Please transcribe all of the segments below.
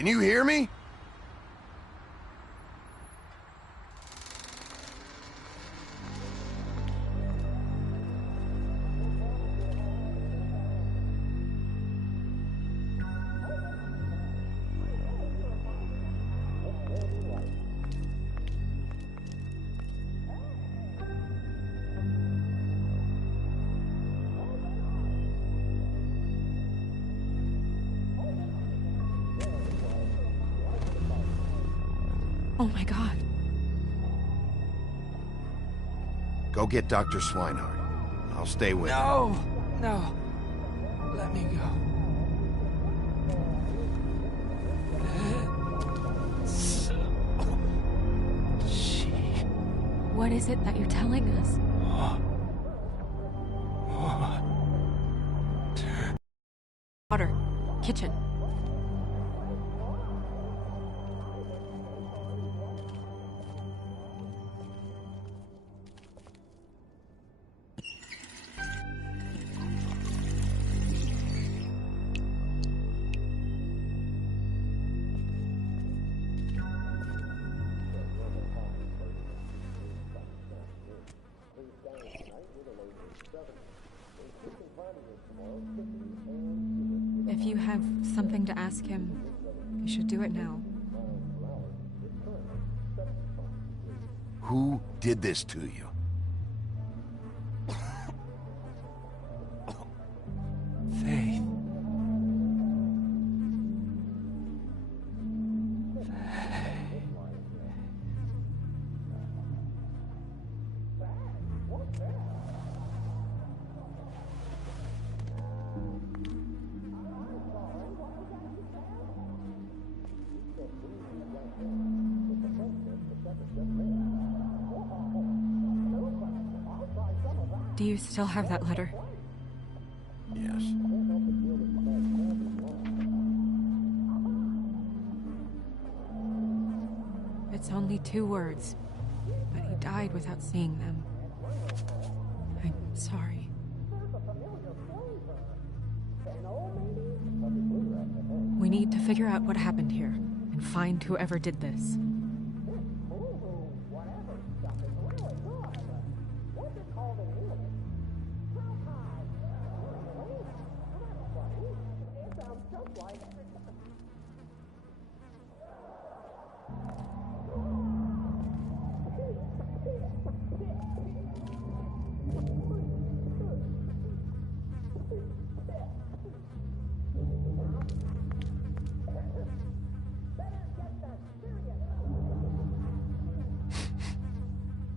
Can you hear me? Oh my God. Go get Dr. Swinehart. I'll stay with No! No. Let me go. What is it that you're telling us? Water. Kitchen. If you have something to ask him, you should do it now. Who did this to you? Faith. Do you still have that letter? Yes. It's only 2 words, but he died without seeing them. I'm sorry. We need to figure out what happened here and find whoever did this.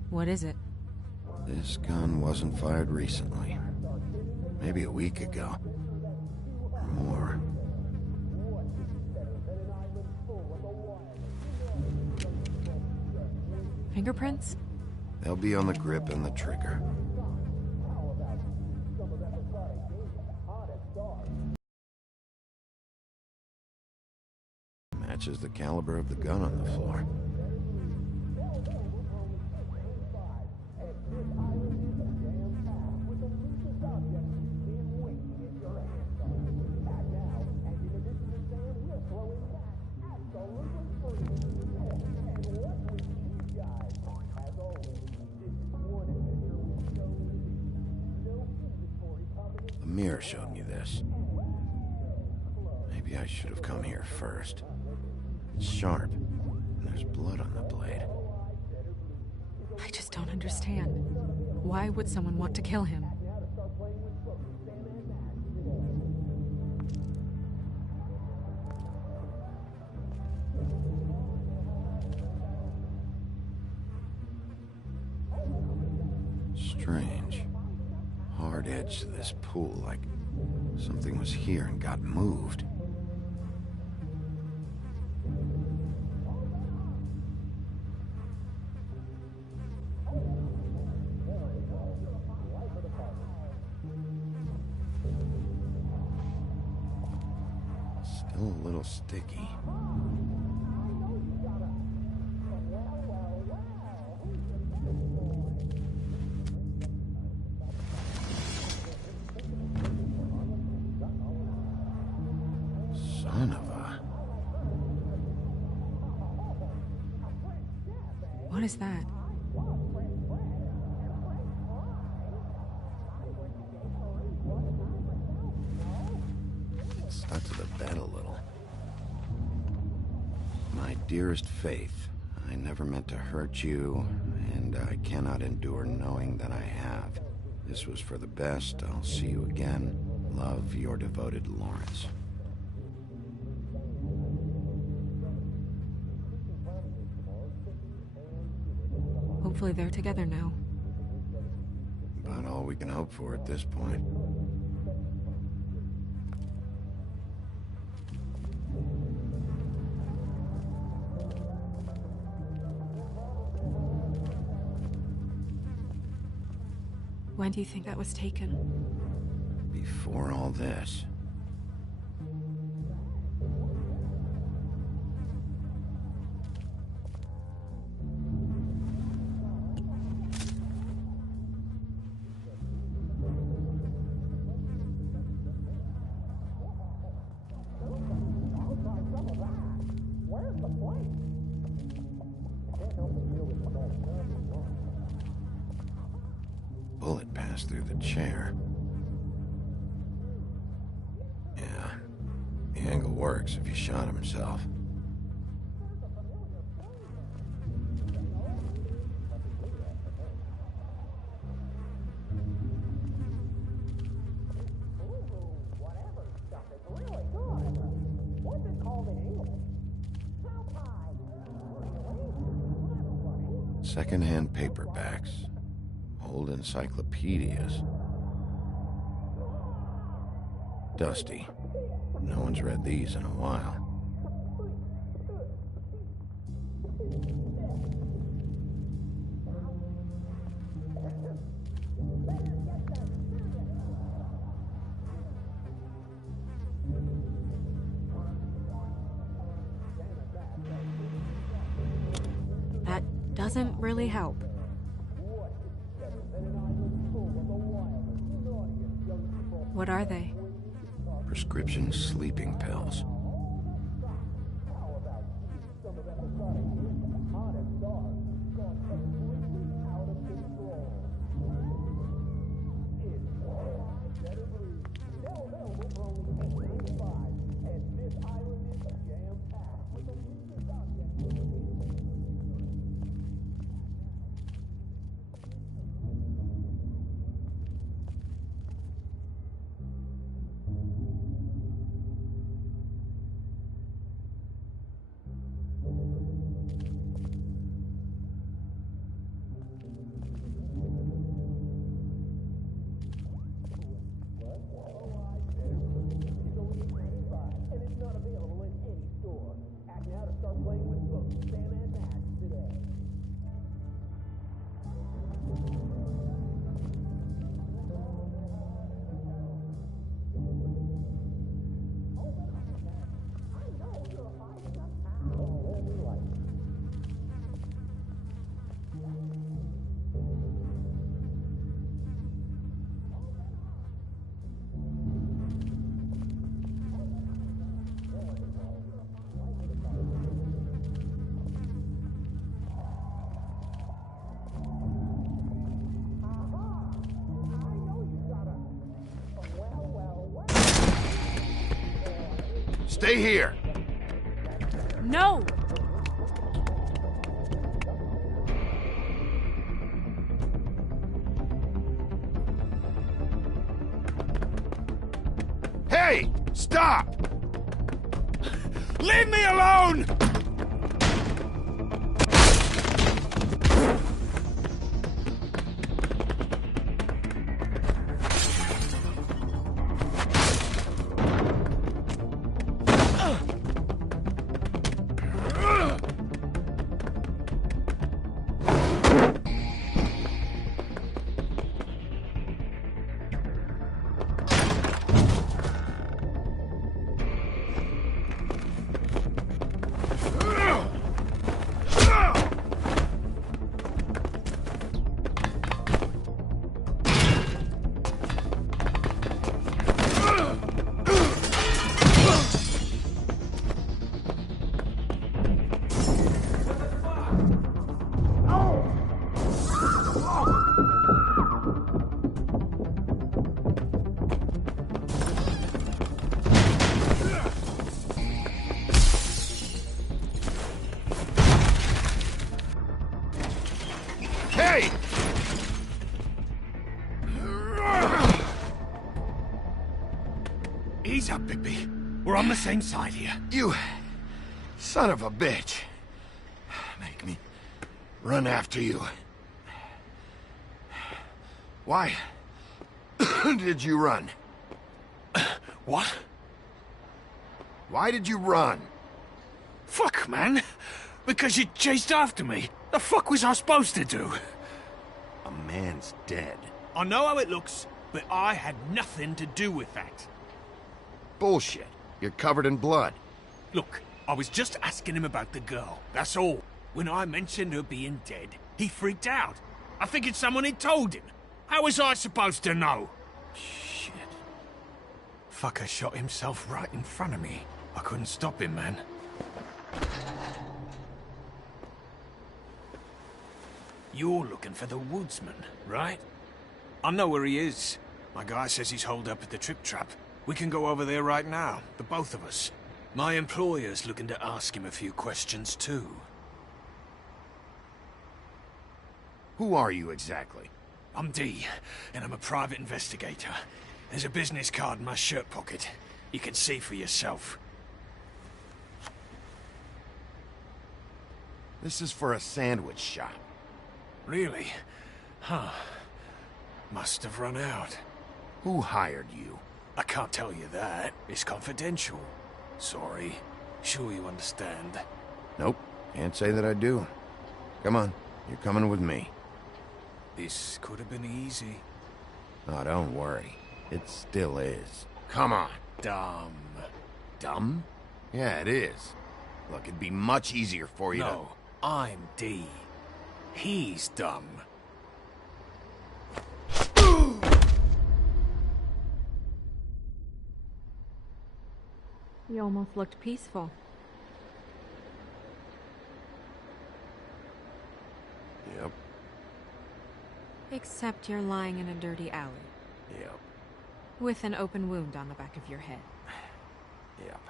What is it? This gun wasn't fired recently. Maybe a week ago. Or more. Fingerprints? They'll be on the grip and the trigger. Matches the caliber of the gun on the floor. Amir showed me this. Maybe I should have come here first. It's sharp, and there's blood on the blade. I just don't understand. Why would someone want to kill him? Strange. Hard edge to this pool, like something was here and got moved. Still a little sticky. Son of a... What is that? Stuck to the bed a little. My dearest Faith, I never meant to hurt you, and I cannot endure knowing that I have. This was for the best. I'll see you again. Love, your devoted Lawrence. Hopefully they're together now. About all we can hope for at this point. When do you think that was taken? Before all this. Bullet passed through the chair. Yeah, the angle works if he shot himself. Second-hand paperbacks. Old encyclopedias. Dusty. No one's read these in a while. That doesn't really help. What are they? Prescription sleeping pills. Stay here! No! Hey! Stop! Leave me alone! Hey! Ease up, Bigby. We're on the same side here. You... son of a bitch. Make me run after you. Why did you run? What? Why did you run? Fuck, man. Because you chased after me. The fuck was I supposed to do? A man's dead. I know how it looks, but I had nothing to do with that. Bullshit. You're covered in blood. Look, I was just asking him about the girl, that's all. When I mentioned her being dead, he freaked out. I figured someone had told him. How was I supposed to know? Shit. Fucker shot himself right in front of me. I couldn't stop him, man. You're looking for the woodsman, right? I know where he is. My guy says he's holed up at the Trip Trap. We can go over there right now, the both of us. My employer's looking to ask him a few questions, too. Who are you exactly? I'm D, and I'm a private investigator. There's a business card in my shirt pocket. You can see for yourself. This is for a sandwich shop. Really? Huh. Must have run out. Who hired you? I can't tell you that. It's confidential. Sorry. Sure you understand. Nope. Can't say that I do. Come on. You're coming with me. This could have been easy. Oh, don't worry. It still is. Come on. Dumb. Dumb? Yeah, it is. Look, it'd be much easier for you No, I'm D. He's dumb. You almost looked peaceful. Yep. Except you're lying in a dirty alley. Yep. With an open wound on the back of your head. Yep.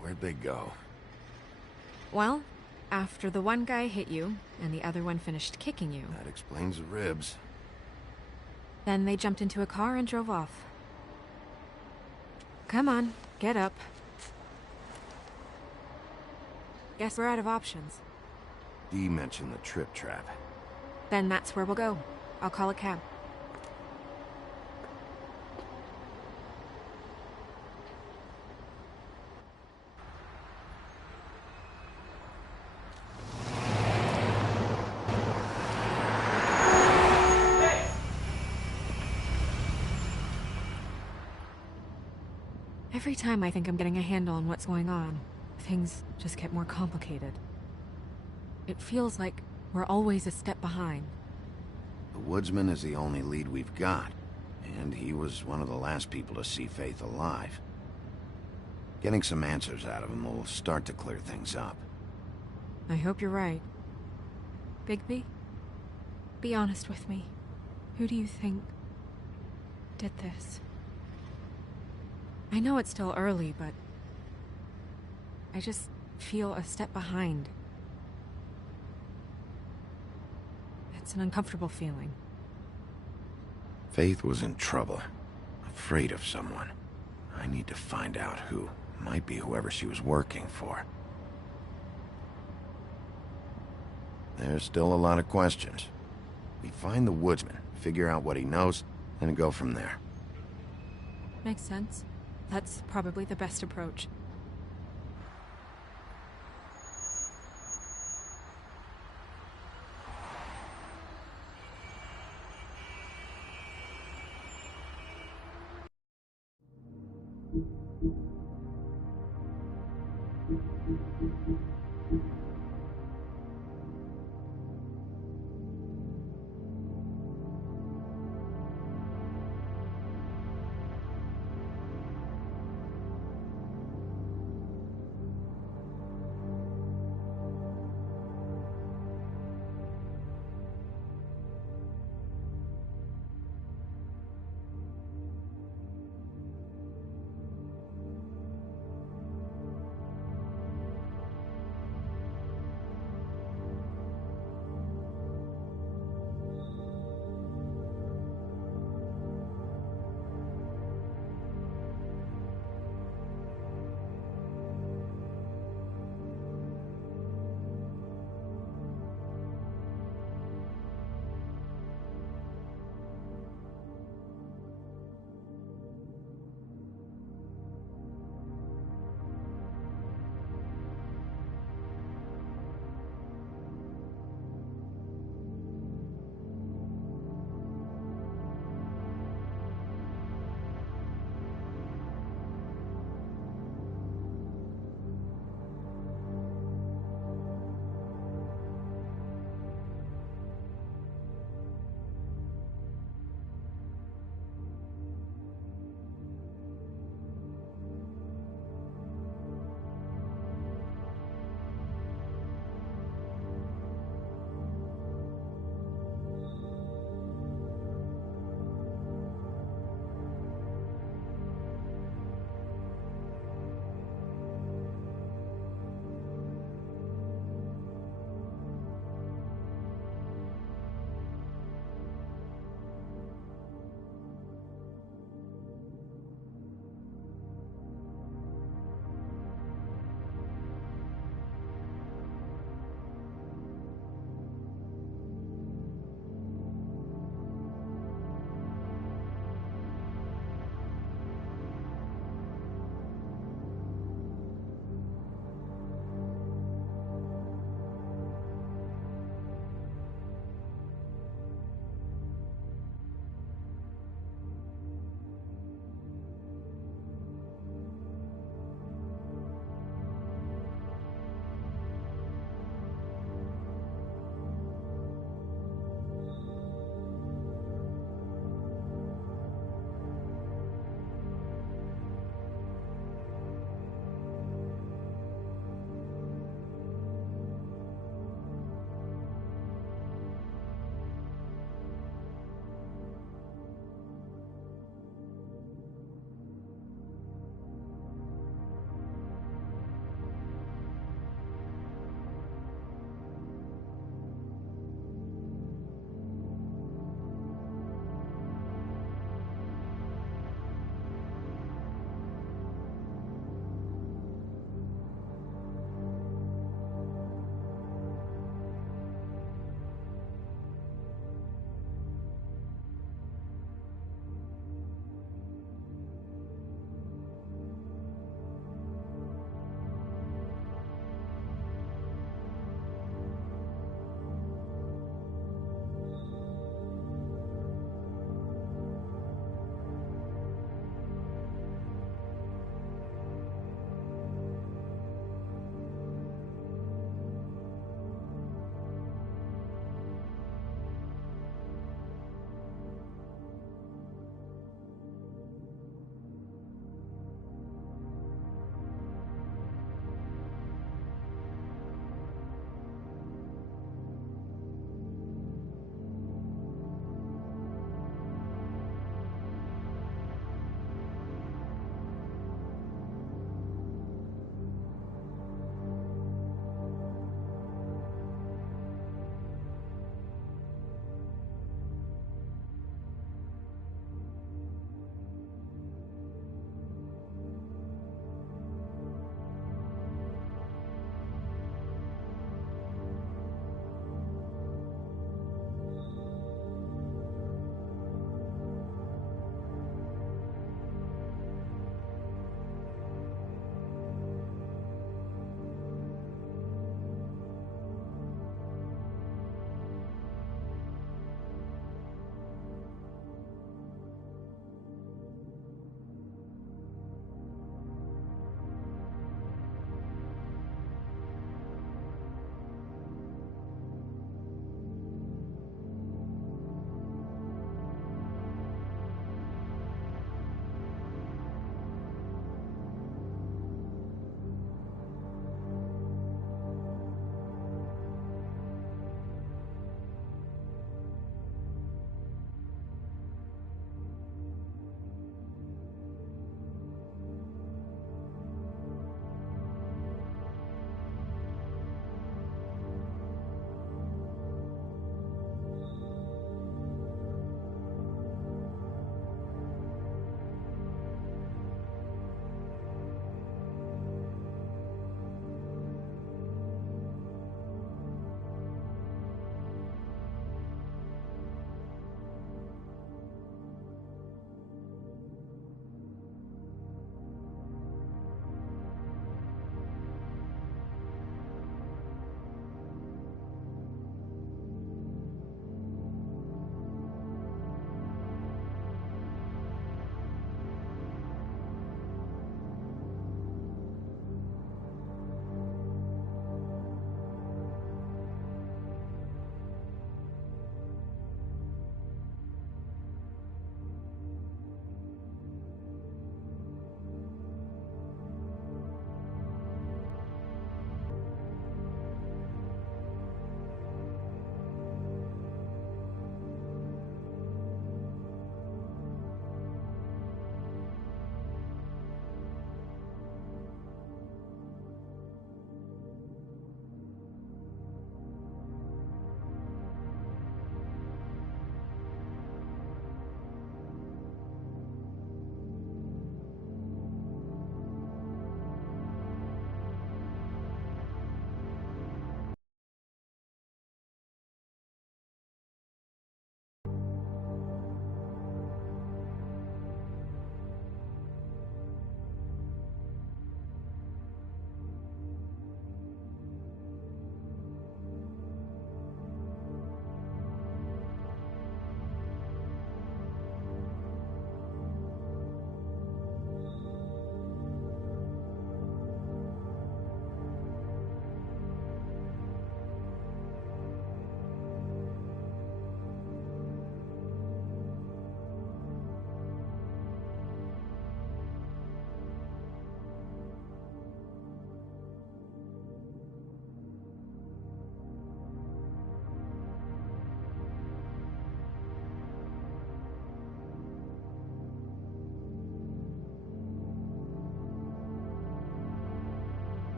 Where'd they go? Well, after the one guy hit you, and the other one finished kicking you, That explains the ribs. then they jumped into a car and drove off. Come on, get up. Guess we're out of options. Dee mentioned the Trip Trap. Then that's where we'll go. I'll call a cab. Every time I think I'm getting a handle on what's going on, things just get more complicated. It feels like we're always a step behind. The woodsman is the only lead we've got, and he was one of the last people to see Faith alive. Getting some answers out of him will start to clear things up. I hope you're right. Bigby, be honest with me. Who do you think did this? I know it's still early, but I just feel a step behind. It's an uncomfortable feeling. Faith was in trouble, afraid of someone. I need to find out who. Might be whoever she was working for. There's still a lot of questions. We find the woodsman, figure out what he knows, and go from there. Makes sense. That's probably the best approach.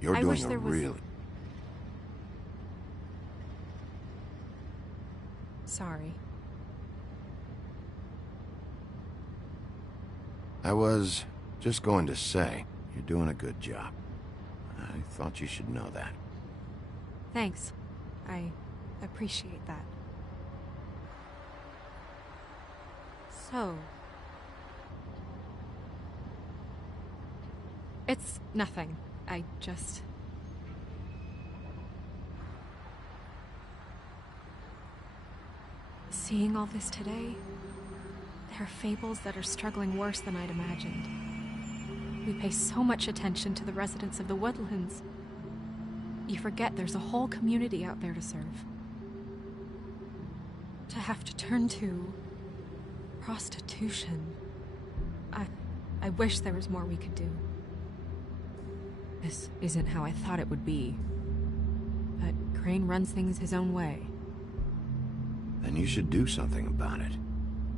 You're I doing wish a there was- really... Sorry. I was just going to say, you're doing a good job. I thought you should know that. Thanks. I appreciate that. So... It's nothing. I just... Seeing all this today, there are fables that are struggling worse than I'd imagined. We pay so much attention to the residents of the woodlands. You forget there's a whole community out there to serve. To have to turn to... prostitution. I wish there was more we could do. This isn't how I thought it would be. But Crane runs things his own way. Then you should do something about it.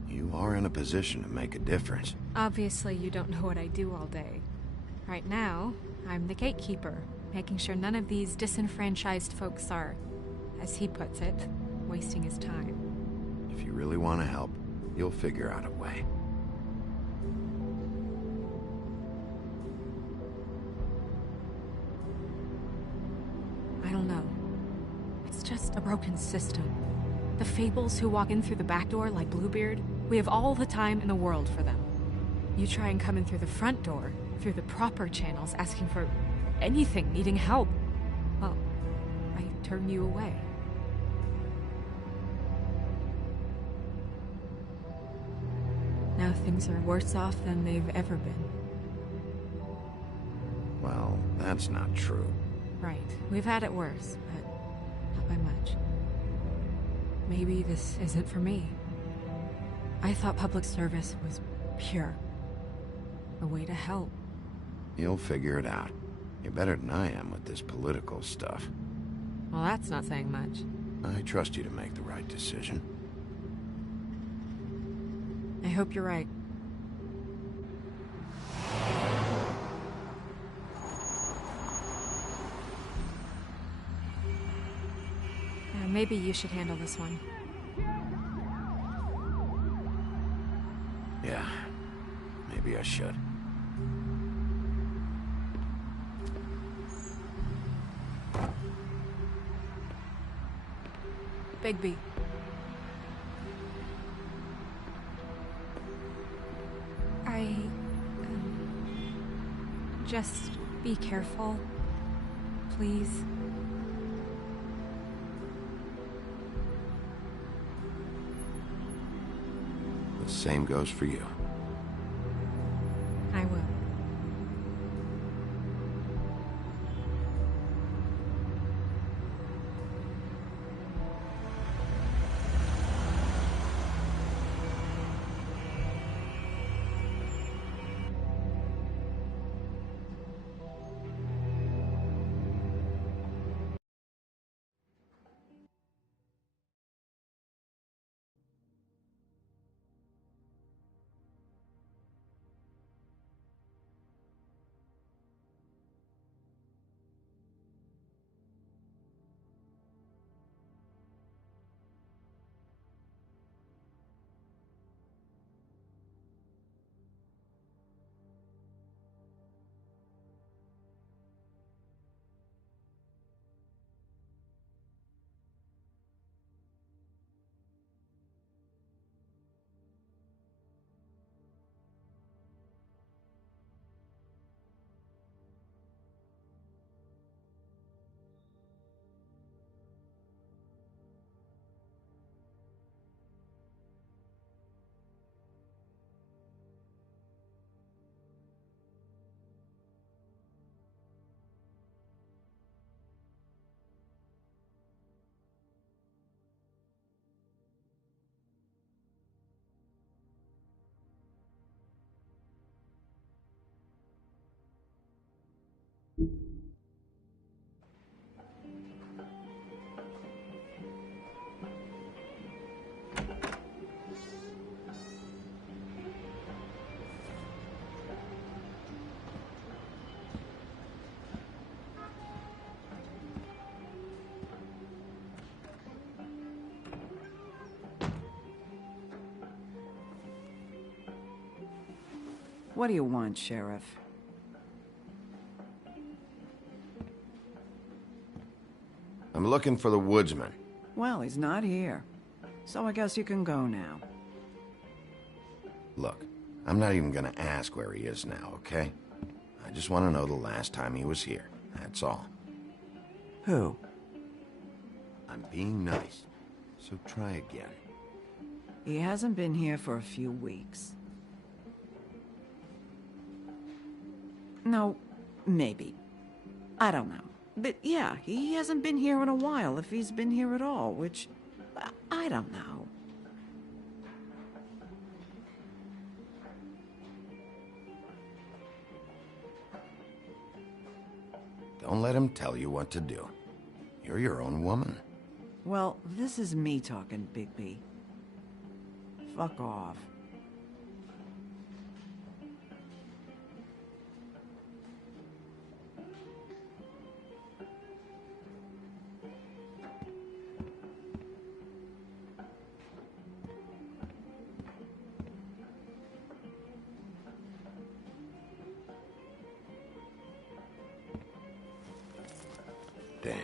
You are in a position to make a difference. Obviously, you don't know what I do all day. Right now, I'm the gatekeeper, making sure none of these disenfranchised folks are, as he puts it, wasting his time. If you really want to help, you'll figure out a way. I don't know. It's just a broken system. The fables who walk in through the back door like Bluebeard, we have all the time in the world for them. You try and come in through the front door, through the proper channels, asking for anything, needing help. Well, I turn you away. Now things are worse off than they've ever been. Well, that's not true. Right. We've had it worse, but not by much. Maybe this isn't for me. I thought public service was pure. A way to help. You'll figure it out. You're better than I am with this political stuff. Well, that's not saying much. I trust you to make the right decision. I hope you're right. Maybe you should handle this one. Yeah, maybe I should. Bigby. Just be careful, please. The same goes for you. I will. What do you want, Sheriff? I'm looking for the woodsman. Well, he's not here. So I guess you can go now. Look, I'm not even gonna ask where he is now, okay? I just want to know the last time he was here. That's all. Who? I'm being nice, so try again. He hasn't been here for a few weeks. No, maybe. I don't know. But yeah, he hasn't been here in a while, if he's been here at all, which... I don't know. Don't let him tell you what to do. You're your own woman. Well, this is me talking, Bigby. Fuck off. Damn.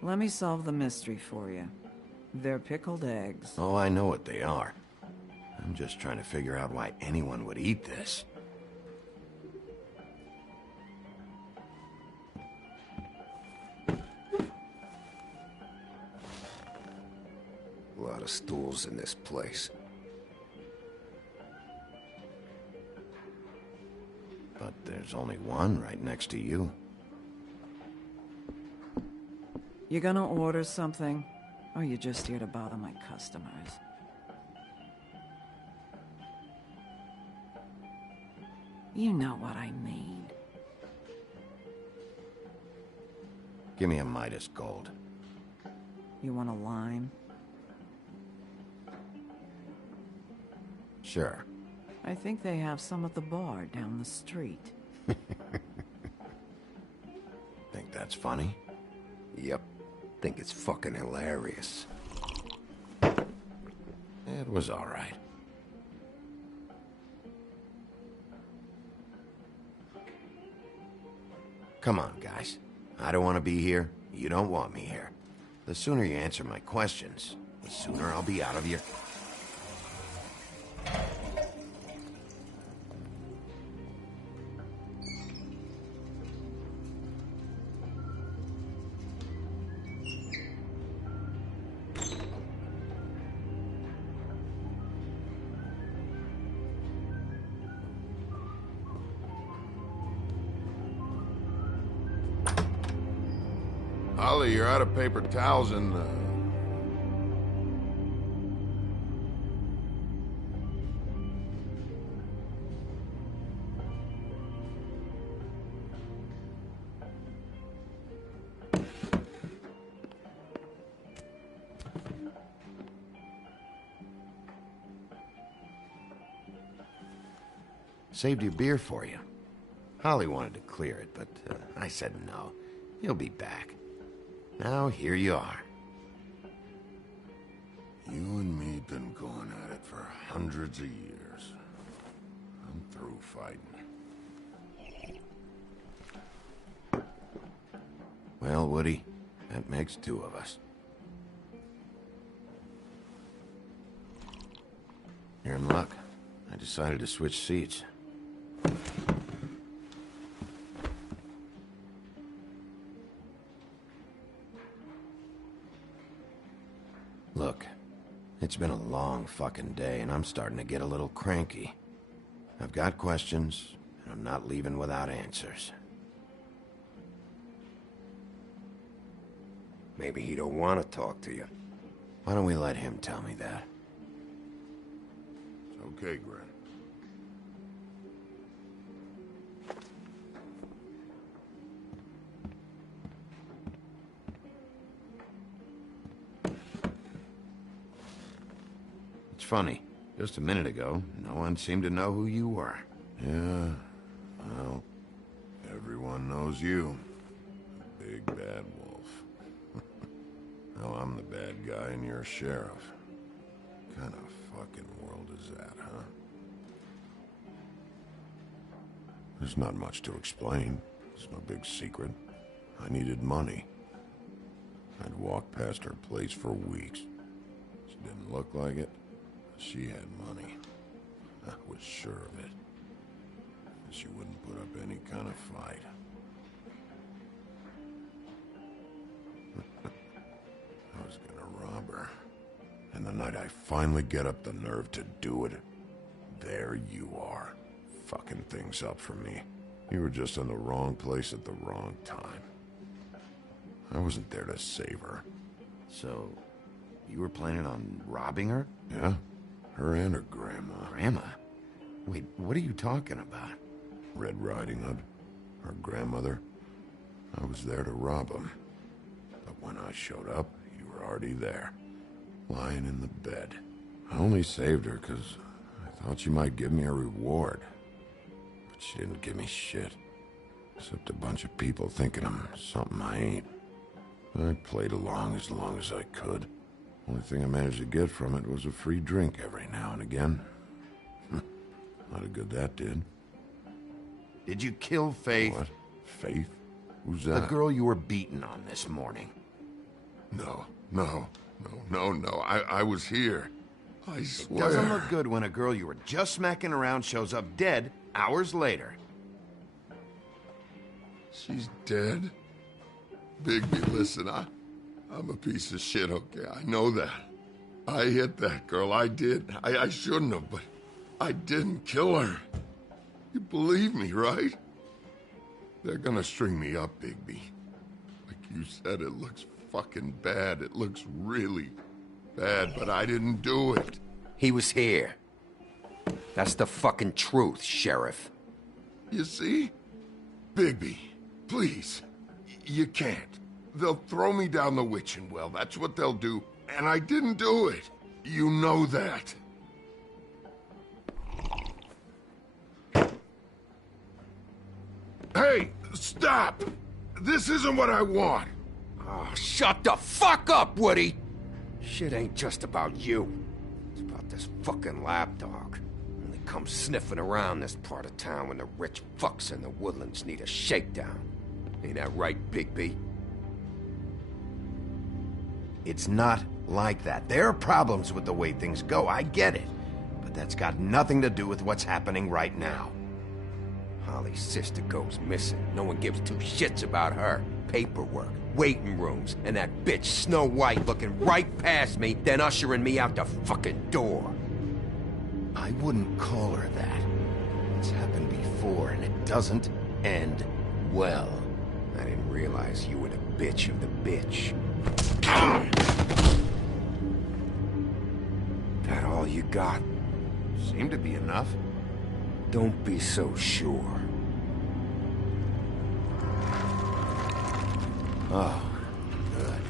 Let me solve the mystery for you. They're pickled eggs. Oh, I know what they are. I'm just trying to figure out why anyone would eat this. A lot of stools in this place. But there's only one right next to you. You gonna order something? Or you just here to bother my customers? You know what I mean. Give me a Midas Gold. You want a lime? Sure. I think they have some at the bar down the street. Think that's funny? Yep. Think it's fucking hilarious. It was all right. Come on, guys. I don't want to be here. You don't want me here. The sooner you answer my questions, the sooner I'll be out of your... Holly, you're out of paper towels and, Saved your beer for you. Holly wanted to clear it, but I said no. You'll be back. Now, here you are. you and me been going at it for hundreds of years. I'm through fighting. Well, Woody, that makes two of us. You're in luck. I decided to switch seats. Look, it's been a long fucking day, and I'm starting to get a little cranky. I've got questions, and I'm not leaving without answers. Maybe he don't want to talk to you. Why don't we let him tell me that? It's okay, Grant. It's funny. Just a minute ago, no one seemed to know who you were. Yeah, well, everyone knows you. The big bad wolf. Now I'm the bad guy and you're a sheriff. What kind of fucking world is that, huh? There's not much to explain. It's no big secret. I needed money. I'd walked past her place for weeks. She didn't look like it. She had money. I was sure of it. She wouldn't put up any kind of fight. I was gonna rob her. And the night I finally get up the nerve to do it, there you are, fucking things up for me. You were just in the wrong place at the wrong time. I wasn't there to save her. So, you were planning on robbing her? Yeah, her and her grandma. Grandma? Wait, what are you talking about? Red Riding Hood, her grandmother. I was there to rob them. But when I showed up, you were already there, lying in the bed. I only saved her because I thought she might give me a reward. But she didn't give me shit. Except a bunch of people thinking I'm something I ain't. I played along as I could. Only thing I managed to get from it was a free drink every now and again. Not a good that did. Did you kill Faith? What? Faith? Who's that? The girl you were beating on this morning. No. I was here. I swear. Doesn't look good when a girl you were just smacking around shows up dead hours later. She's dead? Bigby, listen, I'm a piece of shit, okay? I know that. I hit that girl, I did. I shouldn't have, but I didn't kill her. You believe me, right? They're gonna string me up, Bigby. Like you said, it looks fucking bad. It looks really bad, but I didn't do it. He was here. That's the fucking truth, Sheriff. You see? Bigby, please. You can't. They'll throw me down the witching well. That's what they'll do. And I didn't do it. You know that. Hey, stop! This isn't what I want. Oh, shut the fuck up, Woody! Shit ain't just about you. It's about this fucking lapdog. And they come sniffing around this part of town when the rich fucks in the woodlands need a shakedown. Ain't that right, Bigby? It's not like that. There are problems with the way things go, I get it. But that's got nothing to do with what's happening right now. Holly's sister goes missing. No one gives two shits about her. Paperwork, waiting rooms, and that bitch Snow White looking right past me, then ushering me out the fucking door. I wouldn't call her that. It's happened before, and it doesn't end well. I didn't realize you were the bitch of the bitch. That all you got? Seemed to be enough. Don't be so sure. Oh, good.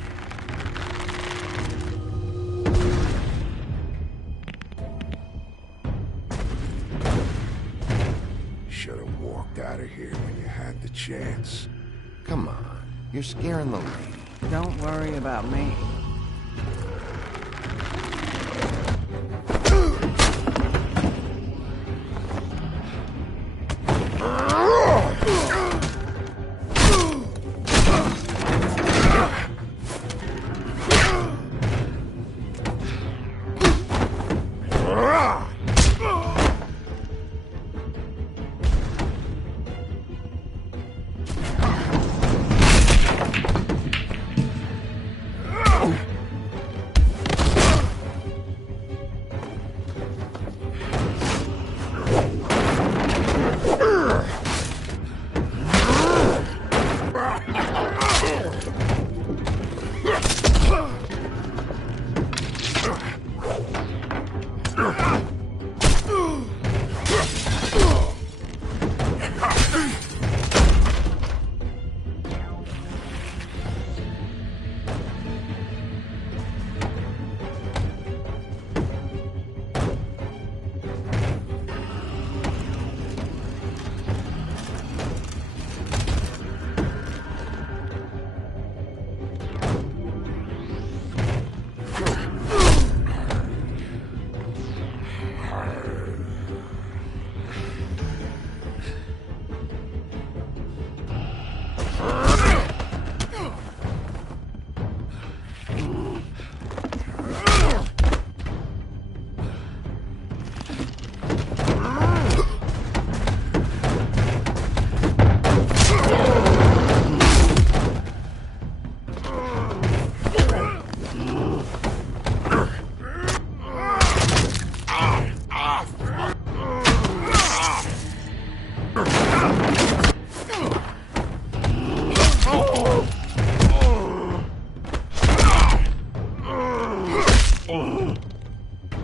Should have walked out of here when you had the chance. Come on, you're scaring the lady. Don't worry about me.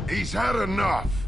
He's had enough.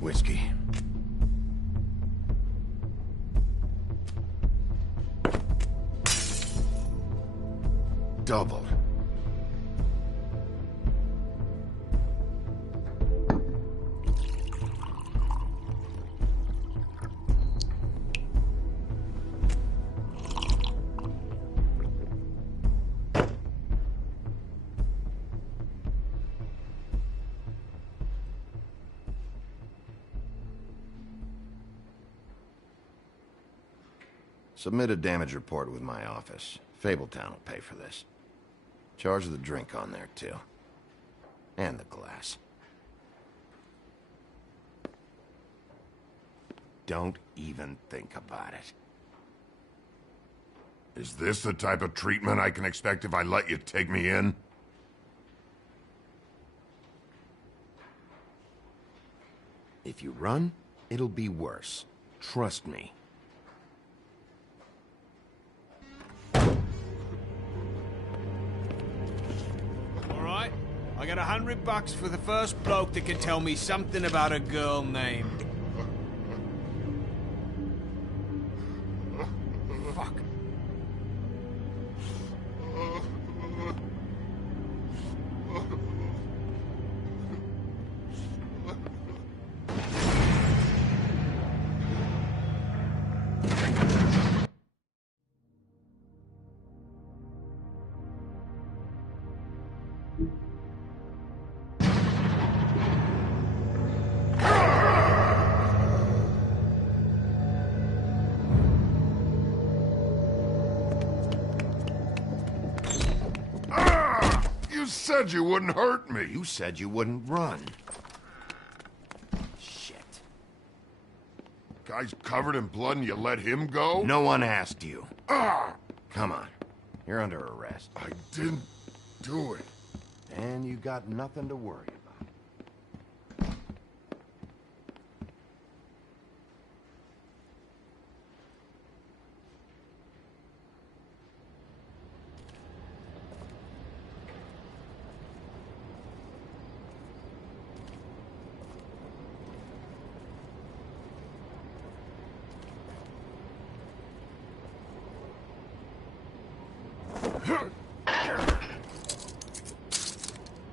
Whiskey. Double. Submit a damage report with my office. Fabletown will pay for this. Charge the drink on there, too. And the glass. Don't even think about it. Is this the type of treatment I can expect if I let you take me in? If you run, it'll be worse. Trust me. Alright, I got $100 for the first bloke that can tell me something about a girl named... Fuck. You said you wouldn't hurt me. You said you wouldn't run. Shit. Guy's covered in blood and you let him go? No one asked you. Ah! Come on. You're under arrest. I didn't do it. And you got nothing to worry about.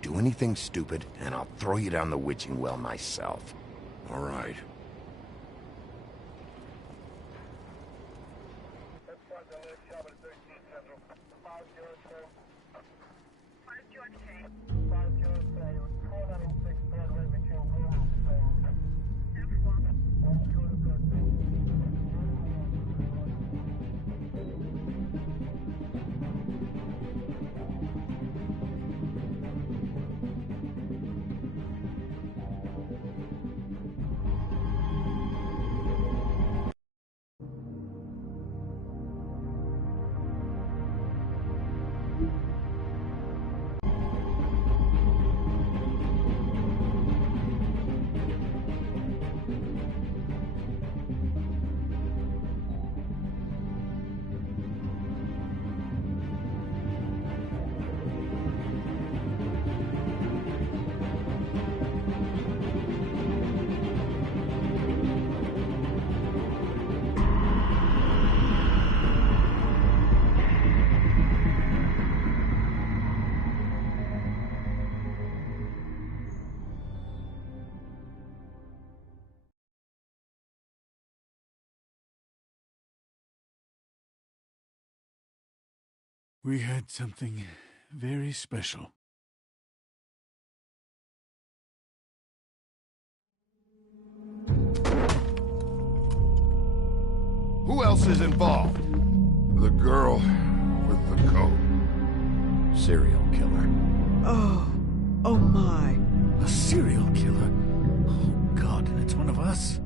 Do anything stupid, and I'll throw you down the witching well myself. All right. We had something very special. Who else is involved? The girl with the coat. Serial killer. Oh my. A serial killer? Oh, God, and it's one of us?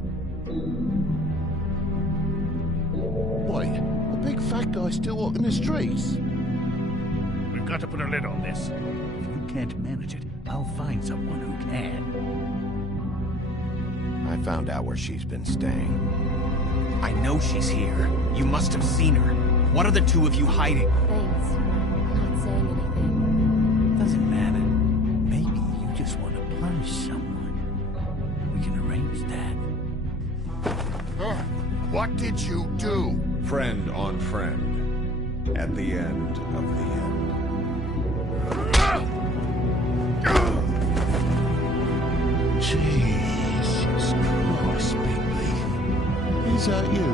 Wait, the big fat guy still walking the streets? We've got to put a lid on this. If you can't manage it, I'll find someone who can. I found out where she's been staying. I know she's here. You must have seen her. What are the two of you hiding? Thanks. Not saying anything. Doesn't matter. Maybe you just want to punish someone. We can arrange that. What did you do? Friend on friend. At the end of the end. Jesus Christ, Bigby. Is that you?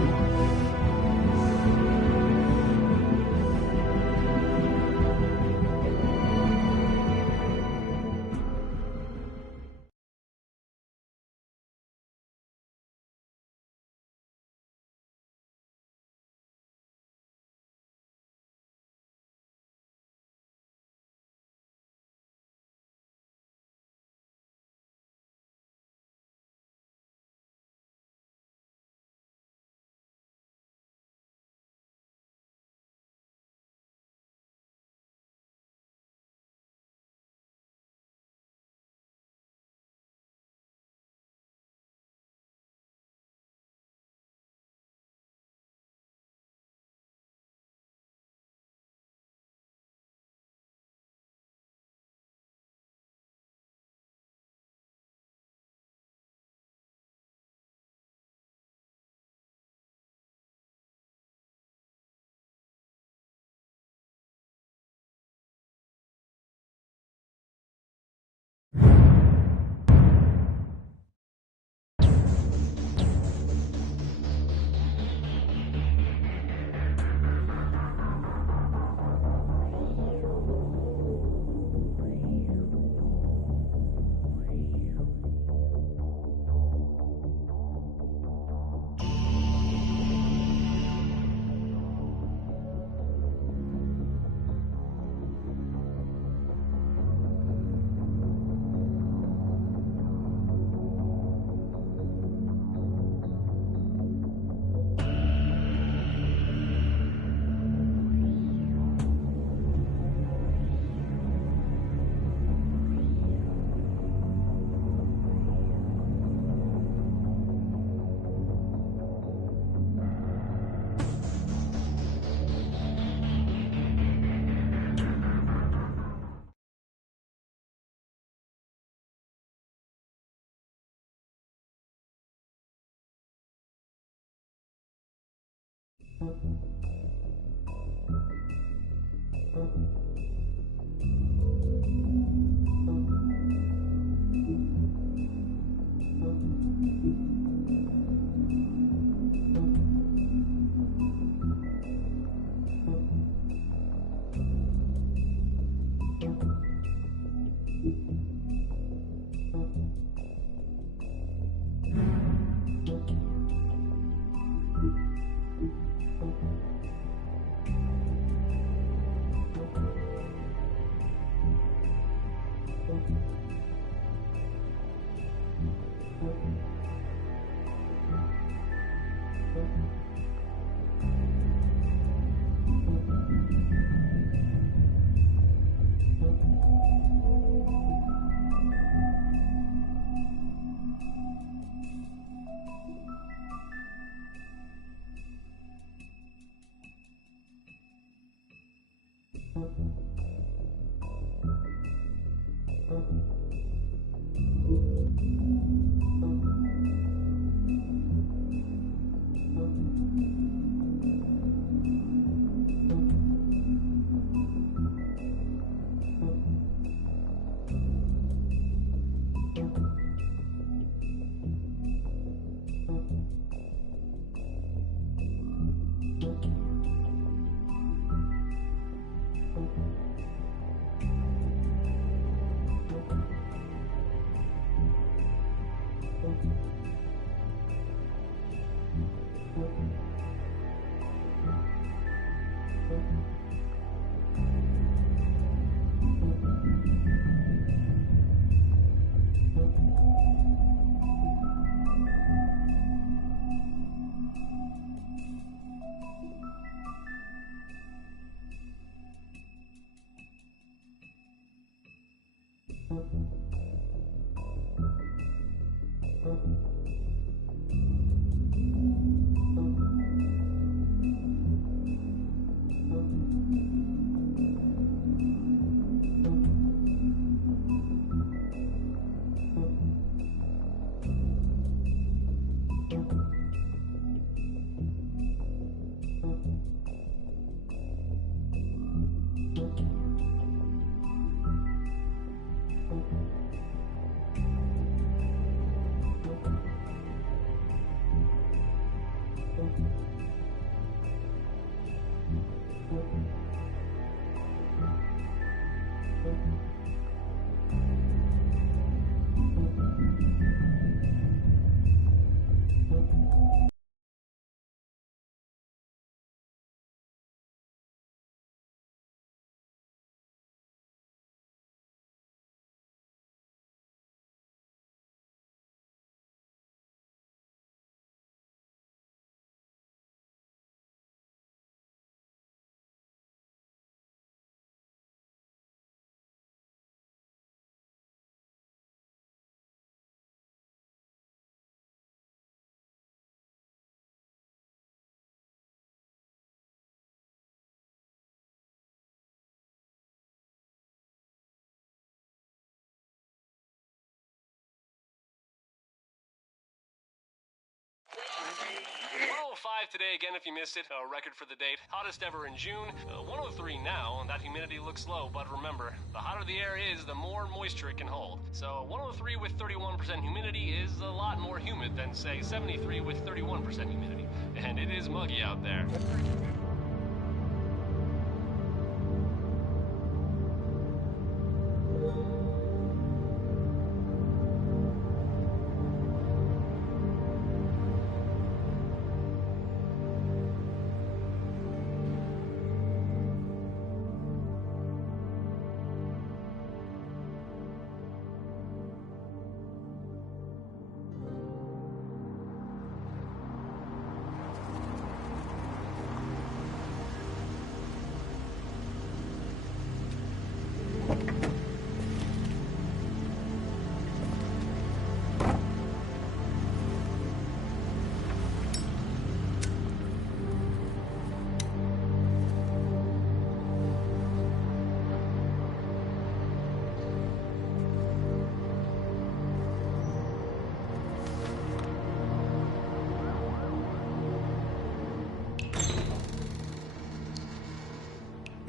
105 today again if you missed it, a record for the date. Hottest ever in June. 103 now, and that humidity looks low, but remember, the hotter the air is, the more moisture it can hold. So 103 with 31% humidity is a lot more humid than, say, 73 with 31% humidity. And it is muggy out there.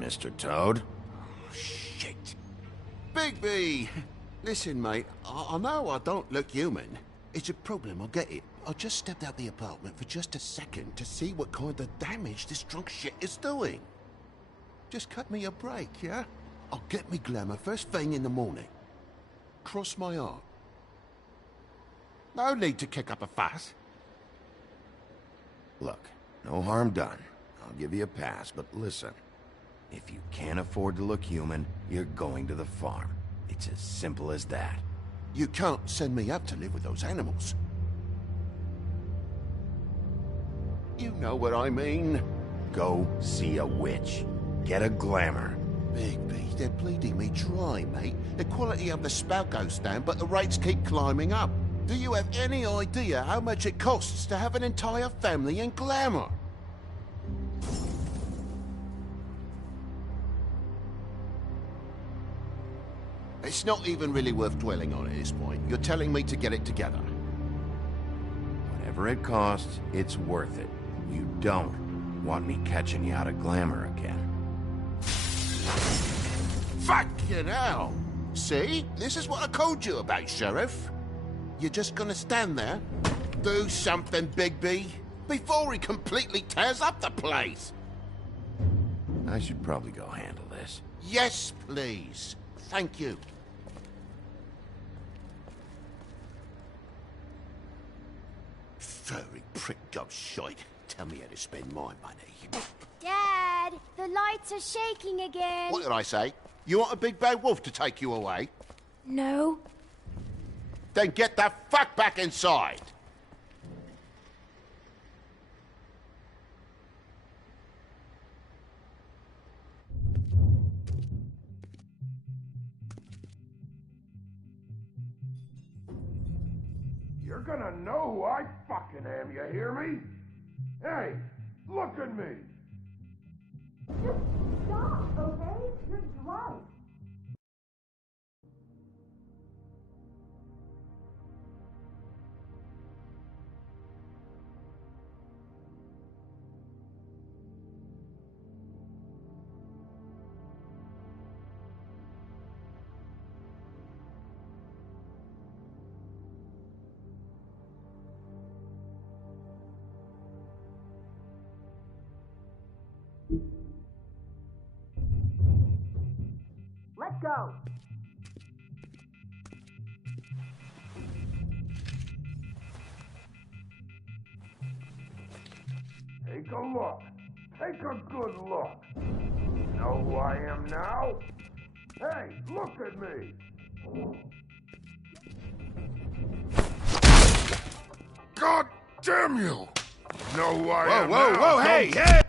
Mr. Toad? Shit. Bigby! Listen, mate, I know I don't look human. It's a problem, I get it. I just stepped out the apartment for just a second to see what kind of damage this drunk shit is doing. Just cut me a break, yeah? I'll get me glamour first thing in the morning. Cross my heart. No need to kick up a fuss. Look, no harm done. I'll give you a pass, but listen. If you can't afford to look human, you're going to the farm. It's as simple as that. You can't send me up to live with those animals. You know what I mean. Go see a witch. Get a glamour. Bigby, they're bleeding me dry, mate. The quality of the spout goes down, but the rates keep climbing up. Do you have any idea how much it costs to have an entire family in glamour? It's not even really worth dwelling on at this point. You're telling me to get it together. Whatever it costs, it's worth it. You don't want me catching you out of glamour again. Fucking hell! See? This is what I told you about, Sheriff. You're just gonna stand there? Do something, Bigby, before he completely tears up the place! I should probably go handle this. Yes, please. Thank you. Furry prick gobshite. Tell me how to spend my money. Dad, the lights are shaking again. What did I say? You want a big bad wolf to take you away? No. Then get the fuck back inside! You're gonna know who I fucking am, you hear me? Hey, look at me! Just stop, okay? You're drunk. Let's go. Take a look. Take a good look. You know who I am now? Hey, look at me! God damn you! Know who I am now? Whoa, hey, hey!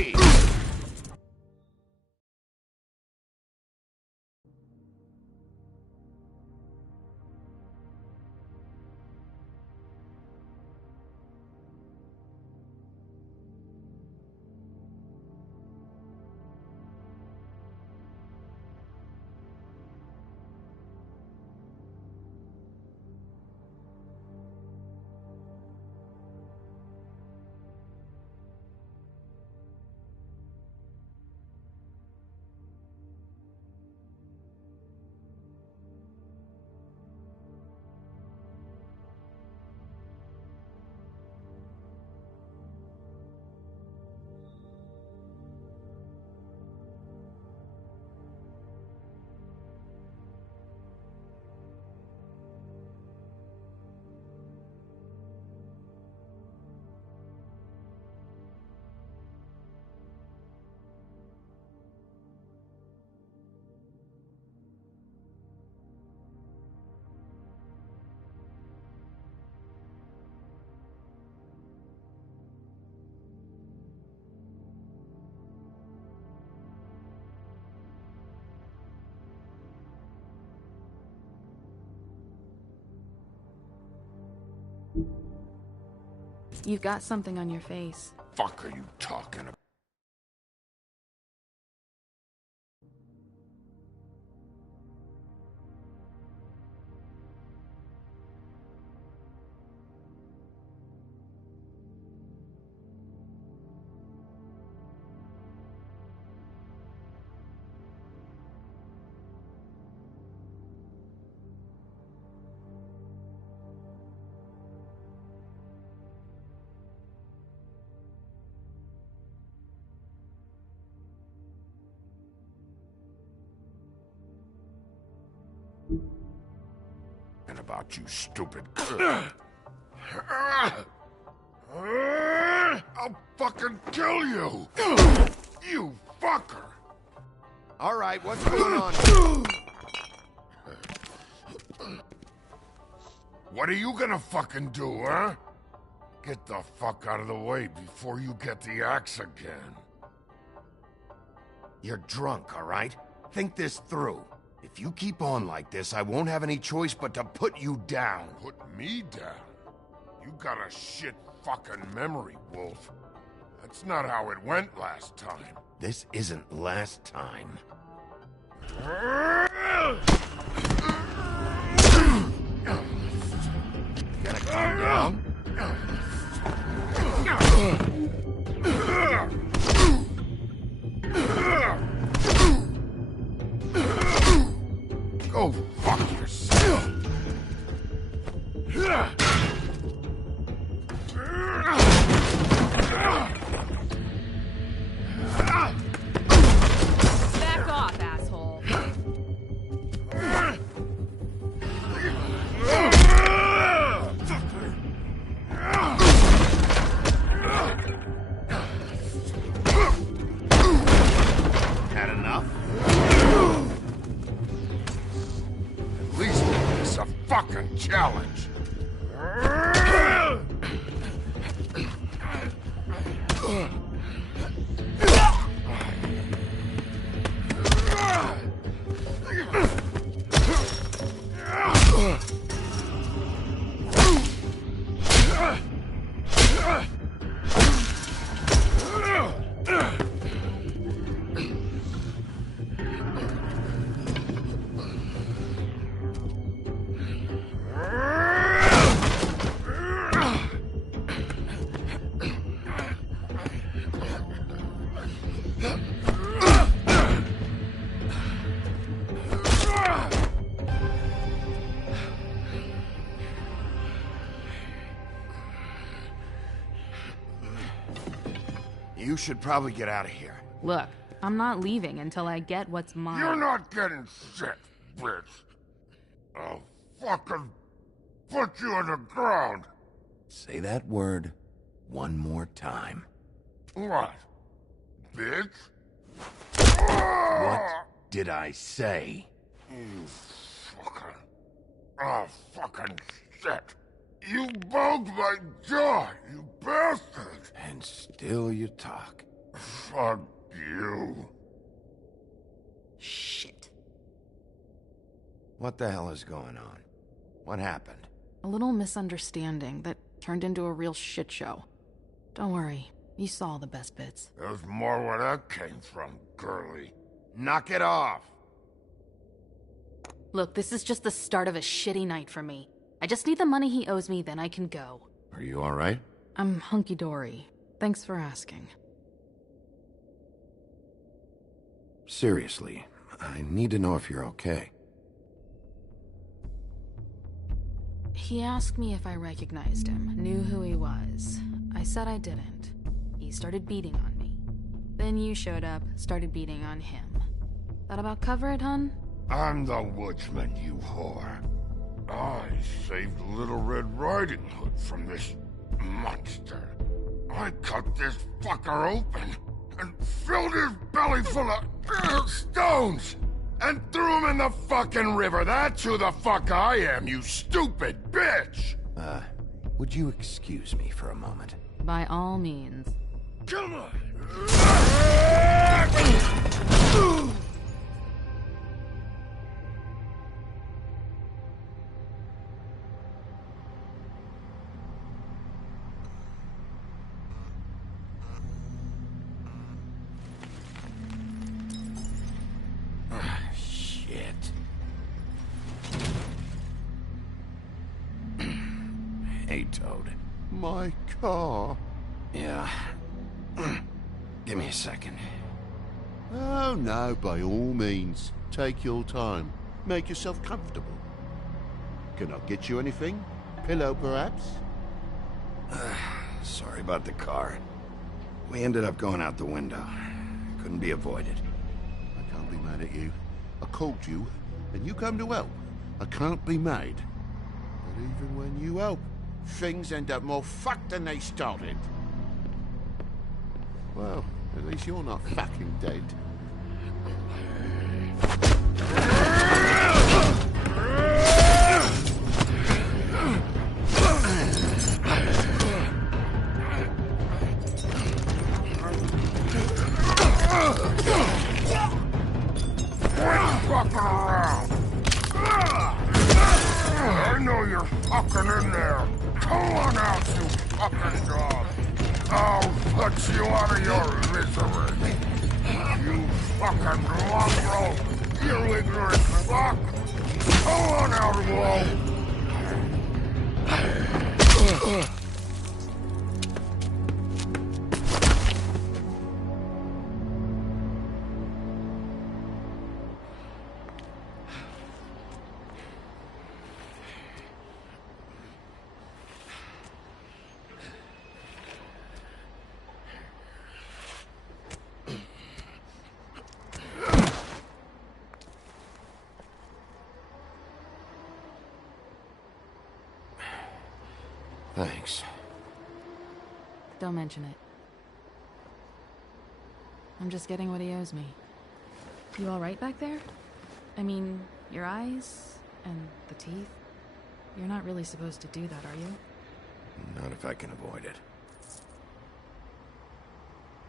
Bigby! You've got something on your face. Fuck are you talking about? About you, stupid. I'll fucking kill you! You fucker! All right, what's going on? What are you gonna fucking do, huh? Get the fuck out of the way before you get the axe again. You're drunk, all right? Think this through. If you keep on like this, I won't have any choice but to put you down. Put me down? You got a shit fucking memory, Wolf. That's not how it went last time. This isn't last time. Gotta calm down. Go fuck yourself! Back off, asshole. Had enough? At least make this a fucking challenge. You should probably get out of here. Look, I'm not leaving until I get what's mine. You're not getting shit, bitch. I'll fucking put you on the ground. Say that word one more time. What? Bitch? What did I say? You fucking... Oh, fucking shit. You broke my jaw, you bastard! And still you talk. Fuck you. Shit. What the hell is going on? What happened? A little misunderstanding that turned into a real shit show. Don't worry, you saw the best bits. There's more where that came from, girly. Knock it off! Look, this is just the start of a shitty night for me. I just need the money he owes me, then I can go. Are you alright? I'm hunky-dory. Thanks for asking. Seriously, I need to know if you're okay. He asked me if I recognized him, knew who he was. I said I didn't. He started beating on me. Then you showed up, started beating on him. That about cover it, hun? I'm the woodsman, you whore. I saved Little Red Riding Hood from this monster. I cut this fucker open and filled his belly full of stones and threw him in the fucking river. That's who the fuck I am, you stupid bitch! Would you excuse me for a moment? By all means. Come on! Shit. Hey, Toad. My car? Yeah. Give me a second. Oh, no, by all means. Take your time. Make yourself comfortable. Can I get you anything? Pillow, perhaps? Sorry about the car. We ended up going out the window. Couldn't be avoided. I can't be mad at you. I called you, and you come to help. I can't be mad. But even when you help, things end up more fucked than they started. Well, at least you're not fucking dead. Fucking around! I know you're fucking in there. Come on out, you fucking dog. I'll put you out of your misery. You fucking mongrel. You ignorant fuck. Come on out, Wolf. Thanks. Don't mention it. I'm just getting what he owes me. You alright back there? I mean, your eyes and the teeth? You're not really supposed to do that, are you? Not if I can avoid it.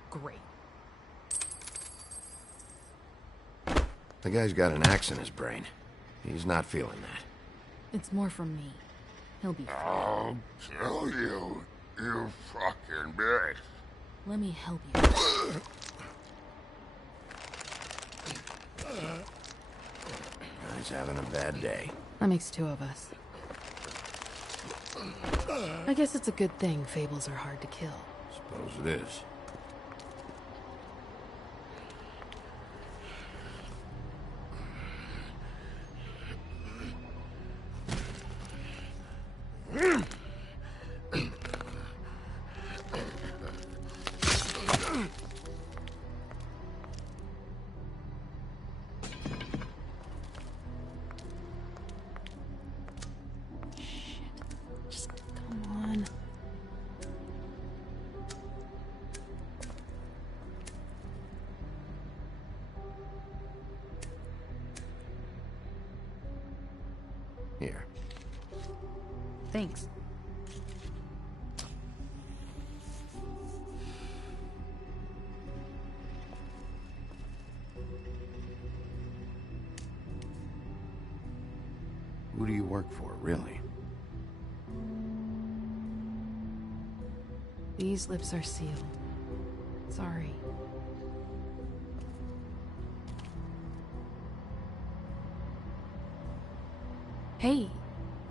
Great. The guy's got an axe in his brain. He's not feeling that. It's more from me. He'll be fine. I'll kill you, you fucking bitch. Let me help you. He's having a bad day. That makes two of us. I guess it's a good thing fables are hard to kill. Suppose it is. Here. Thanks. really. These lips are sealed. Sorry. Hey,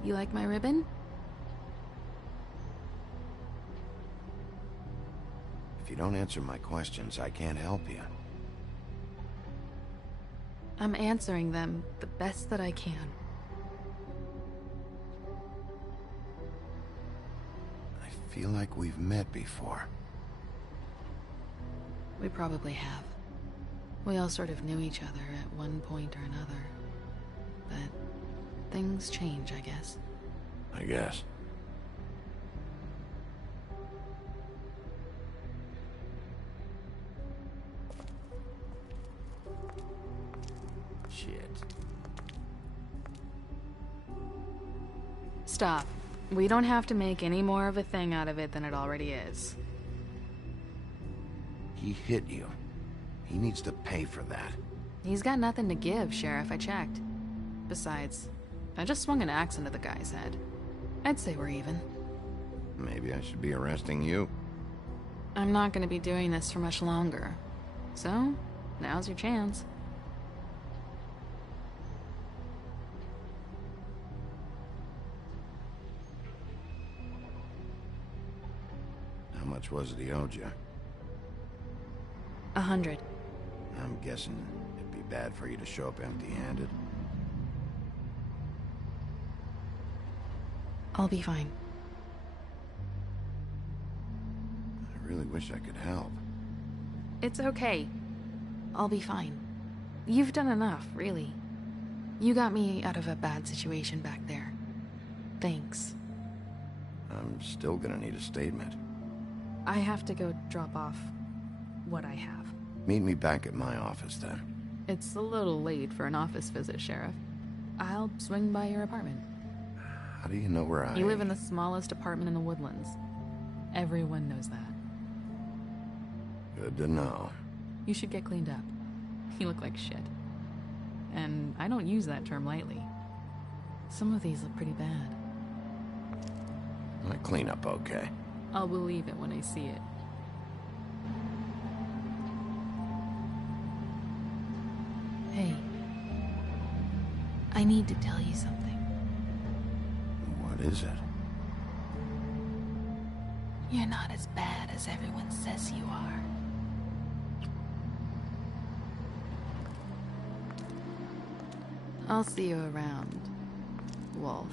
you like my ribbon? If you don't answer my questions, I can't help you. I'm answering them the best that I can. I feel like we've met before. We probably have. We all sort of knew each other at one point or another. But things change, I guess. I guess. Shit. Stop. We don't have to make any more of a thing out of it than it already is. He hit you. He needs to pay for that. He's got nothing to give, Sheriff. I checked. Besides, I just swung an axe into the guy's head. I'd say we're even. Maybe I should be arresting you. I'm not gonna be doing this for much longer. So, now's your chance. How much was it he owed you? 100. I'm guessing it'd be bad for you to show up empty-handed. I'll be fine. I really wish I could help. It's okay. I'll be fine. You've done enough, really. You got me out of a bad situation back there. Thanks. I'm still gonna need a statement. I have to go drop off what I have. Meet me back at my office, then. It's a little late for an office visit, Sheriff. I'll swing by your apartment. How do you know where I... You live in the smallest apartment in the Woodlands. Everyone knows that. Good to know. You should get cleaned up. You look like shit. And I don't use that term lightly. Some of these look pretty bad. I clean up okay. I'll believe it when I see it. Hey. I need to tell you something. What is it? You're not as bad as everyone says you are. I'll see you around, Wolf.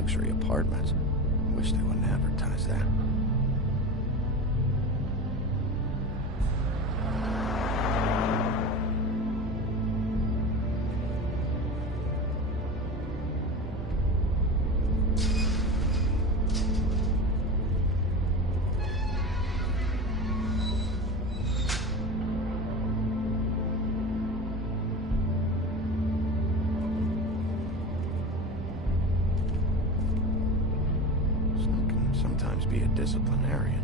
luxury apartments. Wish they wouldn't advertise that. Sometimes be a disciplinarian.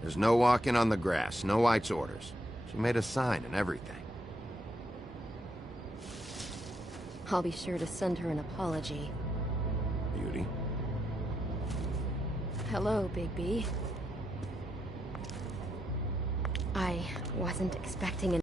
There's no walking on the grass, Snow White's orders. She made a sign and everything. I'll be sure to send her an apology. Beauty. Hello, Bigby. I wasn't expecting an...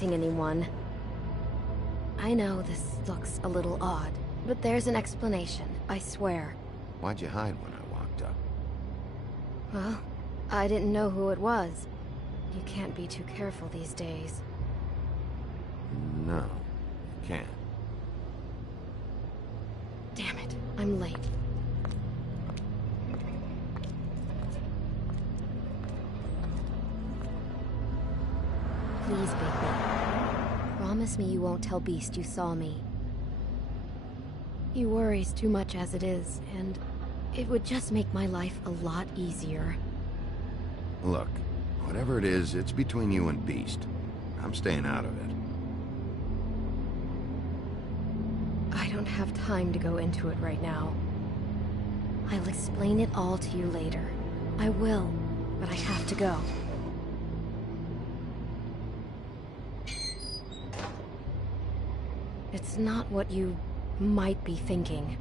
protecting anyone. I know this looks a little odd, but there's an explanation, I swear. Why'd you hide when I walked up? Well, I didn't know who it was. You can't be too careful these days. No, you can't. Damn it, I'm late. Please, Bigby. Promise me you won't tell Beast you saw me. He worries too much as it is, and it would just make my life a lot easier. Look, whatever it is, it's between you and Beast. I'm staying out of it. I don't have time to go into it right now. I'll explain it all to you later. I will, but I have to go. It's not what you might be thinking.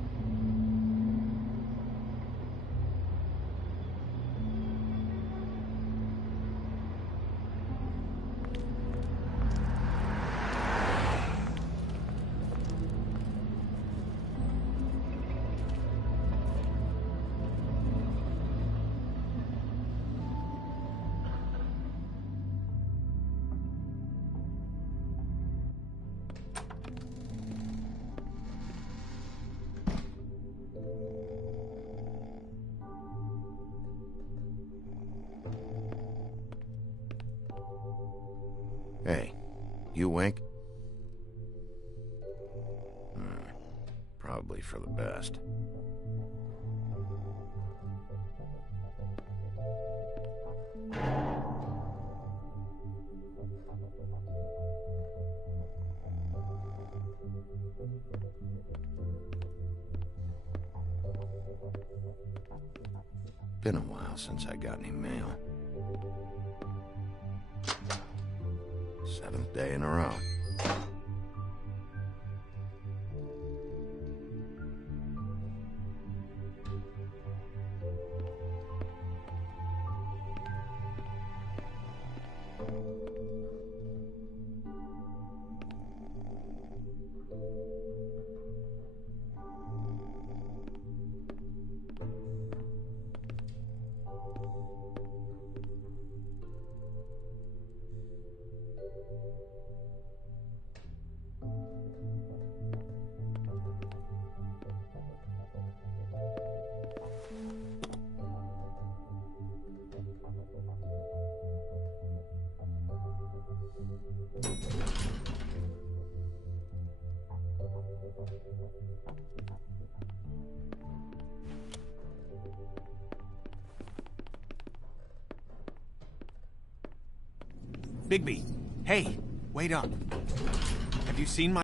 Hey, you awake? Probably for the best. Been a while since I got any mail. 7th day in a row. Bigby, hey, wait up. Have you seen my...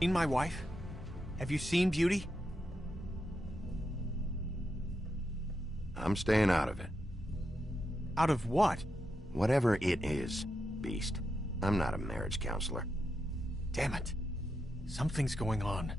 Seen my wife? Have you seen Beauty? I'm staying out of it. Out of what? Whatever it is, Beast. I'm not a marriage counselor. Damn it. Something's going on.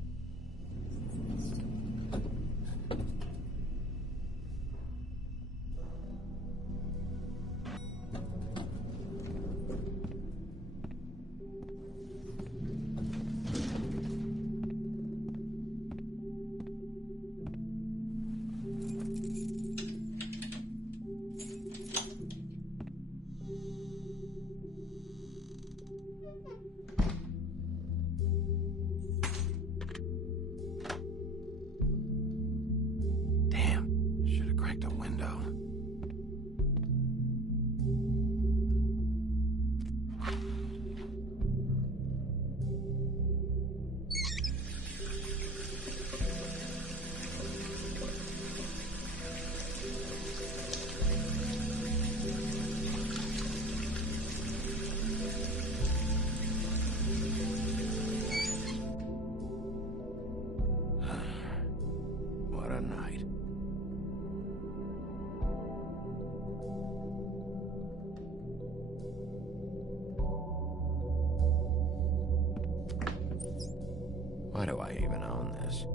Why do I even own this?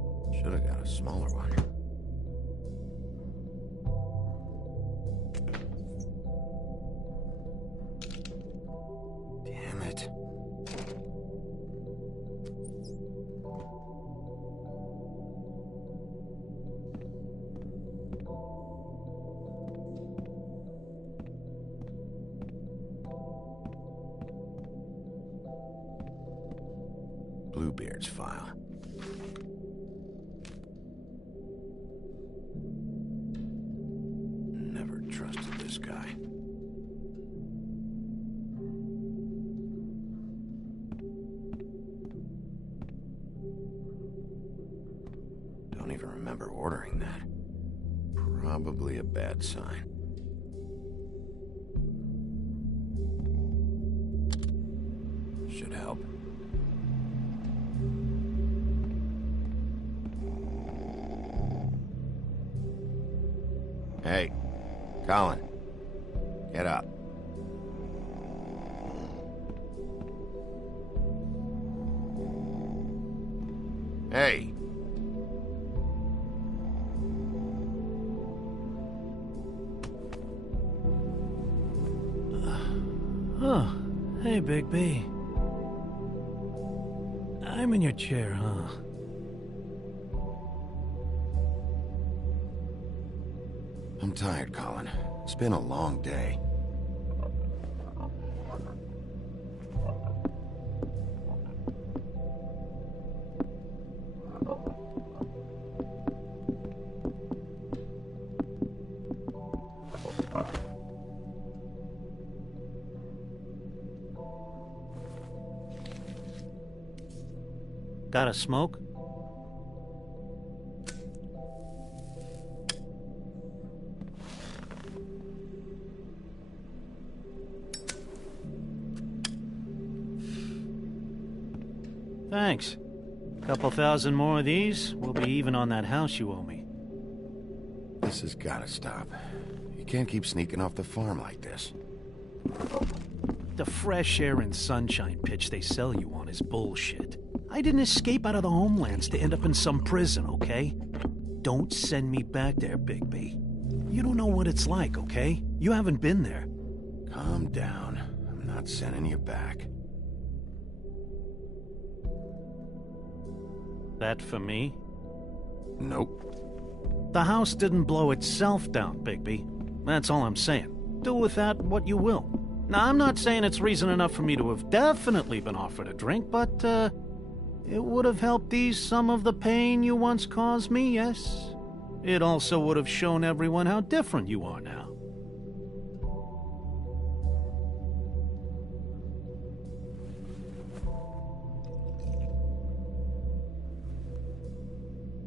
Should have got a smaller one. Damn it. Bluebeard's file. Never trusted this guy. Don't even remember ordering that. Probably a bad sign. Should help. Hey, Colin, get up. Hey. Oh, hey, Bigby. I'm in your chair, huh? I'm tired, Colin. It's been a long day. Got a smoke? Thanks. Couple thousand more of these, we'll be even on that house you owe me. This has gotta stop. You can't keep sneaking off the farm like this. The fresh air and sunshine pitch they sell you on is bullshit. I didn't escape out of the homelands to end up in some prison, okay? Don't send me back there, Bigby. You don't know what it's like, okay? You haven't been there. Calm down. I'm not sending you back. That for me? Nope. The house didn't blow itself down, Bigby. That's all I'm saying. Do with that what you will. Now, I'm not saying it's reason enough for me to have definitely been offered a drink, but, it would have helped ease some of the pain you once caused me, yes? It also would have shown everyone how different you are now.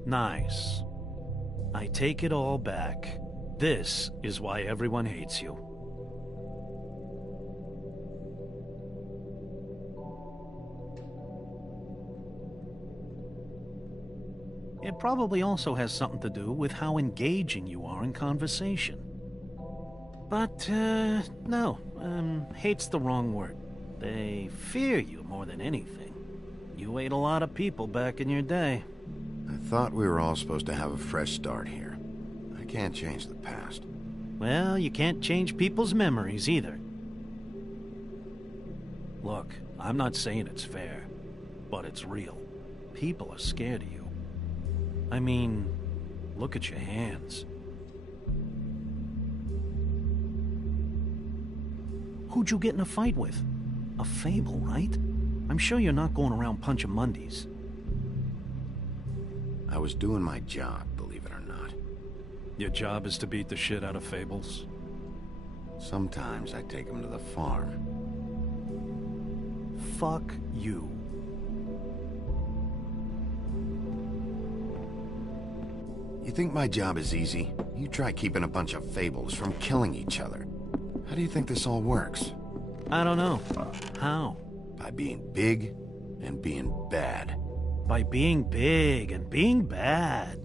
Nice. I take it all back. This is why everyone hates you. It probably also has something to do with how engaging you are in conversation. But, no, hate's the wrong word. They fear you more than anything. You ate a lot of people back in your day. I thought we were all supposed to have a fresh start here. I can't change the past. Well, you can't change people's memories either. Look, I'm not saying it's fair, but it's real. People are scared of you. I mean, look at your hands. Who'd you get in a fight with? A Fable, right? I'm sure you're not going around punching Mondays. I was doing my job, believe it or not. Your job is to beat the shit out of Fables? Sometimes I take them to the farm. Fuck you. You think my job is easy? You try keeping a bunch of Fables from killing each other. How do you think this all works? I don't know. How? By being big and being bad. By being big and being bad.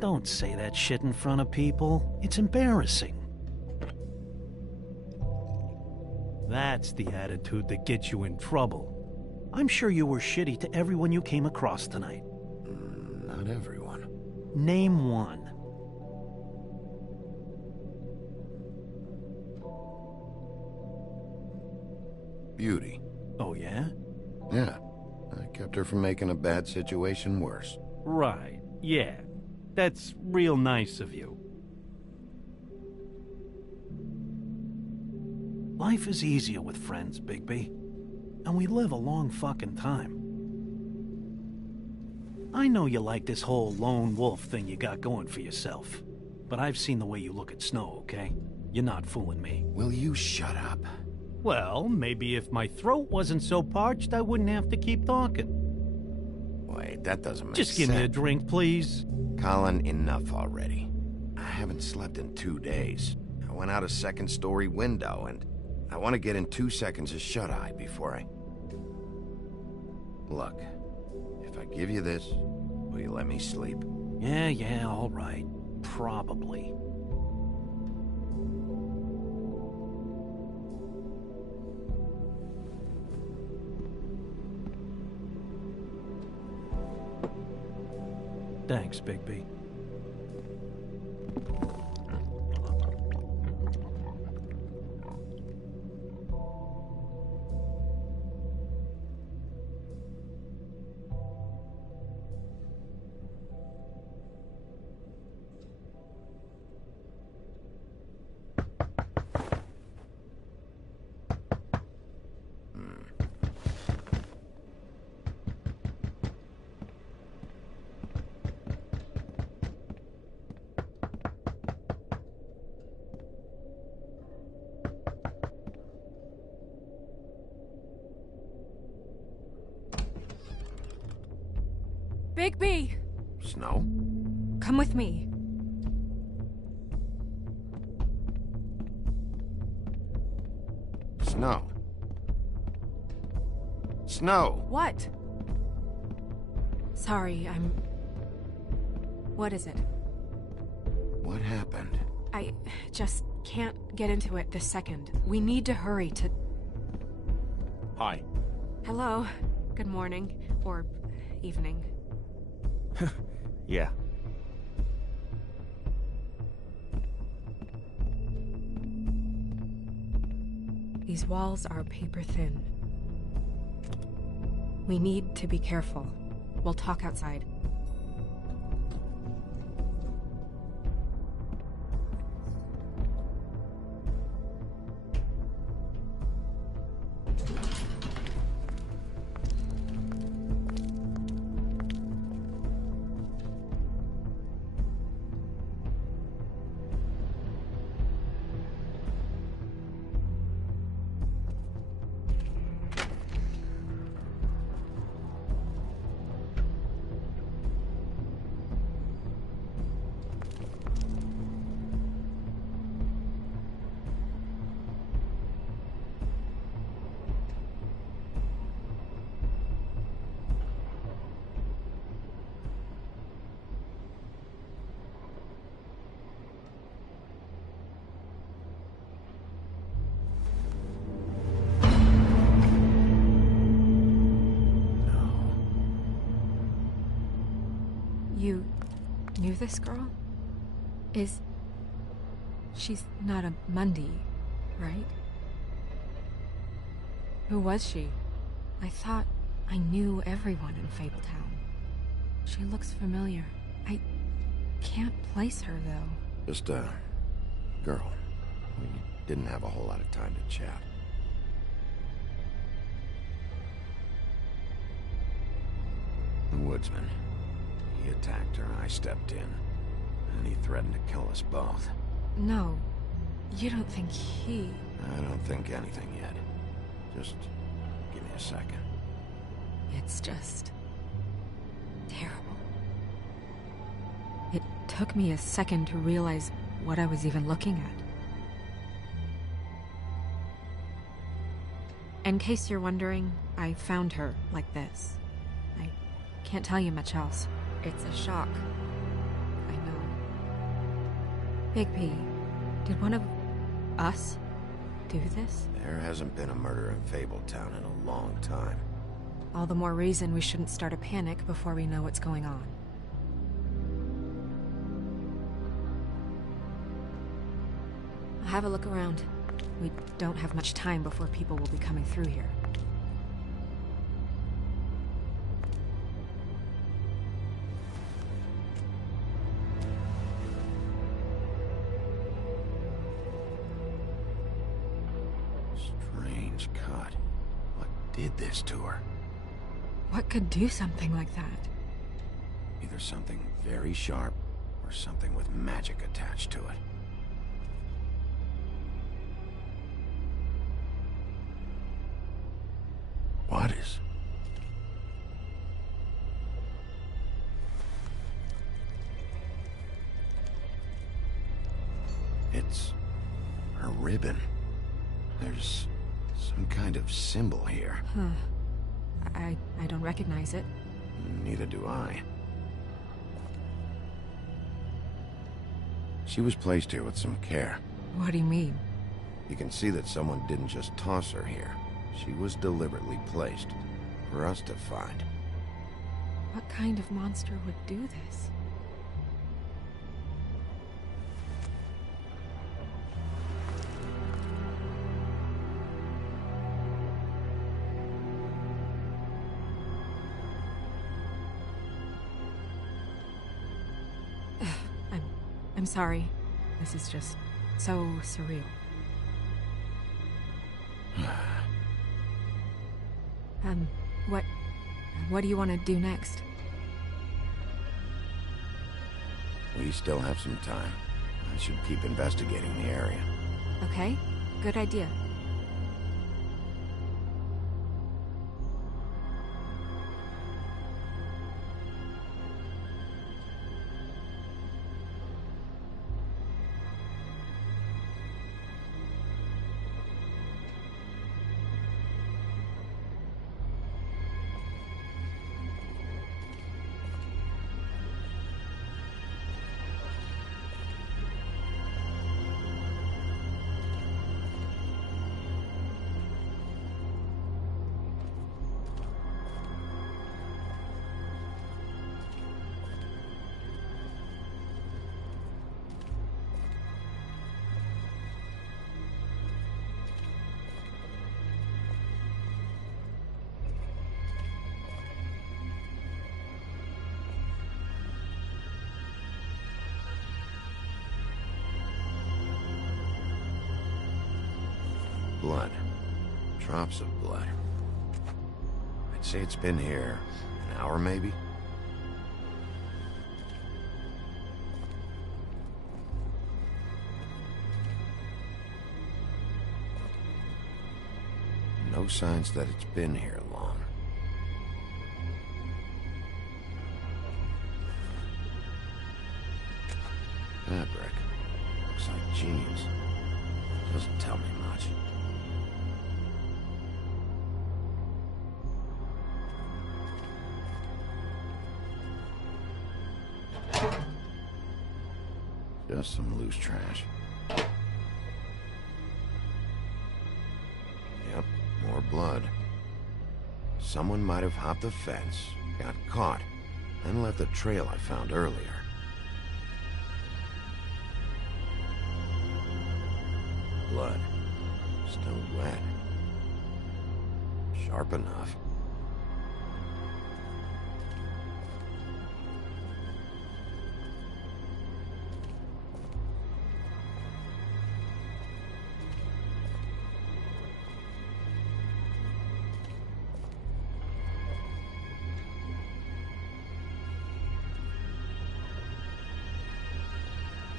Don't say that shit in front of people. It's embarrassing. That's the attitude that gets you in trouble. I'm sure you were shitty to everyone you came across tonight. Not everyone. Name one. Beauty. Oh, yeah? Yeah. I kept her from making a bad situation worse. Right. Yeah. That's real nice of you. Life is easier with friends, Bigby. And we live a long fucking time. I know you like this whole lone wolf thing you got going for yourself. But I've seen the way you look at Snow, okay? You're not fooling me. Will you shut up? Well, maybe if my throat wasn't so parched, I wouldn't have to keep talking. Wait, that doesn't make sense. Just give me a drink, please. Colin, enough already. I haven't slept in 2 days. I went out a second-story window, and I want to get in 2 seconds of shut-eye before I... Look, if I give you this, will you let me sleep? Yeah, all right. Probably. Thanks, Bigby. Bigby! Snow? Come with me. Snow. Snow! What? Sorry, What is it? What happened? I just can't get into it this second. We need to hurry to... Hi. Hello. Good morning. Or evening. Yeah. These walls are paper thin. We need to be careful. We'll talk outside. You knew this girl? She's not a Mundy, right? Who was she? I thought I knew everyone in Fabletown. She looks familiar. I can't place her, though. Just a girl. We didn't have a whole lot of time to chat. The woodsman. He attacked her, I stepped in. And he threatened to kill us both. No. You don't think he... I don't think anything yet. Just give me a second. It's just... terrible. It took me a second to realize what I was even looking at. In case you're wondering, I found her like this. I can't tell you much else. It's a shock. I know. Bigby, did one of us do this? There hasn't been a murder in Fabletown in a long time. All the more reason we shouldn't start a panic before we know what's going on. Have a look around. We don't have much time before people will be coming through here. Strange cut. What did this to her? What could do something like that? Either something very sharp, or something with magic attached to it. What is... It's... her ribbon. There's some kind of symbol here. Huh. I don't recognize it. Neither do I. She was placed here with some care. What do you mean? You can see that someone didn't just toss her here. She was deliberately placed for us to find. What kind of monster would do this? I'm sorry. This is just so surreal. What do you want to do next? We still have some time. I should keep investigating the area. Okay, good idea. Blood. Drops of blood. I'd say it's been here an hour, maybe? No signs that it's been here long. Fabric. Looks like jeans. Doesn't tell me much. Just some loose trash. Yep, more blood. Someone might have hopped the fence, got caught, and left the trail I found earlier. Blood. Still wet. Sharp enough.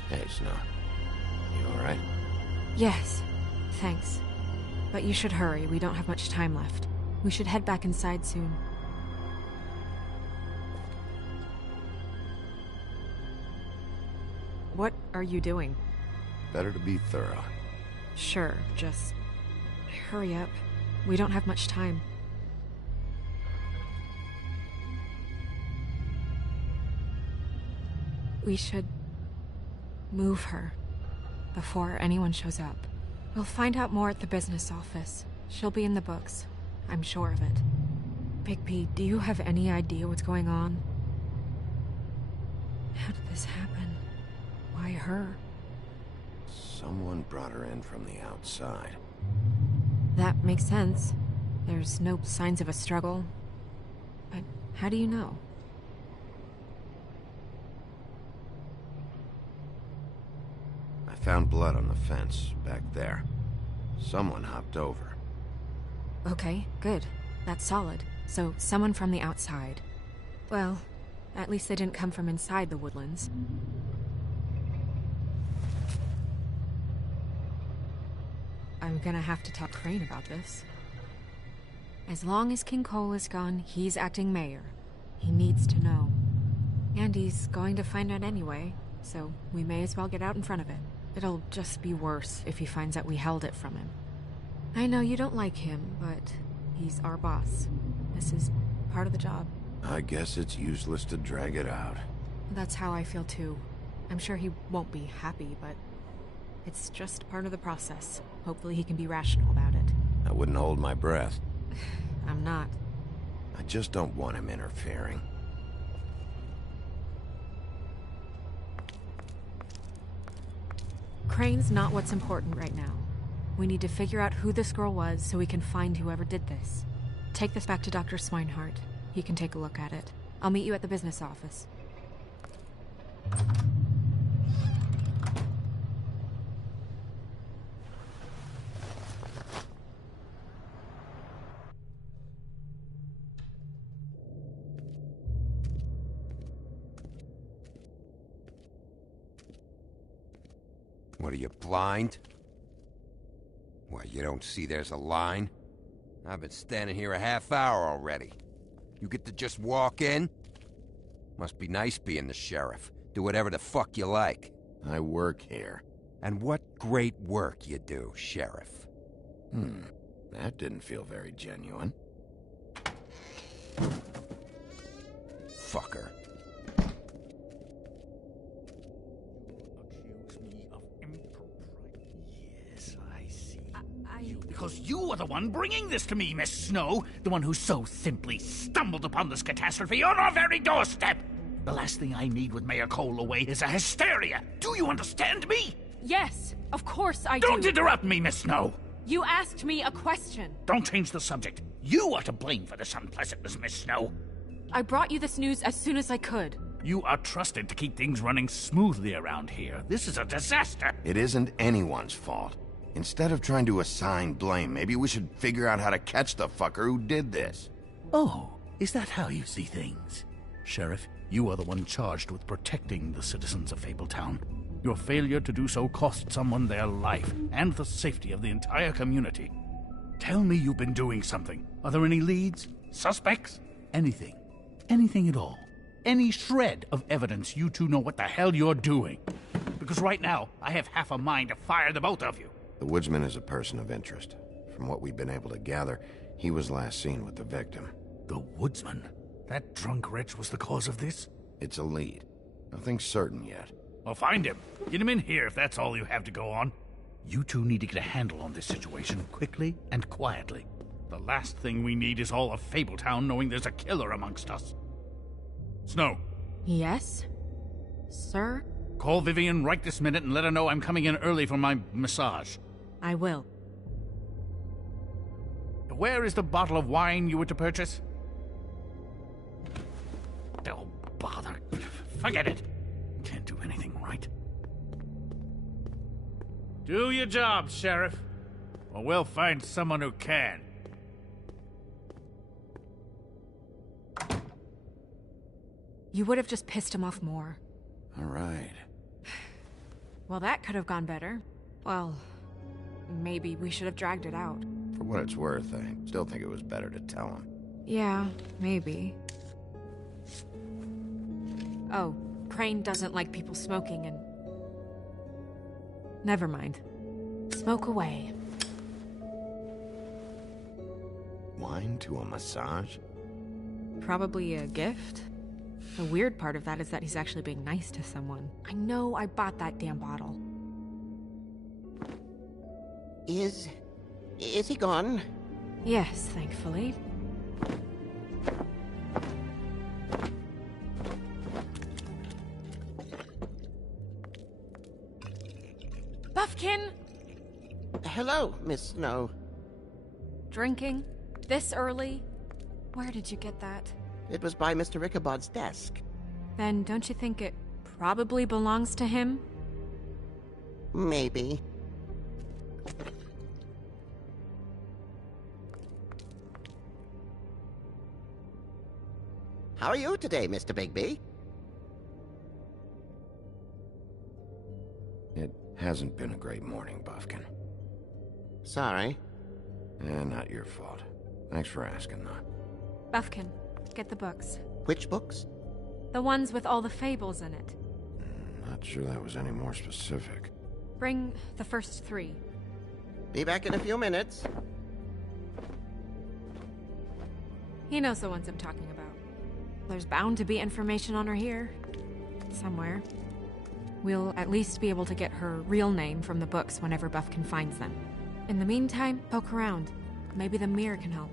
Hey, Snow. You alright? Yes, thanks. But you should hurry, we don't have much time left. We should head back inside soon. What are you doing? Better to be thorough. Sure, just hurry up. We don't have much time. We should move her before anyone shows up. We'll find out more at the business office. She'll be in the books. I'm sure of it. Bigby, do you have any idea what's going on? How did this happen? Why her? Someone brought her in from the outside. That makes sense. There's no signs of a struggle. But how do you know? I found blood on the fence, back there. Someone hopped over. Okay, good. That's solid. So, someone from the outside. Well, at least they didn't come from inside the woodlands. I'm gonna have to talk to Crane about this. As long as King Cole is gone, he's acting mayor. He needs to know. And he's going to find out anyway, so we may as well get out in front of it. It'll just be worse if he finds out we held it from him. I know you don't like him, but he's our boss. This is part of the job. I guess it's useless to drag it out. That's how I feel too. I'm sure he won't be happy, but it's just part of the process. Hopefully he can be rational about it. I wouldn't hold my breath. I'm not. I just don't want him interfering. Crane's not what's important right now. We need to figure out who this girl was so we can find whoever did this. Take this back to Dr. Swinehart. He can take a look at it. I'll meet you at the business office. What, are you blind? What, you don't see there's a line? I've been standing here a half hour already. You get to just walk in? Must be nice being the sheriff. Do whatever the fuck you like. I work here. And what great work you do, Sheriff. That didn't feel very genuine. Fucker. Because you are the one bringing this to me, Miss Snow. The one who so simply stumbled upon this catastrophe on our very doorstep. The last thing I need with Mayor Cole away is a hysteria. Do you understand me? Yes, of course I do. Don't interrupt me, Miss Snow. You asked me a question. Don't change the subject. You are to blame for this unpleasantness, Miss Snow. I brought you this news as soon as I could. You are trusted to keep things running smoothly around here. This is a disaster. It isn't anyone's fault. Instead of trying to assign blame, maybe we should figure out how to catch the fucker who did this. Oh, is that how you see things? Sheriff, you are the one charged with protecting the citizens of Fabletown. Your failure to do so cost someone their life and the safety of the entire community. Tell me you've been doing something. Are there any leads? Suspects? Anything. Anything at all. Any shred of evidence you two know what the hell you're doing. Because right now, I have half a mind to fire the both of you. The woodsman is a person of interest. From what we've been able to gather, he was last seen with the victim. The woodsman? That drunk wretch was the cause of this? It's a lead. Nothing's certain yet. Well, find him. Get him in here if that's all you have to go on. You two need to get a handle on this situation quickly and quietly. The last thing we need is all of Fabletown knowing there's a killer amongst us. Snow. Yes? Sir? Call Vivian right this minute and let her know I'm coming in early for my massage. I will. Where is the bottle of wine you were to purchase? Oh, bother. Forget it. Can't do anything right. Do your job, Sheriff. Or we'll find someone who can. You would have just pissed him off more. All right. Well, that could have gone better. Well, maybe we should have dragged it out. For what it's worth, I still think it was better to tell him. Yeah, maybe. Oh, Crane doesn't like people smoking and... Never mind. Smoke away. Wine to a massage? Probably a gift. The weird part of that is that he's actually being nice to someone. I know I bought that damn bottle. Is he gone? Yes, thankfully. Hello, Miss Snow. Drinking? This early? Where did you get that? It was by Mr. Ichabod's desk. Then don't you think it probably belongs to him? Maybe. How are you today, Mr. Bigby? It hasn't been a great morning, Buffkin. Sorry. Not your fault. Thanks for asking, though. Buffkin, get the books. Which books? The ones with all the fables in it. Not sure that was any more specific. Bring the first 3. Be back in a few minutes. He knows the ones I'm talking about. There's bound to be information on her here. Somewhere. We'll at least be able to get her real name from the books whenever Buffkin finds them. In the meantime, poke around. Maybe the mirror can help.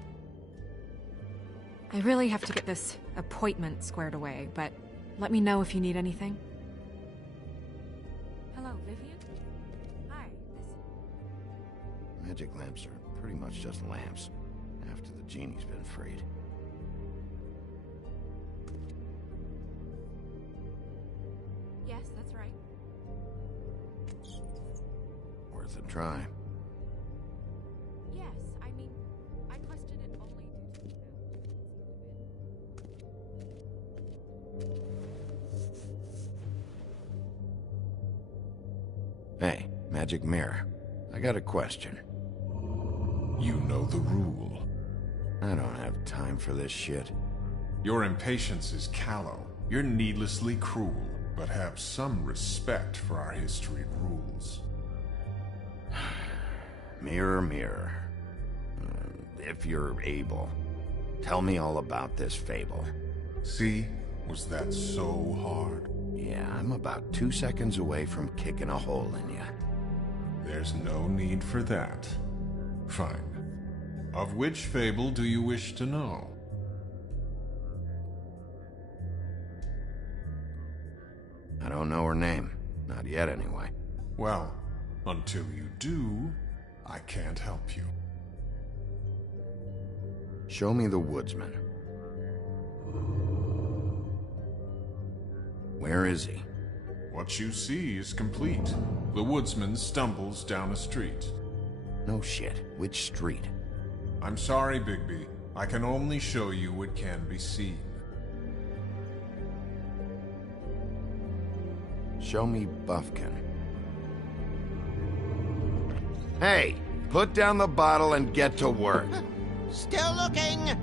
I really have to get this appointment squared away, but let me know if you need anything. Hello, Vivian? Hi, Magic lamps are pretty much just lamps, after the genie's been freed. Yes, that's right. Worth a try. Yes, I mean, I question it only due to Hey, magic mirror. I got a question. You know the rule. I don't have time for this shit. Your impatience is callow. You're needlessly cruel, but have some respect for our history rules. Mirror, mirror. If you're able, tell me all about this fable. See? Was that so hard? Yeah, I'm about 2 seconds away from kicking a hole in you. There's no need for that. Fine. Of which fable do you wish to know? I don't know her name. Not yet, anyway. Well, until you do, I can't help you. Show me the woodsman. Where is he? What you see is complete. The woodsman stumbles down a street. No shit. Which street? I'm sorry, Bigby. I can only show you what can be seen. Show me Buffkin. Hey! Put down the bottle and get to work. Still looking!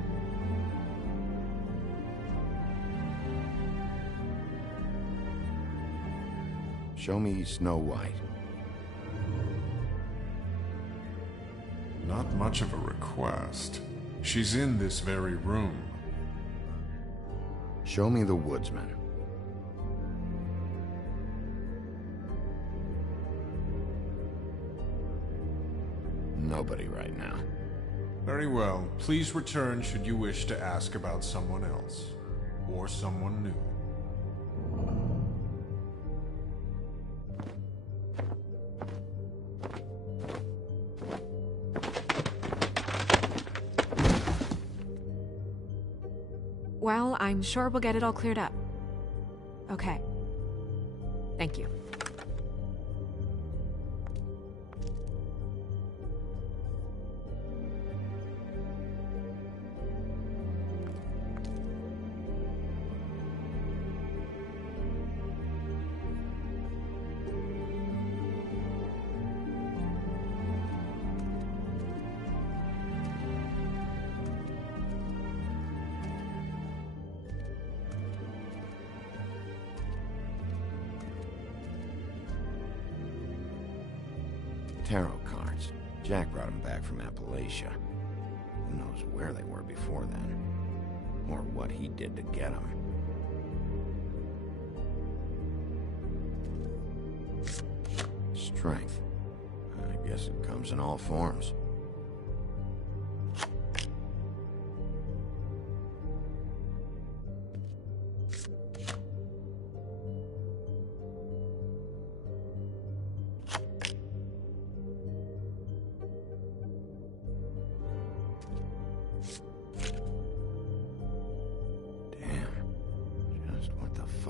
Show me Snow White. Not much of a request. She's in this very room. Show me the woodsman. Nobody right now. Very well. Please return should you wish to ask about someone else. Or someone new. Well, I'm sure we'll get it all cleared up. Okay. Thank you. Tarot cards. Jack brought them back from Appalachia. Who knows where they were before then? Or what he did to get them. Strength. I guess it comes in all forms.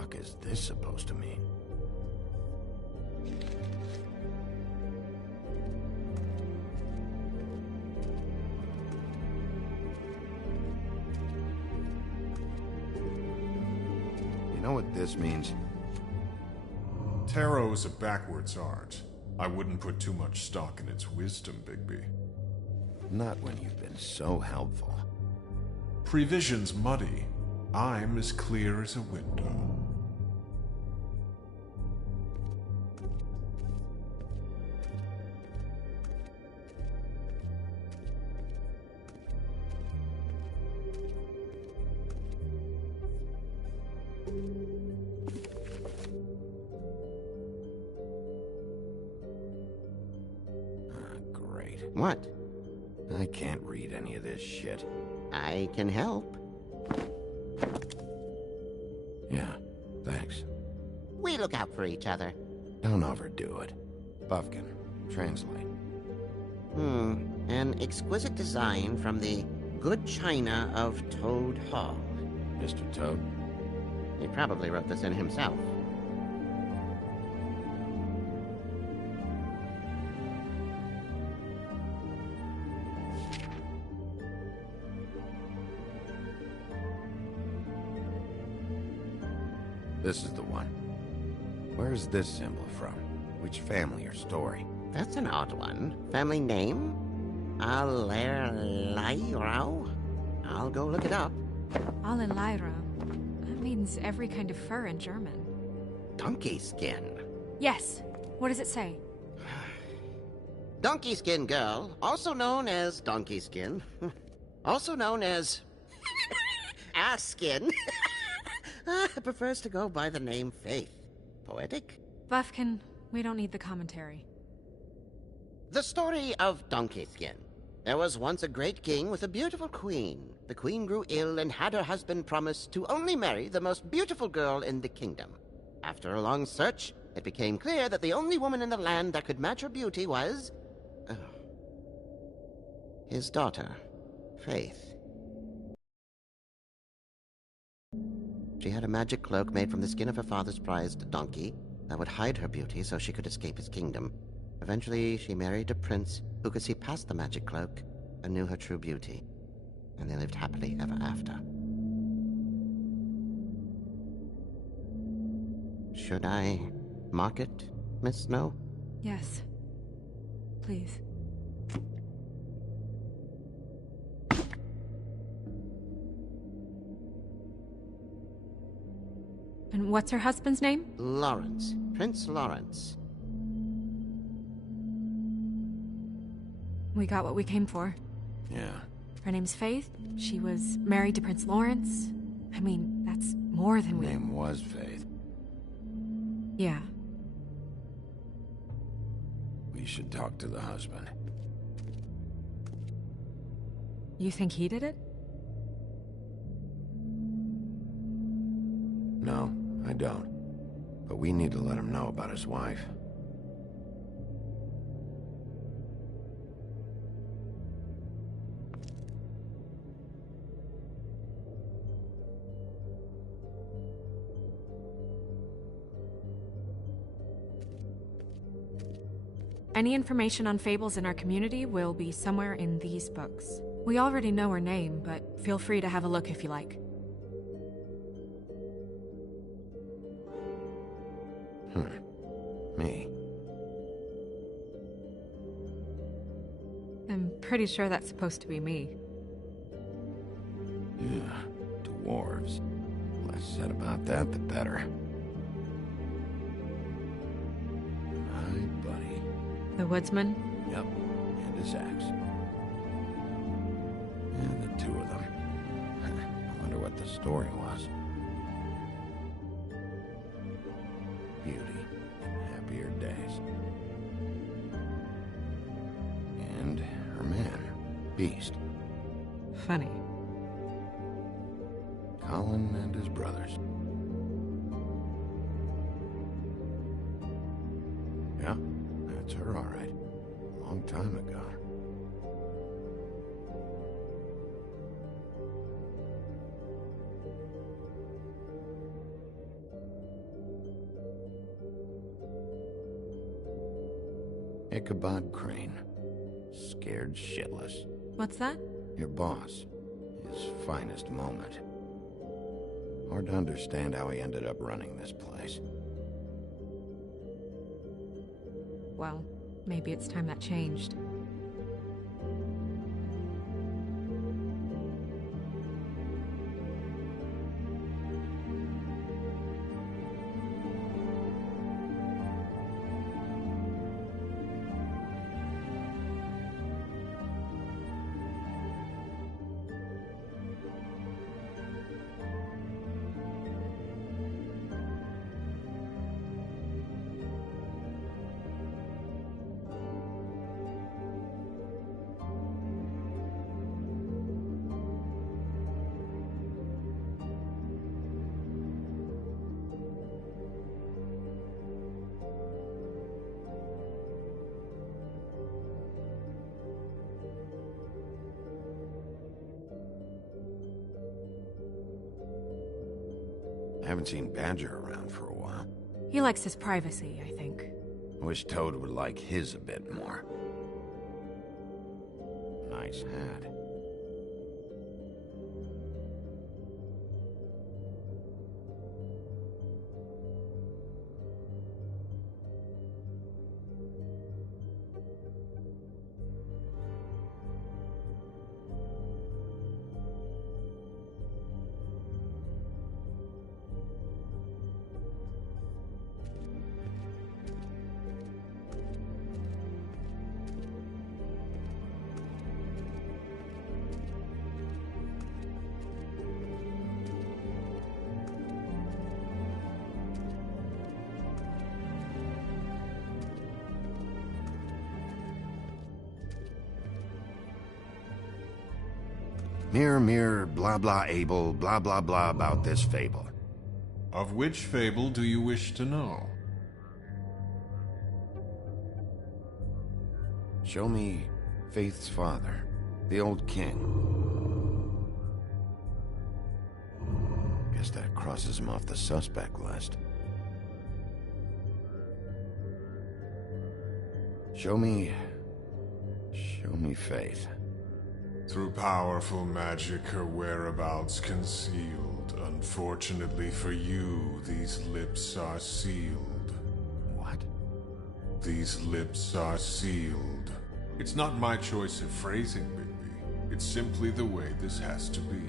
fuck is this supposed to mean? You know what this means? Tarot is a backwards art. I wouldn't put too much stock in its wisdom, Bigby. Not when you've been so helpful. Prevision's muddy. I'm as clear as a window. Great. What? I can't read any of this shit. I can help. Yeah, thanks. We look out for each other. Don't overdo it. Buffkin, translate. An exquisite design from the good china of Toad Hall. Mr. Toad? He probably wrote this in himself. This is the one. Where's this symbol from? Which family or story? That's an odd one. Family name? Allerleirauh? I'll go look it up. Allerleirauh. That means every kind of fur in German. Donkey skin. Yes. What does it say? Donkey skin girl, also known as donkey skin, also known as ass skin, prefers to go by the name Faith. Poetic? Buffkin, we don't need the commentary. The story of Donkey Skin. There was once a great king with a beautiful queen. The queen grew ill and had her husband promise to only marry the most beautiful girl in the kingdom. After a long search, it became clear that the only woman in the land that could match her beauty was... his daughter, Faith. She had a magic cloak made from the skin of her father's prized donkey that would hide her beauty so she could escape his kingdom. Eventually, she married a prince who could see past the magic cloak and knew her true beauty. And they lived happily ever after. Should I mark it, Miss Snow? Yes. Please. And what's her husband's name? Lawrence. Prince Lawrence. We got what we came for. Yeah. Her name's Faith. She was married to Prince Lawrence. I mean, that's more than Her we... name was Faith. Yeah. We should talk to the husband. You think he did it? No, I don't. But we need to let him know about his wife. Any information on fables in our community will be somewhere in these books. We already know her name, but feel free to have a look if you like. Me. I'm pretty sure that's supposed to be me. Yeah, dwarves. Less said about that, the better. My buddy. The woodsman? Yep, and his axe. And the two of them. I wonder what the story was. Beauty. Happier days. And her man, Beast. Funny. Colin and his brothers. Yeah, that's her, all right. A long time ago. Ichabod Crane. Scared shitless. What's that? Your boss. His finest moment. Hard to understand how he ended up running this place. Well, maybe it's time that changed. I haven't seen Badger around for a while. He likes his privacy, I think. I wish Toad would like his a bit more. Nice hat. Mirror, mirror, blah blah able, blah blah blah about this fable. Of which fable do you wish to know? Show me Faith's father, the old king. Guess that crosses him off the suspect list. Show me Faith. Through powerful magic, her whereabouts concealed. Unfortunately for you, these lips are sealed. What? These lips are sealed. It's not my choice of phrasing, Bigby. It's simply the way this has to be.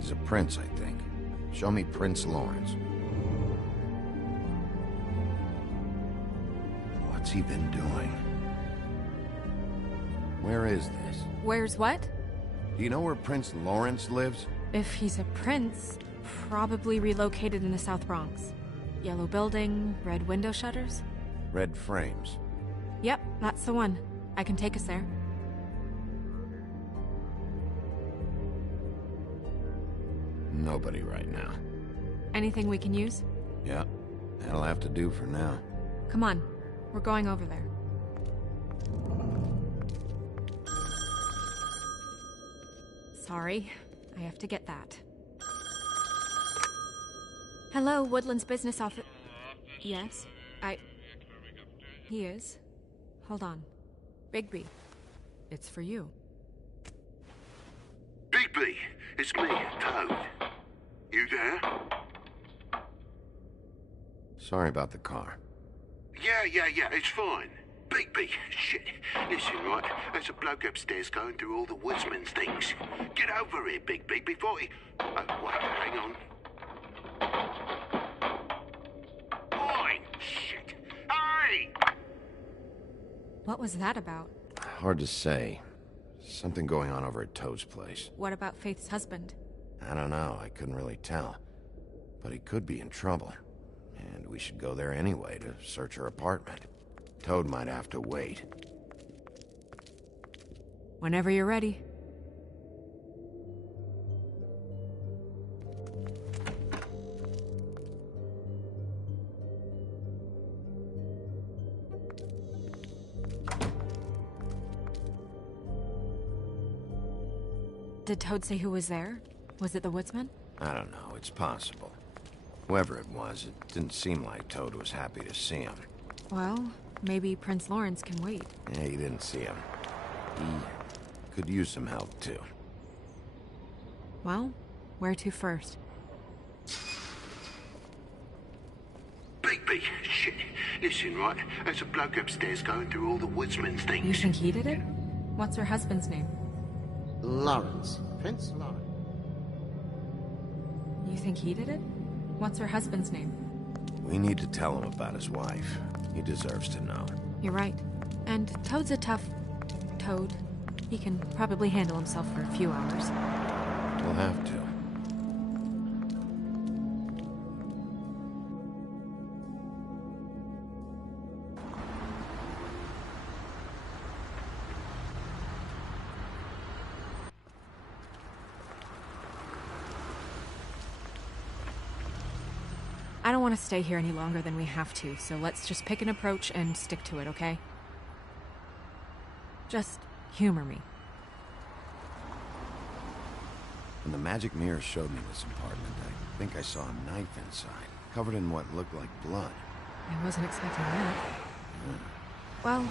He's a prince, I think. Show me Prince Lawrence. What's he been doing? Where is this? Where's what? Do you know where Prince Lawrence lives? If he's a prince, probably relocated in the South Bronx. Yellow building, red window shutters? Red frames. Yep, that's the one. I can take us there. Nobody right now. Anything we can use? Yeah, that'll have to do for now. Come on, we're going over there. Sorry, I have to get that. Hello, Woodland's business office. Yes, He is. Hold on. Bigby, it's for you. Bigby, it's me, Toad. You there? Sorry about the car. Yeah, it's fine. Bigby, shit. Listen, right, there's a bloke upstairs going through all the woodsman's things. Get over here, Bigby, before he... Oh, wait, hang on. Oi, shit. Hey! What was that about? Hard to say. Something going on over at Toad's place. What about Faith's husband? I don't know, I couldn't really tell. But he could be in trouble. And we should go there anyway to search her apartment. Toad might have to wait. Whenever you're ready. Did Toad say who was there? Was it the woodsman? I don't know, it's possible. Whoever it was, it didn't seem like Toad was happy to see him. Well, maybe Prince Lawrence can wait. Yeah, you didn't see him. He could use some help, too. Well, where to first? Bigby, shit. Listen, right? There's a bloke upstairs going through all the woodsman's things. You think he did it? What's her husband's name? Lawrence. Prince Lawrence. You think he did it? What's her husband's name? We need to tell him about his wife. He deserves to know. You're right. And Toad's a tough... Toad. He can probably handle himself for a few hours. We'll have to. I don't want to stay here any longer than we have to, so let's just pick an approach and stick to it, okay? Just humor me. When the magic mirror showed me this apartment, I think I saw a knife inside, covered in what looked like blood. I wasn't expecting that. Well,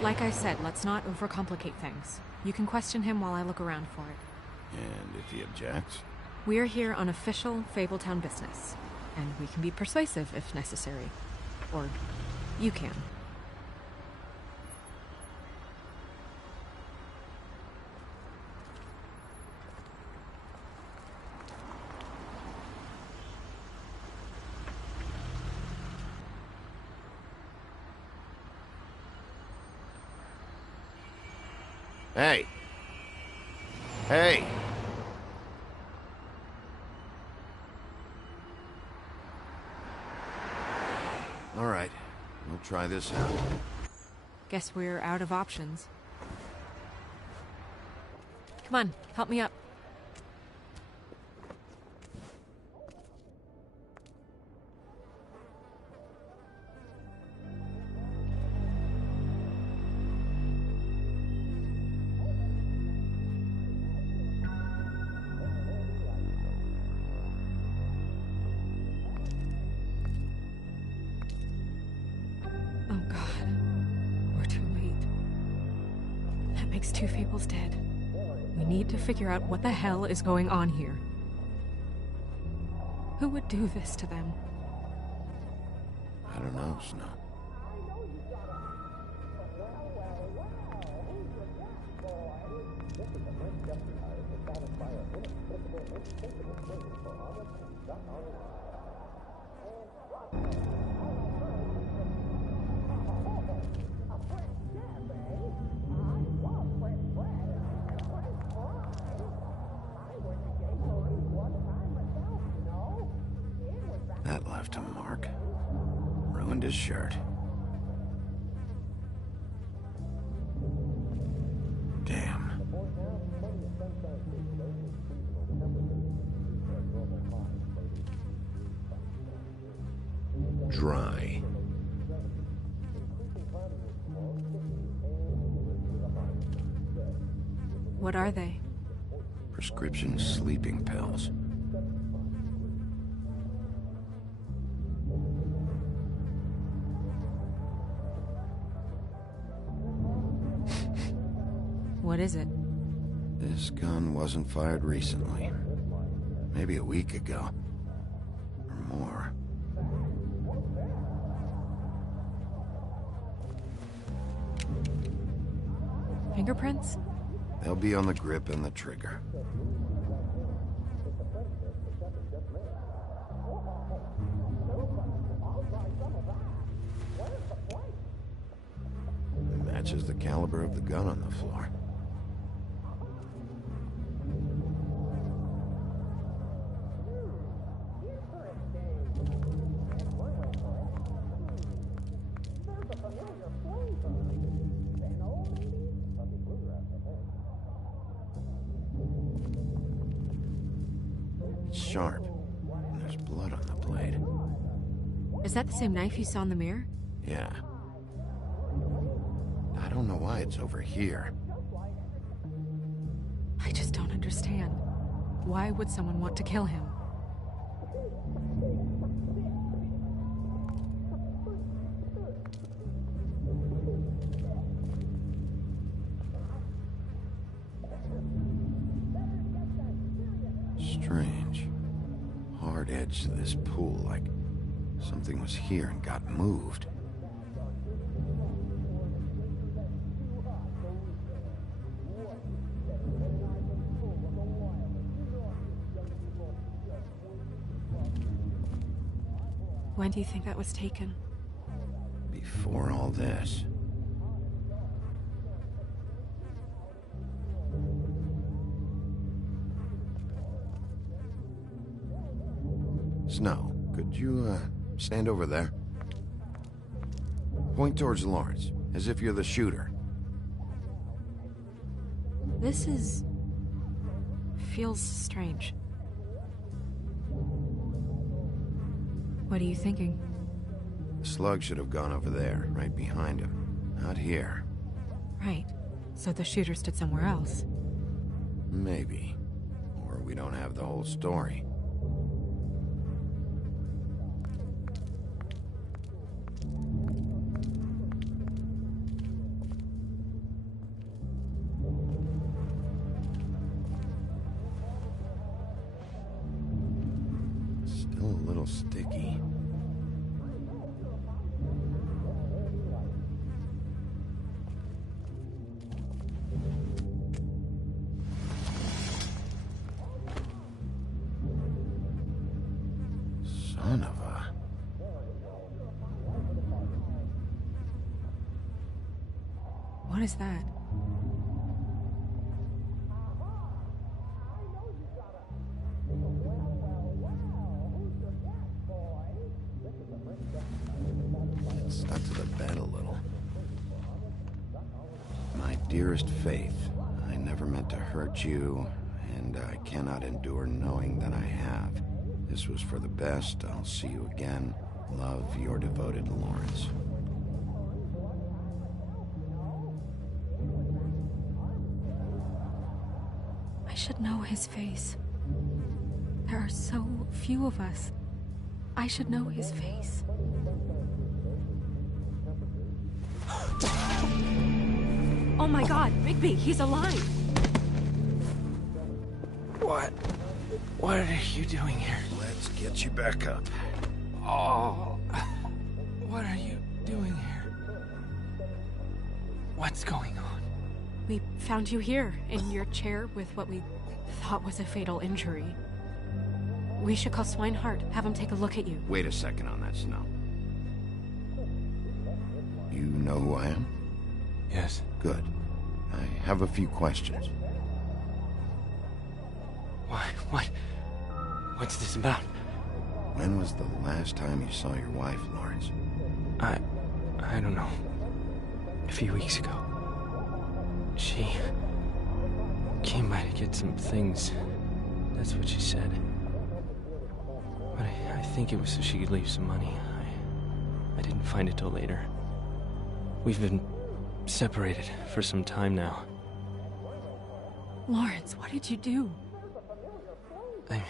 like I said, let's not overcomplicate things. You can question him while I look around for it. And if he objects? We're here on official Fabletown business, and we can be persuasive if necessary. Or you can. Hey! Hey! All right, we'll try this out. Guess we're out of options. Come on, help me up. Two Fables dead. We need to figure out what the hell is going on here. Who would do this to them? I don't know, Snow. That left a mark. Ruined his shirt. Damn. Dry. What are they? Prescription sleeping pills. What is it? This gun wasn't fired recently. Maybe a week ago. Or more. Fingerprints? They'll be on the grip and the trigger. Matches the caliber of the gun on the floor. It's sharp. And there's blood on the blade. Is that the same knife you saw in the mirror? Yeah. I don't know why it's over here. I just don't understand. Why would someone want to kill him? Strange. Hard edge to this pool, like something was here and got moved. When do you think that was taken? Before all this. Snow, could you, stand over there? Point towards Lawrence, as if you're the shooter. This is... feels strange. What are you thinking? The slug should have gone over there, right behind him. Not here. Right. So the shooter stood somewhere else. Maybe. Or we don't have the whole story. Still a little sticky. Son of a... What is that? It stuck to the bed a little. My dearest Faith, I never meant to hurt you, and I cannot endure knowing that I have. This was for the best. I'll see you again. Love, your devoted Lawrence. I should know his face. There are so few of us. I should know his face. Oh my God, Bigby, he's alive! What are you doing here? Let's get you back up. Oh, what are you doing here? What's going on? We found you here, in your chair with what we thought was a fatal injury. We should call Swinehart, have him take a look at you. Wait a second on that, Snow. You know who I am? Yes. Good. I have a few questions. What's this about? When was the last time you saw your wife, Lawrence? I don't know. A few weeks ago. She came by to get some things. That's what she said. But I think it was so she could leave some money. I didn't find it till later. We've been separated for some time now. Lawrence, what did you do? I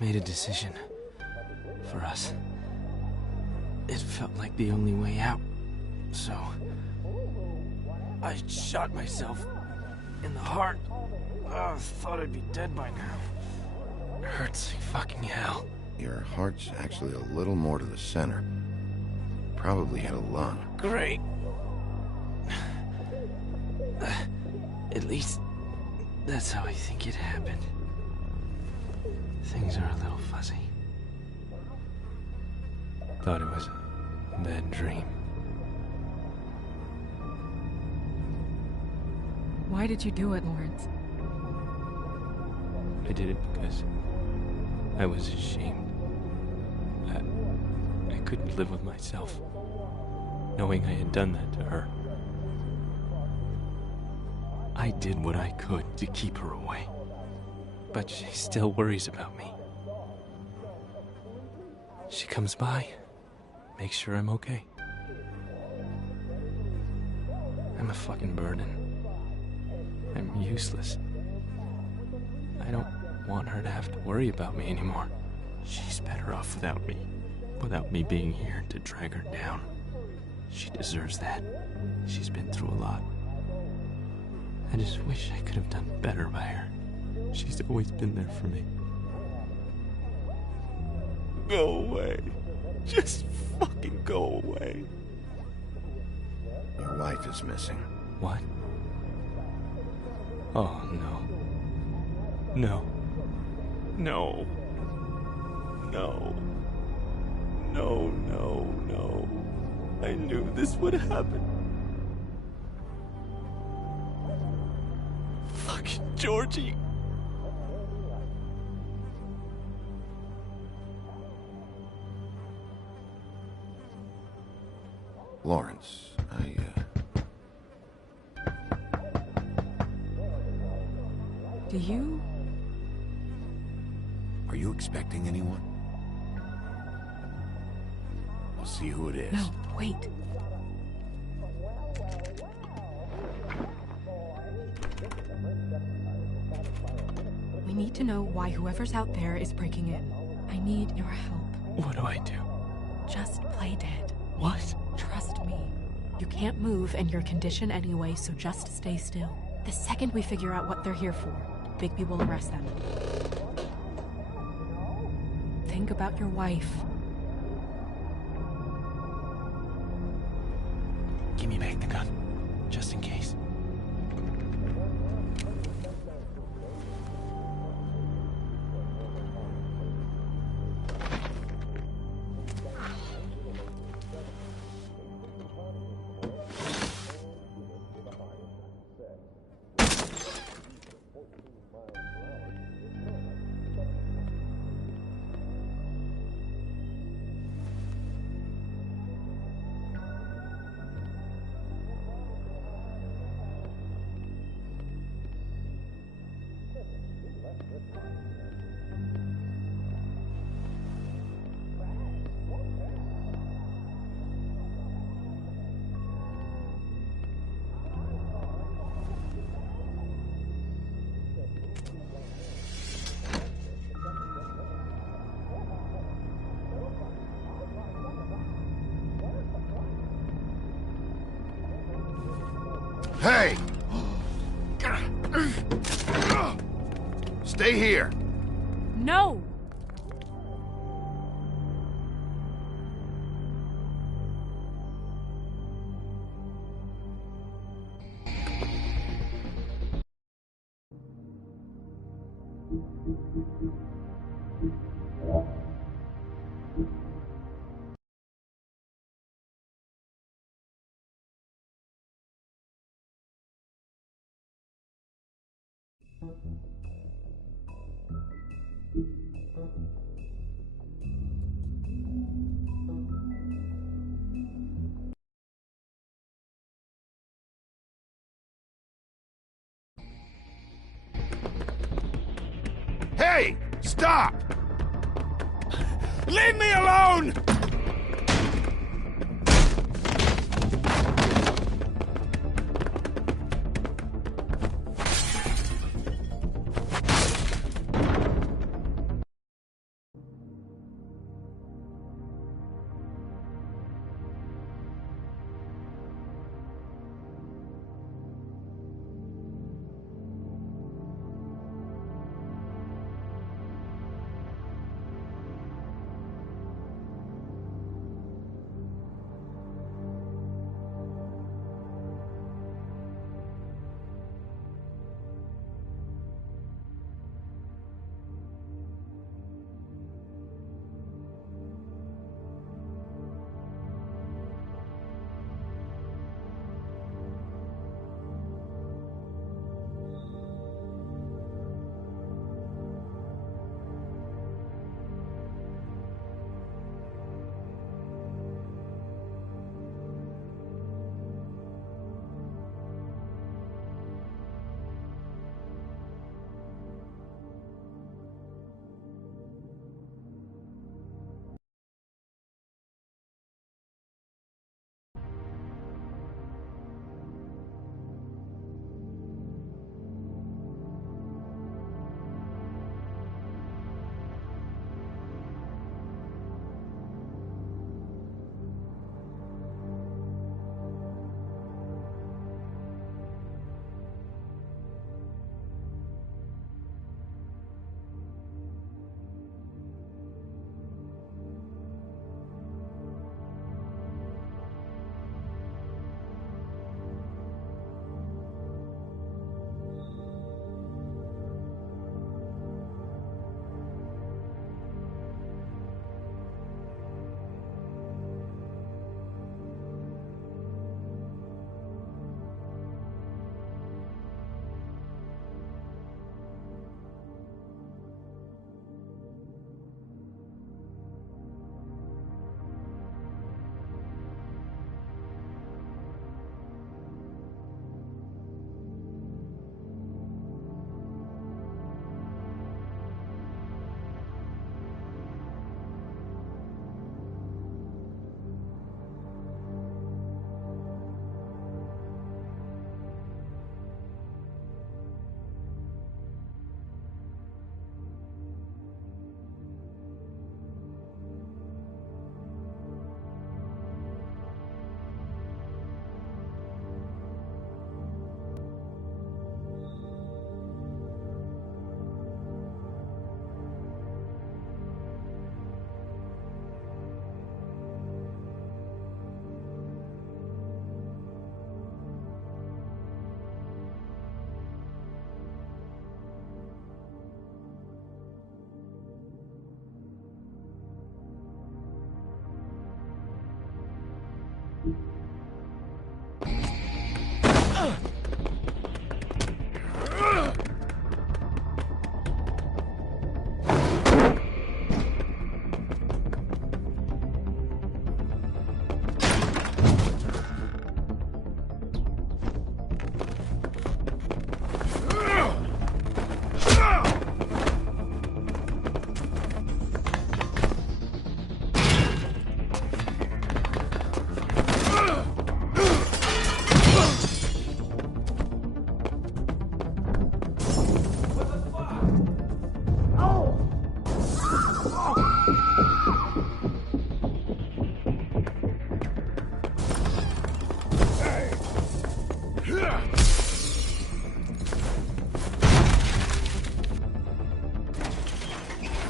made a decision for us. It felt like the only way out, so I shot myself in the heart. I thought I'd be dead by now. It hurts like fucking hell. Your heart's actually a little more to the center. Probably hit a lung. Great. At least that's how I think it happened. Things are a little fuzzy. Thought it was a bad dream. Why did you do it, Lawrence? I did it because I was ashamed. I couldn't live with myself, knowing I had done that to her. I did what I could to keep her away, but she still worries about me. She comes by, makes sure I'm okay. I'm a fucking burden. I'm useless. I don't want her to have to worry about me anymore. She's better off without me being here to drag her down. She deserves that. She's been through a lot. I just wish I could have done better by her. She's always been there for me. Go away. Just fucking go away. Your wife is missing. What? Oh, no. No. No. No. No, no, no. I knew this would happen. Fucking Georgie. Lawrence, Do you? Are you expecting anyone? I'll see who it is. No, wait. We need to know why whoever's out there is breaking in. I need your help. What do I do? Just play dead. What? Trust me. You can't move and your condition anyway, so just stay still. The second we figure out what they're here for, Bigby will arrest them. Think about your wife. Give me back the gun, just in case. Hey! Stay here. No! Hey! Stop! Leave me alone!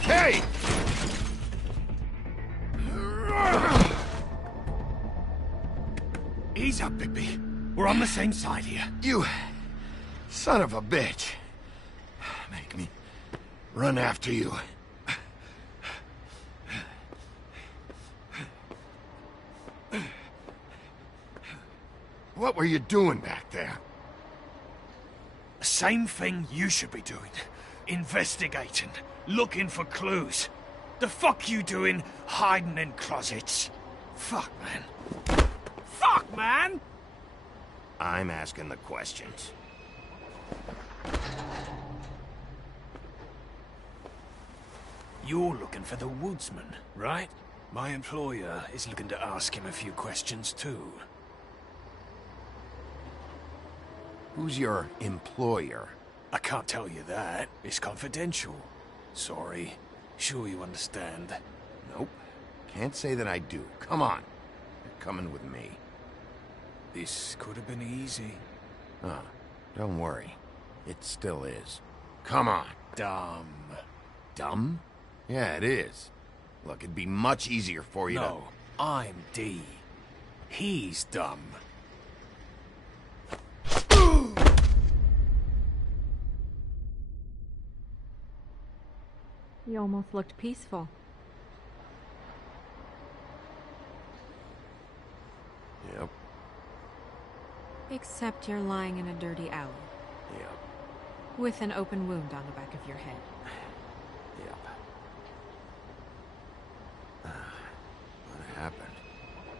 Hey! Ease up, Bigby. We're on the same side here. You son of a bitch. Make me run after you. What were you doing back there? Same thing you should be doing. Investigating. Looking for clues. The fuck you doing hiding in closets? Fuck, man. Fuck, man! I'm asking the questions. You're looking for the woodsman, right? My employer is looking to ask him a few questions, too. Who's your employer? I can't tell you that. It's confidential. Sorry. Sure you understand. Nope. Can't say that I do. Come on. You're coming with me. This could have been easy. Don't worry. It still is. Come on. Dumb. Dumb? Yeah, it is. Look, it'd be much easier for you No, I'm D. He's dumb. You almost looked peaceful. Yep. Except you're lying in a dirty alley. Yep. With an open wound on the back of your head. Yep. What happened?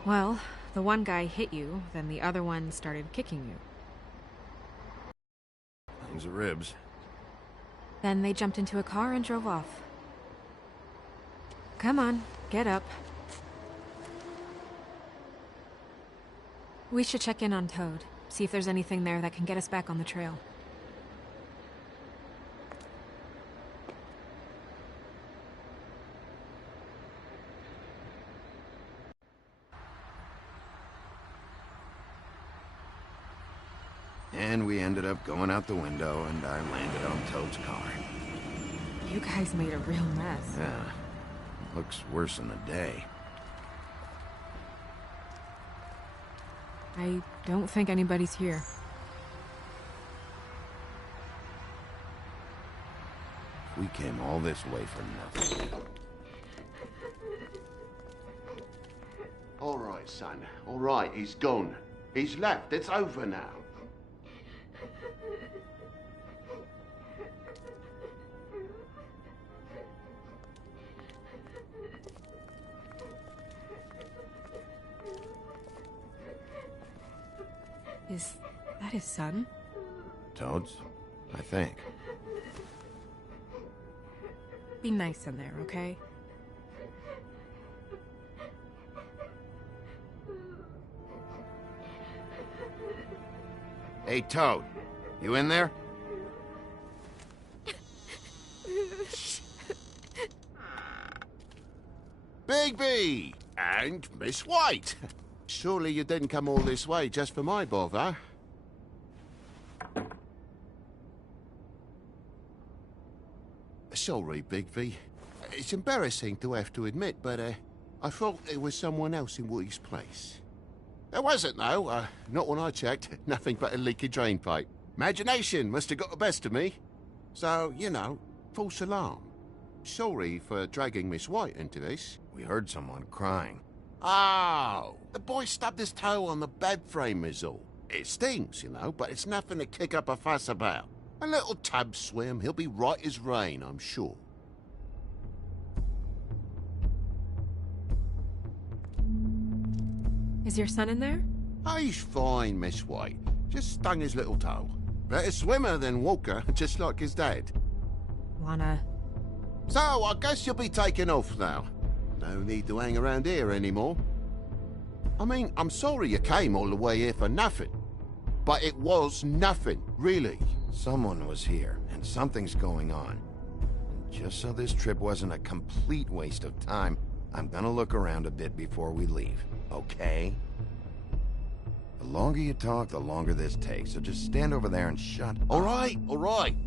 Well, the one guy hit you, then the other one started kicking you. Those are ribs. Then they jumped into a car and drove off. Come on, get up. We should check in on Toad, see if there's anything there that can get us back on the trail. And we ended up going out the window, and I landed on Toad's car. You guys made a real mess. Yeah. Looks worse in the day. I don't think anybody's here. We came all this way for nothing. All right, son. All right, he's gone. He's left. It's over now. Is that his son? Toad's? I think. Be nice in there, okay? Hey, Toad. You in there? Bigby! And Miss White! Surely you didn't come all this way just for my bother? Sorry, Bigby. It's embarrassing to have to admit, but I thought there was someone else in Woody's place. There wasn't, though. Not when I checked. Nothing but a leaky drain pipe. Imagination must have got the best of me. So, you know, false alarm. Sorry for dragging Miss White into this. We heard someone crying. Oh, the boy stubbed his toe on the bed frame is all. It stings, you know, but it's nothing to kick up a fuss about. A little tub swim, he'll be right as rain, I'm sure. Is your son in there? Oh, he's fine, Miss White. Just stung his little toe. Better swimmer than Walker, just like his dad. Lana. So, I guess you'll be taking off now. No need to hang around here anymore. I mean, I'm sorry you came all the way here for nothing. But it was nothing, really. Someone was here, and something's going on. Just so this trip wasn't a complete waste of time, I'm gonna look around a bit before we leave, okay? The longer you talk, the longer this takes, so just stand over there and shut up. All right.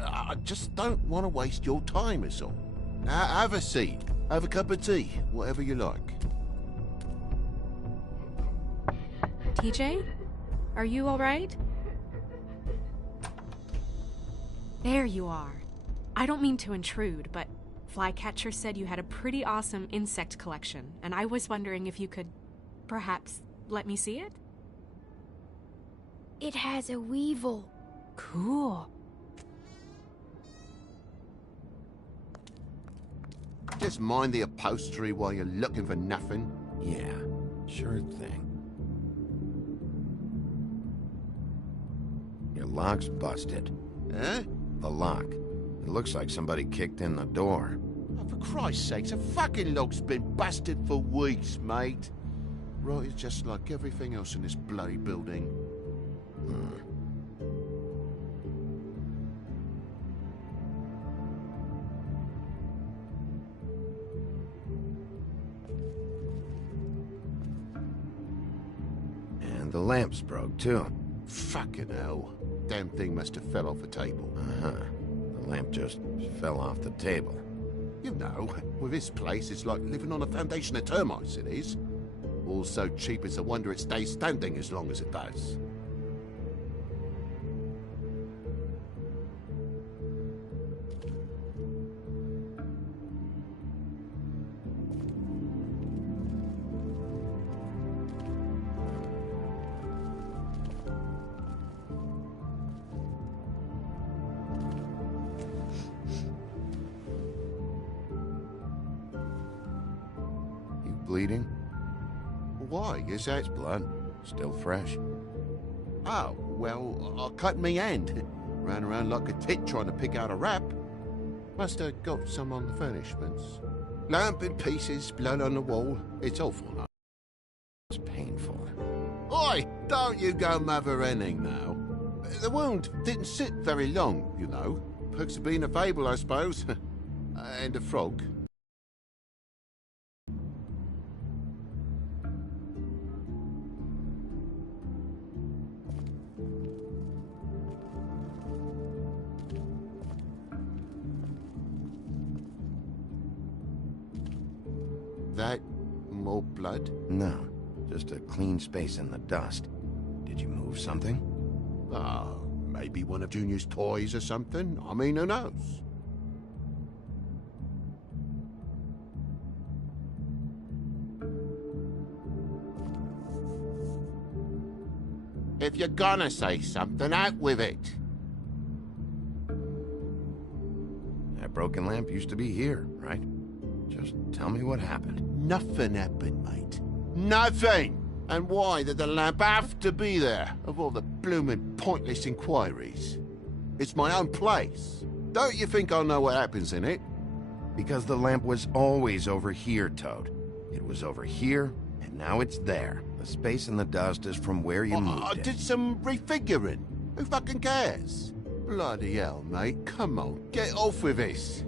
I just don't want to waste your time, is all. Have a seat. Have a cup of tea, whatever you like. TJ? Are you alright? There you are. I don't mean to intrude, but Flycatcher said you had a pretty awesome insect collection, and I was wondering if you could perhaps let me see it? It has a weevil. Cool. Just mind the upholstery while you're looking for nothing. Yeah, sure thing. Your lock's busted. Eh? The lock. It looks like somebody kicked in the door. Oh, for Christ's sakes, a fucking lock's been busted for weeks, mate. Right, it's just like everything else in this bloody building. And the lamp's broke, too. Fucking hell. Damn thing must have fell off a table. Uh-huh. The lamp just fell off the table. You know, with this place, it's like living on a foundation of termites, it is. All so cheap it's a wonder it stays standing as long as it does. Bleeding? Why? Is that... It's blood. Still fresh. Oh, well, I cut me hand. Ran around like a tit trying to pick out a wrap. Must have got some on the furnishments. Lamp in pieces, blood on the wall. It's awful. It's painful. Oi! Don't you go mother-henning now. The wound didn't sit very long, you know. Perks of being a fable, I suppose. And a frog. That more blood? No, just a clean space in the dust. Did you move something? Maybe one of Junior's toys or something. I mean, who knows? If you're gonna say something, out with it. That broken lamp used to be here, right? Just tell me what happened. Nothing happened, mate. Nothing! And why did the lamp have to be there, of all the bloomin' pointless inquiries? It's my own place. Don't you think I know what happens in it? Because the lamp was always over here, Toad. It was over here, and now it's there. The space in the dust is from where you moved I it. did some refiguring. Who fucking cares? Bloody hell, mate. Come on, get off with this.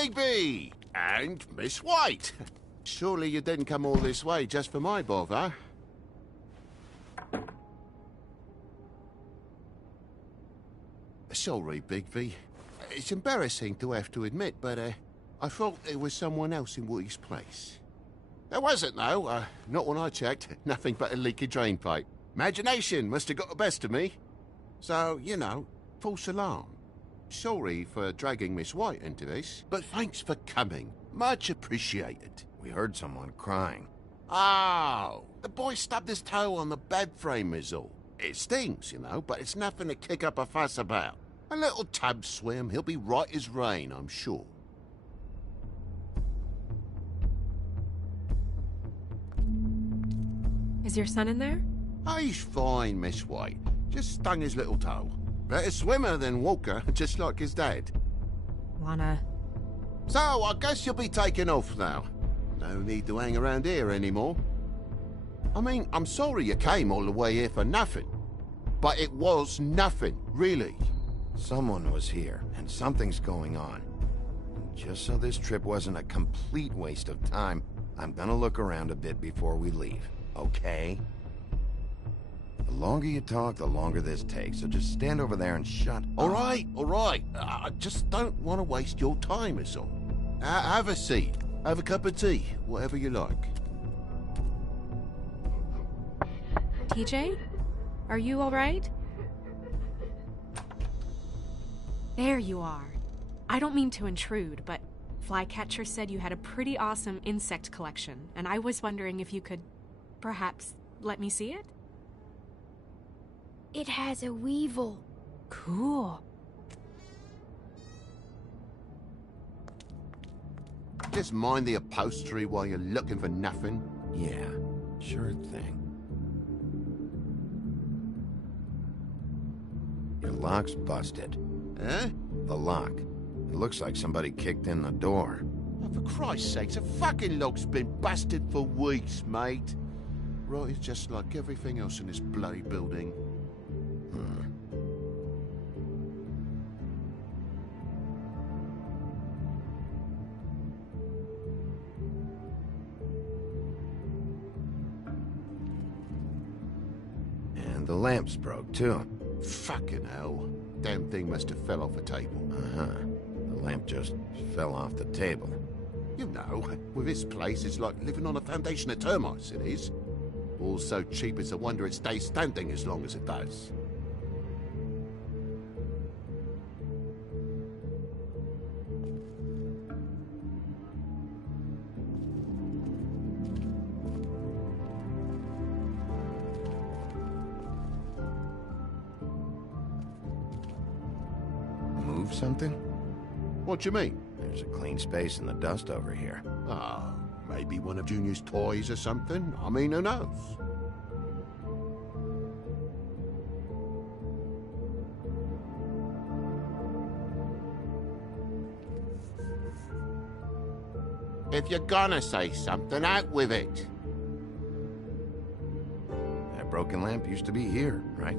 Bigby! And Miss White! Surely you didn't come all this way just for my bother? Sorry, Bigby. It's embarrassing to have to admit, but I thought there was someone else in Woody's place. There wasn't, though. Not when I checked. Nothing but a leaky drain pipe. Imagination must have got the best of me. So, you know, false alarm. Sorry for dragging Miss White into this, but thanks for coming. Much appreciated. We heard someone crying. Oh, the boy stubbed his toe on the bed frame is all. It stings, you know, but it's nothing to kick up a fuss about. A little tub swim, he'll be right as rain, I'm sure. Is your son in there? Oh, he's fine, Miss White. Just stung his little toe. Better swimmer than Walker, just like his dad. Lana. So, I guess you'll be taking off now. No need to hang around here anymore. I mean, I'm sorry you came all the way here for nothing. But it was nothing, really. Someone was here, and something's going on. Just so this trip wasn't a complete waste of time, I'm gonna look around a bit before we leave, okay? The longer you talk, the longer this takes, so just stand over there and shut up. All right. I just don't want to waste your time, is all. Have a seat. Have a cup of tea, whatever you like. TJ? Are you all right? There you are. I don't mean to intrude, but Flycatcher said you had a pretty awesome insect collection, and I was wondering if you could perhaps let me see it? It has a weevil. Cool. Just mind the upholstery while you're looking for nothing. Yeah, sure thing. Your lock's busted. Eh? The lock. It looks like somebody kicked in the door. Oh, for Christ's sakes, the fucking lock's been busted for weeks, mate. Right, it's just like everything else in this bloody building. And the lamp's broke, too. Fucking hell. Damn thing must have fell off a table. Uh-huh. The lamp just fell off the table. You know, with this place, it's like living on a foundation of termites, it is. All so cheap it's a wonder it stays standing as long as it does. Move something? What do you mean? There's a clean space in the dust over here. Ah, maybe one of Junior's toys or something. I mean, who knows? If you're gonna say something, out with it. That broken lamp used to be here, right?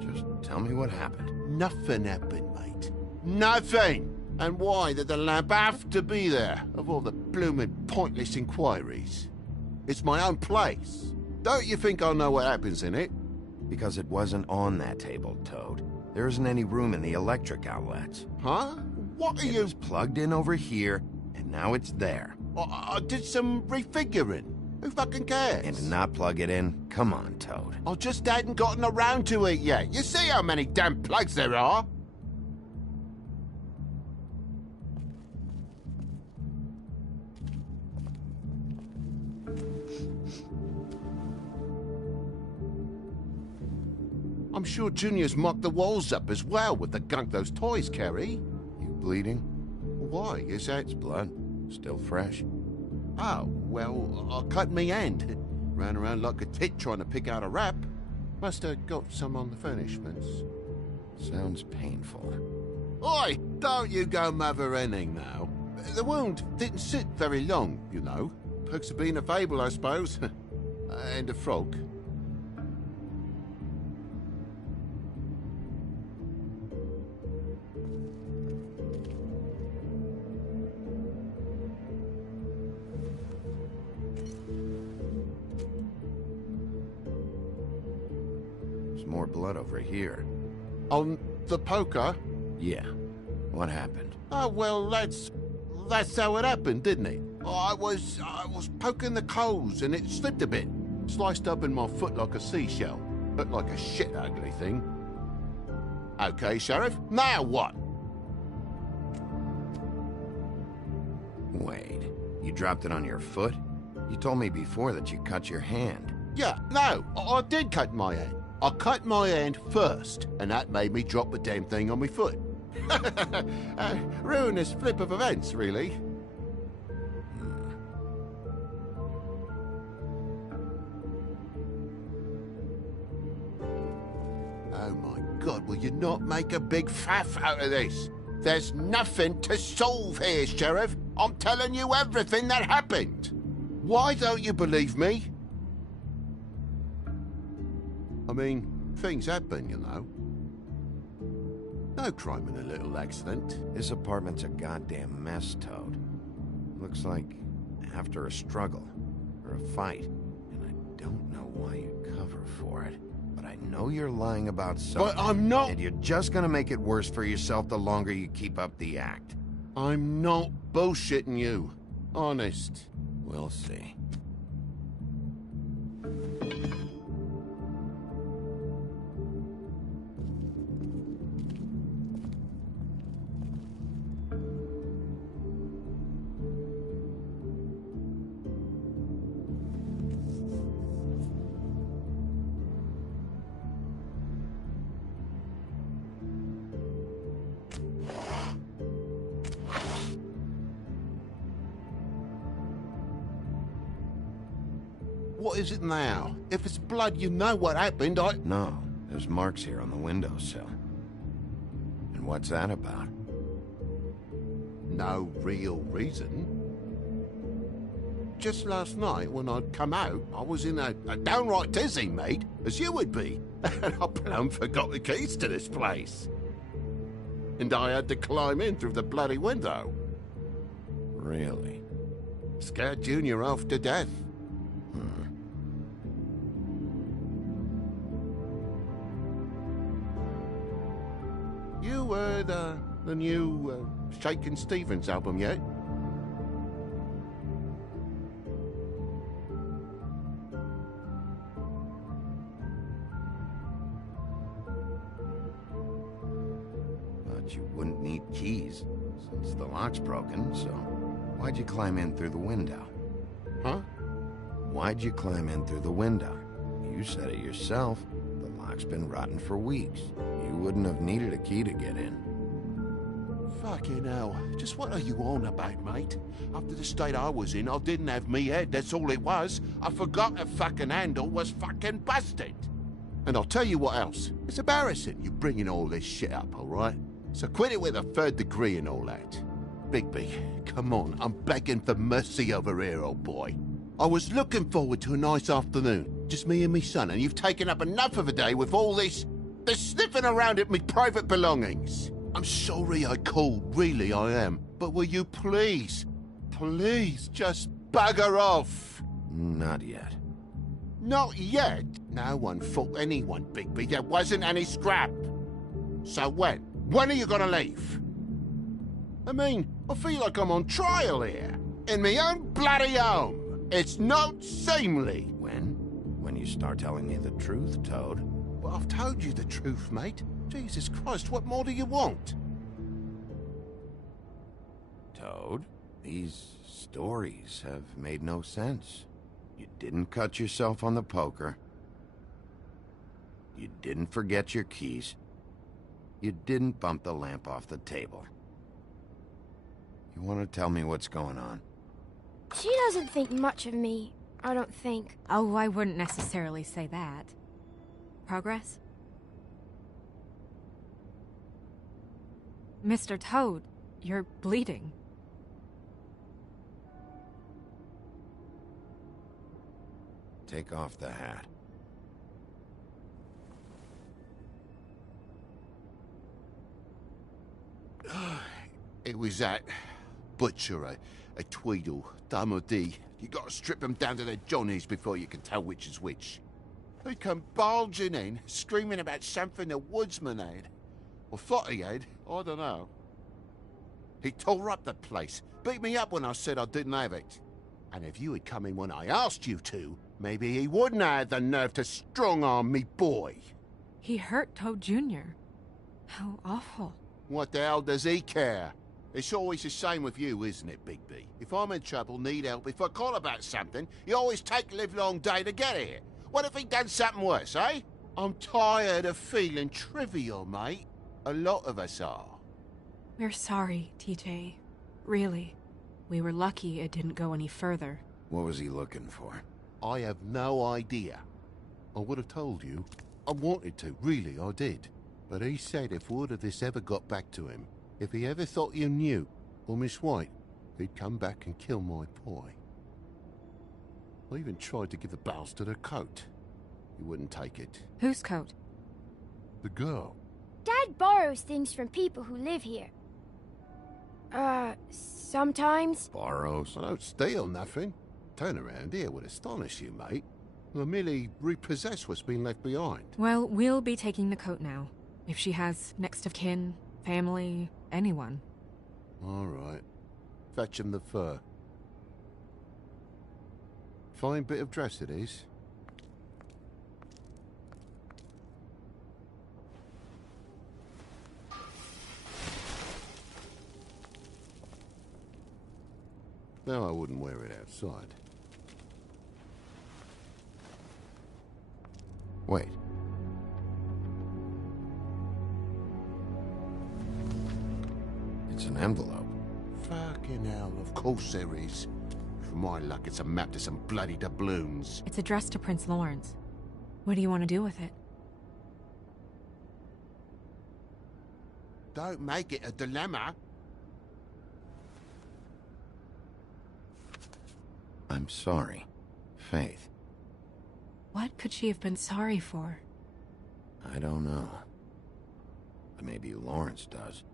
Just tell me what happened. Nothing happened, mate. Nothing! And why did the lamp have to be there, of all the blooming pointless inquiries? It's my own place. Don't you think I'll know what happens in it? Because it wasn't on that table, Toad. There isn't any room in the electric outlets. Huh? What are you... It was plugged in over here, and now it's there. I did some refiguring. Who fucking cares? And to not plug it in? Come on, Toad. I just hadn't gotten around to it yet. You see how many damn plugs there are? I'm sure Junior's mocked the walls up as well with the gunk those toys carry. You bleeding? Why? Is that... It's blood. Still fresh. Oh, well, I cut me hand. Ran around like a tit trying to pick out a wrap. Must have got some on the furnishments. Sounds painful. Oi! Don't you go mother-henning now. The wound didn't sit very long, you know. Perks of being a fable, I suppose. And a frog. There's more blood over here. On the poker? Yeah. What happened? Oh, well, that's how it happened, didn't it? I was poking the coals and it slipped a bit. Sliced up in my foot like a seashell. Looked like a shit ugly thing. Okay, Sheriff, now what? Wait, you dropped it on your foot? You told me before that you cut your hand. Yeah, no, I did cut my hand. I cut my hand first, and that made me drop the damn thing on my foot. Ruinous flip of events, really. Oh my God, will you not make a big faff out of this? There's nothing to solve here, Sheriff. I'm telling you everything that happened. Why don't you believe me? I mean, things happen, you know. No crime in a little accident. This apartment's a goddamn mess, Toad. Looks like after a struggle, or a fight. And I don't know why you cover for it. But I know you're lying about something. But I'm not... And you're just gonna make it worse for yourself the longer you keep up the act. I'm not bullshitting you. Honest. We'll see. What is it now? If it's blood, you know what happened. No, there's marks here on the windowsill. And what's that about? No real reason. Just last night, when I'd come out, I was in a downright dizzy, mate, as you would be. And I plumb forgot the keys to this place. And I had to climb in through the bloody window. Really? Scared Junior half to death. You heard the new Shakin' Stevens album yet? But you wouldn't need keys, since the lock's broken, so why'd you climb in through the window? Huh? Why'd you climb in through the window? You said it yourself. The lock's been rotten for weeks. You wouldn't have needed a key to get in. Fucking hell. Just what are you on about, mate? After the state I was in, I didn't have me head, that's all it was. I forgot the fucking handle was fucking busted. And I'll tell you what else. It's embarrassing you bringing all this shit up, alright? So quit it with a third degree and all that. Bigby, come on, I'm begging for mercy over here, old boy. I was looking forward to a nice afternoon, just me and me son, and you've taken up enough of a day with all this sniffing around at me private belongings. I'm sorry I called, really I am. But will you please just bugger off? Not yet. Not yet? No one fought anyone, Bigby. There wasn't any scrap. So when? When are you gonna leave? I mean, I feel like I'm on trial here. In my own bloody home. It's not seemly. When? When you start telling me the truth, Toad. Well, I've told you the truth, mate. Jesus Christ, what more do you want? Toad, these stories have made no sense. You didn't cut yourself on the poker. You didn't forget your keys. You didn't bump the lamp off the table. You want to tell me what's going on? She doesn't think much of me, I don't think. Oh, I wouldn't necessarily say that. Progress? Mr. Toad, you're bleeding. Take off the hat. It was that butcher, a Tweedle, Damo D. You gotta strip them down to their johnnies before you can tell which is which. He come bulging in, screaming about something the woodsman had. Or thought he had, I don't know. He tore up the place, beat me up when I said I didn't have it. And if you had come in when I asked you to, maybe he wouldn't have had the nerve to strong-arm me boy. He hurt Toad Jr. How awful. What the hell does he care? It's always the same with you, isn't it, Bigby? If I'm in trouble, need help, if I call about something, you always take a livelong day to get here. What if he'd done something worse, eh? I'm tired of feeling trivial, mate. A lot of us are. We're sorry, TJ. Really. We were lucky it didn't go any further. What was he looking for? I have no idea. I would have told you. I wanted to, really, I did. But he said if word of this ever got back to him, if he ever thought you knew, or Miss White, he'd come back and kill my boy. I even tried to give the bastard a coat. He wouldn't take it. Whose coat? The girl. Dad borrows things from people who live here. Sometimes. Borrows? I don't steal nothing. Turn around here would astonish you, mate. I merely repossess what's been left behind. Well, we'll be taking the coat now. If she has next of kin, family, anyone. All right. Fetch him the fur. Fine bit of dress it is. No, I wouldn't wear it outside. Wait. It's an envelope. Fucking hell, of course there is. For my luck, it's a map to some bloody doubloons. It's addressed to Prince Lawrence. What do you want to do with it? Don't make it a dilemma. I'm sorry, Faith. What could she have been sorry for? I don't know. But maybe Lawrence does.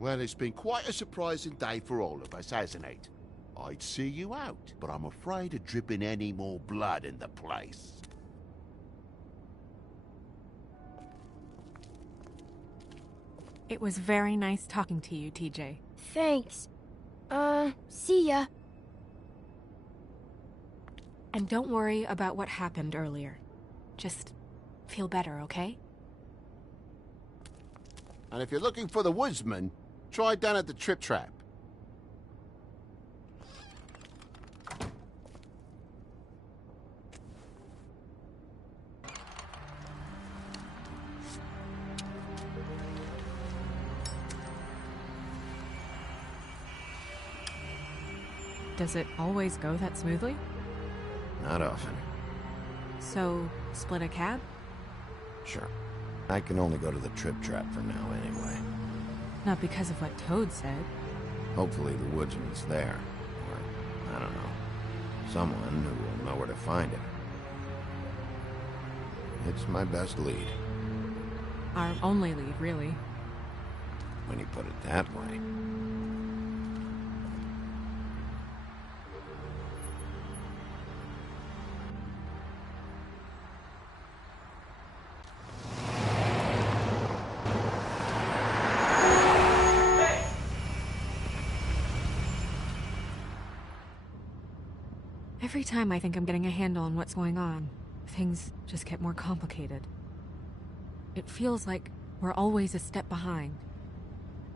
Well, it's been quite a surprising day for all of us, hasn't it? I'd see you out, but I'm afraid of dripping any more blood in the place. It was very nice talking to you, TJ. Thanks. See ya. And don't worry about what happened earlier. Just feel better, okay? And if you're looking for the woodsman, try down at the Trip Trap. Does it always go that smoothly? Not often. So, split a cab? Sure. I can only go to the Trip Trap for now anyway. Not because of what Toad said. Hopefully the woodsman's there. Or, I don't know. Someone who will know where to find him. It's my best lead. Our only lead, really. When you put it that way. Every time I think I'm getting a handle on what's going on, things just get more complicated. It feels like we're always a step behind.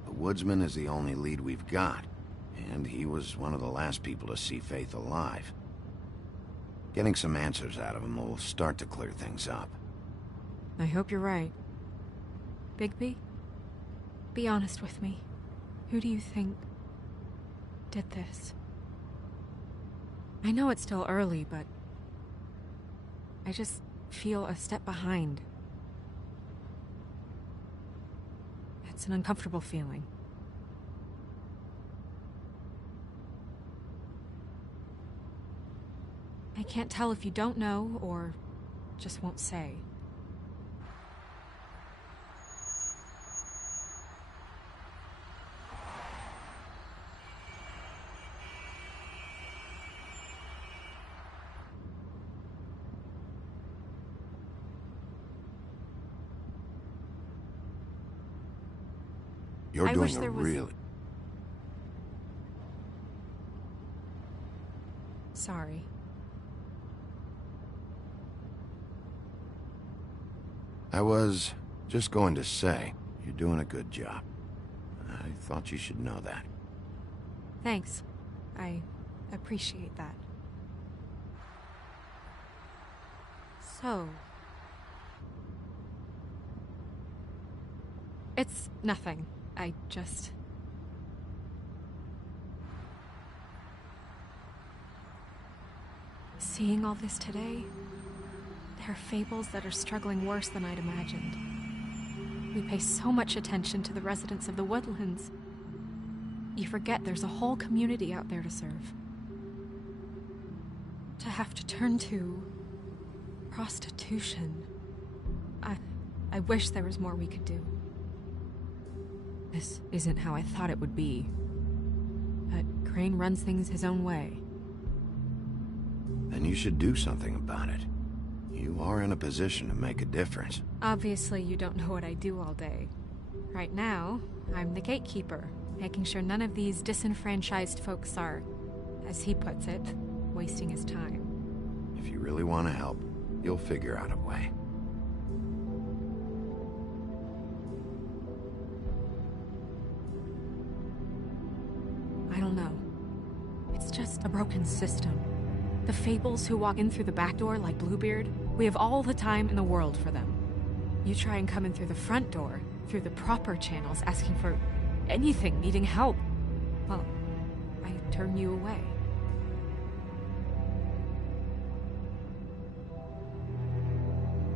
The woodsman is the only lead we've got, and he was one of the last people to see Faith alive. Getting some answers out of him will start to clear things up. I hope you're right. Bigby, be honest with me. Who do you think did this? I know it's still early, but I just feel a step behind. It's an uncomfortable feeling. I can't tell if you don't know or just won't say. You're I wish doing a there was... really... Sorry. I was just going to say, you're doing a good job. I thought you should know that. Thanks. I appreciate that. So... It's nothing. I just... Seeing all this today, there are fables that are struggling worse than I'd imagined. We pay so much attention to the residents of the woodlands. You forget there's a whole community out there to serve. To have to turn to... prostitution. I wish there was more we could do. This isn't how I thought it would be. But Crane runs things his own way. Then you should do something about it. You are in a position to make a difference. Obviously, you don't know what I do all day. Right now, I'm the gatekeeper, making sure none of these disenfranchised folks are, as he puts it, wasting his time. If you really want to help, you'll figure out a way. I don't know. It's just a broken system. The fables who walk in through the back door like Bluebeard, we have all the time in the world for them. You try and come in through the front door, through the proper channels, asking for anything, needing help. Well, I turn you away.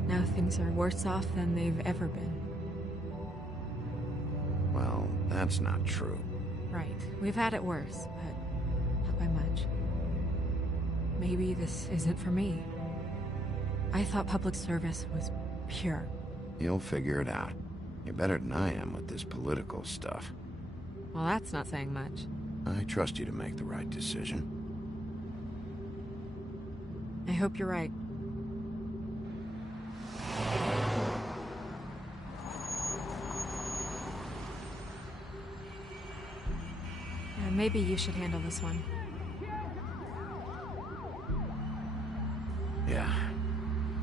Now things are worse off than they've ever been. Well, that's not true. Right. We've had it worse, but not by much. Maybe this isn't for me. I thought public service was pure. You'll figure it out. You're better than I am with this political stuff. Well, that's not saying much. I trust you to make the right decision. I hope you're right. Maybe you should handle this one. Yeah,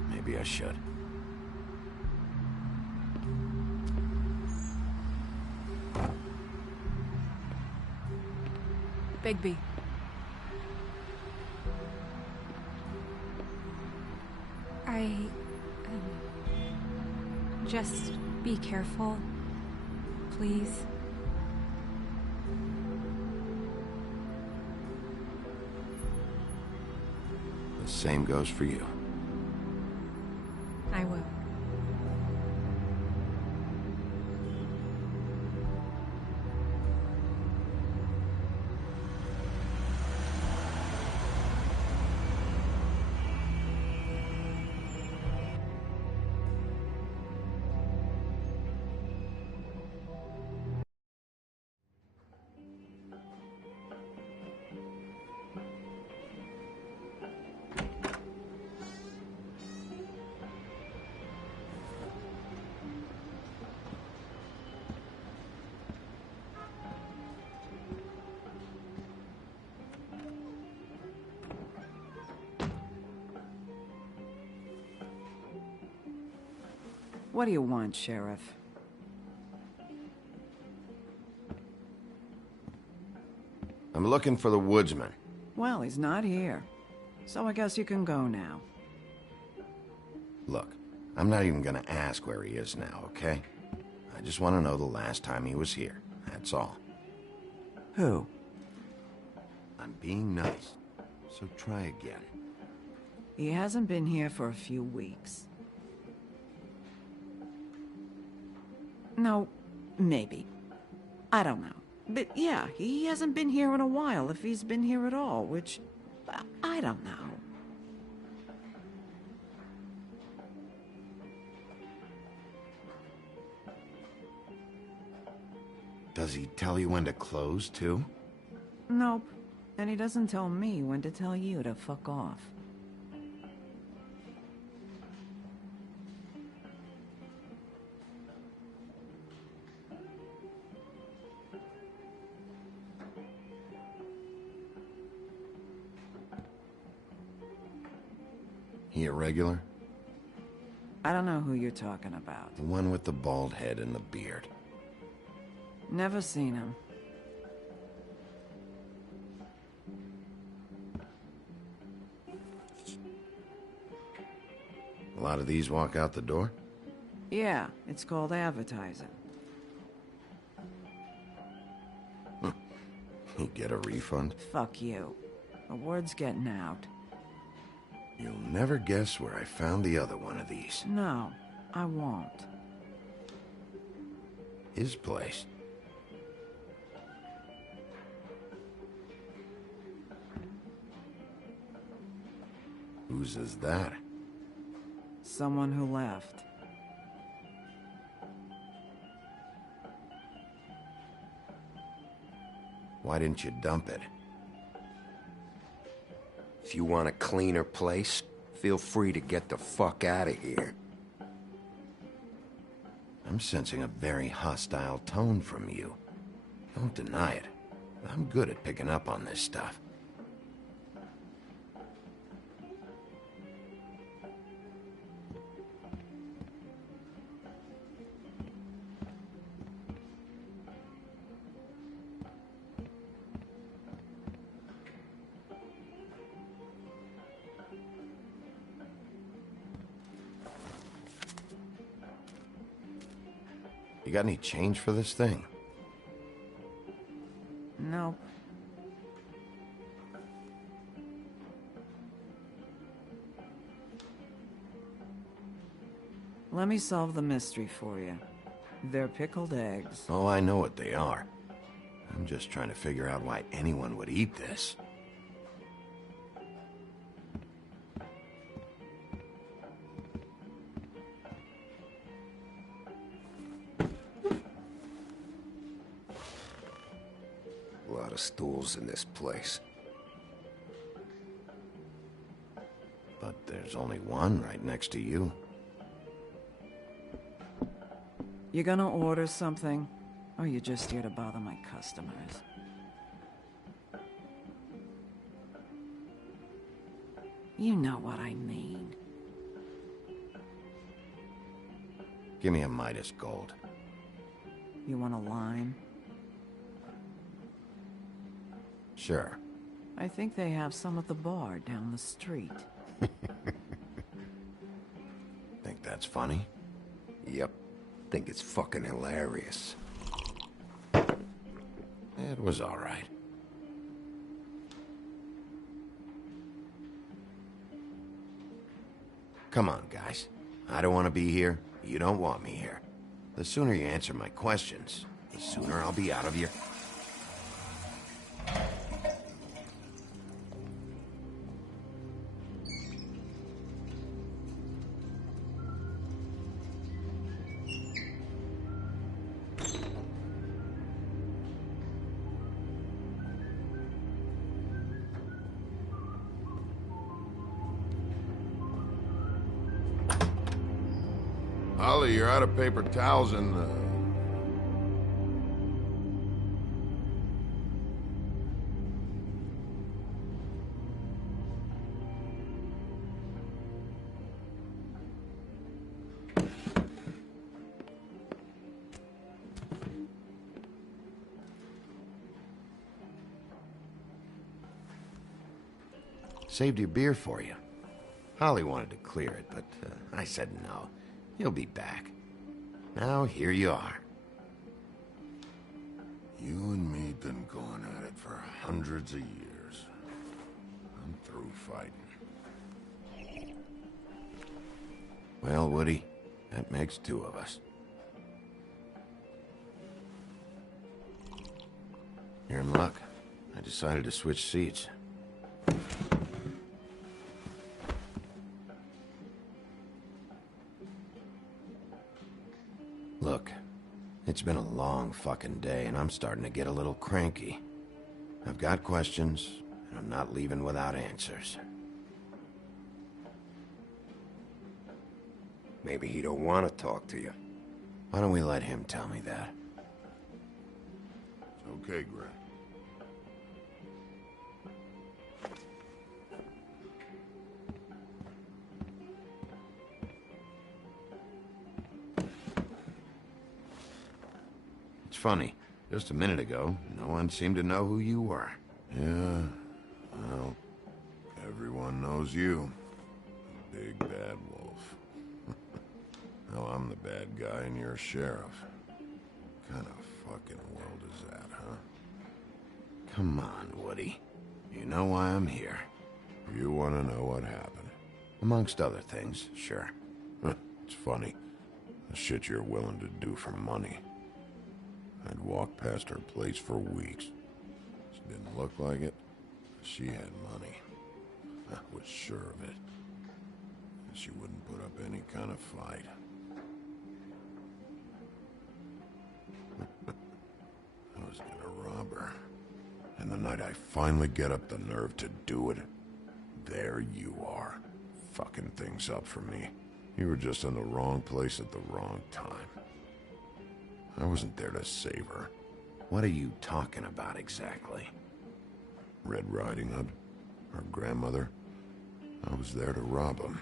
maybe I should. Bigby. Just be careful, please. The same goes for you. I will. What do you want, Sheriff? I'm looking for the woodsman. Well, he's not here. So I guess you can go now. Look, I'm not even gonna ask where he is now, okay? I just want to know the last time he was here. That's all. Who? I'm being nice, so try again. He hasn't been here for a few weeks. No, maybe. I don't know. But yeah, he hasn't been here in a while, if he's been here at all, which... I don't know. Does he tell you when to close, too? Nope. And he doesn't tell me when to tell you to fuck off. He a regular? I don't know who you're talking about. The one with the bald head and the beard. Never seen him. A lot of these walk out the door? Yeah, it's called advertising. You get a refund? Fuck you. The word's getting out. You'll never guess where I found the other one of these. No, I won't. His place. Whose is that? Someone who left. Why didn't you dump it? If you want a cleaner place, feel free to get the fuck out of here. I'm sensing a very hostile tone from you. Don't deny it. I'm good at picking up on this stuff. You got any change for this thing? Nope. Let me solve the mystery for you. They're pickled eggs. Oh, I know what they are. I'm just trying to figure out why anyone would eat this. A lot of stools in this place. But there's only one right next to you. You gonna order something? Or you just here to bother my customers? You know what I mean. Give me a Midas Gold. You want a lime? Sure. I think they have some at the bar down the street. Think that's funny? Yep. Think it's fucking hilarious. It was all right. Come on, guys. I don't want to be here. You don't want me here. The sooner you answer my questions, the sooner I'll be out of your... Holly, you're out of paper towels and, Saved your beer for you. Holly wanted to clear it, but I said no. He'll be back. Now, here you are. You and me been going at it for hundreds of years. I'm through fighting. Well, Woody, that makes two of us. You're in luck. I decided to switch seats. Look, it's been a long fucking day, and I'm starting to get a little cranky. I've got questions, and I'm not leaving without answers. Maybe he don't want to talk to you. Why don't we let him tell me that? It's okay, Greg. It's funny. Just a minute ago, no one seemed to know who you were. Yeah, well, everyone knows you. Big bad wolf. Well, I'm the bad guy and you're a sheriff. What kind of fucking world is that, huh? Come on, Woody. You know why I'm here. You want to know what happened? Amongst other things, sure. It's funny. The shit you're willing to do for money. I'd walked past her place for weeks. She didn't look like it. She had money. I was sure of it. She wouldn't put up any kind of fight. I was gonna rob her. And the night I finally get up the nerve to do it, there you are, fucking things up for me. You were just in the wrong place at the wrong time. I wasn't there to save her. What are you talking about exactly? Red Riding Hood, her grandmother. I was there to rob him.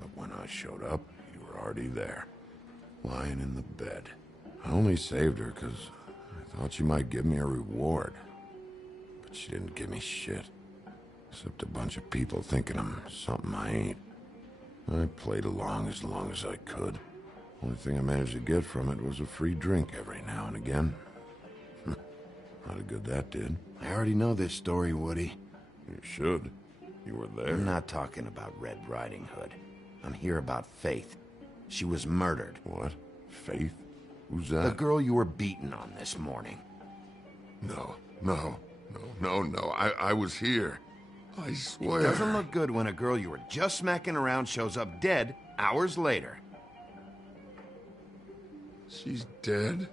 But when I showed up, you were already there, lying in the bed. I only saved her because I thought she might give me a reward. But she didn't give me shit. Except a bunch of people thinking I'm something I ain't. I played along as I could. Only thing I managed to get from it was a free drink every now and again. Not a good that did. I already know this story, Woody. You should. You were there. I'm not talking about Red Riding Hood. I'm here about Faith. She was murdered. What? Faith? Who's that? The girl you were beating on this morning. No. I was here. I swear. It doesn't look good when a girl you were just smacking around shows up dead hours later. She's dead?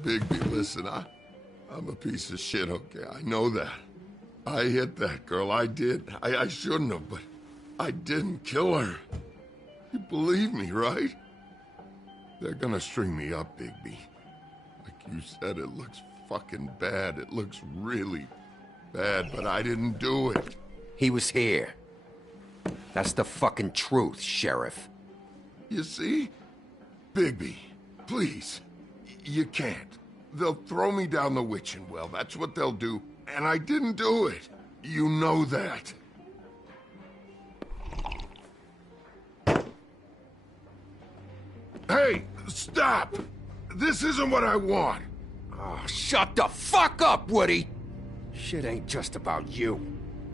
Bigby, listen, I'm a piece of shit, okay? I know that. I hit that girl, I did. I shouldn't have, but I didn't kill her. You believe me, right? They're gonna string me up, Bigby. Like you said, it looks fucking bad. It looks really bad, but I didn't do it. He was here. That's the fucking truth, Sheriff. You see? Bigby, please. You can't. They'll throw me down the witching well. That's what they'll do. And I didn't do it. You know that. Hey, stop! This isn't what I want. Oh, shut the fuck up, Woody! Shit ain't just about you.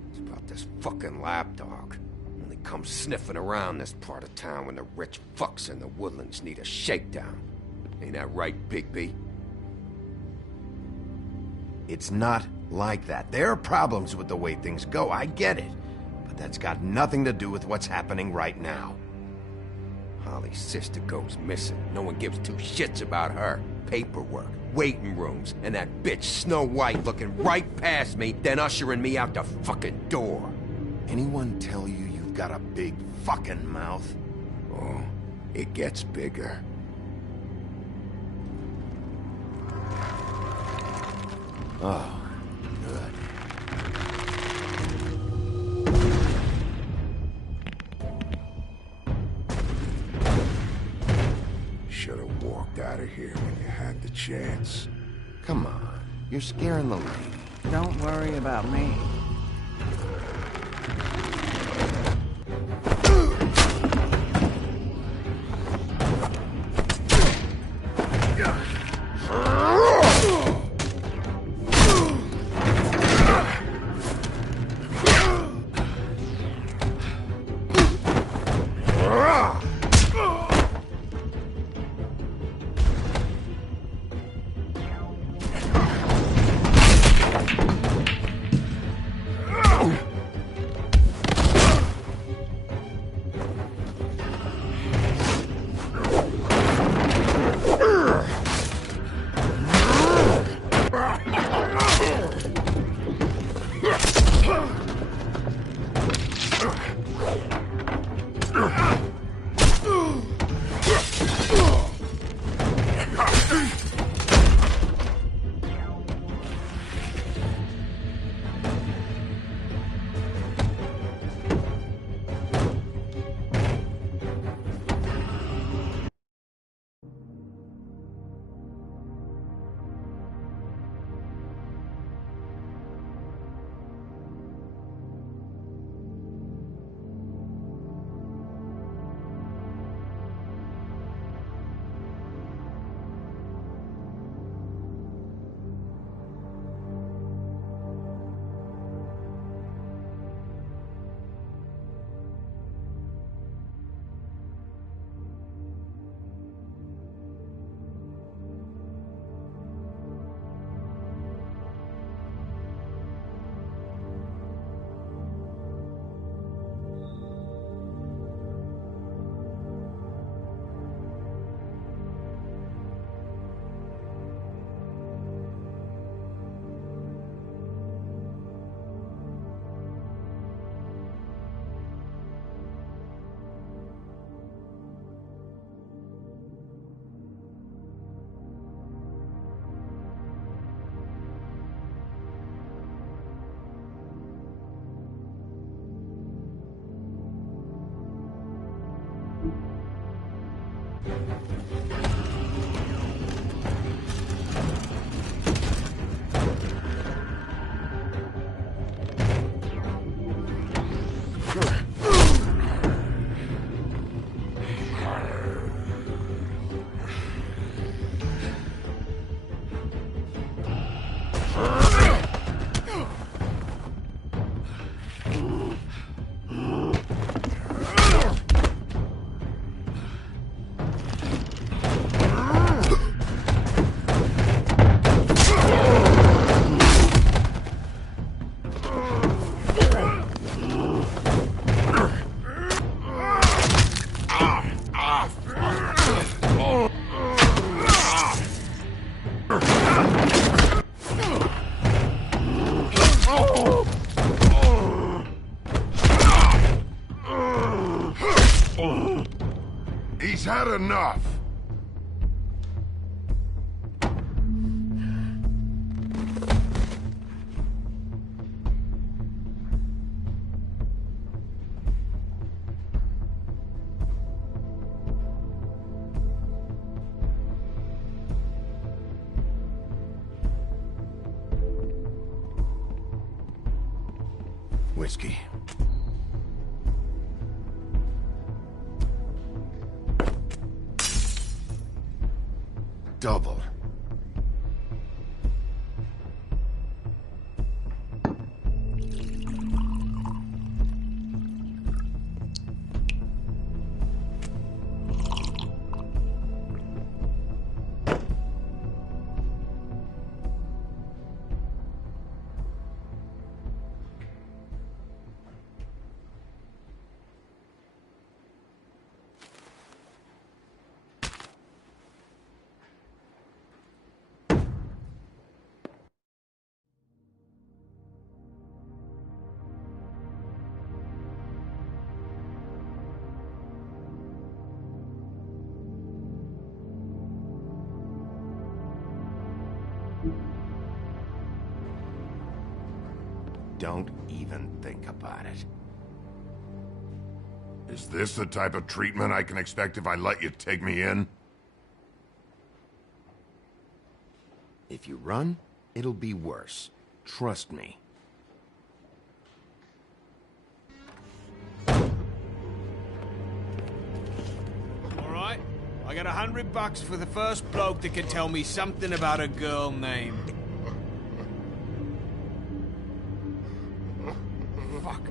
It's about this fucking lapdog. Only comes sniffing around this part of town when the rich fucks in the woodlands need a shakedown. Ain't that right, Bigby? It's not like that. There are problems with the way things go, I get it. But that's got nothing to do with what's happening right now. Holly's sister goes missing. No one gives two shits about her. Paperwork, waiting rooms, and that bitch Snow White looking right past me, then ushering me out the fucking door. Anyone tell you you've got a big fucking mouth? Oh, it gets bigger. Oh, good. Should have walked out of here when you had the chance. Come on, you're scaring the lady. Don't worry about me. He's had enough. Whiskey. Double. Don't even think about it. Is this the type of treatment I can expect if I let you take me in? If you run, it'll be worse. Trust me. All right, I got $100 for the first bloke that can tell me something about a girl named... Fuck.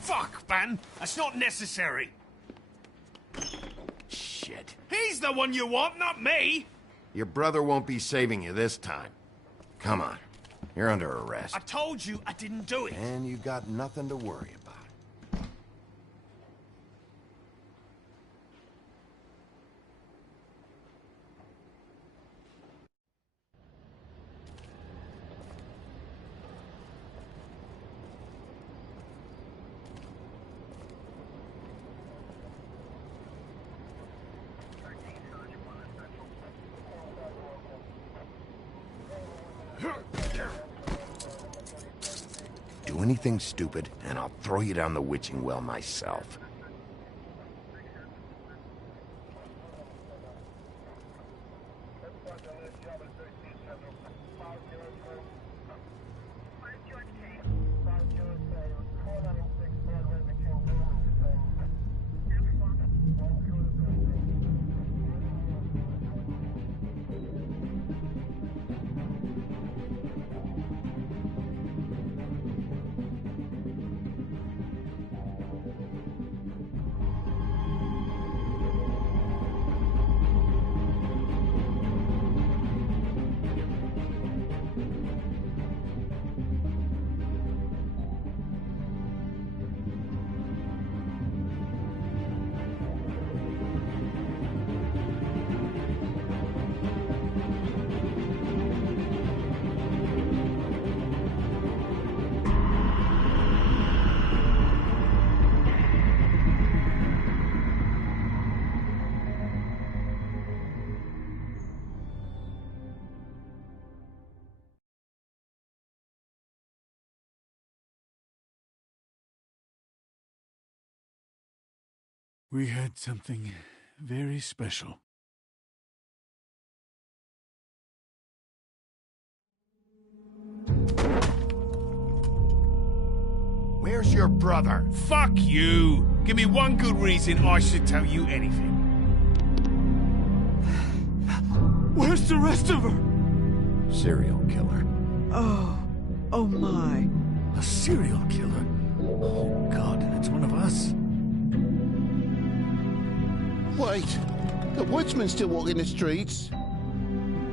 Fuck, man! That's not necessary! Shit. He's the one you want, not me! Your brother won't be saving you this time. Come on. You're under arrest. I told you I didn't do it. And you got nothing to worry about. Do anything stupid, and I'll throw you down the witching well myself. We had something very special. Where's your brother? Fuck you! Give me one good reason I should tell you anything. Where's the rest of her? Serial killer. Oh my. A serial killer? Oh God, it's one of us. Wait, the woodsman's still walking the streets.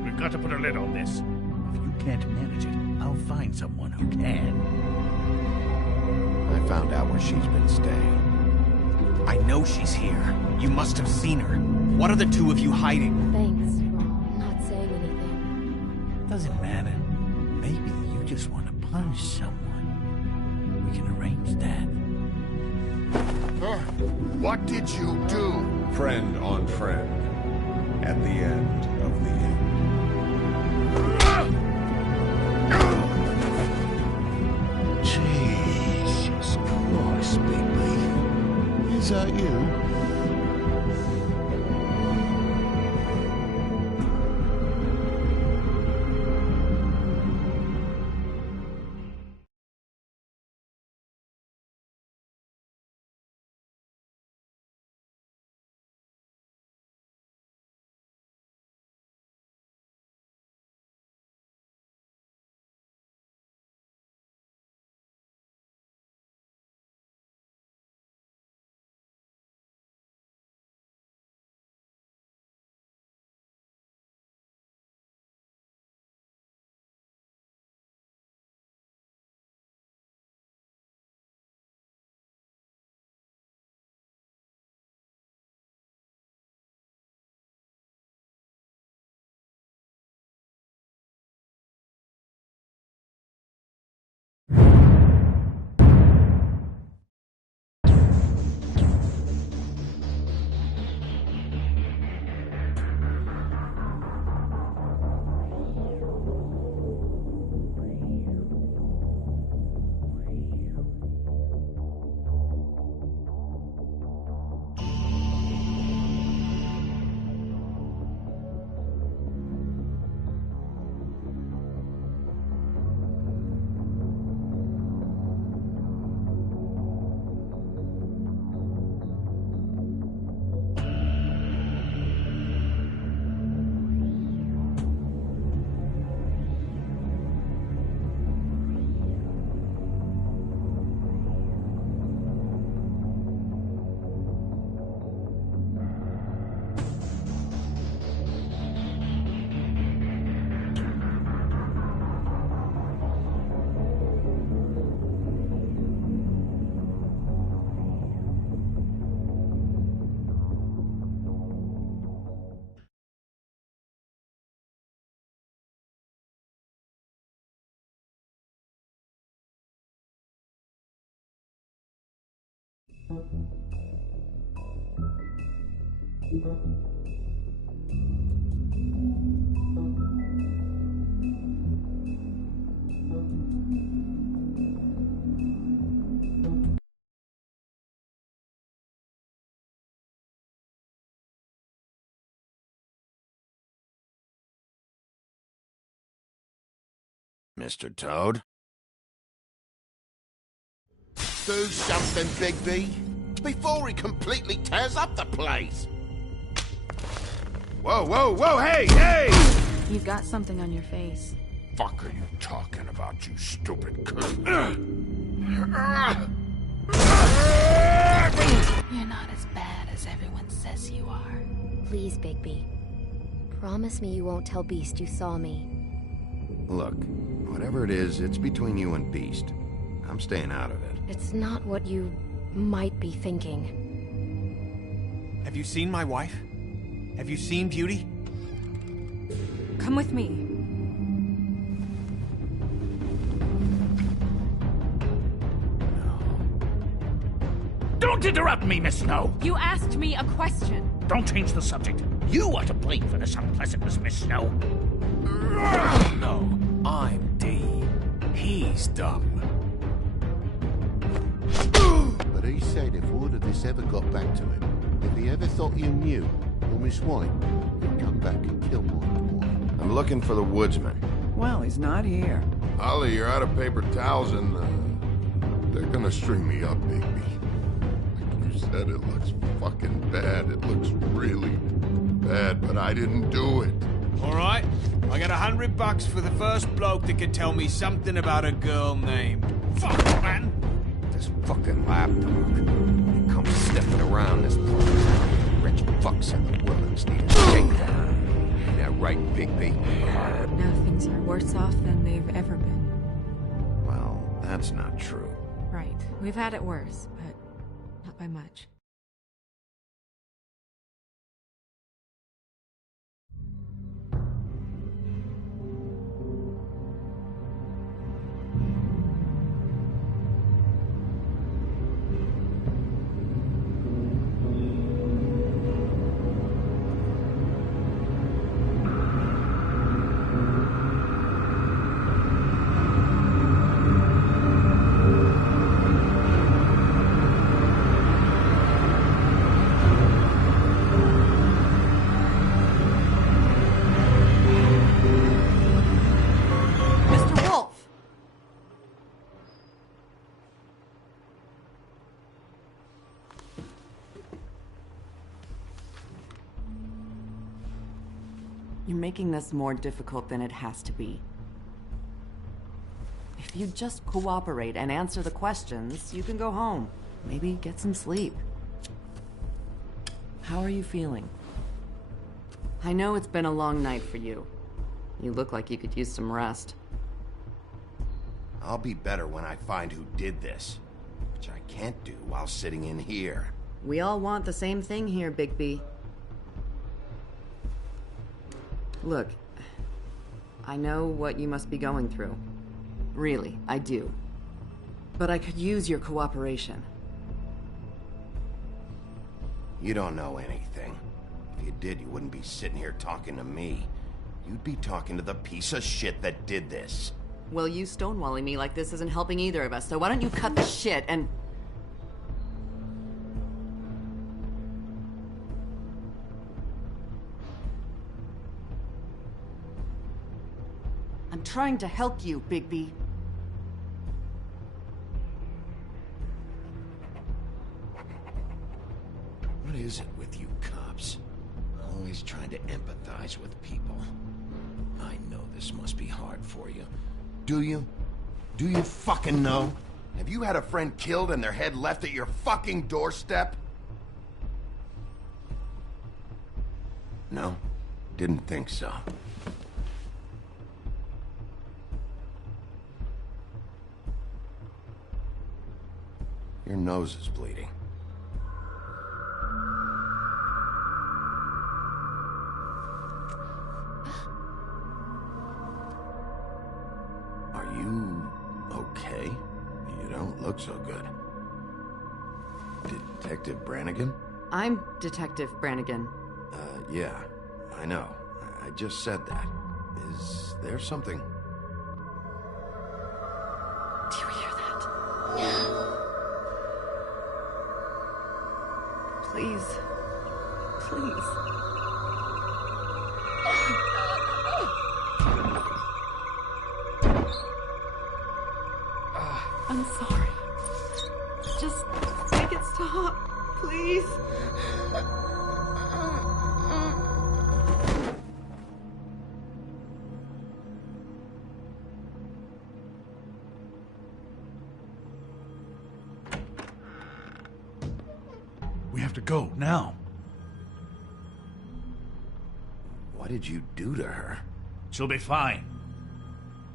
We've got to put a lid on this. If you can't manage it, I'll find someone who can. I found out where she's been staying. I know she's here. You must have seen her. What are the two of you hiding? Thanks for not saying anything. Doesn't matter. Maybe you just want to punish someone. We can arrange that. What did you do? Friend on friend. At the end of the end. Jesus Christ, Bigby. Is that you? Mr. Toad? Do something, Bigby, before he completely tears up the place. Whoa, whoa, whoa, hey, hey! You've got something on your face. Fuck are you talking about, you stupid cunt? You're not as bad as everyone says you are. Please, Bigby. Promise me you won't tell Beast you saw me. Look, whatever it is, it's between you and Beast. I'm staying out of it. It's not what you might be thinking. Have you seen my wife? Have you seen Beauty? Come with me. Don't interrupt me, Miss Snow! You asked me a question. Don't change the subject. You are to blame for this unpleasantness, Miss Snow. No, I'm D. He's dumb. But he said if all of this ever got back to him, You ever thought you knew? Or Miss White could come back and kill my boy? I'm looking for the woodsman. Well, he's not here. Ollie, you're out of paper towels and, they're gonna string me up, baby. Like you said, it looks fucking bad. It looks really bad, but I didn't do it. Alright, I got $100 for the first bloke that can tell me something about a girl named... Fuck, man! This fucking lapdog. He comes sniffing around this place. Rich fucks in the Woodlands need a shakedown. Ain't that right, Bigby? Now things are worse off than they've ever been. Well, that's not true. Right. We've had it worse, but not by much. You're making this more difficult than it has to be. If you just cooperate and answer the questions, you can go home. Maybe get some sleep. How are you feeling? I know it's been a long night for you. You look like you could use some rest. I'll be better when I find who did this, which I can't do while sitting in here. We all want the same thing here, Bigby. Look, I know what you must be going through. Really, I do. But I could use your cooperation. You don't know anything. If you did, you wouldn't be sitting here talking to me. You'd be talking to the piece of shit that did this. Well, you stonewalling me like this isn't helping either of us, so why don't you cut the shit and... I'm trying to help you, Bigby. What is it with you cops? Always trying to empathize with people. I know this must be hard for you. Do you? Do you fucking know? Have you had a friend killed and their head left at your fucking doorstep? No? Didn't think so. Your nose is bleeding. Are you okay? You don't look so good. Detective Brannigan? I'm Detective Brannigan. Yeah, I know. I just said that. Is there something? Do you hear that? Please. Please. I'm sorry. Just make it stop, please. We have to go, now. What did you do to her? She'll be fine.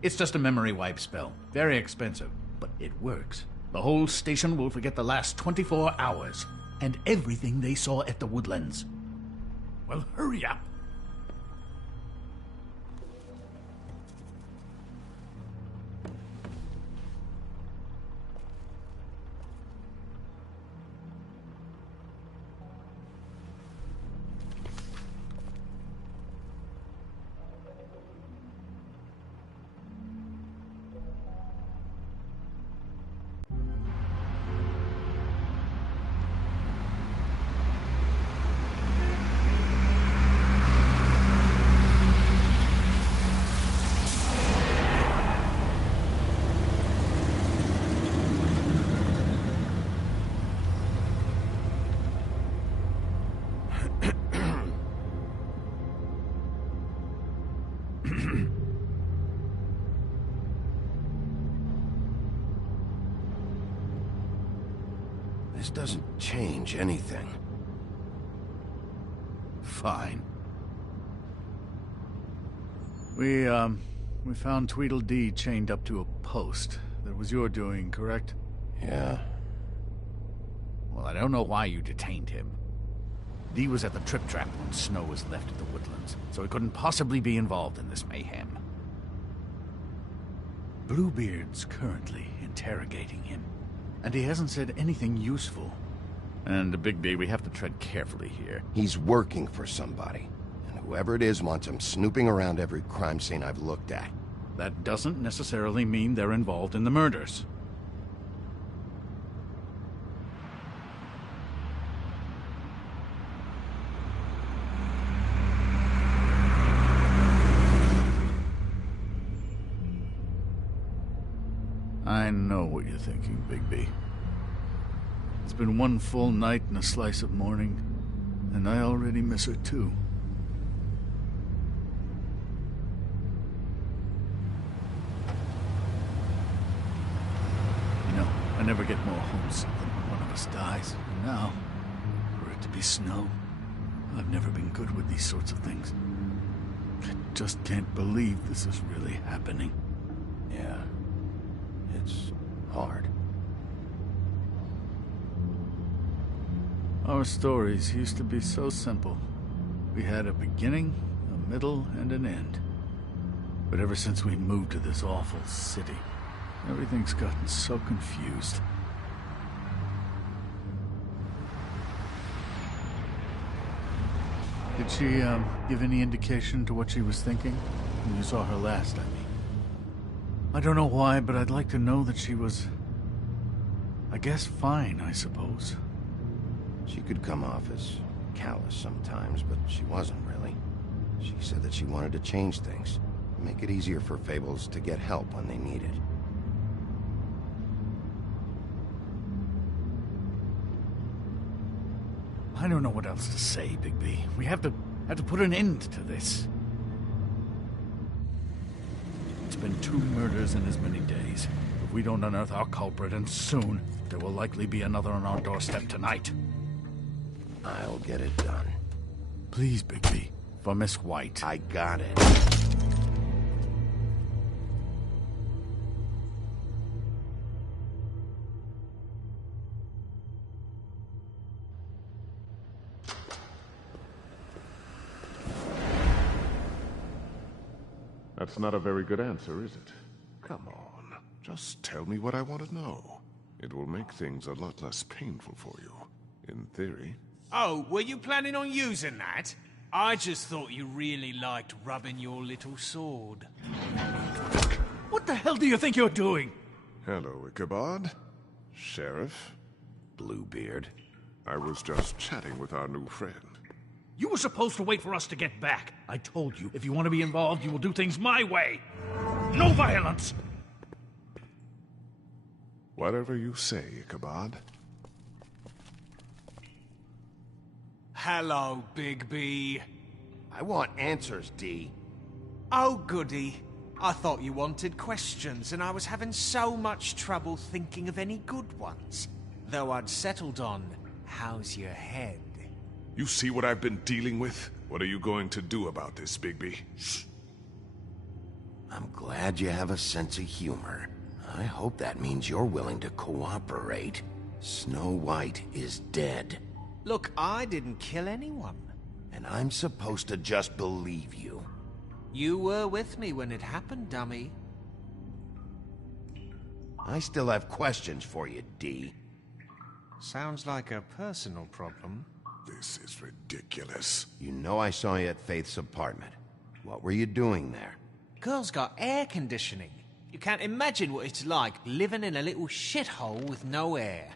It's just a memory wipe spell. Very expensive, but it works. The whole station will forget the last 24 hours, and everything they saw at the Woodlands. Well, hurry up. This doesn't change anything. Fine. We found Tweedledee chained up to a post. That was your doing, correct? Yeah. Well, I don't know why you detained him. Dee was at the Trip Trap when Snow was left at the Woodlands, so he couldn't possibly be involved in this mayhem. Bluebeard's currently interrogating him, and he hasn't said anything useful. And, Bigby, we have to tread carefully here. He's working for somebody, and whoever it is wants him snooping around every crime scene I've looked at. That doesn't necessarily mean they're involved in the murders. I know what you're thinking, Bigby. It's been one full night and a slice of morning, and I already miss her too. You know, I never get more homesick than when one of us dies. And now, for it to be Snow, I've never been good with these sorts of things. I just can't believe this is really happening. Yeah. It's hard. Our stories used to be so simple. We had a beginning, a middle, and an end. But ever since we moved to this awful city, everything's gotten so confused. Did she, give any indication to what she was thinking? When you saw her last, I mean. I don't know why, but I'd like to know that she was... I guess fine, I suppose. She could come off as callous sometimes, but she wasn't really. She said that she wanted to change things, make it easier for Fables to get help when they need it. I don't know what else to say, Bigby. We have to put an end to this. It's been 2 murders in as many days. If we don't unearth our culprit, and soon, there will likely be another on our doorstep tonight. I'll get it done. Please, Bigby. For Miss White. I got it. That's not a very good answer, is it? Come on. Just tell me what I want to know. It will make things a lot less painful for you. In theory. Oh, were you planning on using that? I just thought you really liked rubbing your little sword. What the hell do you think you're doing? Hello, Ichabod. Sheriff. Bluebeard. I was just chatting with our new friend. You were supposed to wait for us to get back. I told you, if you want to be involved, you will do things my way. No violence! Whatever you say, Ichabod. Hello, Bigby. I want answers, Dee. Oh, goody. I thought you wanted questions, and I was having so much trouble thinking of any good ones. Though I'd settled on, how's your head? You see what I've been dealing with? What are you going to do about this, Bigby? Shh. I'm glad you have a sense of humor. I hope that means you're willing to cooperate. Snow White is dead. Look, I didn't kill anyone. And I'm supposed to just believe you. You were with me when it happened, dummy. I still have questions for you, Dee. Sounds like a personal problem. This is ridiculous. You know I saw you at Faith's apartment. What were you doing there? Girl's got air conditioning. You can't imagine what it's like living in a little shithole with no air.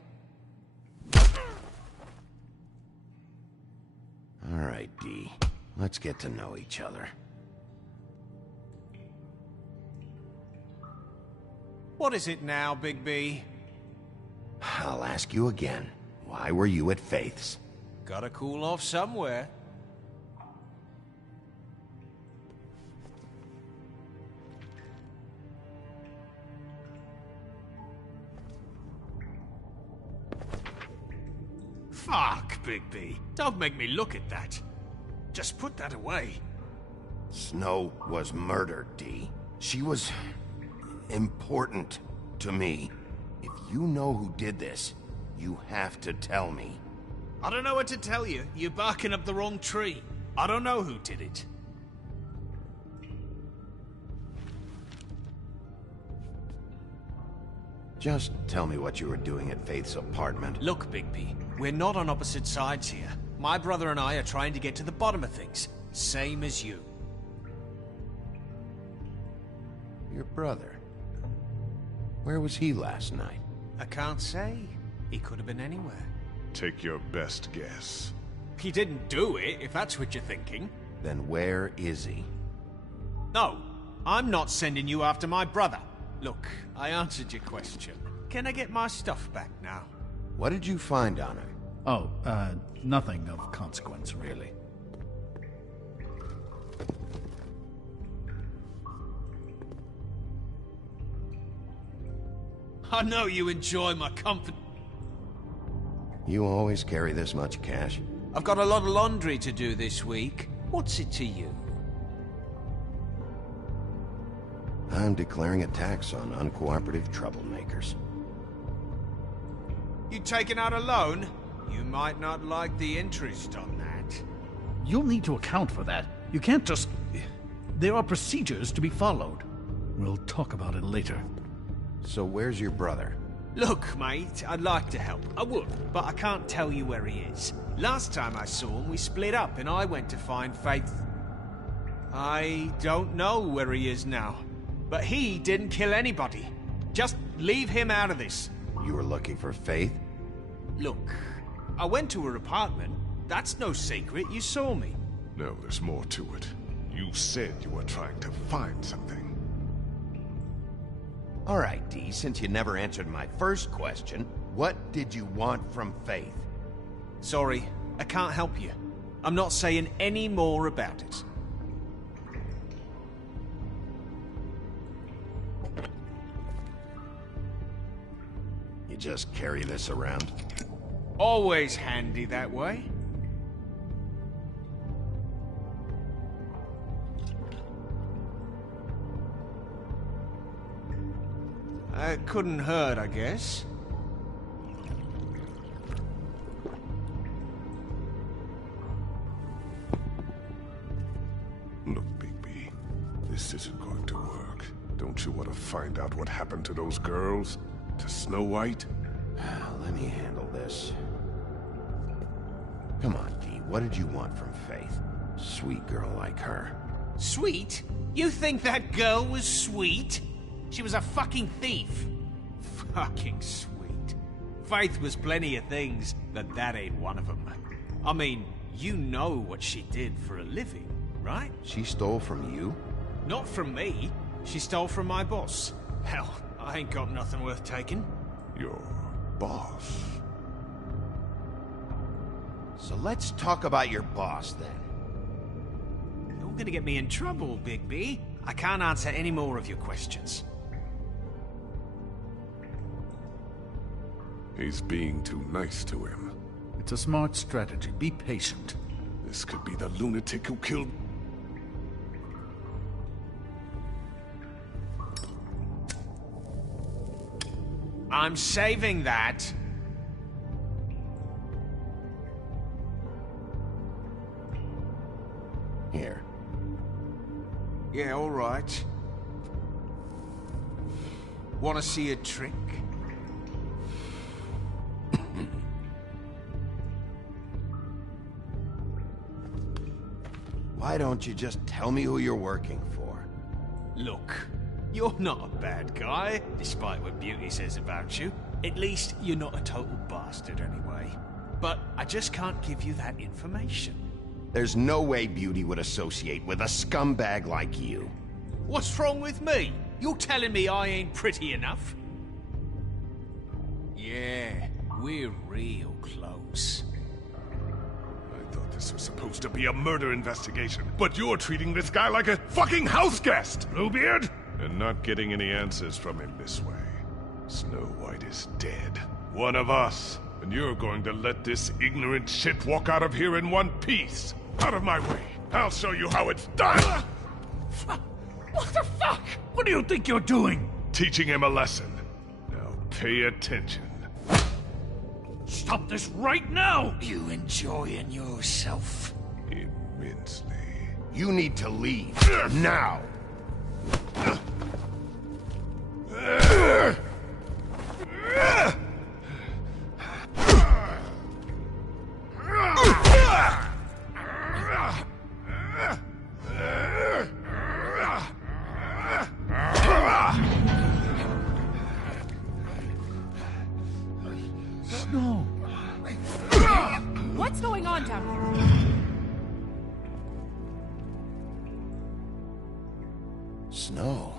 All right, Dee. Let's get to know each other. What is it now, Bigby? I'll ask you again. Why were you at Faith's? Gotta cool off somewhere. Fuck, Bigby. Don't make me look at that. Just put that away. Snow was murdered, Dee. She was important to me. If you know who did this, you have to tell me. I don't know what to tell you. You're barking up the wrong tree. I don't know who did it. Just tell me what you were doing at Faith's apartment. Look, Bigby, we're not on opposite sides here. My brother and I are trying to get to the bottom of things. Same as you. Your brother? Where was he last night? I can't say. He could have been anywhere. Take your best guess. He didn't do it, if that's what you're thinking. Then where is he? No, I'm not sending you after my brother. Look, I answered your question. Can I get my stuff back now? What did you find on him? Oh, nothing of consequence, really. I know you enjoy my company. You always carry this much cash? I've got a lot of laundry to do this week. What's it to you? I'm declaring a tax on uncooperative troublemakers. You taking out a loan? You might not like the interest on that. You'll need to account for that. You can't just... There are procedures to be followed. We'll talk about it later. So where's your brother? Look, mate, I'd like to help. I would, but I can't tell you where he is. Last time I saw him, we split up and I went to find Faith. I don't know where he is now. But he didn't kill anybody. Just leave him out of this. You were looking for Faith? Look, I went to her apartment. That's no secret. You saw me. No, there's more to it. You said you were trying to find something. All right, Dee, since you never answered my first question, what did you want from Faith? Sorry, I can't help you. I'm not saying any more about it. You just carry this around? Always handy that way. It couldn't hurt, I guess. Look, Bigby, this isn't going to work. Don't you want to find out what happened to those girls? To Snow White? Let me handle this. Come on, Dee, what did you want from Faith? Sweet girl like her. Sweet? You think that girl was sweet? She was a fucking thief. Fucking sweet. Faith was plenty of things, but that ain't one of them. I mean, you know what she did for a living, right? She stole from you? Not from me. She stole from my boss. Hell, I ain't got nothing worth taking. Your boss? So let's talk about your boss, then. You're gonna get me in trouble, Bigby. I can't answer any more of your questions. He's being too nice to him. It's a smart strategy. Be patient. This could be the lunatic who killed... I'm saving that. Here. Yeah, all right. Want to see a trick? Why don't you just tell me who you're working for? Look, you're not a bad guy, despite what Beauty says about you. At least you're not a total bastard anyway. But I just can't give you that information. There's no way Beauty would associate with a scumbag like you. What's wrong with me? You're telling me I ain't pretty enough? Yeah, we're real close. I thought this was supposed to be a murder investigation, but you're treating this guy like a fucking house guest, Bluebeard! And not getting any answers from him this way. Snow White is dead. One of us. And you're going to let this ignorant shit walk out of here in one piece. Out of my way. I'll show you how it's done! What the fuck? What do you think you're doing? Teaching him a lesson. Now pay attention. Stop this right now! You enjoying yourself? Immensely. You need to leave. Now! No. What's going on down here? Snow.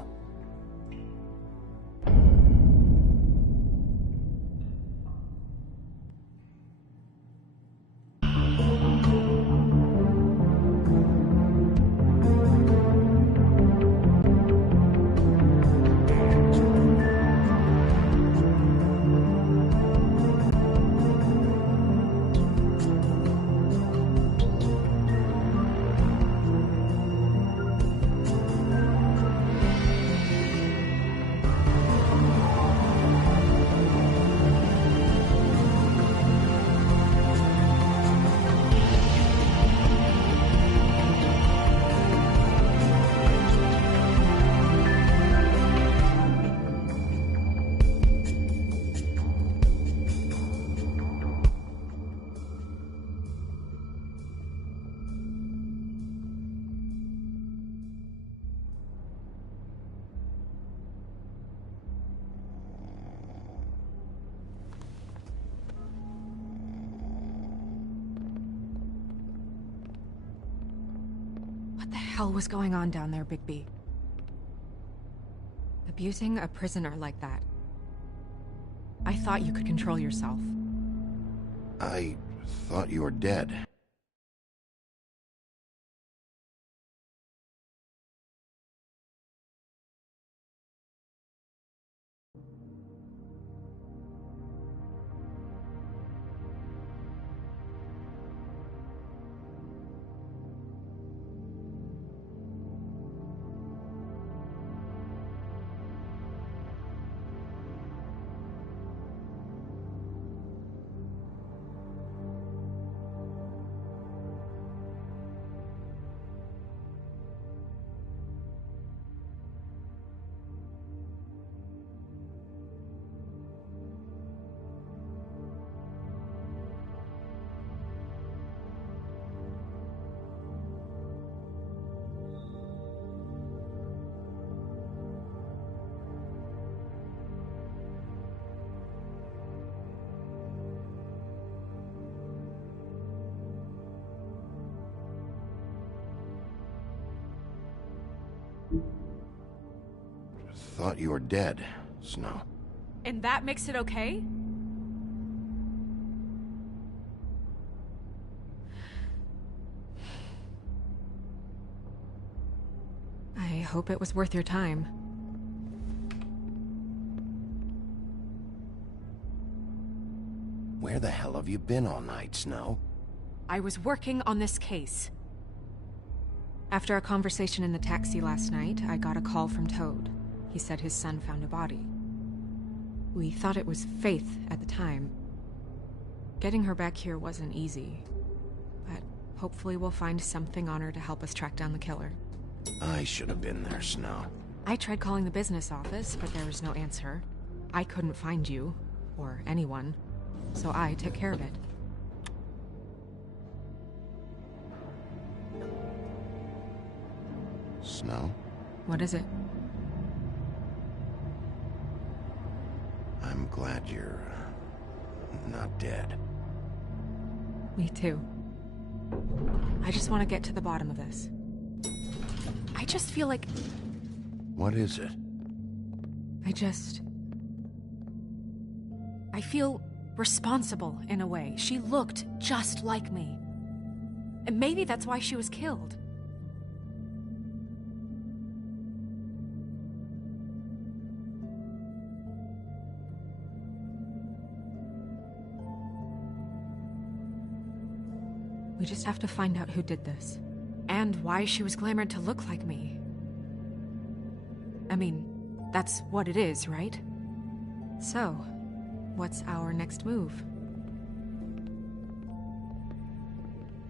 What the hell was going on down there, Bigby? Abusing a prisoner like that. I thought you could control yourself. I thought you were dead. Thought you were dead, Snow. And that makes it okay? I hope it was worth your time. Where the hell have you been all night, Snow? I was working on this case. After a conversation in the taxi last night, I got a call from Toad. He said his son found a body. We thought it was Faith at the time. Getting her back here wasn't easy, but hopefully we'll find something on her to help us track down the killer. I should have been there, Snow. I tried calling the business office, but there was no answer. I couldn't find you, or anyone, so I took care of it. Snow? What is it? I'm glad you're not dead. Me too. I just want to get to the bottom of this. I just feel like... What is it? I feel responsible in a way. She looked just like me. And maybe that's why she was killed. We just have to find out who did this. And why she was glamored to look like me. I mean, that's what it is, right? So, what's our next move?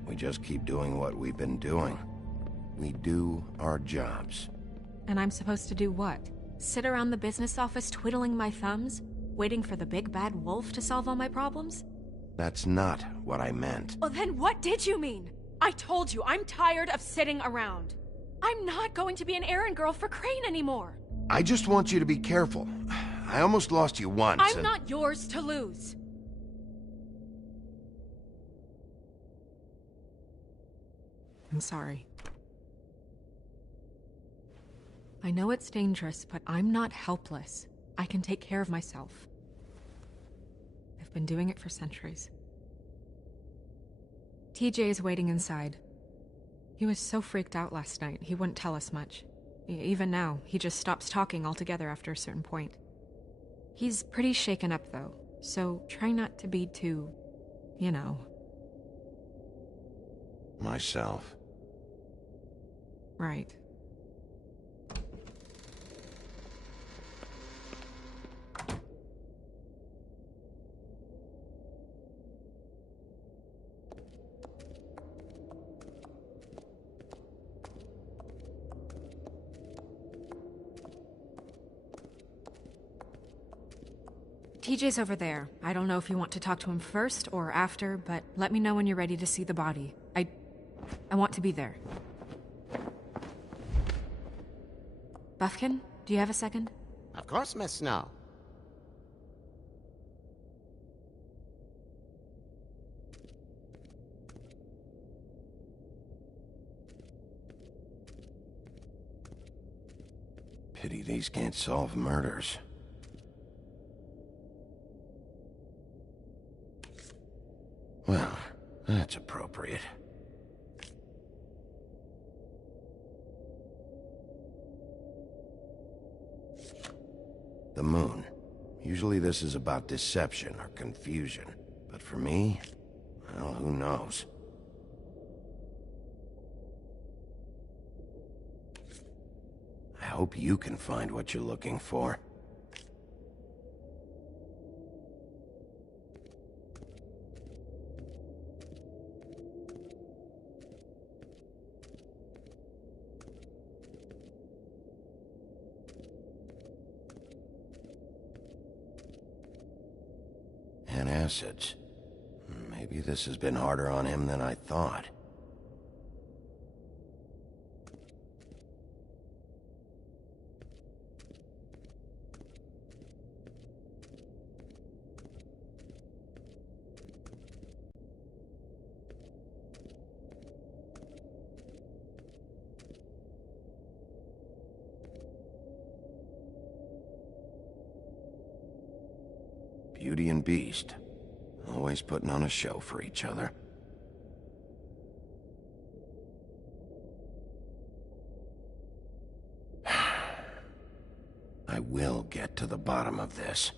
We just keep doing what we've been doing. We do our jobs. And I'm supposed to do what? Sit around the business office twiddling my thumbs? Waiting for the big bad wolf to solve all my problems? That's not what I meant. Well, then what did you mean? I told you, I'm tired of sitting around. I'm not going to be an errand girl for Crane anymore. I just want you to be careful. I almost lost you once. I'm not yours to lose. I'm sorry. I know it's dangerous, but I'm not helpless. I can take care of myself. I've been doing it for centuries. TJ is waiting inside. He was so freaked out last night, he wouldn't tell us much. Even now, he just stops talking altogether after a certain point. He's pretty shaken up, though, so try not to be too, you know. Myself. Right. TJ's over there. I don't know if you want to talk to him first or after, but let me know when you're ready to see the body. I want to be there. Buffkin, do you have a second? Of course, Miss Snow. Pity these can't solve murders. Well, that's appropriate. The moon. Usually this is about deception or confusion. But for me, well, who knows? I hope you can find what you're looking for. Acids. Maybe this has been harder on him than I thought. Beauty and Beast. Always putting on a show for each other. I will get to the bottom of this.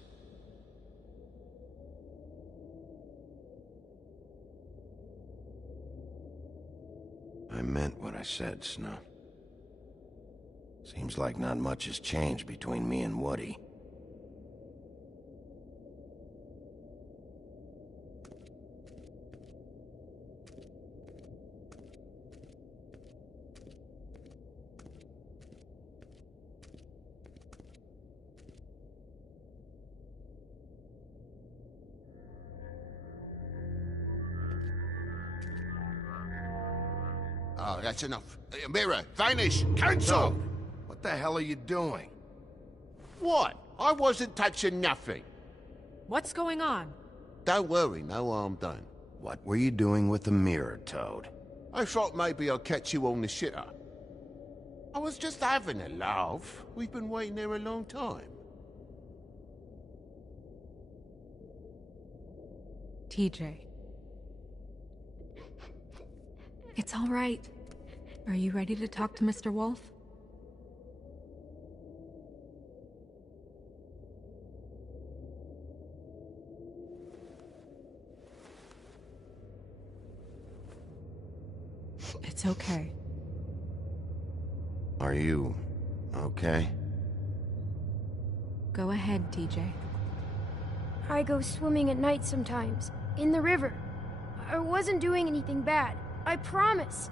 I meant what I said, Snow. Seems like not much has changed between me and Woody. Oh, that's enough. Mirror, vanish, cancel! No. What the hell are you doing? What? I wasn't touching nothing. What's going on? Don't worry, no harm done. What were you doing with the mirror, Toad? I thought maybe I'd catch you on the shitter. I was just having a laugh. We've been waiting there a long time. TJ. It's all right. Are you ready to talk to Mr. Wolf? It's okay. Are you okay? Go ahead, TJ. I go swimming at night sometimes, in the river. I wasn't doing anything bad. I promise.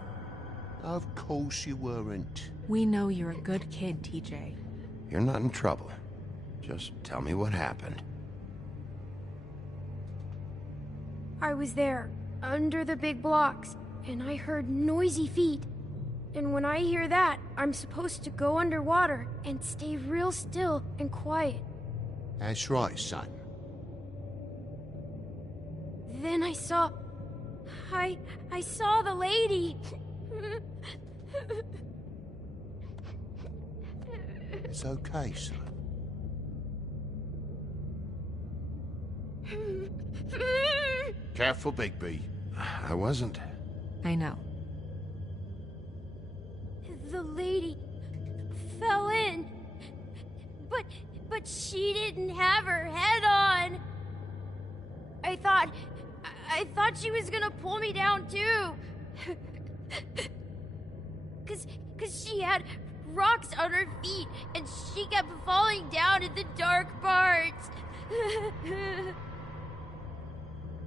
Of course you weren't. We know you're a good kid, TJ. You're not in trouble. Just tell me what happened. I was there, under the big blocks, and I heard noisy feet. And when I hear that, I'm supposed to go underwater and stay real still and quiet. That's right, son. Then I saw the lady. It's okay, son. Careful, Bigby. I wasn't. I know. The lady fell in. But she didn't have her head on. I thought she was gonna pull me down too. Cause she had rocks on her feet and she kept falling down in the dark parts.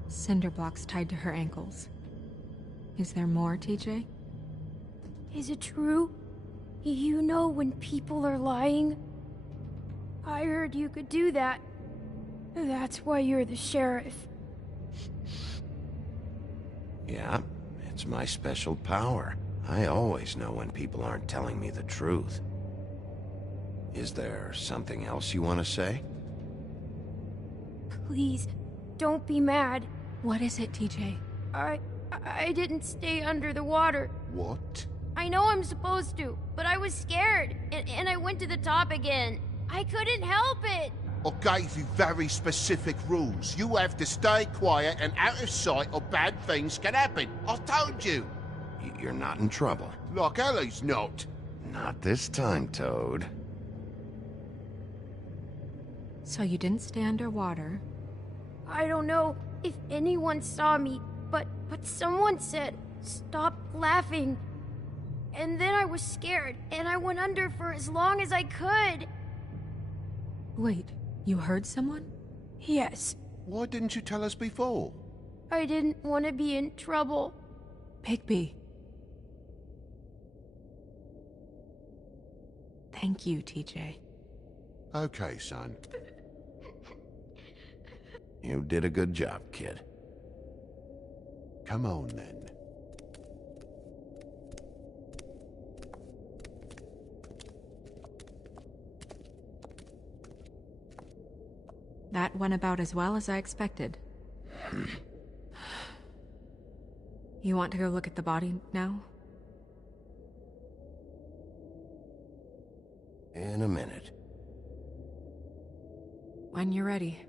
Cinder blocks tied to her ankles. Is there more, TJ? Is it true? You know when people are lying? I heard you could do that. That's why you're the sheriff. Yeah, it's my special power. I always know when people aren't telling me the truth. Is there something else you want to say? Please, don't be mad. What is it, TJ? I didn't stay under the water. What? I know I'm supposed to, but I was scared, and I went to the top again. I couldn't help it. I gave you very specific rules. You have to stay quiet and out of sight or bad things can happen. I told you. You're not in trouble. Like Ellie's not. Not this time, Toad. So you didn't stay underwater? I don't know if anyone saw me, but someone said, "Stop laughing." And then I was scared, and I went under for as long as I could. Wait, you heard someone? Yes. Why didn't you tell us before? I didn't want to be in trouble. Bigby. Thank you, TJ. Okay, son. You did a good job, kid. Come on, then. That went about as well as I expected. You want to go look at the body now? In a minute. When you're ready.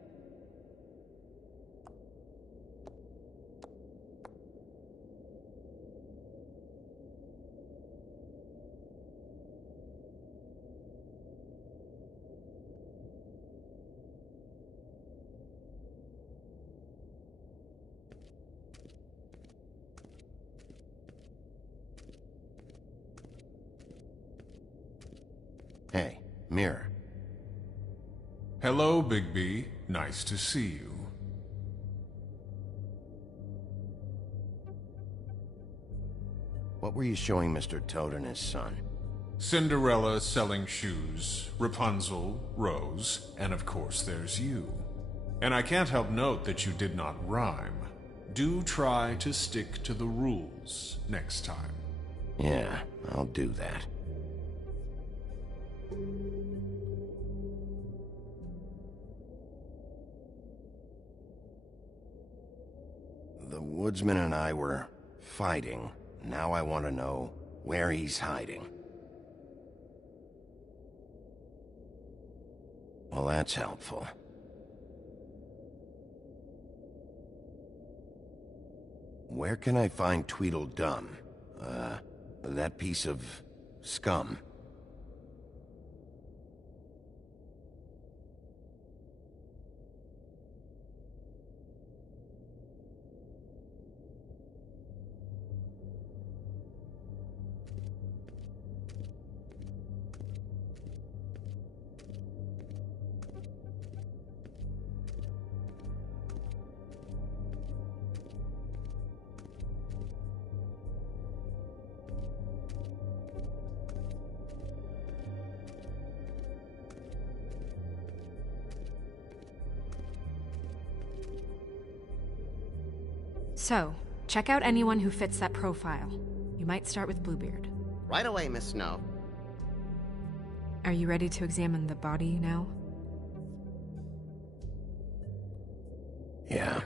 Hey, Mirror. Hello, Bigby. Nice to see you. What were you showing Mr. Toad and his son? Cinderella selling shoes, Rapunzel, Rose, and of course there's you. And I can't help note that you did not rhyme. Do try to stick to the rules next time. Yeah, I'll do that. The woodsman and I were fighting. Now I want to know where he's hiding. Well, that's helpful. Where can I find Tweedledum? That piece of scum. So, check out anyone who fits that profile. You might start with Bluebeard. Right away, Miss Snow. Are you ready to examine the body now? Yeah.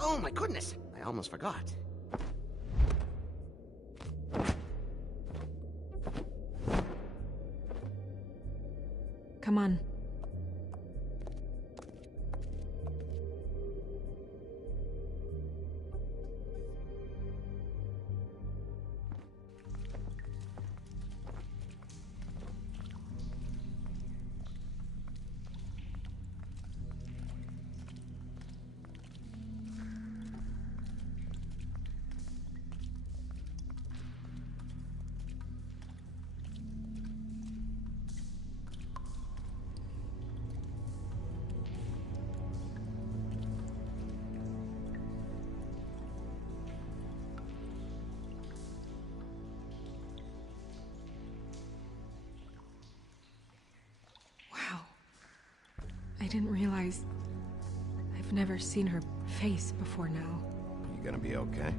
Oh my goodness! I almost forgot. Come on. I didn't realize... I've never seen her face before now. You gonna be okay?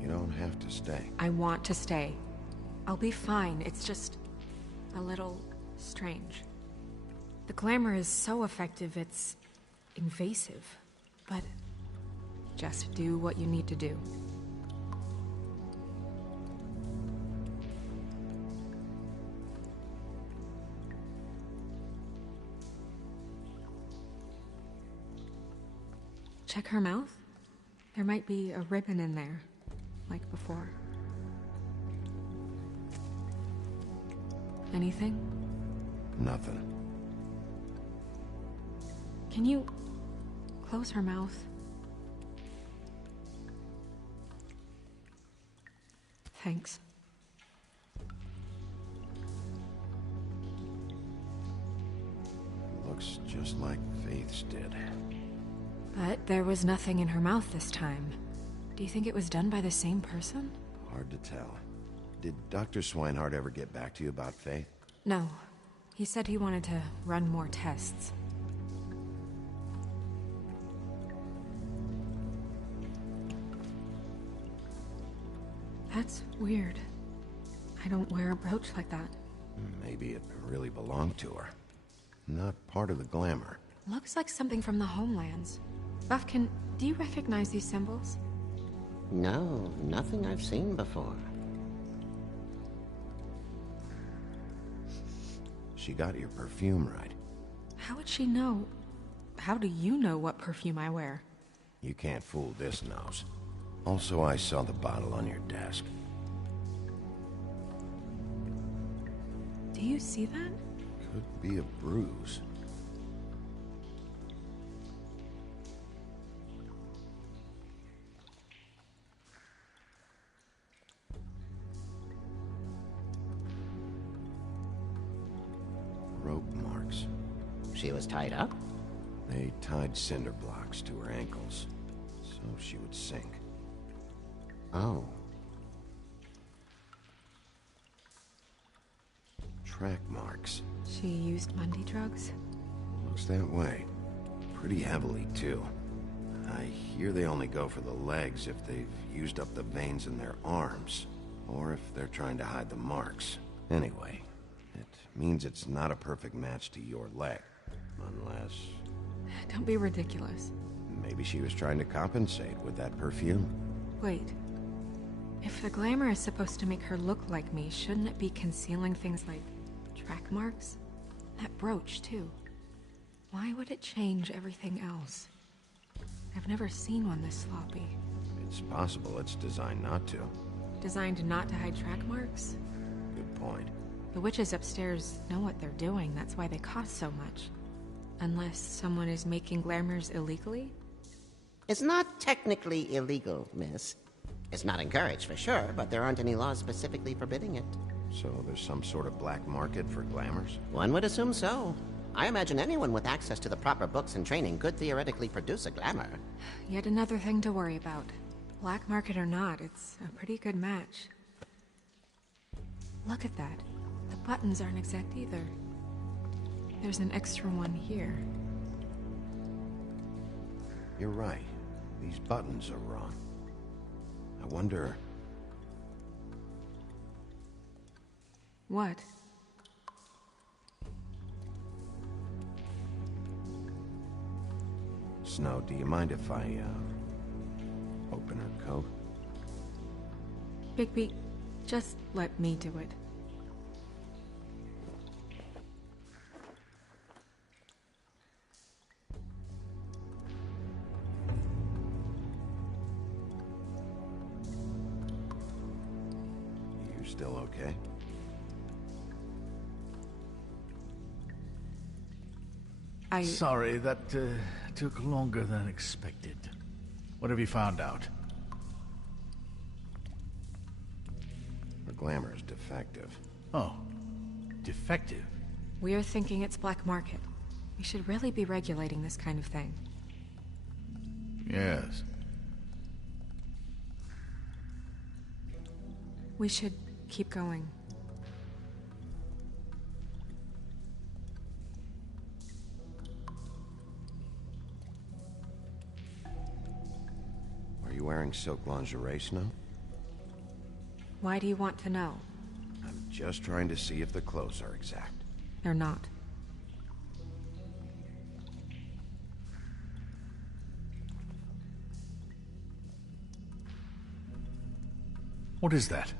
You don't have to stay. I want to stay. I'll be fine. It's just... a little... strange. The glamour is so effective, it's... invasive. But... just do what you need to do. Check her mouth. There might be a ribbon in there, like before. Anything? Nothing. Can you close her mouth? Thanks. Looks just like Faith's did. But there was nothing in her mouth this time. Do you think it was done by the same person? Hard to tell. Did Dr. Swinehart ever get back to you about Faith? No. He said he wanted to run more tests. That's weird. I don't wear a brooch like that. Maybe it really belonged to her. Not part of the glamour. Looks like something from the Homelands. Buffkin, do you recognize these symbols? No, nothing I've seen before. She got your perfume right. How would she know? How do you know what perfume I wear? You can't fool this nose. Also, I saw the bottle on your desk. Do you see that? Could be a bruise. Rope marks. She was tied up? They tied cinder blocks to her ankles, so she would sink. Oh. Track marks. She used Mundy drugs? Looks that way. Pretty heavily, too. I hear they only go for the legs if they've used up the veins in their arms, or if they're trying to hide the marks. Anyway, it means it's not a perfect match to your leg, unless... Don't be ridiculous. Maybe she was trying to compensate with that perfume. Wait. If the glamour is supposed to make her look like me, shouldn't it be concealing things like track marks? That brooch, too. Why would it change everything else? I've never seen one this sloppy. It's possible it's designed not to. Designed not to hide track marks? Good point. The witches upstairs know what they're doing, that's why they cost so much. Unless someone is making glamours illegally? It's not technically illegal, miss. It's not encouraged for sure, but there aren't any laws specifically forbidding it. So there's some sort of black market for glamours? One would assume so. I imagine anyone with access to the proper books and training could theoretically produce a glamour. Yet another thing to worry about. Black market or not, it's a pretty good match. Look at that. The buttons aren't exact either. There's an extra one here. You're right. These buttons are wrong. I wonder... What? Snow, do you mind if I, open her coat? Bigby, just let me do it. You still okay? Sorry, that took longer than expected. What have you found out? The glamour is defective. Oh, defective? We're thinking it's black market. We should really be regulating this kind of thing. Yes. We should keep going. Are you wearing silk lingerie, Snow? Why do you want to know? I'm just trying to see if the clothes are exact. They're not. What is that?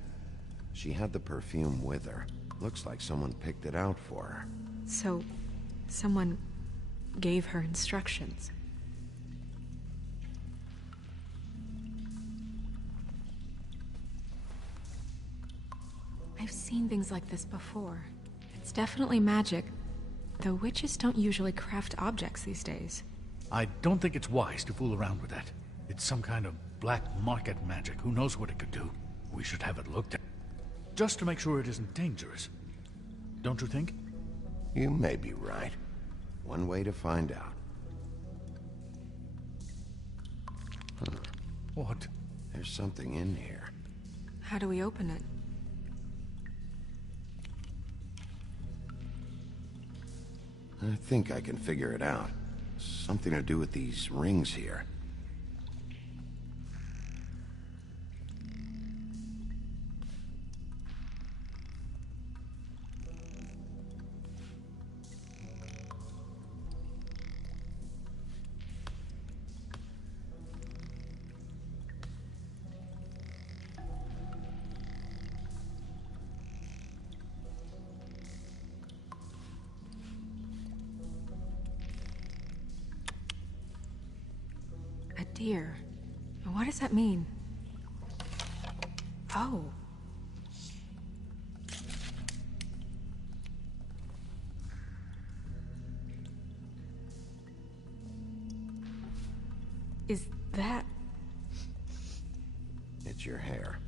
She had the perfume with her. Looks like someone picked it out for her. So, someone gave her instructions. I've seen things like this before. It's definitely magic, though witches don't usually craft objects these days. I don't think it's wise to fool around with that. It's some kind of black market magic. Who knows what it could do? We should have it looked at. Just to make sure it isn't dangerous. Don't you think? You may be right. One way to find out. Huh. What? There's something in here. How do we open it? I think I can figure it out. Something to do with these rings here. Dear, what does that mean? Oh. Is that... It's your hair.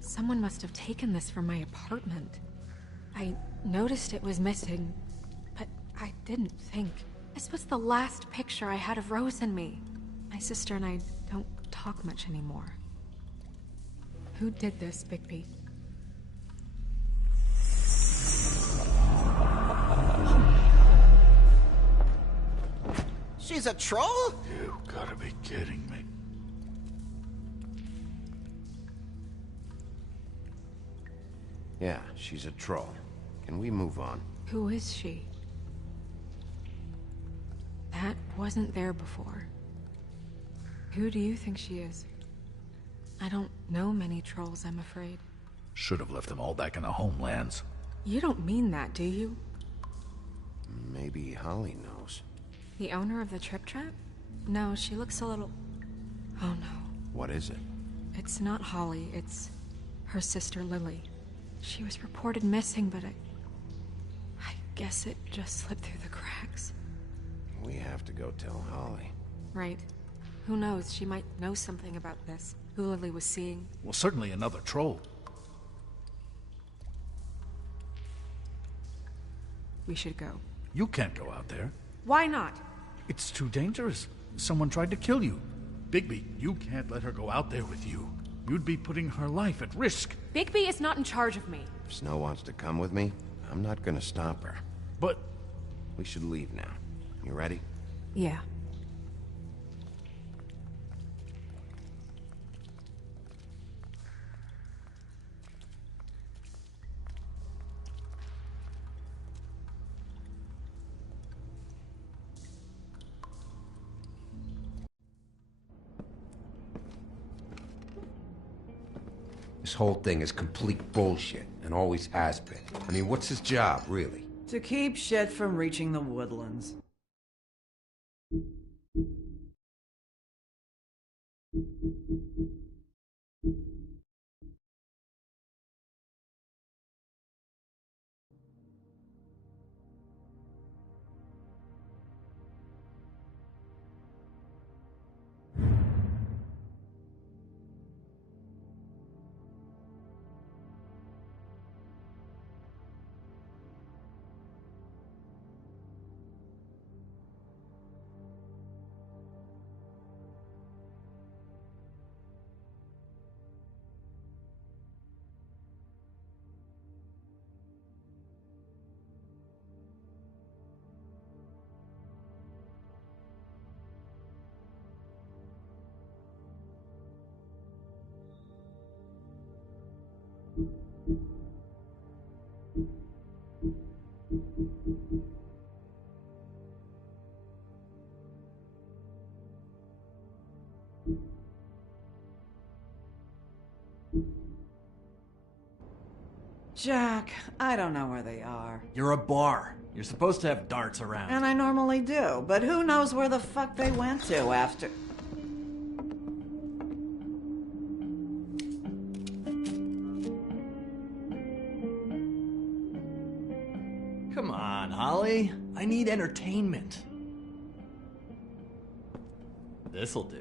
Someone must have taken this from my apartment. I noticed it was missing, but I didn't think. This was the last picture I had of Rose and me. My sister and I don't talk much anymore. Who did this, Bigby? She's a troll? You gotta be kidding me. Yeah, she's a troll. Can we move on? Who is she? That wasn't there before. Who do you think she is? I don't know many trolls, I'm afraid. Should have left them all back in the homelands. You don't mean that, do you? Maybe Holly knows. The owner of the Trip Trap? No, she looks a little... Oh no. What is it? It's not Holly, it's her sister Lily. She was reported missing, but I guess it just slipped through the cracks. We have to go tell Holly. Right. Who knows, she might know something about this. Who Lily was seeing. Well, certainly another troll. We should go. You can't go out there. Why not? It's too dangerous. Someone tried to kill you. Bigby, you can't let her go out there with you. You'd be putting her life at risk. Bigby is not in charge of me. If Snow wants to come with me, I'm not gonna stop her. But... We should leave now. You ready? Yeah. This whole thing is complete bullshit, and always has been. I mean, what's his job, really? To keep shit from reaching the woodlands. Jack, I don't know where they are. You're a bar. You're supposed to have darts around. And I normally do, but who knows where the fuck they went to after... Come on, Holly. I need entertainment. This'll do.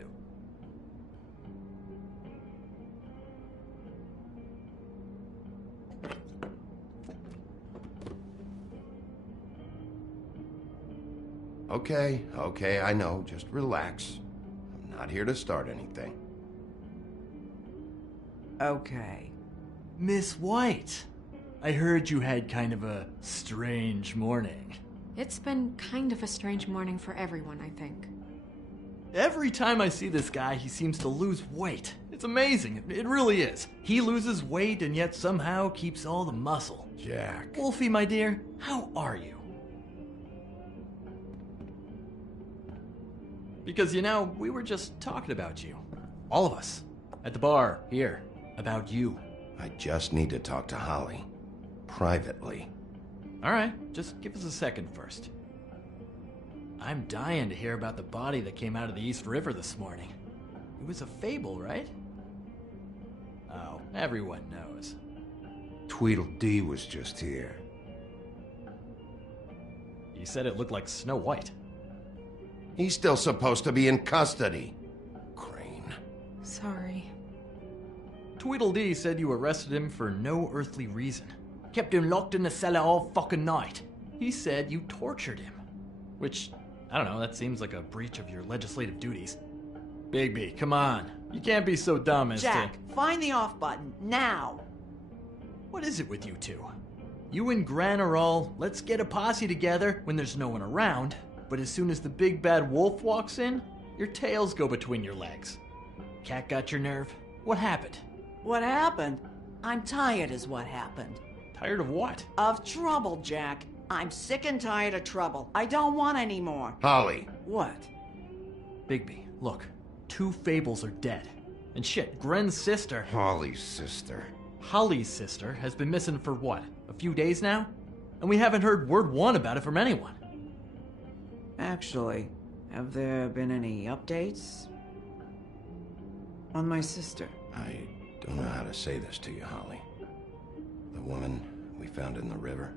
Okay, I know. Just relax. I'm not here to start anything. Okay. Miss White, I heard you had kind of a strange morning. It's been kind of a strange morning for everyone, I think. Every time I see this guy, he seems to lose weight. It's amazing. It really is. He loses weight and yet somehow keeps all the muscle. Jack. Wolfie, my dear, how are you? Because, you know, we were just talking about you. All of us. At the bar, here. About you. I just need to talk to Holly. Privately. Alright, just give us a second first. I'm dying to hear about the body that came out of the East River this morning. It was a fable, right? Oh, everyone knows. Tweedledee was just here. You said it looked like Snow White. He's still supposed to be in custody. Crane. Sorry. Tweedledee said you arrested him for no earthly reason. Kept him locked in the cellar all fucking night. He said you tortured him. Which, I don't know, that seems like a breach of your legislative duties. Bigby, come on. You can't be so dumb as Jack, find the off button, now! What is it with you two? You and Gran are all, let's get a posse together when there's no one around. But as soon as the big bad wolf walks in, your tails go between your legs. Cat got your nerve? What happened? What happened? I'm tired is what happened. Tired of what? Of trouble, Jack. I'm sick and tired of trouble. I don't want any more. Holly. What? Bigby, look. 2 fables are dead. And shit, Gren's sister... Holly's sister. Holly's sister has been missing for what? A few days now? And we haven't heard word one about it from anyone. Actually, have there been any updates? On my sister? I don't know how to say this to you, Holly. The woman we found in the river.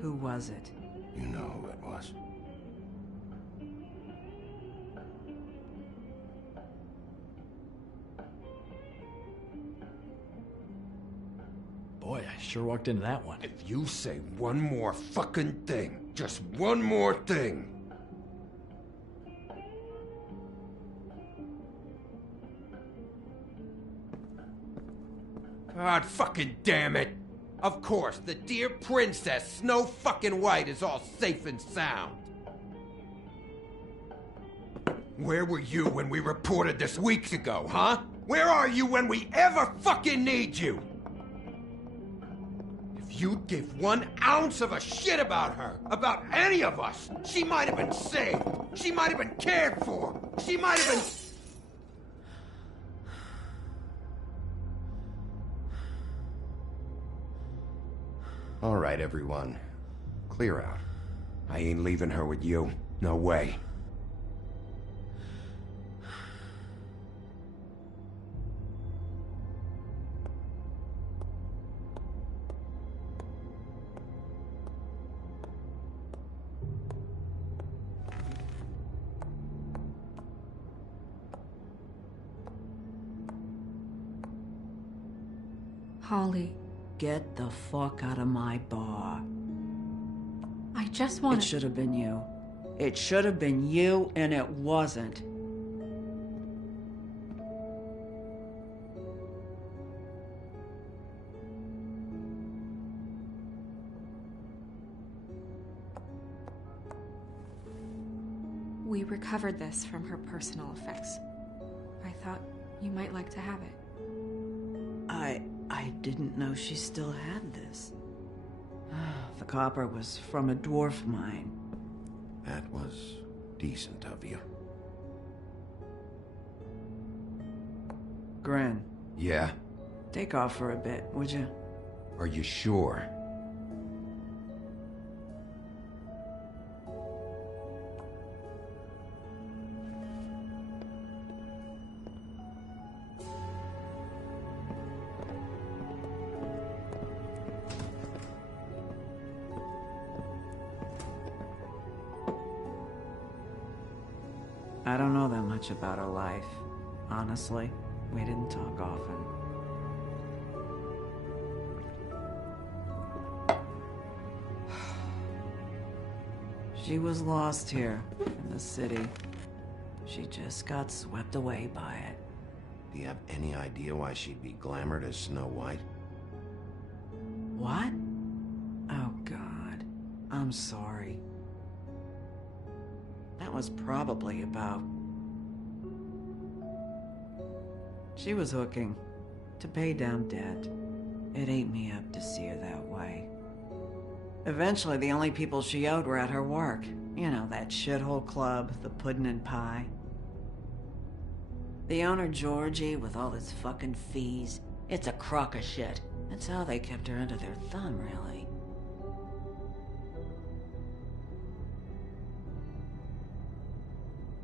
Who was it? You know who it was. Boy, I sure walked into that one. If you say one more fucking thing, just one more thing. God fucking damn it! Of course, the dear Princess Snow fucking White is all safe and sound. Where were you when we reported this weeks ago, huh? Where are you when we ever fucking need you? If you'd give 1 ounce of a shit about her, about any of us, she might have been saved. She might have been cared for. She might have been... All right, everyone. Clear out. I ain't leaving her with you. No way. Holly, Get the fuck out of my bar. I just want It should have been you. It should have been you, and it wasn't. We recovered this from her personal effects. I thought you might like to have it. I didn't know she still had this. The copper was from a dwarf mine. That was decent of you. Gren, Yeah? take off for a bit, would you? Are you sure? I don't know that much about her life. Honestly, we didn't talk often. She was lost here, in the city. She just got swept away by it. Do you have any idea why she'd be glamored as Snow White? What? Oh, God. I'm sorry. That was probably about... She was hooking to pay down debt. It ate me up to see her that way. Eventually, the only people she owed were at her work. You know, that shithole club, the Puddin' and Pie. The owner, Georgie, with all his fucking fees, it's a crock of shit. That's how they kept her under their thumb, really.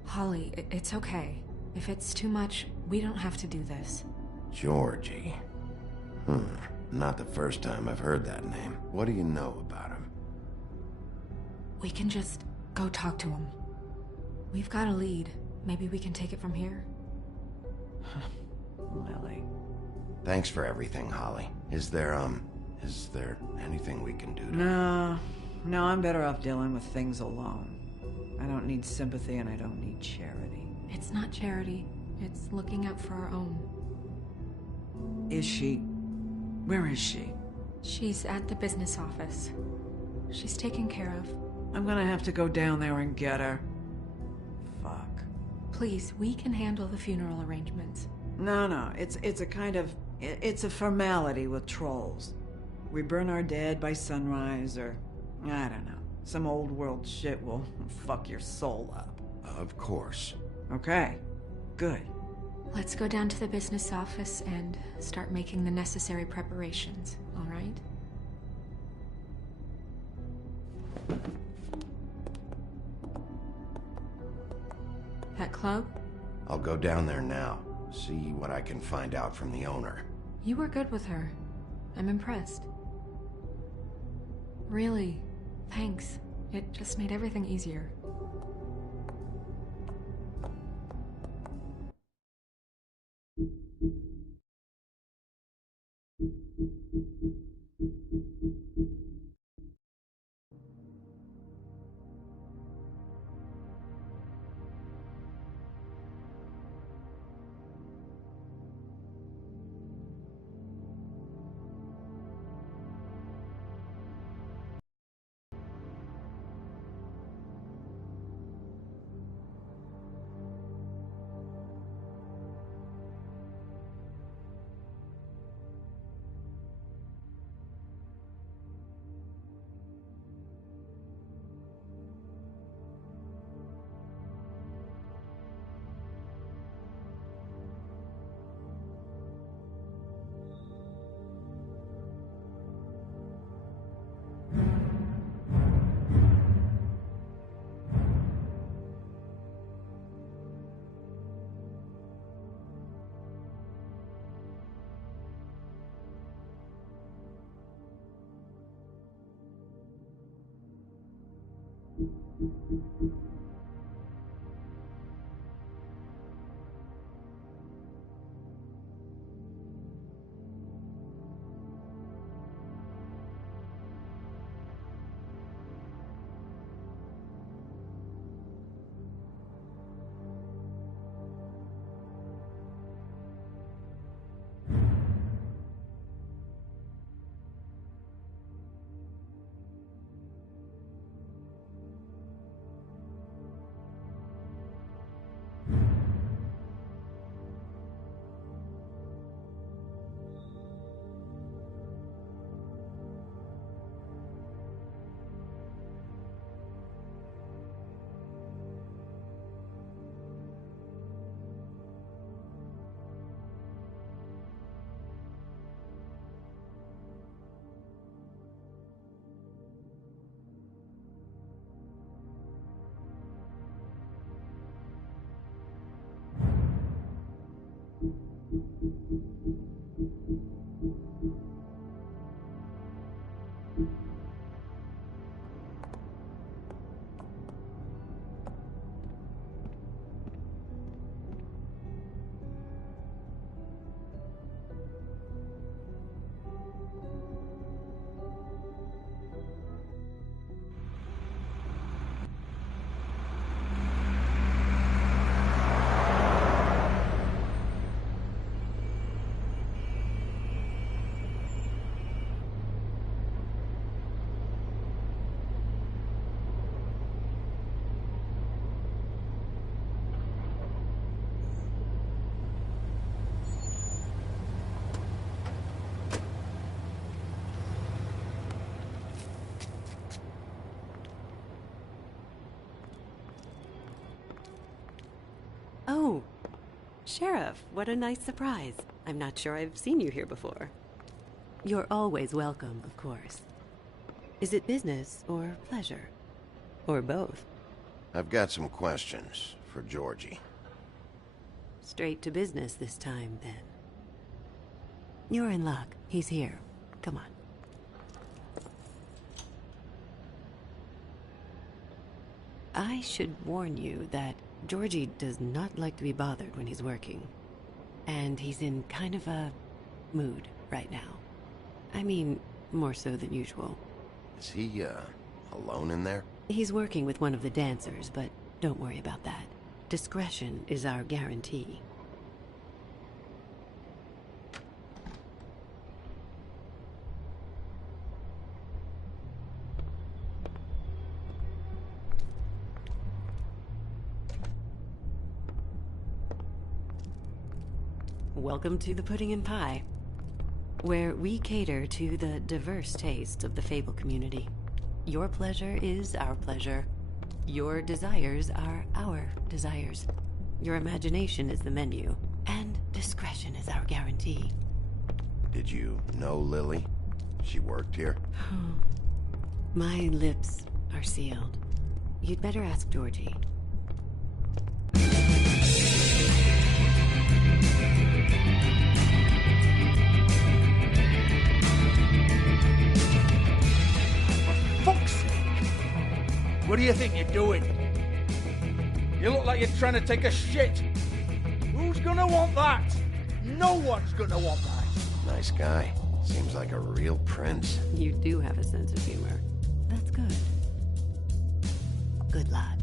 Holly, it's okay. If it's too much, we don't have to do this. Georgie. Not the first time I've heard that name. What do you know about him? We can just go talk to him. We've got a lead. Maybe we can take it from here. Lily. Thanks for everything, Holly. Is there anything we can do to... No, I'm better off dealing with things alone. I don't need sympathy and I don't need charity. It's not charity. It's looking out for our own. Is she... Where is she? She's at the business office. She's taken care of. I'm gonna have to go down there and get her. Fuck. Please, we can handle the funeral arrangements. No, it's a kind of... It's a formality with trolls. We burn our dead by sunrise, or... I don't know. Some old world shit will fuck your soul up. Of course. Okay. Good. Let's go down to the business office and start making the necessary preparations, all right? That club? I'll go down there now. See what I can find out from the owner. You were good with her. I'm impressed. Really, thanks. It just made everything easier. Oh, Sheriff, what a nice surprise. I'm not sure I've seen you here before. You're always welcome, of course. Is it business or pleasure? Or both? I've got some questions for Georgie. Straight to business this time, then. You're in luck. He's here. Come on. I should warn you that Georgie does not like to be bothered when he's working. And he's in kind of a mood right now. I mean, more so than usual. Is he, alone in there? He's working with one of the dancers, but don't worry about that. Discretion is our guarantee. Welcome to the Pudding and Pie, where we cater to the diverse tastes of the Fable community. Your pleasure is our pleasure. Your desires are our desires. Your imagination is the menu, and discretion is our guarantee. Did you know Lily? She worked here? My lips are sealed. You'd better ask Georgie. What do you think you're doing? You look like you're trying to take a shit. Who's gonna want that? No one's gonna want that. Nice guy. Seems like a real prince. You do have a sense of humor. That's good. Good luck.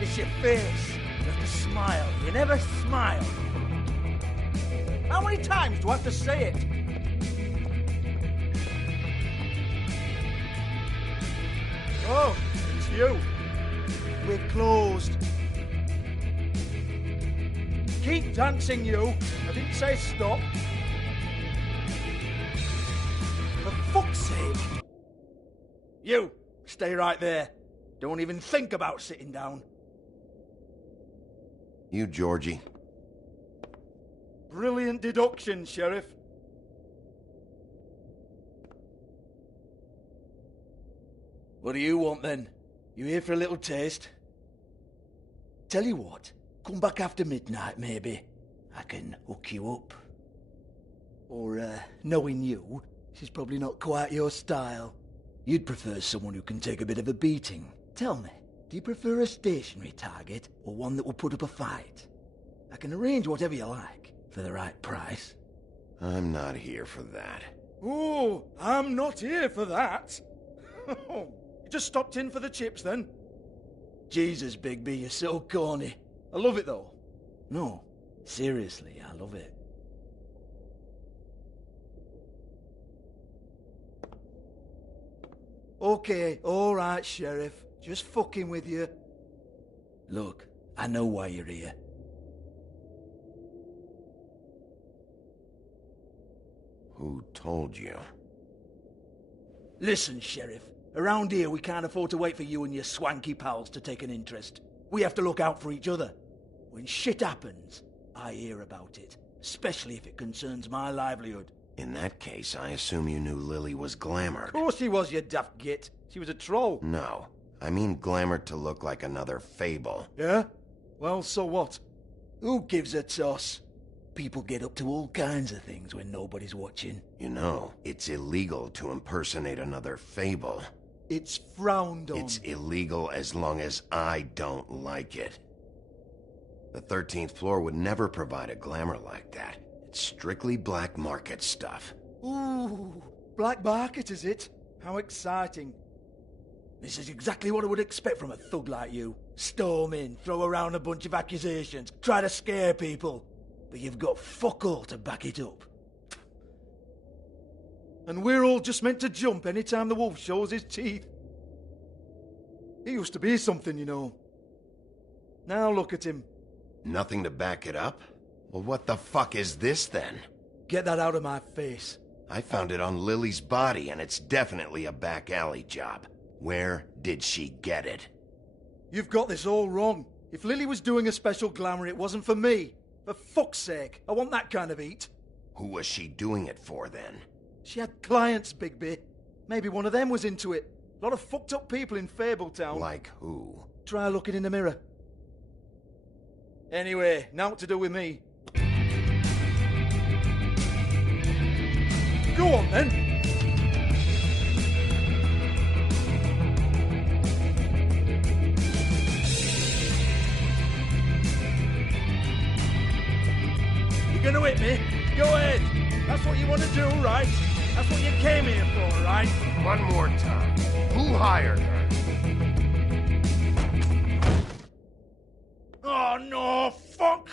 It's your face. You have to smile. You never smile. How many times do I have to say it? Oh, it's you. We're closed. Keep dancing, you. I didn't say stop. For fuck's sake. You, stay right there. Don't even think about sitting down. You, Georgie. Brilliant deduction, Sheriff. What do you want, then? You here for a little taste? Tell you what, come back after midnight, maybe. I can hook you up. Or, knowing you, she's probably not quite your style. You'd prefer someone who can take a bit of a beating. Tell me, do you prefer a stationary target or one that will put up a fight? I can arrange whatever you like for the right price. I'm not here for that. Oh, I'm not here for that. You just stopped in for the chips then? Jesus, Bigby, you're so corny. I love it though. No, seriously, I love it. Okay, alright, Sheriff. Just fucking with you. Look, I know why you're here. Who told you? Listen, Sheriff. Around here, we can't afford to wait for you and your swanky pals to take an interest. We have to look out for each other. When shit happens, I hear about it. Especially if it concerns my livelihood. In that case, I assume you knew Lily was glamored. Of course she was, you daft git. She was a troll. No. I mean glamored to look like another fable. Yeah? Well, so what? Who gives a toss? People get up to all kinds of things when nobody's watching. You know, it's illegal to impersonate another fable. It's frowned on. It's illegal as long as I don't like it. The 13th floor would never provide a glamour like that. It's strictly black market stuff. Ooh, black market is it? How exciting. This is exactly what I would expect from a thug like you. Storm in, throw around a bunch of accusations, try to scare people. But you've got fuck all to back it up. And we're all just meant to jump any time the wolf shows his teeth. He used to be something, you know. Now look at him. Nothing to back it up? Well, what the fuck is this then? Get that out of my face. I found it on Lily's body, and it's definitely a back alley job. Where did she get it? You've got this all wrong. If Lily was doing a special glamour, it wasn't for me. For fuck's sake, I want that kind of eat. Who was she doing it for, then? She had clients, Bigby. Maybe one of them was into it. A lot of fucked up people in Fabletown. Like who? Try looking in the mirror. Anyway, now what to do with me. Go on, then. You're gonna hit me? Go ahead. That's what you want to do, right? That's what you came here for, right? One more time. Who hired her? Oh, no, fuck!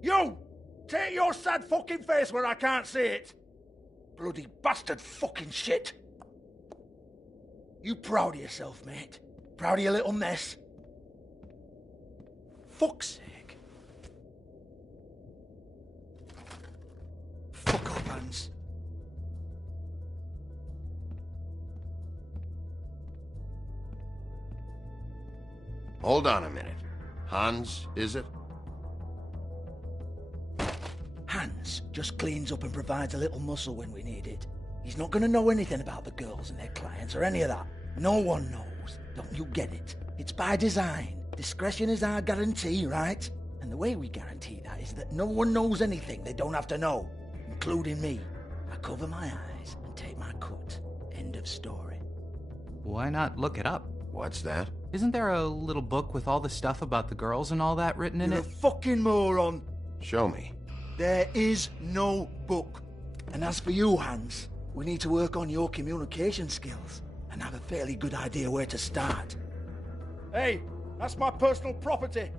You! Take your sad fucking face where I can't see it! Bloody bastard fucking shit! You proud of yourself, mate? Proud of your little mess? Fuck's sake. Fuck off, Hans. Hold on a minute. Hans, is it? Hans just cleans up and provides a little muscle when we need it. He's not going to know anything about the girls and their clients or any of that. No one knows. Don't you get it? It's by design. Discretion is our guarantee, right? And the way we guarantee that is that no one knows anything they don't have to know, including me. I cover my eyes and take my cut. End of story. Why not look it up? What's that? Isn't there a little book with all the stuff about the girls and all that written in You're it? a fucking moron. Show me. There is no book. And as for you, Hans, we need to work on your communication skills and have a fairly good idea where to start. Hey, that's my personal property.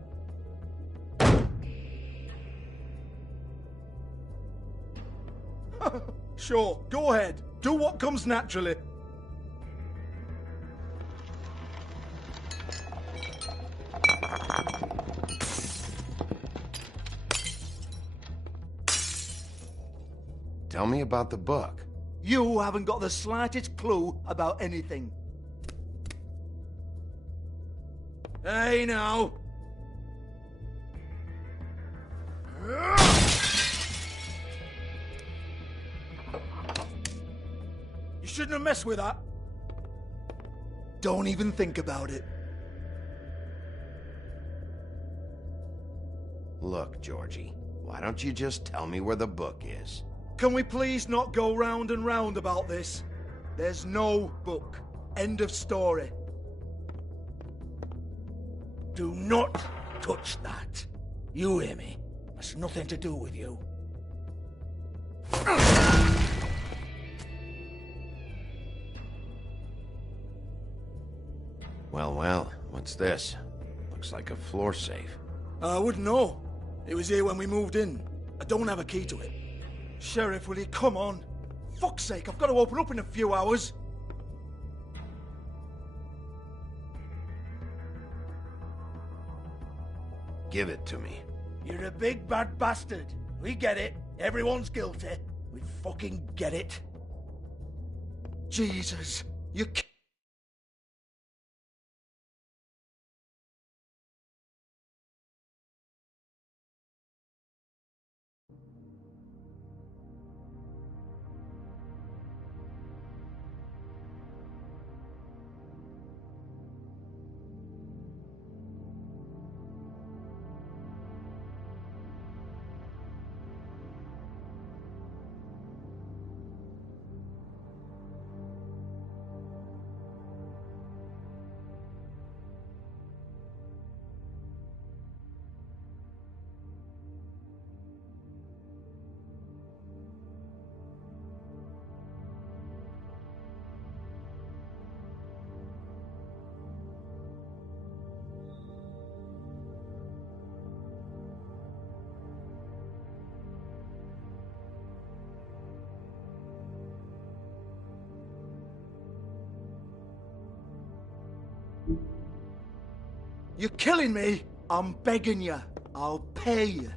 Sure, go ahead. Do what comes naturally. Tell me about the book. You haven't got the slightest clue about anything. Hey, now. You shouldn't have messed with that. Don't even think about it. Look, Georgie, why don't you just tell me where the book is? can we please not go round and round about this? There's no book. End of story. Do not touch that. You hear me? That's nothing to do with you. Well, well, what's this? Looks like a floor safe. I wouldn't know. It was here when we moved in. I don't have a key to it. Sheriff, will you come on? Fuck's sake, I've got to open up in a few hours. Give it to me. You're a big bad bastard. We get it. Everyone's guilty. We fucking get it. Jesus, you You're killing me. I'm begging you. I'll pay you.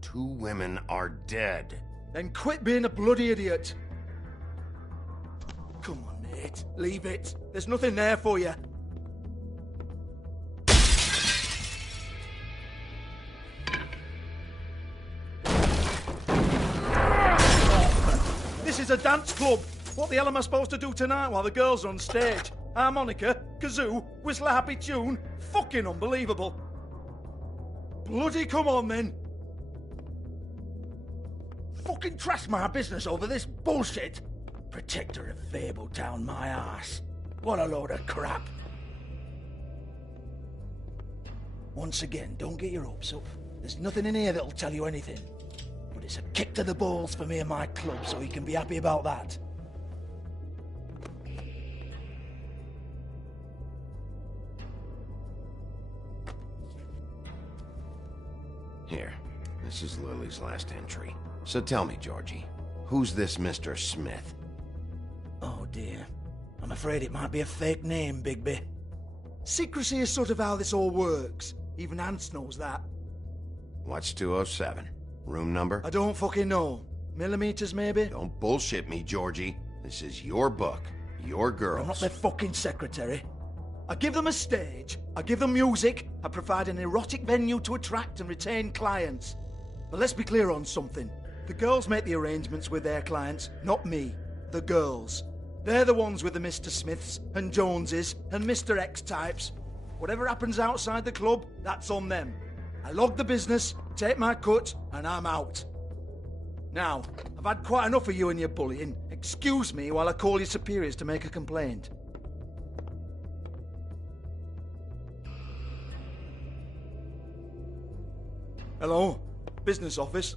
2 women are dead. Then quit being a bloody idiot. Come on, mate. Leave it. There's nothing there for you. This is a dance club. What the hell am I supposed to do tonight while the girls are on stage? Harmonica, kazoo, whistle a happy tune? Fucking unbelievable. Bloody come on then. Fucking trash my business over this bullshit. Protector of Fabletown, my ass. What a load of crap. Once again, don't get your hopes up. There's nothing in here that'll tell you anything. But it's a kick to the balls for me and my club, so you can be happy about that. Here, this is Lily's last entry. So tell me, Georgie, who's this Mr. Smith? Oh dear. I'm afraid it might be a fake name, Bigby. Secrecy is sort of how this all works. Even Ants knows that. What's 207? Room number? I don't fucking know. Millimeters, maybe? Don't bullshit me, Georgie. This is your book. Your girls. I'm not their fucking secretary. I give them a stage, I give them music, I provide an erotic venue to attract and retain clients. But let's be clear on something. The girls make the arrangements with their clients, not me. The girls. They're the ones with the Mr. Smiths and Joneses and Mr. X types. Whatever happens outside the club, that's on them. I log the business, take my cut, and I'm out. Now, I've had quite enough of you and your bullying. Excuse me while I call your superiors to make a complaint. Hello? Business office?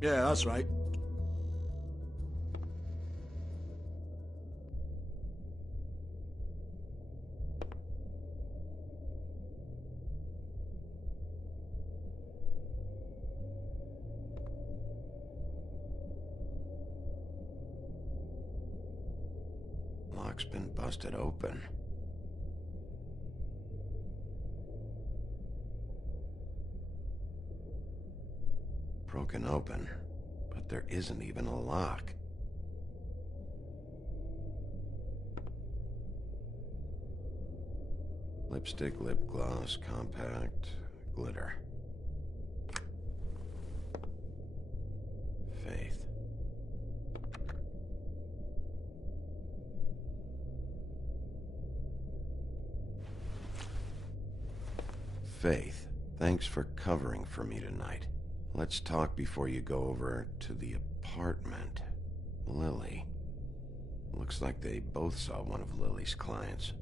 Yeah, that's right. Lock's been busted open. Broken open, but there isn't even a lock. Lipstick, lip gloss, compact, glitter. Faith. Faith, thanks for covering for me tonight. Let's talk before you go over to the apartment. Lily. Looks like they both saw one of Lily's clients.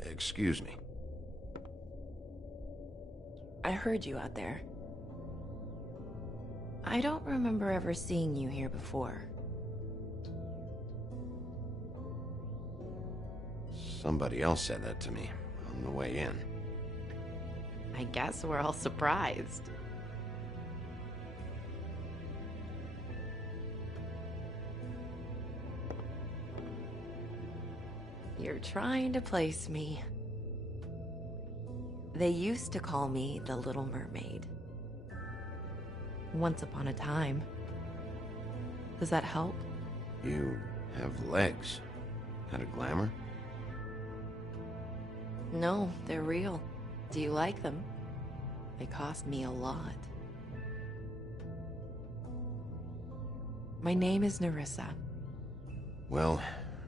Excuse me. I heard you out there. I don't remember ever seeing you here before. Somebody else said that to me on the way in. I guess we're all surprised. You're trying to place me. They used to call me the Little Mermaid. Once upon a time. Does that help? You have legs. Had a glamour? No, they're real. Do you like them? They cost me a lot. My name is Nerissa. Well,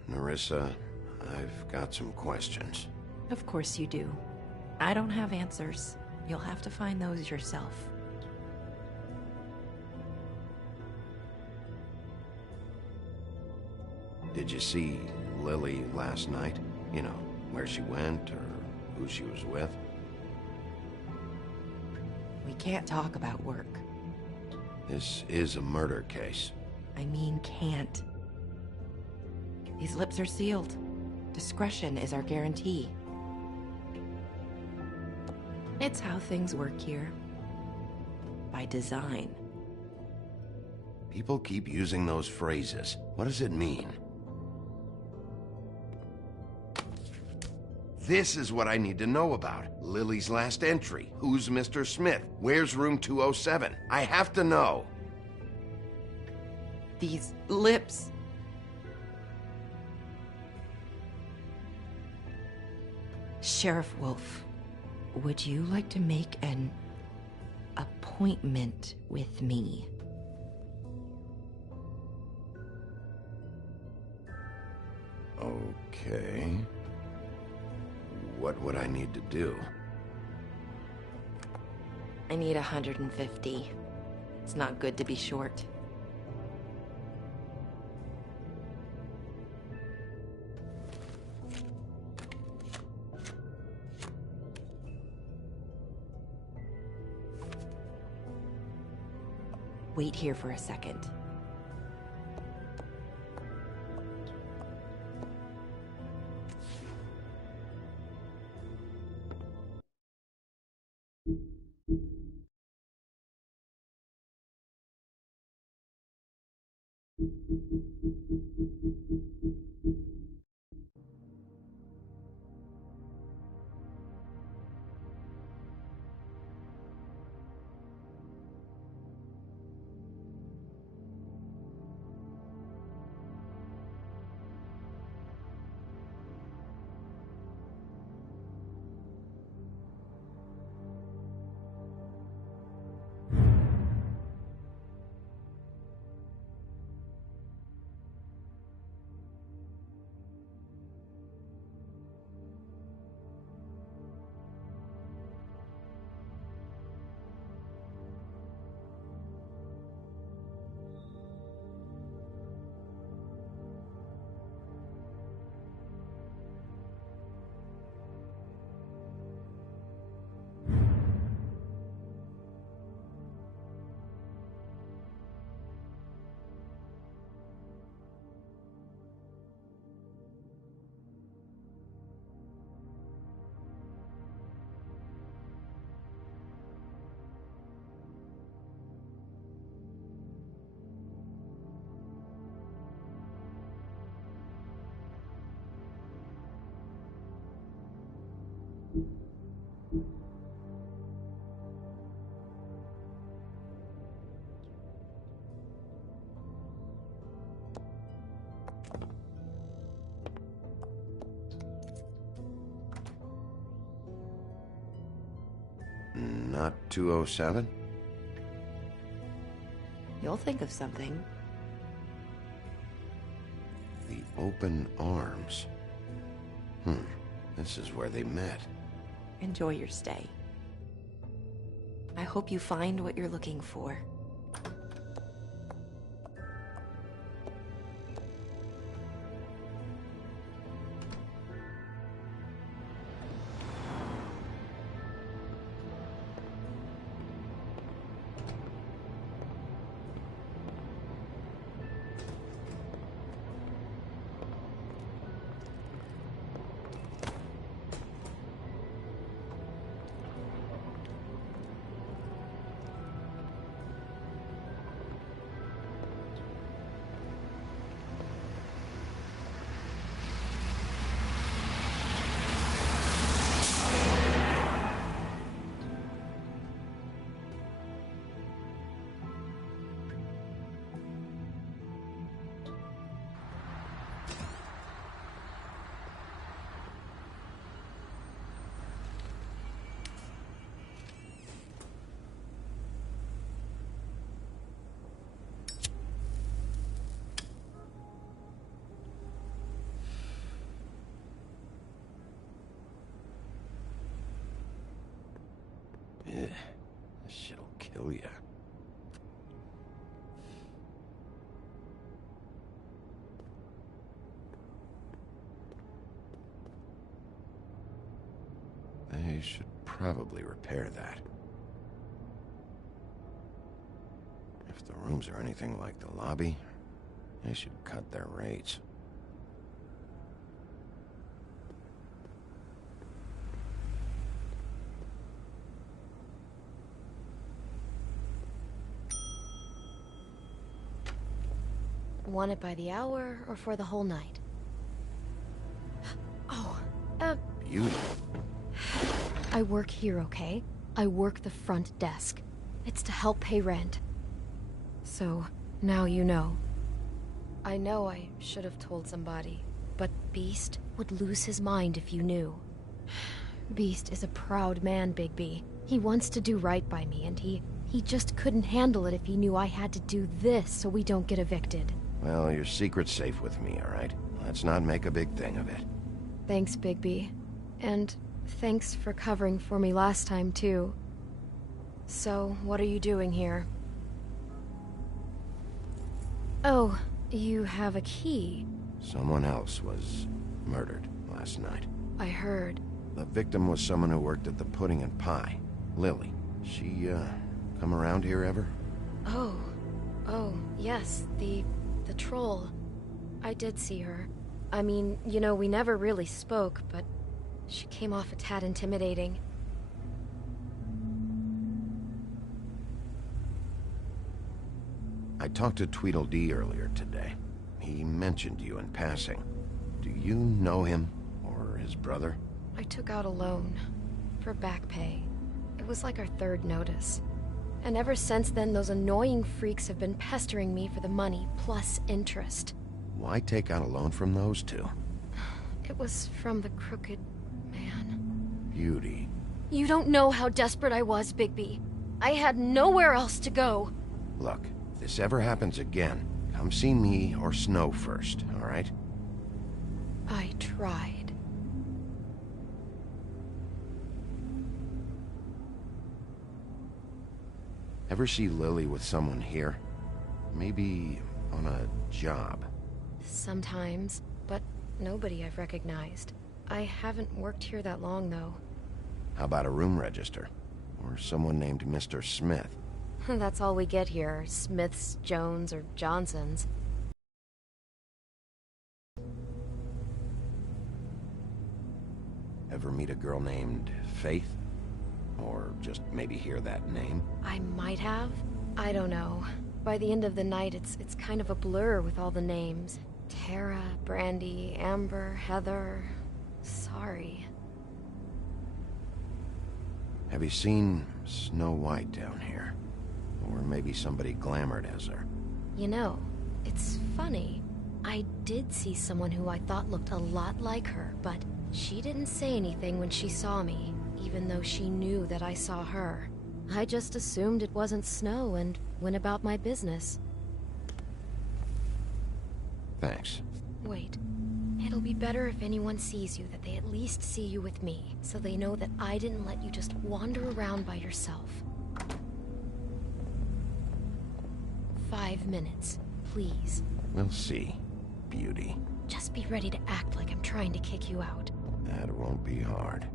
Nerissa, I've got some questions. Of course you do. I don't have answers. You'll have to find those yourself. Did you see Lily last night? You know, where she went or who she was with? We can't talk about work. This is a murder case. I mean can't. These lips are sealed. Discretion is our guarantee. It's how things work here. By design. People keep using those phrases. What does it mean? This is what I need to know about. Lily's last entry. Who's Mr. Smith? Where's room 207? I have to know. These lips. Sheriff Wolf, would you like to make an appointment with me? Okay. What would I need to do? I need 150. It's not good to be short. Wait here for a second. Not 207? You'll think of something. The Open Arms. This is where they met. Enjoy your stay. I hope you find what you're looking for. This shit'll kill ya. They should probably repair that. If the rooms are anything like the lobby, they should cut their rates. Want it by the hour or for the whole night? Oh, Beauty. I work here, okay? I work the front desk. It's to help pay rent. So, now you know. I know I should have told somebody, but Beast would lose his mind if you knew. Beast is a proud man, Bigby. He wants to do right by me, and he just couldn't handle it if he knew I had to do this so we don't get evicted. Well, your secret's safe with me, all right? Let's not make a big thing of it. Thanks, Bigby. And thanks for covering for me last time, too. So, what are you doing here? Oh, you have a key. Someone else was murdered last night. I heard. The victim was someone who worked at the Pudding and Pie. Lily. She, come around here ever? Oh, yes, the troll. I did see her. I mean, you know, we never really spoke, but she came off a tad intimidating. I talked to Tweedledee earlier today. He mentioned you in passing. Do you know him, or his brother? I took out a loan for back pay. It was like our third notice. And ever since then, those annoying freaks have been pestering me for the money, plus interest. Why take out a loan from those two? It was from the Crooked Man. Beauty. You don't know how desperate I was, Bigby. I had nowhere else to go. Look, if this ever happens again, come see me or Snow first, all right? I tried. Ever see Lily with someone here? Maybe on a job. Sometimes, but nobody I've recognized. I haven't worked here that long, though. How about a room register? Or someone named Mr. Smith? That's all we get here, Smiths, Jones, or Johnsons. Ever meet a girl named Faith? Or just maybe hear that name? I might have. I don't know. By the end of the night, it's kind of a blur with all the names. Tara, Brandy, Amber, Heather... Sorry. Have you seen Snow White down here? Or maybe somebody glamored as her? You know, it's funny. I did see someone who I thought looked a lot like her, but she didn't say anything when she saw me. even though she knew that I saw her. I just assumed it wasn't snow and went about my business. Thanks. Wait. It'll be better if anyone sees you that they at least see you with me, so they know that I didn't let you just wander around by yourself. 5 minutes, please. We'll see, beauty. Just be ready to act like I'm trying to kick you out. That won't be hard.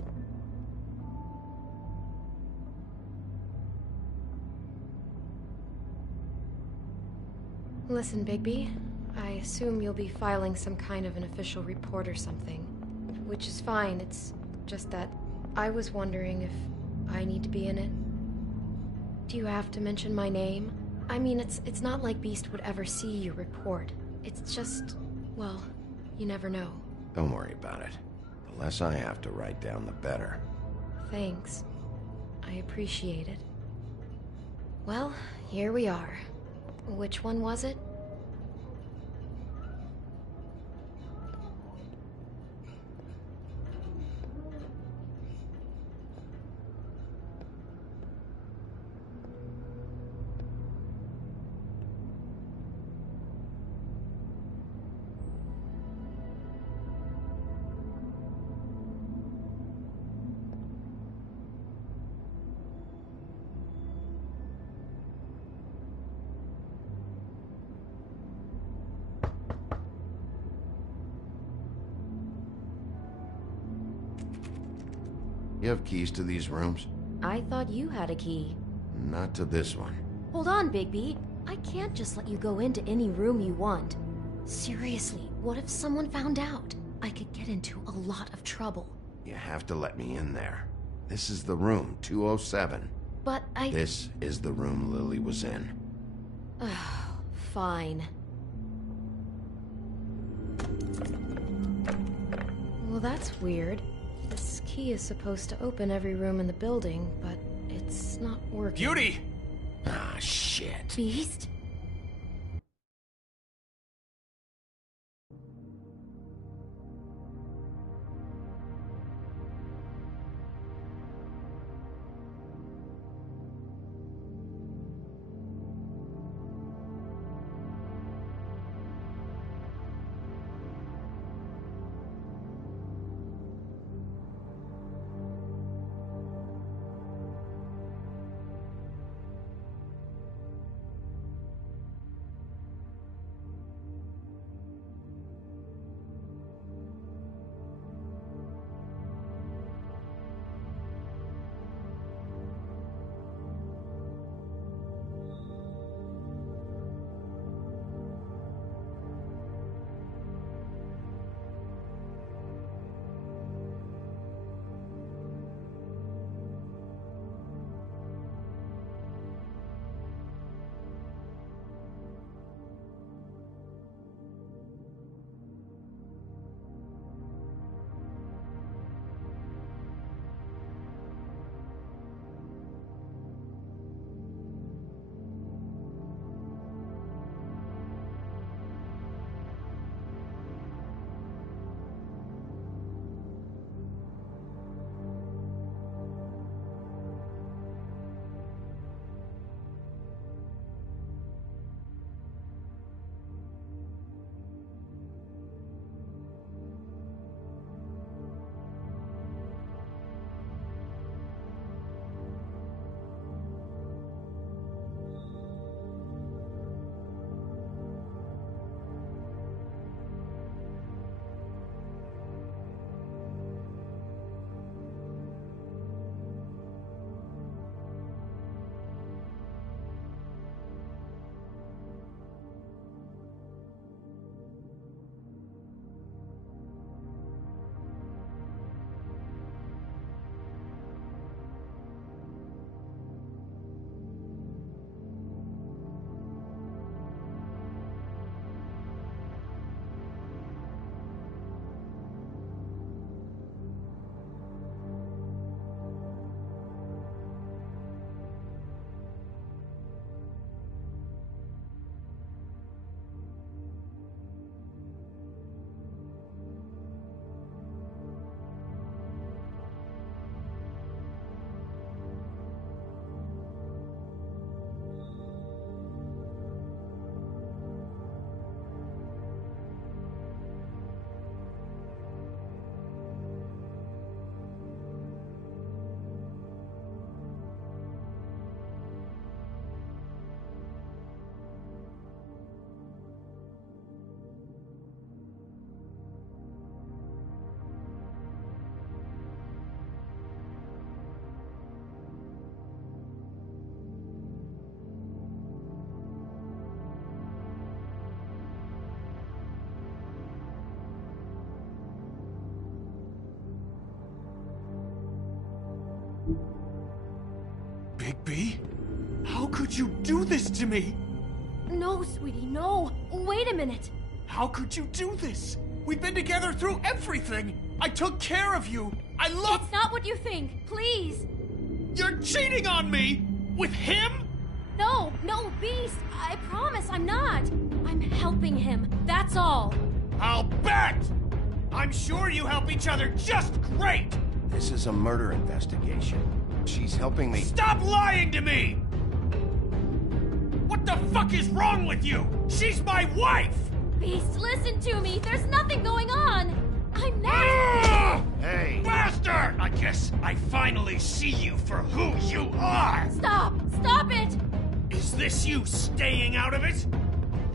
Listen, Bigby. I assume you'll be filing some kind of an official report or something. Which is fine, it's just that I was wondering if I need to be in it. Do you have to mention my name? I mean, it's not like Beast would ever see your report. It's just, well, you never know. Don't worry about it. The less I have to write down, the better. Thanks. I appreciate it. Well, here we are. Which one was it? You have keys to these rooms? I thought you had a key. Not to this one. Hold on, Bigby. I can't just let you go into any room you want. Seriously, what if someone found out? I could get into a lot of trouble. You have to let me in there. This is the room, 207. But This is the room Lily was in. Fine. Well, that's weird. This key is supposed to open every room in the building, but it's not working. Beauty! Ah, shit. Beast? Bigby? How could you do this to me? No, sweetie, no. Wait a minute. How could you do this? We've been together through everything. I took care of you. I love... It's not what you think. Please. You're cheating on me! With him? No, Beast. I promise I'm not. I'm helping him. That's all. I'll bet! I'm sure you help each other just great! This is a murder investigation. She's helping me... Stop lying to me! What the fuck is wrong with you? She's my wife! Beast, listen to me. There's nothing going on. I'm not... Hey! Bastard! I guess I finally see you for who you are! Stop! Stop it! Is this you staying out of it?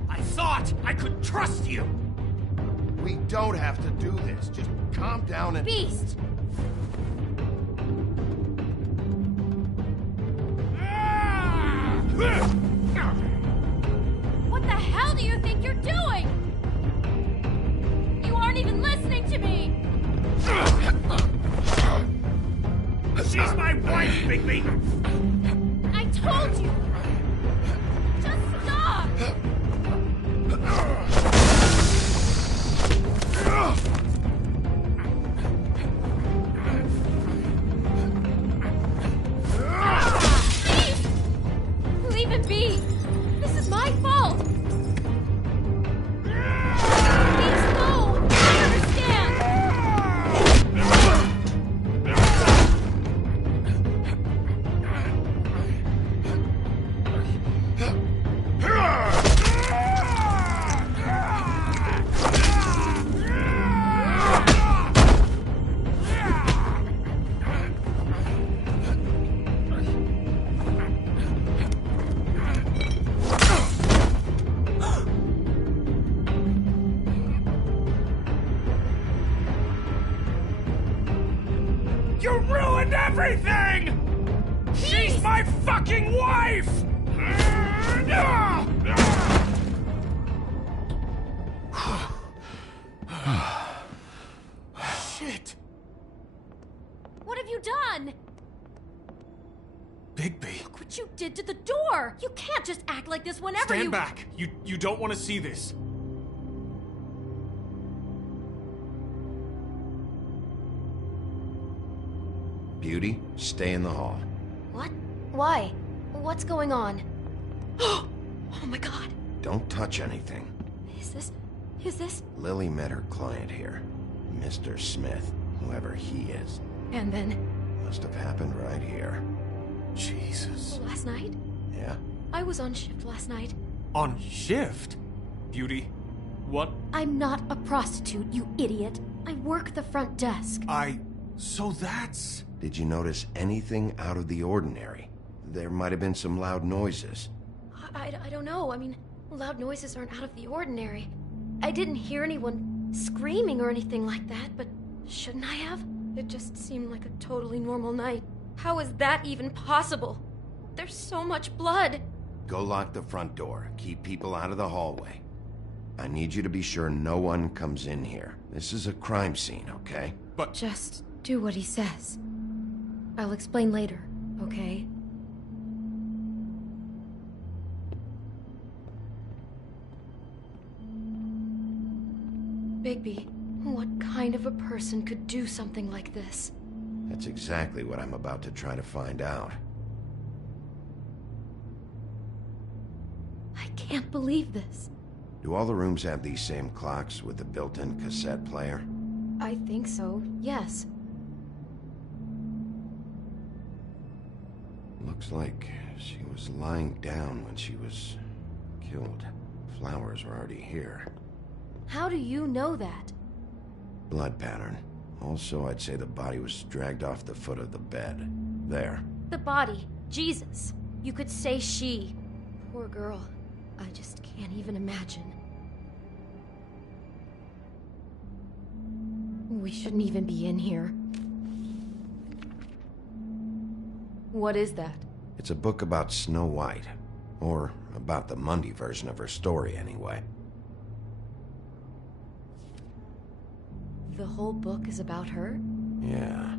I thought I could trust you! We don't have to do this. Just calm down and... Beast! What the hell do you think you're doing? You aren't even listening to me! She's my wife, Bigby! I told you! Just stop! Please! Leave him be! This is my fault! Please, no! I understand! You ruined everything! She's my fucking wife! Shit! What have you done? Bigby. Look what you did to the door! You can't just act like this whenever you... Stand back! You don't want to see this. Beauty, stay in the hall. What? Why? What's going on? Oh my god. Don't touch anything. Is this? Lily met her client here. Mr. Smith, whoever he is. And then? Must have happened right here. Jesus. Last night? Yeah? I was on shift last night. On shift? Beauty, what? I'm not a prostitute, you idiot. I work the front desk. So that's... Did you notice anything out of the ordinary? There might have been some loud noises. I don't know. I mean, loud noises aren't out of the ordinary. I didn't hear anyone screaming or anything like that, but shouldn't I have? It just seemed like a totally normal night. How is that even possible? There's so much blood. Go lock the front door. Keep people out of the hallway. I need you to be sure no one comes in here. This is a crime scene, okay? But... Just do what he says. I'll explain later, okay? Bigby, what kind of a person could do something like this? That's exactly what I'm about to try to find out. I can't believe this. Do all the rooms have these same clocks with the built-in cassette player? I think so, yes. Looks like she was lying down when she was killed. Flowers were already here. How do you know that? Blood pattern. Also, I'd say the body was dragged off the foot of the bed. There. The body. Jesus. You could say she. Poor girl. I just can't even imagine. We shouldn't even be in here. What is that? It's a book about Snow White. Or about the Mundy version of her story, anyway. The whole book is about her? Yeah.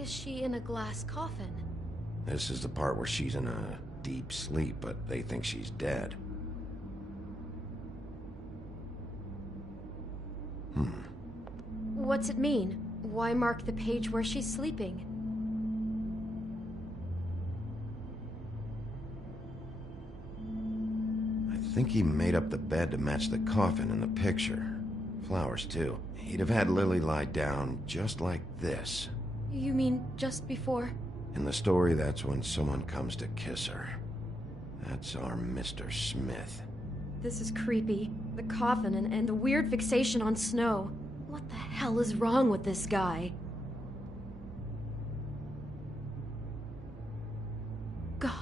is she in a glass coffin? This is the part where she's in a deep sleep, but they think she's dead. What's it mean? Why mark the page where she's sleeping? I think he made up the bed to match the coffin in the picture. Flowers, too. He'd have had Lily lie down just like this. You mean just before? In the story, that's when someone comes to kiss her. That's our Mr. Smith. This is creepy. The coffin and the weird fixation on Snow. What the hell is wrong with this guy? God.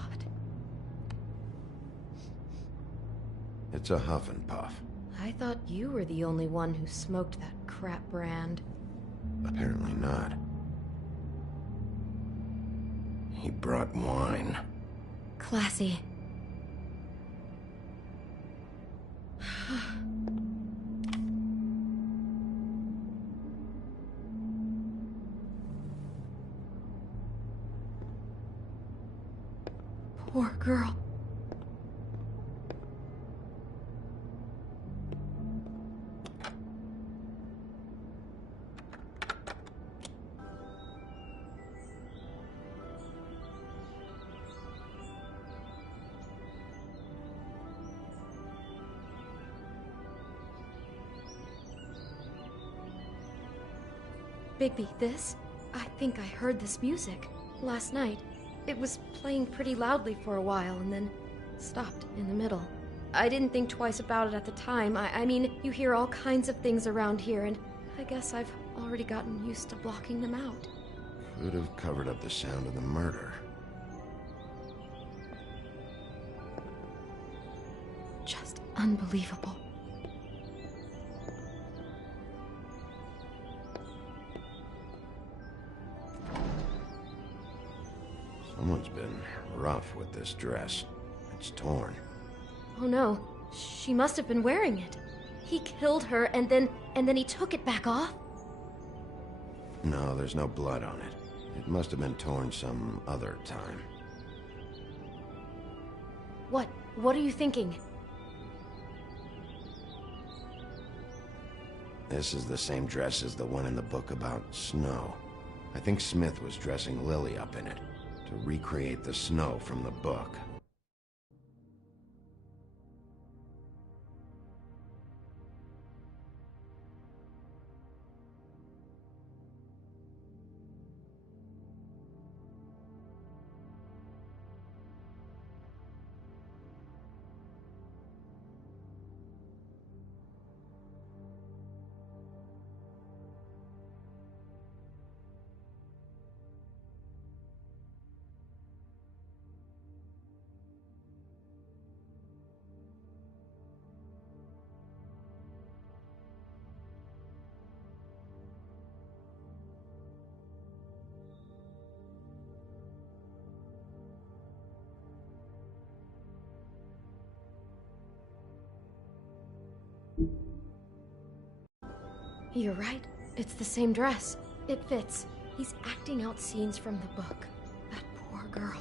It's a huff and puff. I thought you were the only one who smoked that crap brand. Apparently not. He brought wine. Classy. Poor girl. Bigby, this? I think I heard this music last night. It was playing pretty loudly for a while and then stopped in the middle. I didn't think twice about it at the time. I mean, you hear all kinds of things around here, and I guess I've already gotten used to blocking them out. Could have covered up the sound of the murder. Just unbelievable. Someone's been rough with this dress. It's torn. Oh no, she must have been wearing it. He killed her and then he took it back off? No, there's no blood on it. It must have been torn some other time. What are you thinking? This is the same dress as the one in the book about Snow. I think Smith was dressing Lily up in it to recreate the Snow from the book. You're right. It's the same dress. It fits. He's acting out scenes from the book. That poor girl.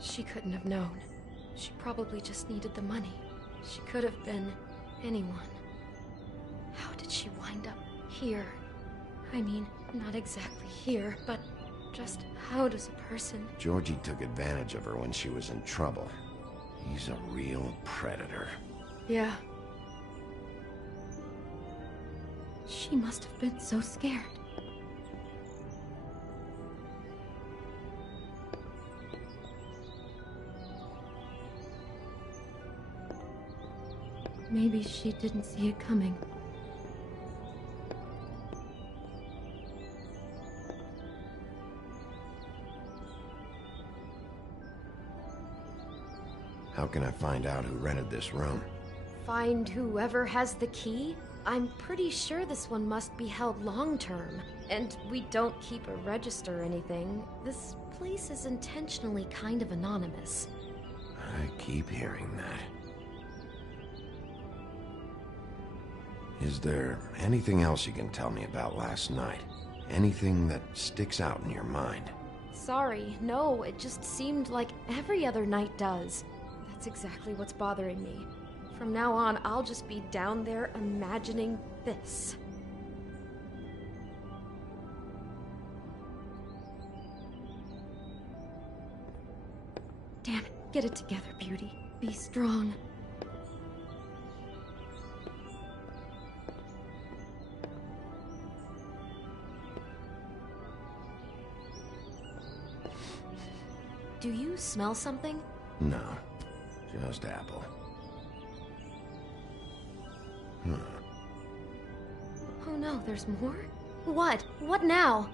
She couldn't have known. She probably just needed the money. She could have been anyone. How did she wind up here? I mean, not exactly here, but just how does a person... Georgie took advantage of her when she was in trouble. He's a real predator. Yeah. She must have been so scared. Maybe she didn't see it coming. How can I find out who rented this room? Find whoever has the key? I'm pretty sure this one must be held long-term. And we don't keep a register or anything. This place is intentionally kind of anonymous. I keep hearing that. Is there anything else you can tell me about last night? Anything that sticks out in your mind? Sorry, no, it just seemed like every other night does. That's exactly what's bothering me. From now on, I'll just be down there imagining this. Damn it, get it together, Beauty. Be strong. Do you smell something? No, just apple. Oh no, there's more? What? What now?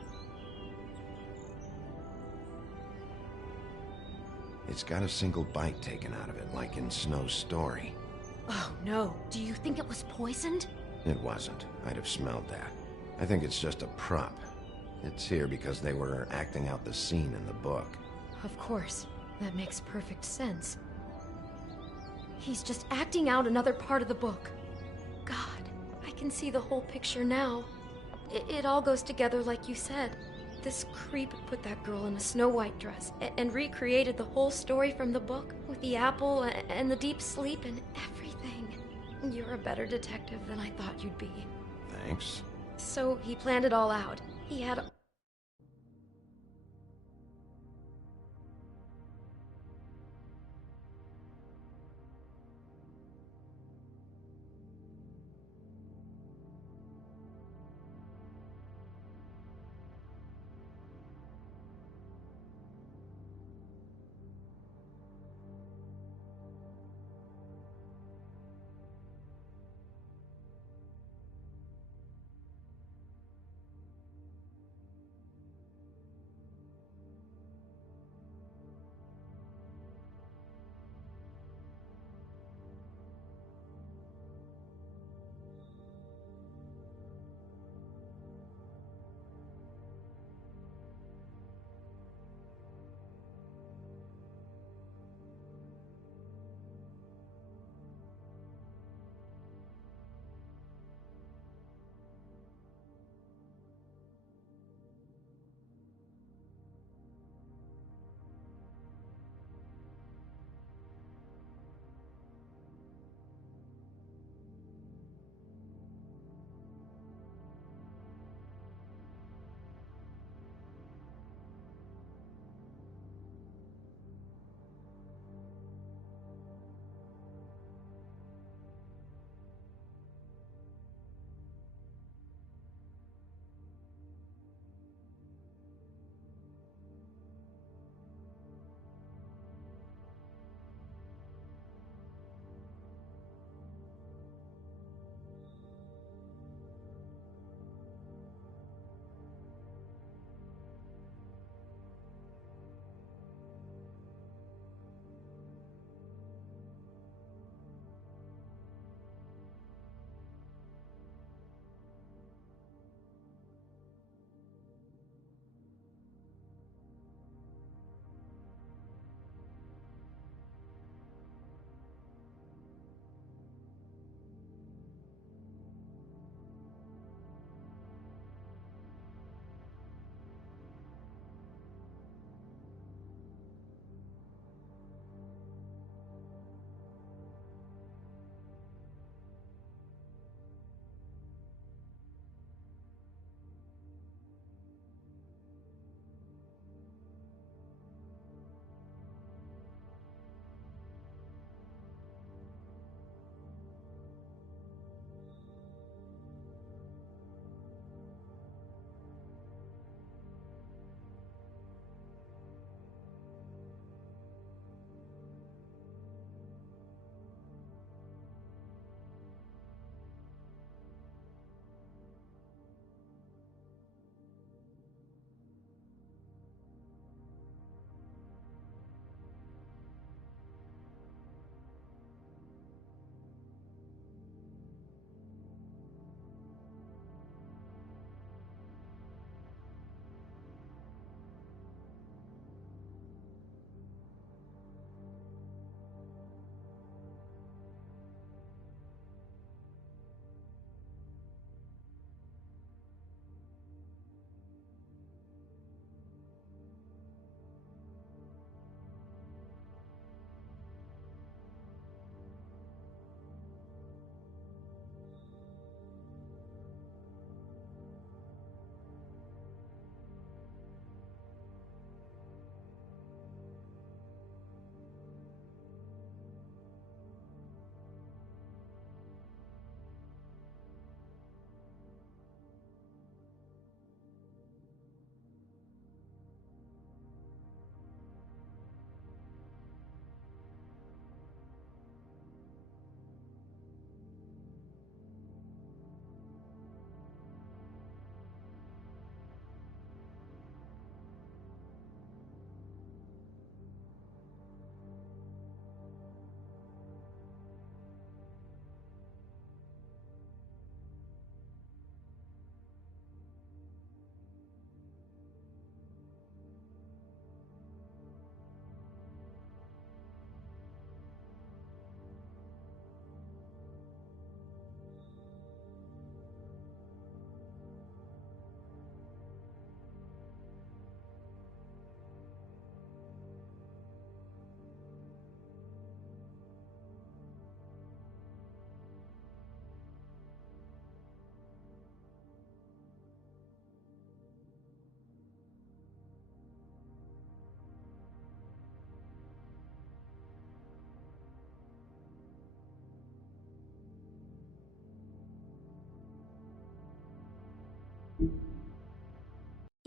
It's got a single bite taken out of it, like in Snow's story. Oh no, do you think it was poisoned? It wasn't. I'd have smelled that. I think it's just a prop. It's here because they were acting out the scene in the book. Of course. That makes perfect sense. He's just acting out another part of the book. God, I can see the whole picture now. It all goes together like you said. This creep put that girl in a Snow White dress and recreated the whole story from the book with the apple and the deep sleep and everything. You're a better detective than I thought you'd be. Thanks. So he planned it all out. He had...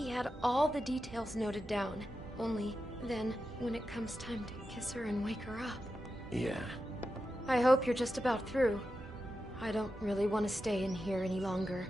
He had all the details noted down. Only then, when it comes time to kiss her and wake her up... Yeah. I hope you're just about through. I don't really want to stay in here any longer.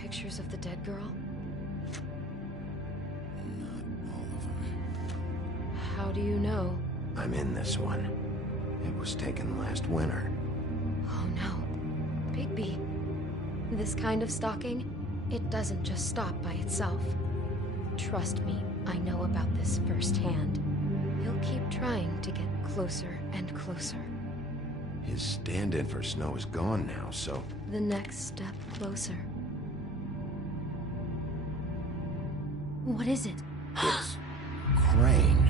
Pictures of the dead girl? Not all of them. How do you know? I'm in this one. It was taken last winter. Oh no. Bigby. This kind of stalking, it doesn't just stop by itself. Trust me, I know about this firsthand. He'll keep trying to get closer and closer. His stand-in for Snow is gone now, so... The next step closer. What is it? It's... Crane.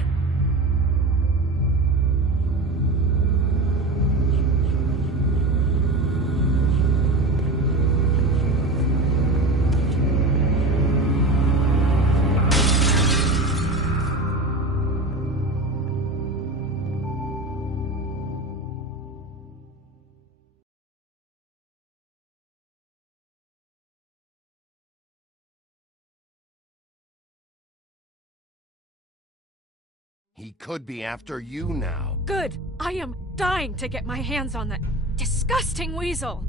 He could be after you now. Good! I am dying to get my hands on that disgusting weasel!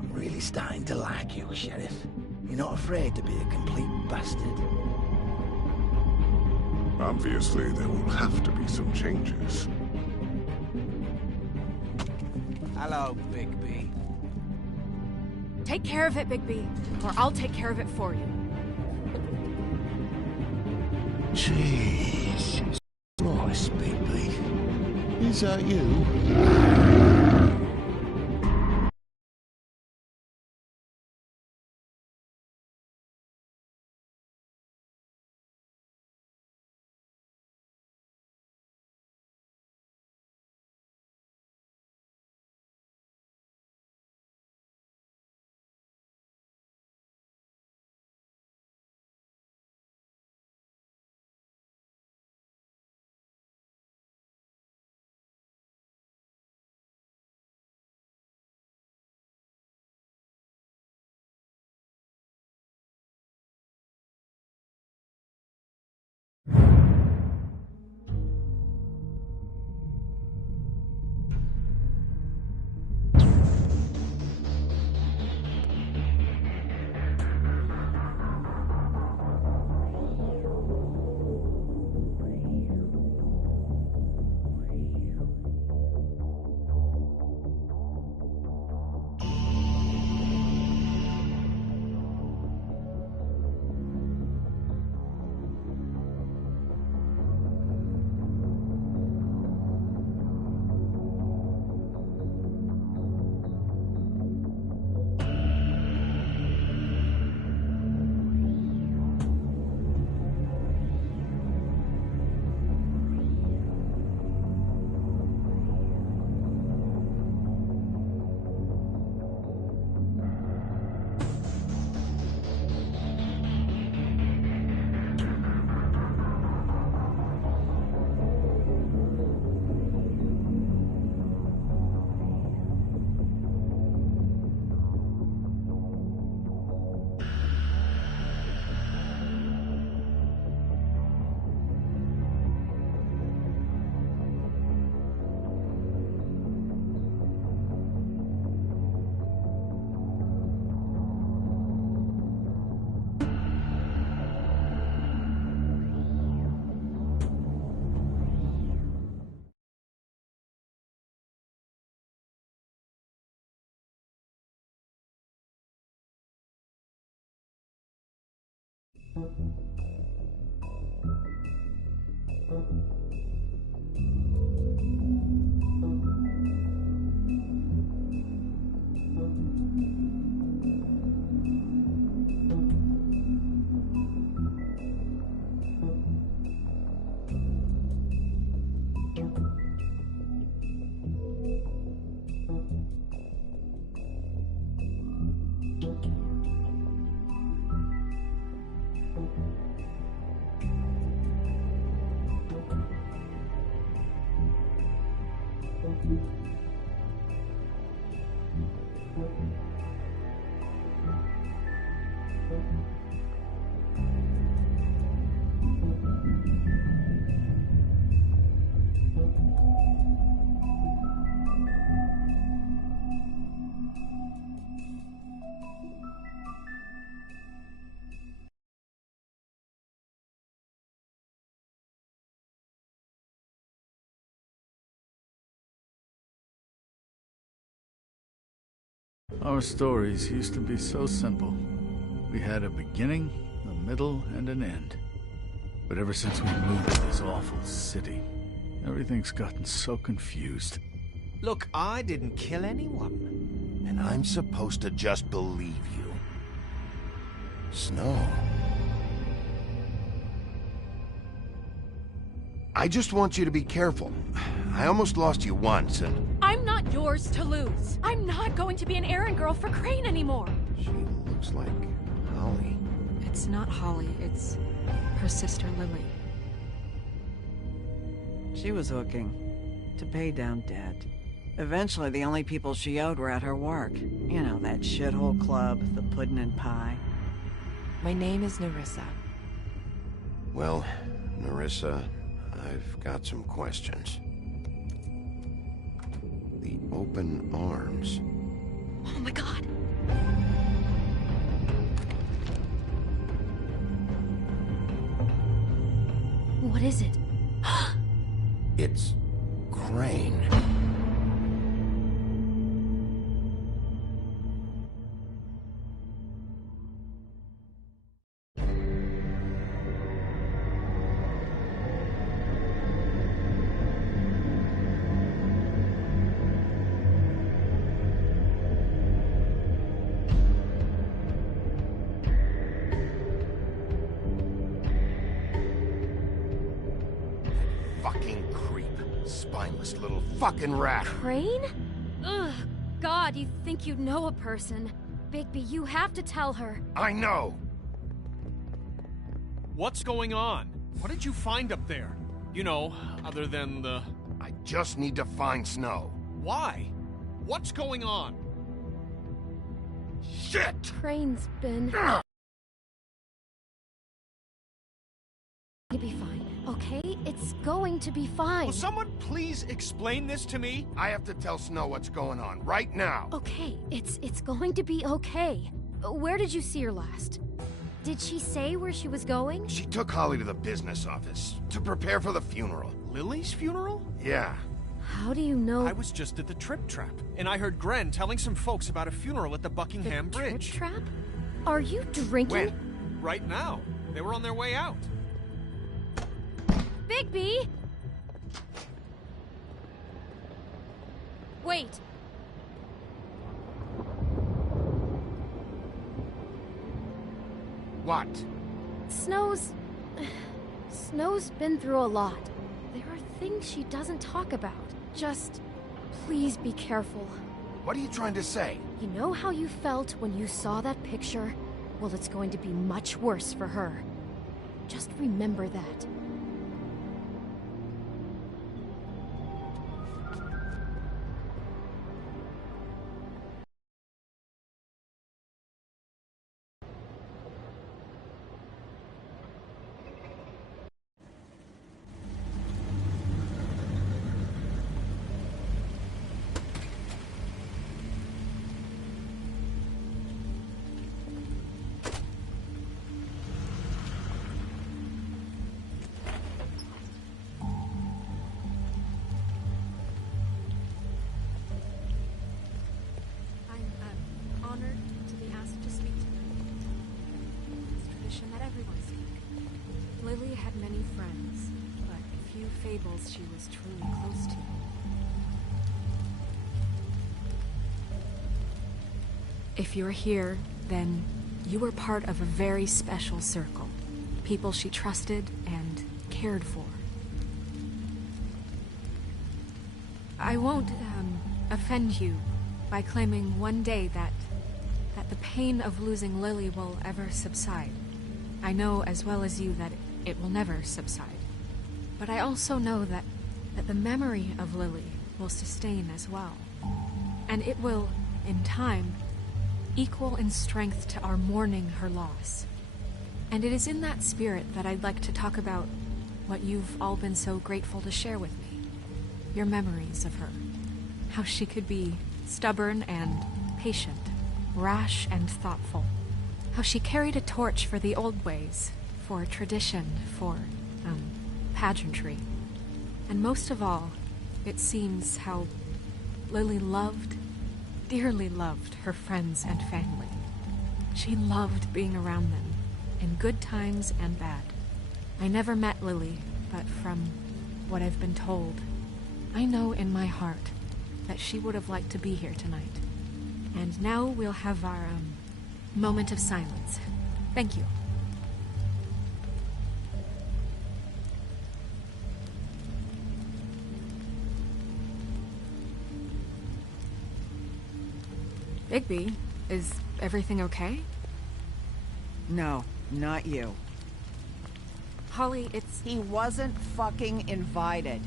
I'm really starting to like you, Sheriff. You're not afraid to be a complete bastard. Obviously, there will have to be some changes. Hello, Bigby. Take care of it, Bigby, or I'll take care of it for you. Jesus Christ, Bigby. Is that you? Our stories used to be so simple. We had a beginning, a middle, and an end. But ever since we moved to this awful city, everything's gotten so confused. Look, I didn't kill anyone. And I'm supposed to just believe you. Snow. I just want you to be careful. I almost lost you once, and... I'm not yours to lose. I'm not going to be an errand girl for Crane anymore. She looks like Holly. It's not Holly, it's her sister Lily. She was hooking to pay down debt. Eventually, the only people she owed were at her work. You know, that shithole club, the Puddin' and Pie. My name is Nerissa. Well, Nerissa, I've got some questions. The open arms. Oh my god. What is it? It's Crane. Fucking creep. Spineless little fucking rat. Crane? Ugh, God, you'd think you'd know a person. Bigby, you have to tell her. I know! What's going on? What did you find up there? You know, other than the... I just need to find Snow. Why? What's going on? Shit! Crane's been... You'll be fine, okay? It's going to be fine. Will someone please explain this to me? I have to tell Snow what's going on right now. Okay, it's going to be okay. Where did you see her last? Did she say where she was going? She took Holly to the business office to prepare for the funeral. Lily's funeral? Yeah. How do you know? I was just at the Trip Trap, and I heard Gren telling some folks about a funeral at the Buckingham Bridge. Trip Trap? Are you drinking? When? Right now. They were on their way out. Bigby! Wait. What? Snow's been through a lot. There are things she doesn't talk about. Just, please be careful. What are you trying to say? You know how you felt when you saw that picture? Well, it's going to be much worse for her. Just remember that. Lily had many friends, but few fables she was truly close to. If you're here, then you were part of a very special circle. People she trusted and cared for. I won't, offend you by claiming one day that the pain of losing Lily will ever subside. I know as well as you that it will never subside. But I also know that the memory of Lily will sustain as well. And it will, in time, equal in strength to our mourning her loss. And it is in that spirit that I'd like to talk about what you've all been so grateful to share with me. Your memories of her. How she could be stubborn and patient, rash and thoughtful. How she carried a torch for the old ways, for tradition, for, pageantry. And most of all, it seems how Lily loved, dearly loved her friends and family. She loved being around them, in good times and bad. I never met Lily, but from what I've been told, I know in my heart that she would have liked to be here tonight. And now we'll have our, moment of silence. Thank you. Bigby, is everything okay? No, not you. Holly, it's... He wasn't fucking invited.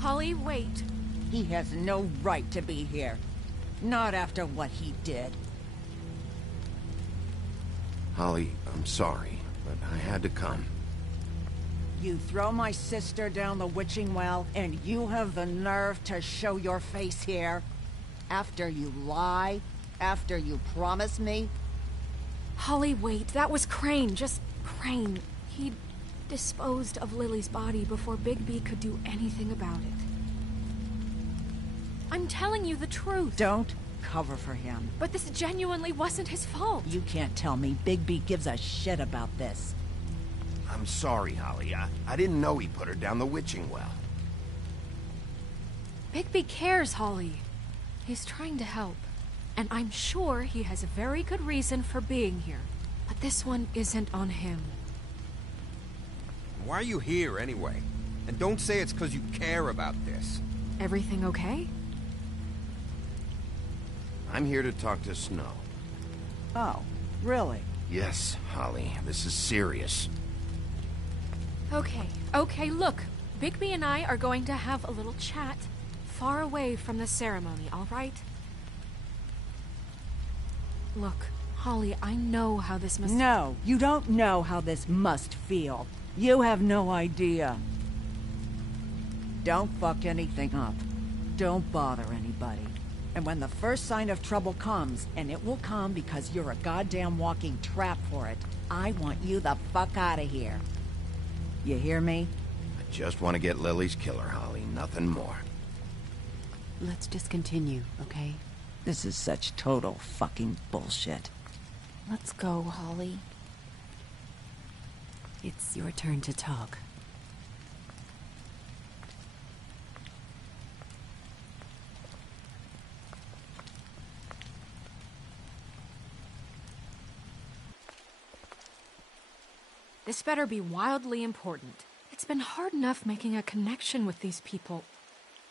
Holly, wait. He has no right to be here. Not after what he did. Holly, I'm sorry, but I had to come. You throw my sister down the witching well, and you have the nerve to show your face here? After you lie? After you promise me? Holly, wait. That was Crane. Just Crane. He disposed of Lily's body before Bigby could do anything about it. I'm telling you the truth. Don't cover for him. But this genuinely wasn't his fault. You can't tell me Bigby gives a shit about this. I'm sorry, Holly. I didn't know he put her down the witching well. Bigby cares, Holly. He's trying to help. And I'm sure he has a very good reason for being here. But this one isn't on him. Why are you here, anyway? And don't say it's because you care about this. Everything okay? I'm here to talk to Snow. Oh, really? Yes, Holly. This is serious. Okay, look. Bigby and I are going to have a little chat far away from the ceremony, all right? Look, Holly, I know how this must... No, you don't know how this must feel. You have no idea. Don't fuck anything up. Don't bother anybody. And when the first sign of trouble comes, and it will come because you're a goddamn walking trap for it, I want you the fuck out of here. You hear me? I just want to get Lily's killer, Holly. Nothing more. Let's just continue, okay? This is such total fucking bullshit. Let's go, Holly. It's your turn to talk. This better be wildly important. It's been hard enough making a connection with these people.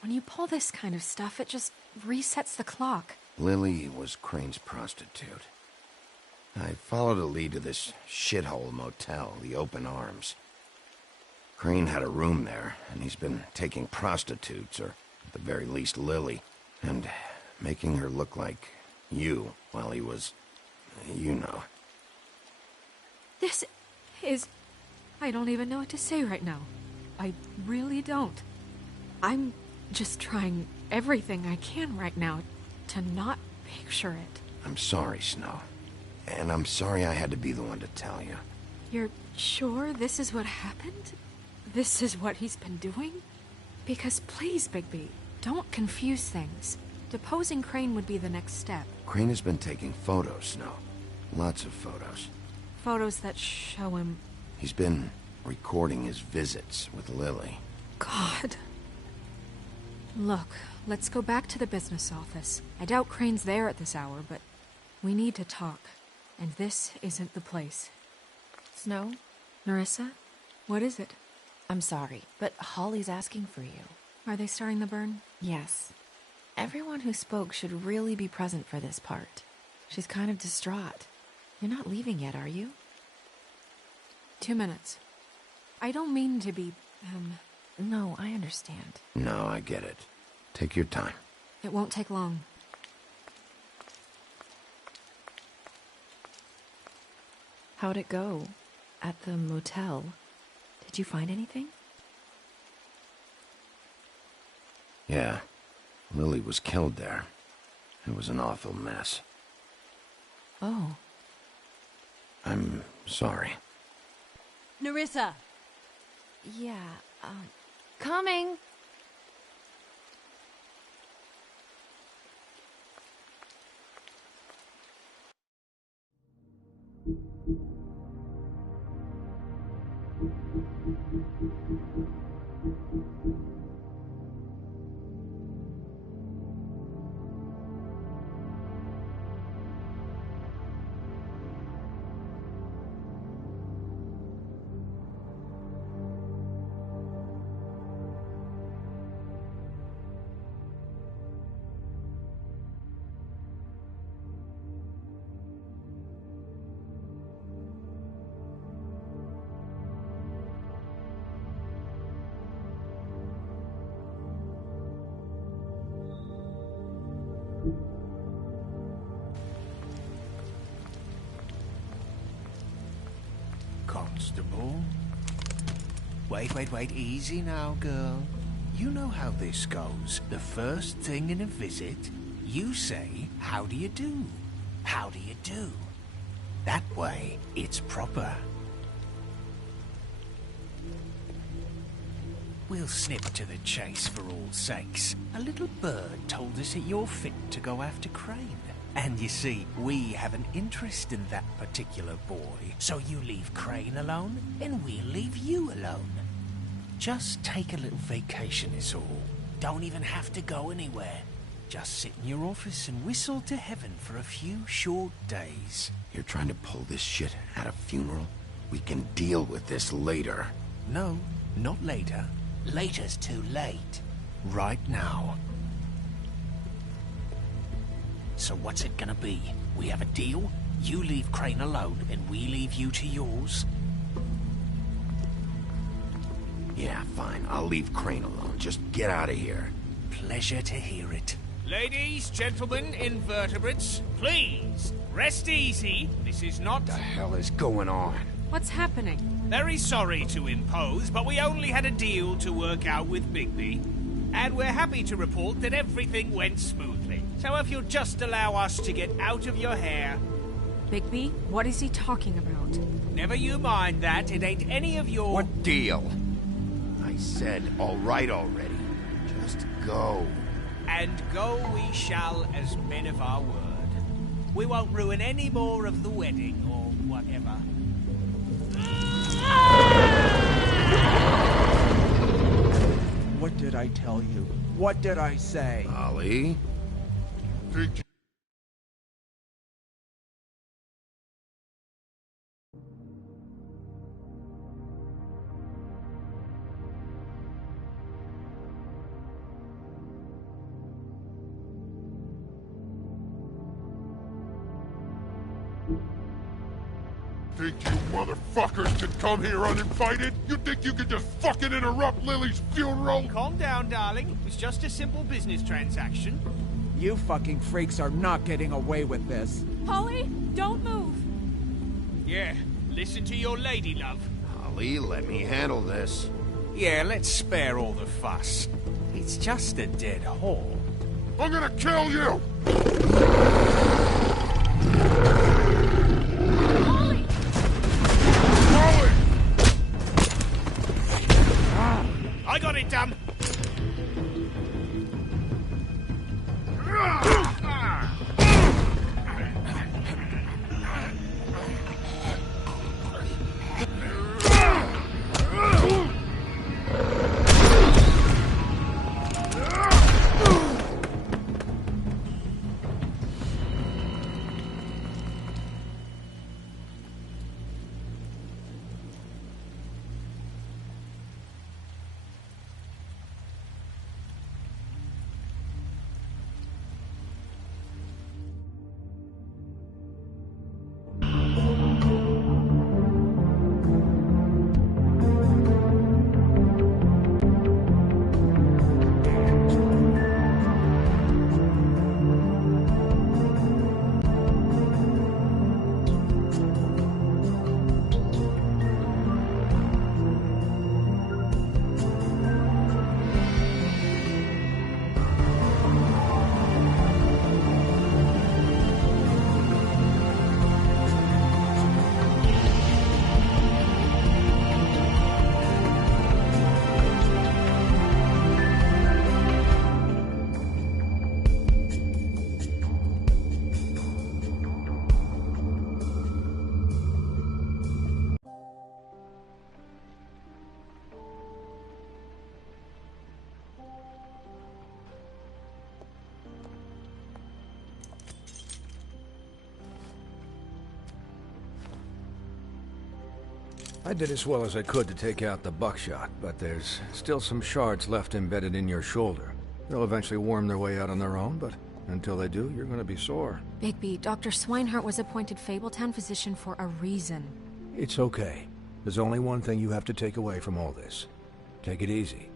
When you pull this kind of stuff, it just resets the clock. Lily was Crane's prostitute. I followed a lead to this shithole motel, the Open Arms. Crane had a room there, and he's been taking prostitutes, or at the very least Lily, and making her look like you while he was... you know. This is... I don't even know what to say right now. I really don't. I'm just trying everything I can right now to not picture it. I'm sorry, Snow. And I'm sorry I had to be the one to tell you. You're sure this is what happened? This is what he's been doing? Because please, Bigby, don't confuse things. Deposing Crane would be the next step. Crane has been taking photos, Snow. Lots of photos. Photos that show him... He's been recording his visits with Lily. God. Look, let's go back to the business office. I doubt Crane's there at this hour, but we need to talk. And this isn't the place. Snow? Nerissa? What is it? I'm sorry, but Holly's asking for you. Are they starting the burn? Yes. Everyone who spoke should really be present for this part. She's kind of distraught. You're not leaving yet, are you? 2 minutes. I don't mean to be, No, I understand. No, I get it. Take your time. It won't take long. How'd it go? At the motel? Did you find anything? Yeah. Lily was killed there. It was an awful mess. Oh. I'm sorry. Nerissa! Yeah, coming! Constable? Wait, easy now, girl. You know how this goes. The first thing in a visit, you say, how do you do? How do you do? That way, it's proper. We'll snip to the chase for all sakes. A little bird told us that you're fit to go after Crane. And you see, we have an interest in that particular boy. So you leave Crane alone, and we'll leave you alone. Just take a little vacation is all. Don't even have to go anywhere. Just sit in your office and whistle to heaven for a few short days. You're trying to pull this shit at a funeral? We can deal with this later. No, not later. Later's too late. Right now. So what's it gonna be? We have a deal? You leave Crane alone, and we leave you to yours? Yeah, fine. I'll leave Crane alone. Just get out of here. Pleasure to hear it. Ladies, gentlemen, invertebrates, please, rest easy. This is not... What the hell is going on? What's happening? Very sorry to impose, but we only had a deal to work out with Bigby. And we're happy to report that everything went smoothly. So if you'll just allow us to get out of your hair... Bigby, what is he talking about? Never you mind that. It ain't any of your... What deal? I said, all right already. Just go. And go we shall as men of our word. We won't ruin any more of the wedding or whatever. What did I tell you? What did I say? Ollie? Think you motherfuckers can come here uninvited? You think you can just fucking interrupt Lily's funeral? Calm down, darling. It was just a simple business transaction. You fucking freaks are not getting away with this. Holly, don't move. Yeah, listen to your lady, love. Ollie, let me handle this. Yeah, let's spare all the fuss. It's just a dead whore. I'm gonna kill you! I got it, damn! I did as well as I could to take out the buckshot, but there's still some shards left embedded in your shoulder. They'll eventually worm their way out on their own, but until they do, you're gonna be sore. Bigby, Dr. Swinehart was appointed Fabletown physician for a reason. It's okay. There's only one thing you have to take away from all this. Take it easy.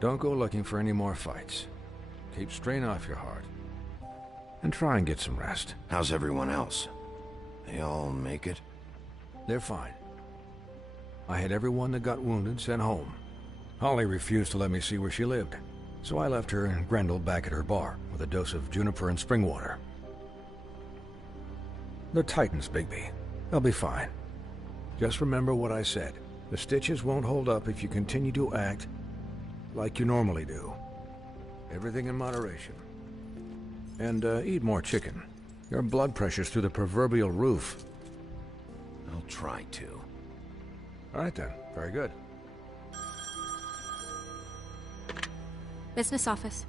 Don't go looking for any more fights. Keep strain off your heart. And try and get some rest. How's everyone else? They all make it? They're fine. I had everyone that got wounded sent home. Holly refused to let me see where she lived, so I left her and Grendel back at her bar with a dose of juniper and spring water. They're Titans, Bigby. They'll be fine. Just remember what I said. The stitches won't hold up if you continue to act like you normally do. Everything in moderation. And eat more chicken. Your blood pressure's through the proverbial roof. I'll try to. All right then. Very good. Business office.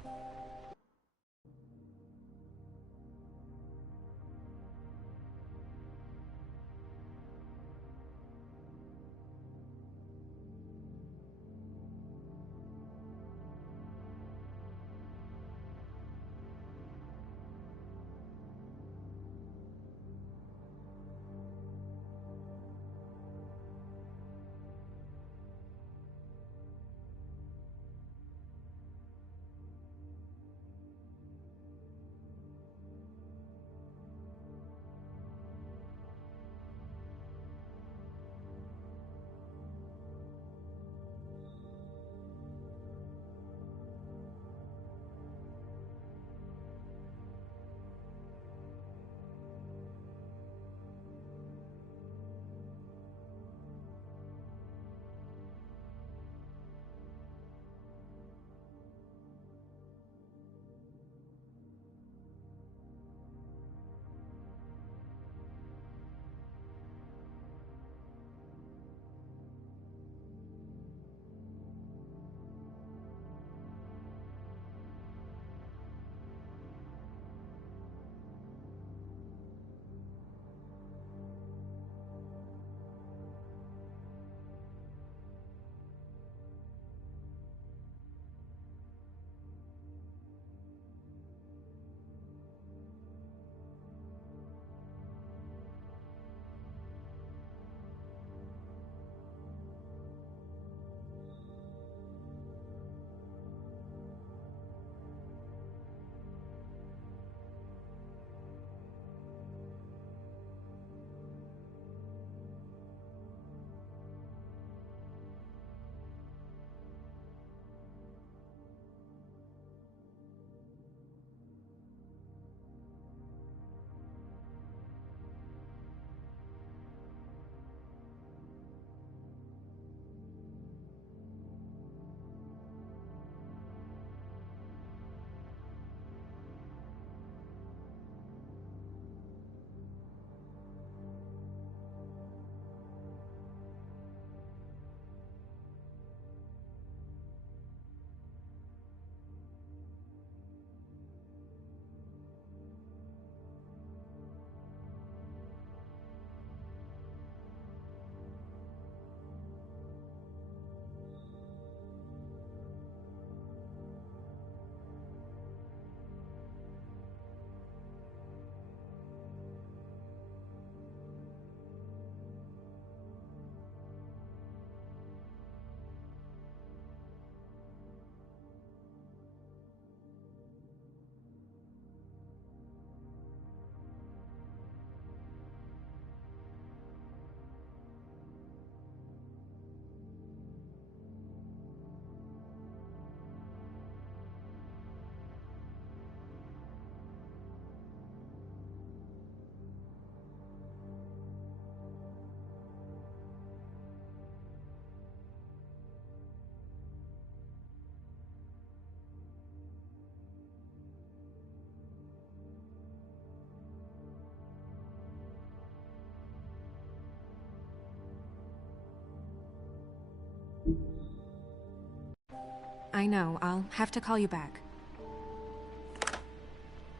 I know. I'll have to call you back.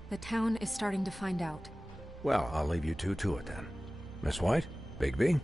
The town is starting to find out. Well, I'll leave you two to it then. Miss White? Bigby?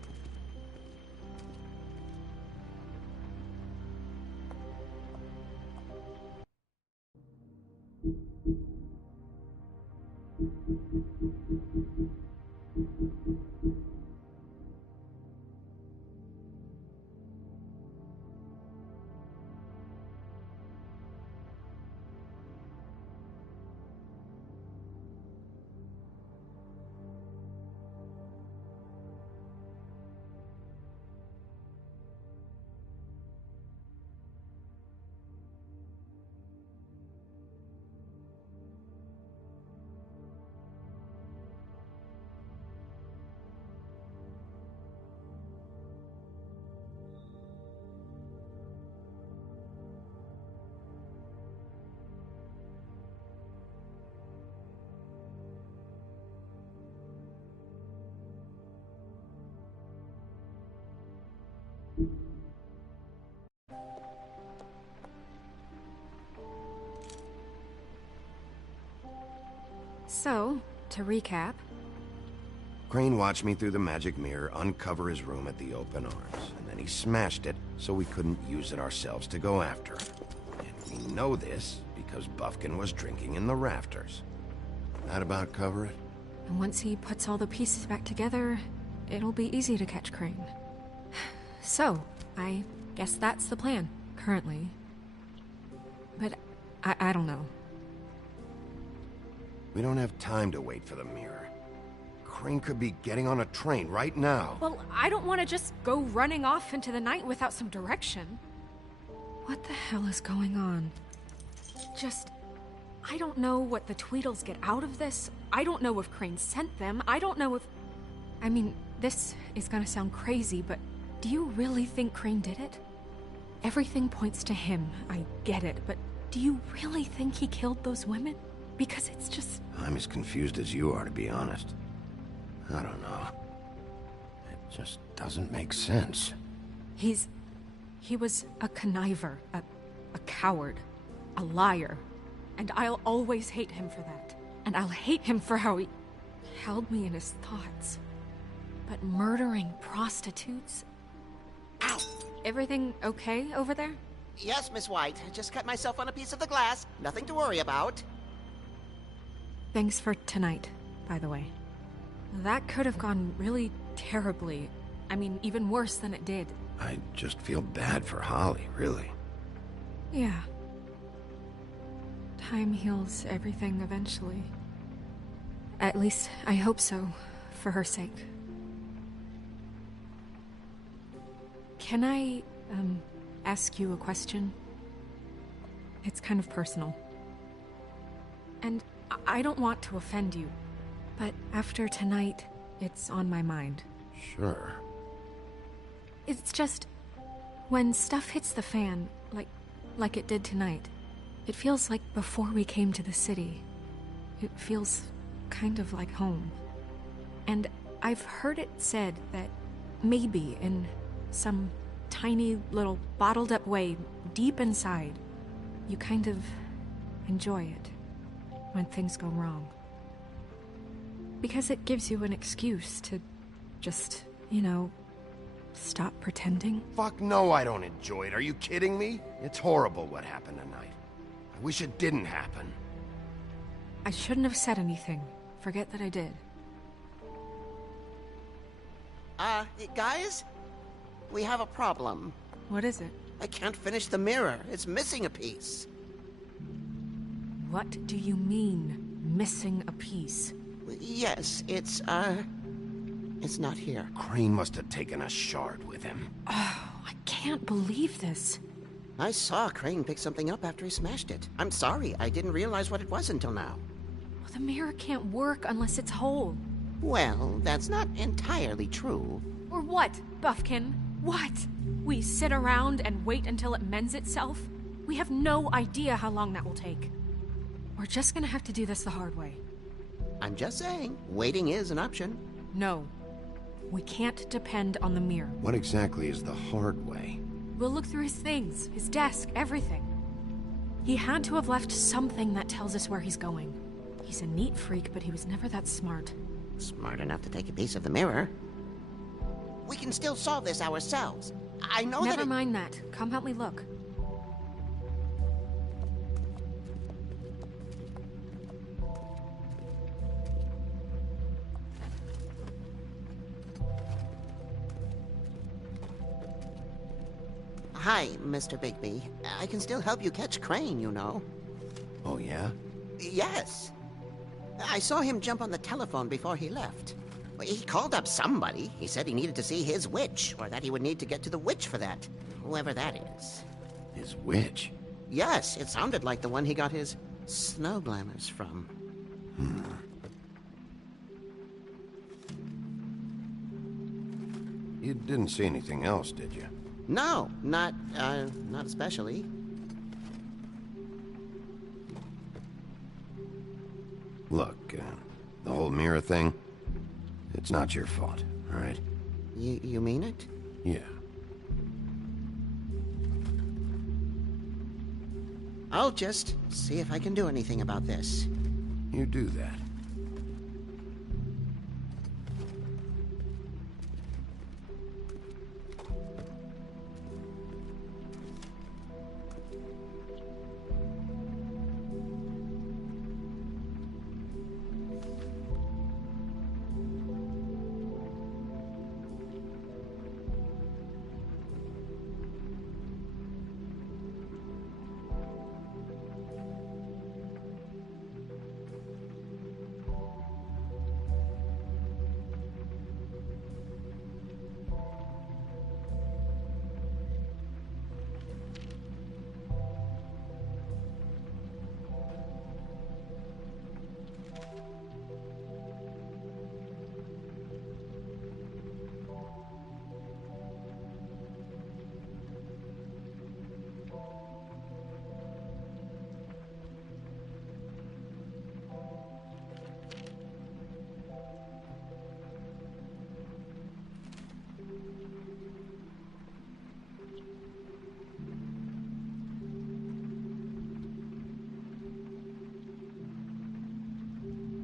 So, to recap... Crane watched me through the magic mirror uncover his room at the open arms, and then he smashed it so we couldn't use it ourselves to go after him. And we know this because Bufkin was drinking in the rafters. That about cover it? And once he puts all the pieces back together, it'll be easy to catch Crane. So, I guess that's the plan, currently. But I don't know. We don't have time to wait for the mirror. Crane could be getting on a train right now. Well, I don't want to just go running off into the night without some direction. What the hell is going on? I don't know what the Tweedles get out of this. I don't know if Crane sent them. I don't know if... I mean, this is gonna sound crazy, but do you really think Crane did it? Everything points to him, I get it, but do you really think he killed those women? Because it's just... I'm as confused as you are, to be honest. I don't know. It just doesn't make sense. He was a conniver, a coward, a liar. And I'll always hate him for that. And I'll hate him for how he held me in his thoughts. But murdering prostitutes? Ow! Everything okay over there? Yes, Miss White. Just cut myself on a piece of the glass. Nothing to worry about. Thanks for tonight, by the way. That could have gone really terribly. I mean, even worse than it did. I just feel bad for Holly, really. Yeah. Time heals everything eventually. At least, I hope so, for her sake. Can I, ask you a question? It's kind of personal. And I don't want to offend you, but after tonight, it's on my mind. Sure. It's just, when stuff hits the fan, like it did tonight, it feels like before we came to the city. It feels kind of like home. And I've heard it said that maybe in some tiny little bottled up way deep inside, you kind of enjoy it when things go wrong. Because it gives you an excuse to just, stop pretending. Fuck no, I don't enjoy it. Are you kidding me? It's horrible what happened tonight. I wish it didn't happen. I shouldn't have said anything. Forget that I did. Guys? We have a problem. What is it? I can't finish the mirror. It's missing a piece. What do you mean, missing a piece? Yes, it's not here. Crane must have taken a shard with him. Oh, I can't believe this. I saw Crane pick something up after he smashed it. I'm sorry, I didn't realize what it was until now. Well, the mirror can't work unless it's whole. Well, that's not entirely true. Or what, Bufkin? What? We sit around and wait until it mends itself? We have no idea how long that will take. We're just gonna have to do this the hard way. I'm just saying, waiting is an option. No. We can't depend on the mirror. What exactly is the hard way? We'll look through his things, his desk, everything. He had to have left something that tells us where he's going. He's a neat freak, but he was never that smart. Smart enough to take a piece of the mirror. We can still solve this ourselves. I know that. Never mind that. Come help me look. Hi, Mr. Bigby. I can still help you catch Crane, you know. Oh, yeah? Yes. I saw him jump on the telephone before he left. He called up somebody. He said he needed to see his witch, or that he would need to get to the witch for that. Whoever that is. His witch? Yes, it sounded like the one he got his snow glamours from. You didn't see anything else, did you? No, not especially. Look, the whole mirror thing, it's not your fault, all right? You mean it? Yeah. I'll just see if I can do anything about this. You do that.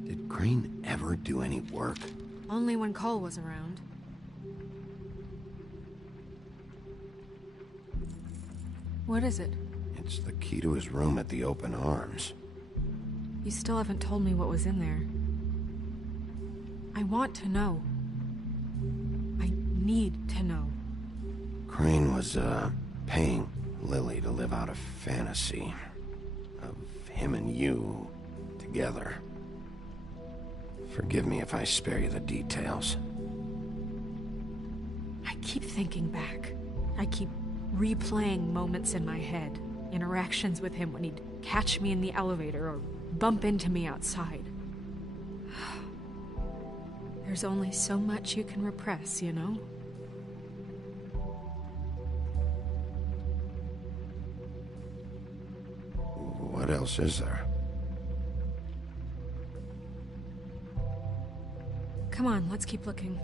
Did Crane ever do any work? Only when Cole was around. What is it? It's the key to his room at the Open Arms. You still haven't told me what was in there. I want to know. I need to know. Crane was, paying Lily to live out a fantasy of him and you together. Forgive me if I spare you the details. I keep thinking back. I keep replaying moments in my head. Interactions with him when he'd catch me in the elevator or bump into me outside. There's only so much you can repress, you know? What else is there? Come on, let's keep looking.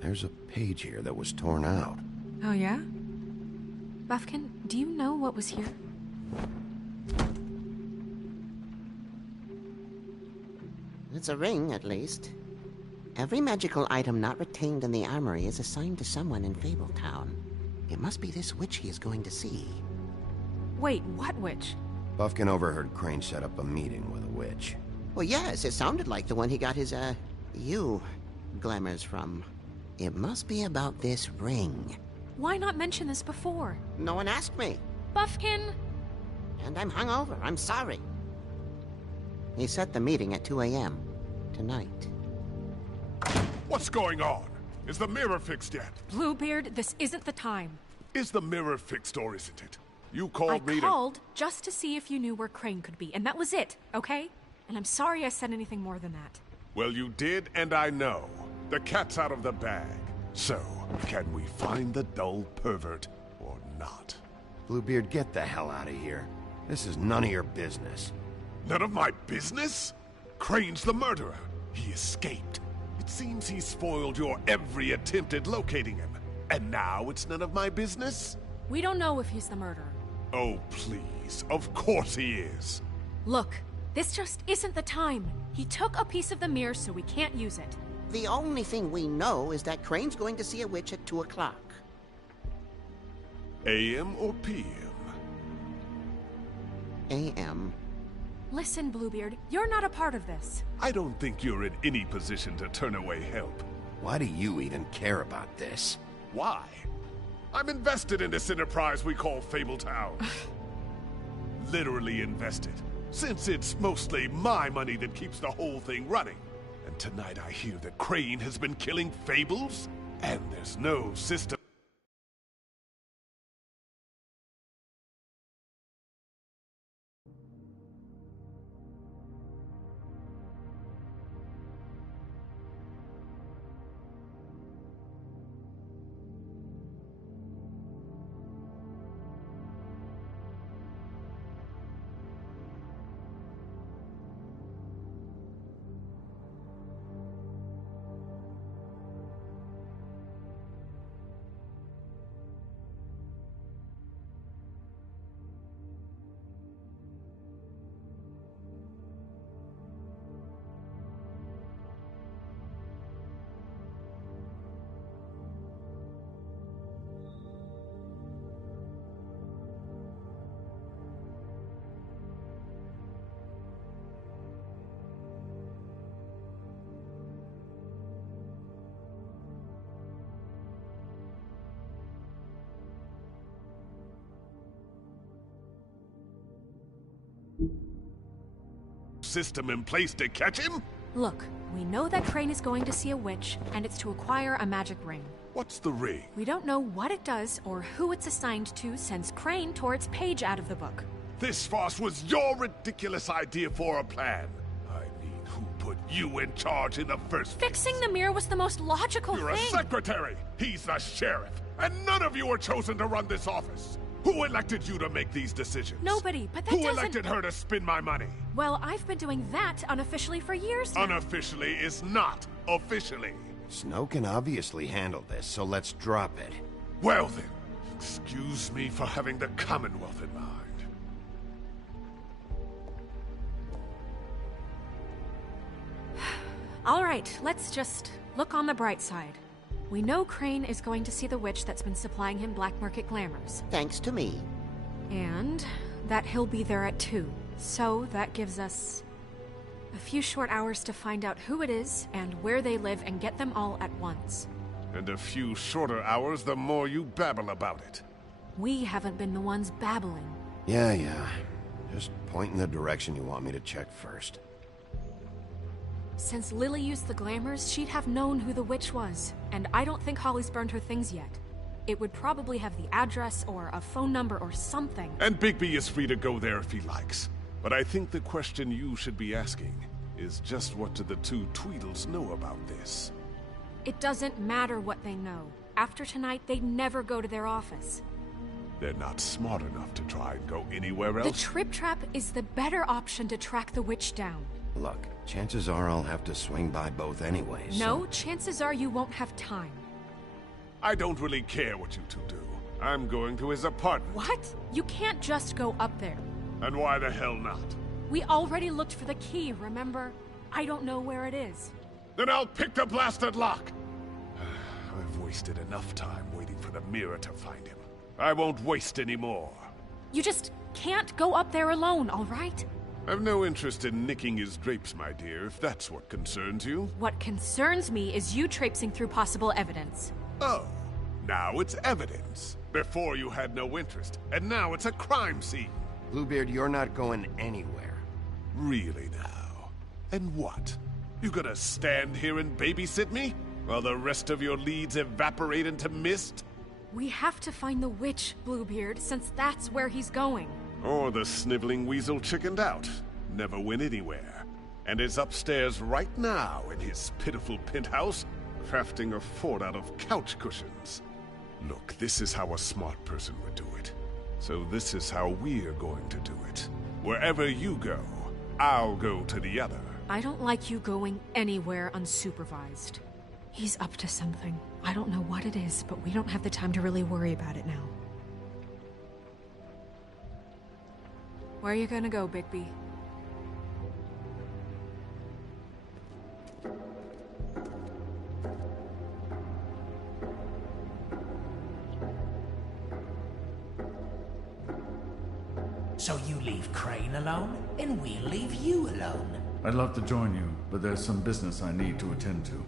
There's a page here that was torn out. Oh, yeah? Buffkin, do you know what was here? It's a ring, at least. Every magical item not retained in the armory is assigned to someone in Fabletown. It must be this witch he is going to see. Wait, what witch? Buffkin overheard Crane set up a meeting with a witch. Well, yes, it sounded like the one he got his, glamours from. It must be about this ring. Why not mention this before? No one asked me. Buffkin! And I'm hungover. I'm sorry. He set the meeting at 2 a.m. tonight. What's going on? Is the mirror fixed yet? Bluebeard, this isn't the time. Is the mirror fixed or isn't it? You called me I called just to see if you knew where Crane could be, and that was it, okay? And I'm sorry I said anything more than that. Well, you did, and I know. The cat's out of the bag. So, can we find the dull pervert? not. Bluebeard, get the hell out of here. This is none of your business. None of my business? Crane's the murderer. He escaped. It seems he spoiled your every attempt at locating him. And now it's none of my business? We don't know if he's the murderer. Oh, please. Of course he is. Look, this just isn't the time. He took a piece of the mirror, so we can't use it. The only thing we know is that Crane's going to see a witch at 2 o'clock. AM or PM? AM. Listen, Bluebeard, you're not a part of this. I don't think you're in any position to turn away help. Why do you even care about this? Why? I'm invested in this enterprise we call Fabletown. Literally invested. Since it's mostly my money that keeps the whole thing running. And tonight I hear that Crane has been killing Fables? And there's no system. System in place to catch him? Look, we know that Crane is going to see a witch, and it's to acquire a magic ring. What's the ring? We don't know what it does or who it's assigned to since Crane tore its page out of the book. This farce was your ridiculous idea for a plan. I mean, who put you in charge in the first place? Fixing the mirror was the most logical You're thing. a secretary! He's the sheriff! And none of you were chosen to run this office! Who elected you to make these decisions? Nobody, but that Who doesn't... elected her to spend my money? Well, I've been doing that unofficially for years now. Unofficially is not officially. Snow can obviously handle this, so let's drop it. Well then, excuse me for having the Commonwealth in mind. All right, let's just look on the bright side. We know Crane is going to see the witch that's been supplying him black market glamours. Thanks to me. And that he'll be there at 2. So that gives us a few short hours to find out who it is and where they live and get them all at once. And a few shorter hours the more you babble about it. We haven't been the ones babbling. Yeah. Just point in the direction you want me to check first. Since Lily used the glamours, she'd have known who the witch was. And I don't think Holly's burned her things yet. It would probably have the address or a phone number or something. And Bigby is free to go there if he likes. But I think the question you should be asking is just what do the two Tweedles know about this? It doesn't matter what they know. After tonight, they'd never go to their office. They're not smart enough to try and go anywhere else. The Trip Trap is the better option to track the witch down. Look, chances are I'll have to swing by both anyways. No, chances are you won't have time. I don't really care what you two do. I'm going to his apartment. What? You can't just go up there. And why the hell not? We already looked for the key, remember? I don't know where it is. Then I'll pick the blasted lock! I've wasted enough time waiting for the mirror to find him. I won't waste any more. You just can't go up there alone, all right? I've no interest in nicking his drapes, my dear, if that's what concerns you. What concerns me is you traipsing through possible evidence. Oh, now it's evidence. Before you had no interest, and now it's a crime scene. Bluebeard, you're not going anywhere. Really now? And what? You gonna stand here and babysit me? While the rest of your leads evaporate into mist? We have to find the witch, Bluebeard, since that's where he's going. Or the sniveling weasel chickened out. Never went anywhere. And is upstairs right now in his pitiful penthouse, crafting a fort out of couch cushions. Look, this is how a smart person would do it. So this is how we're going to do it. Wherever you go, I'll go to the other. I don't like you going anywhere unsupervised. He's up to something. I don't know what it is, but we don't have the time to really worry about it now. Where are you gonna go, Bigby? So you leave Crane alone, and we'll leave you alone. I'd love to join you, but there's some business I need to attend to.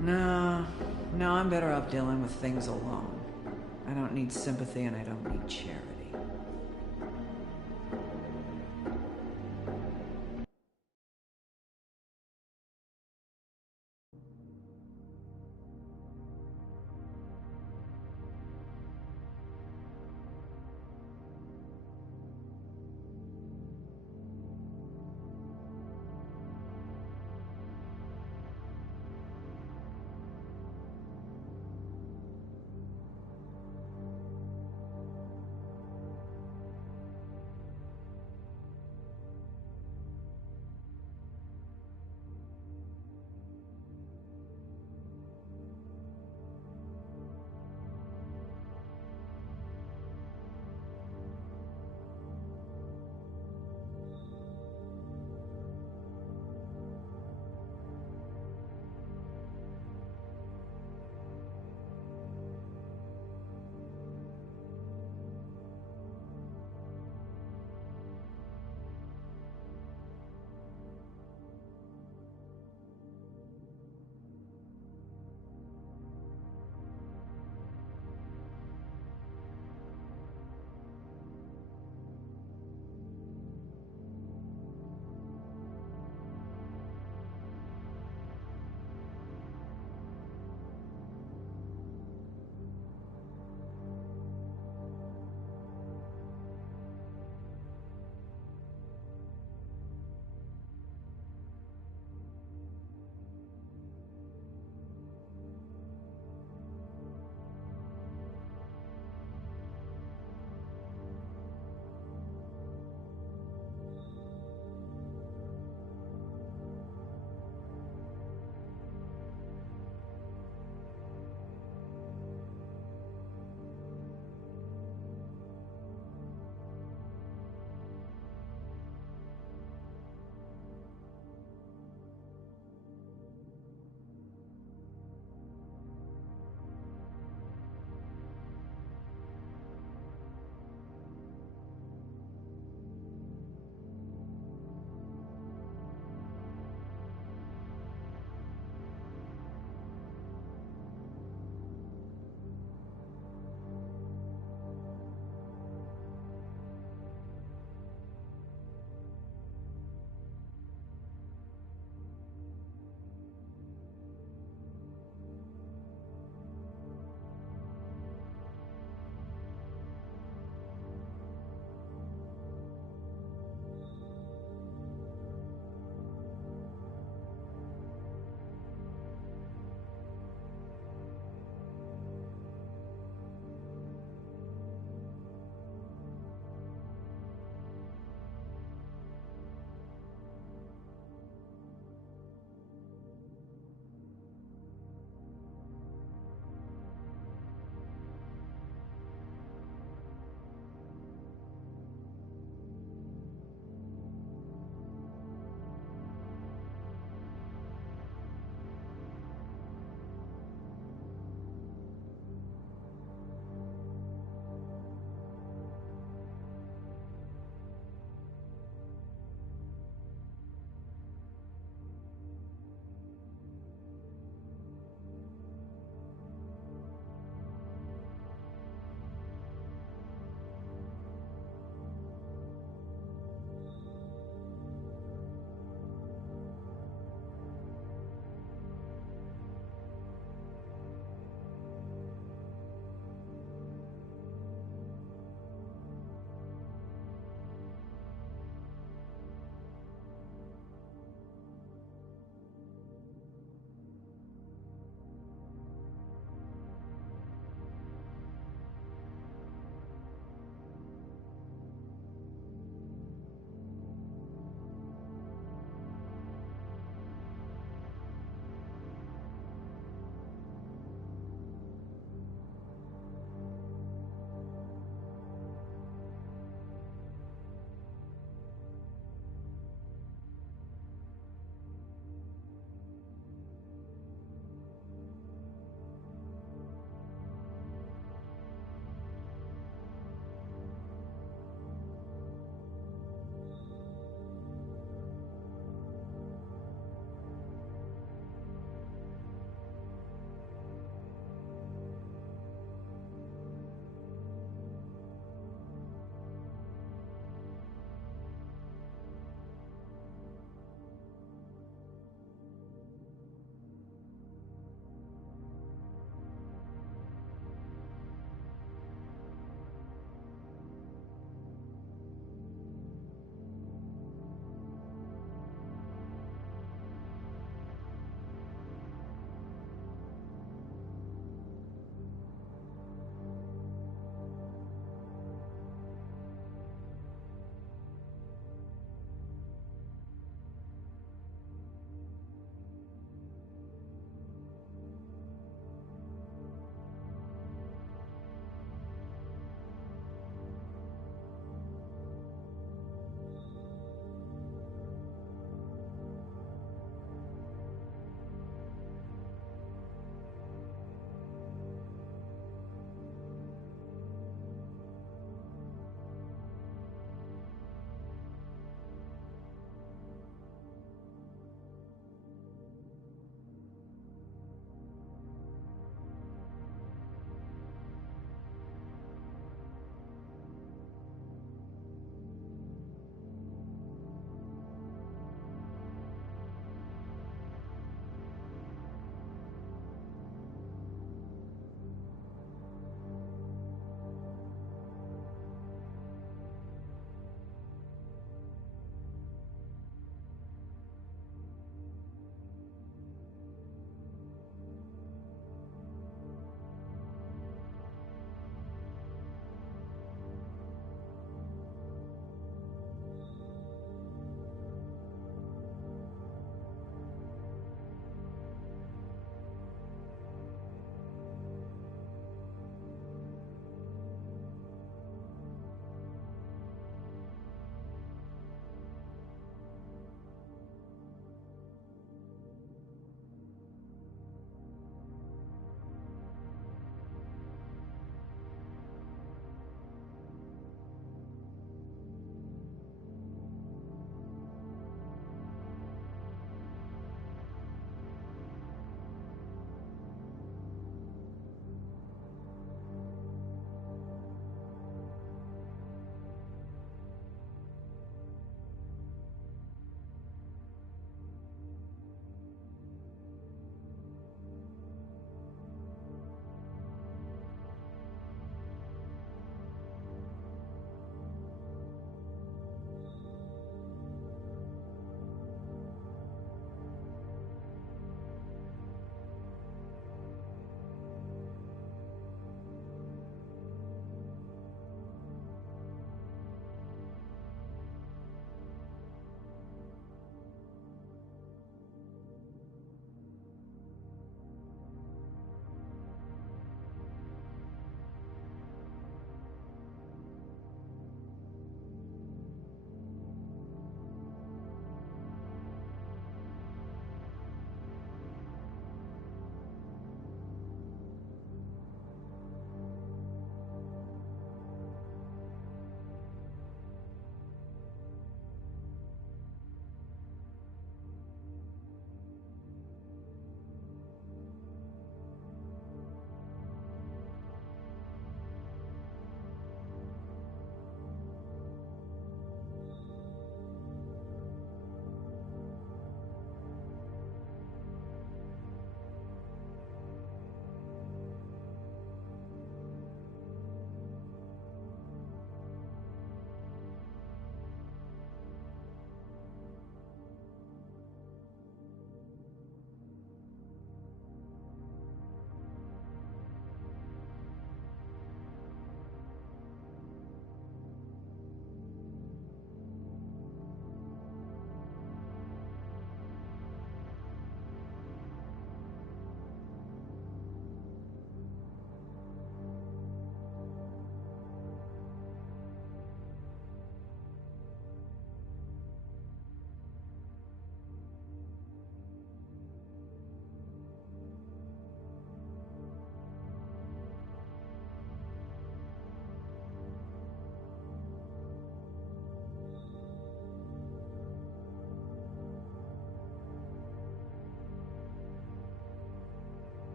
No, I'm better off dealing with things alone. I don't need sympathy and I don't need charity.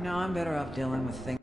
No, I'm better off dealing with things.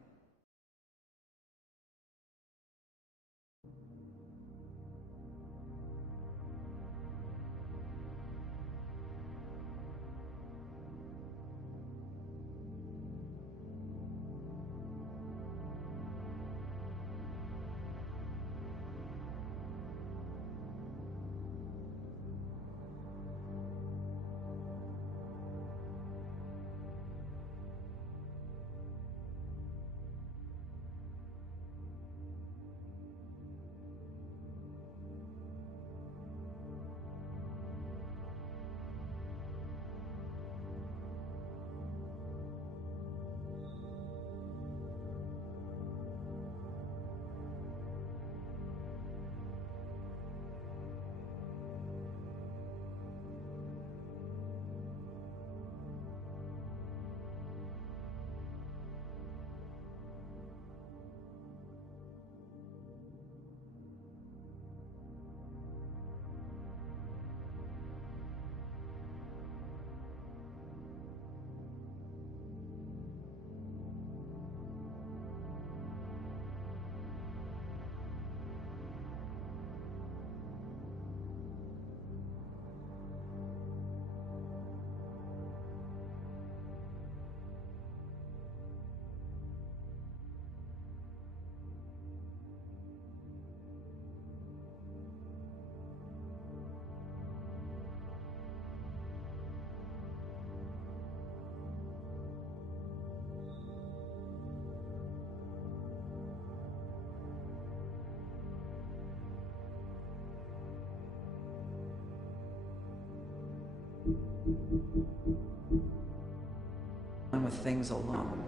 With things alone.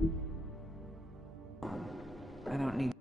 I don't need...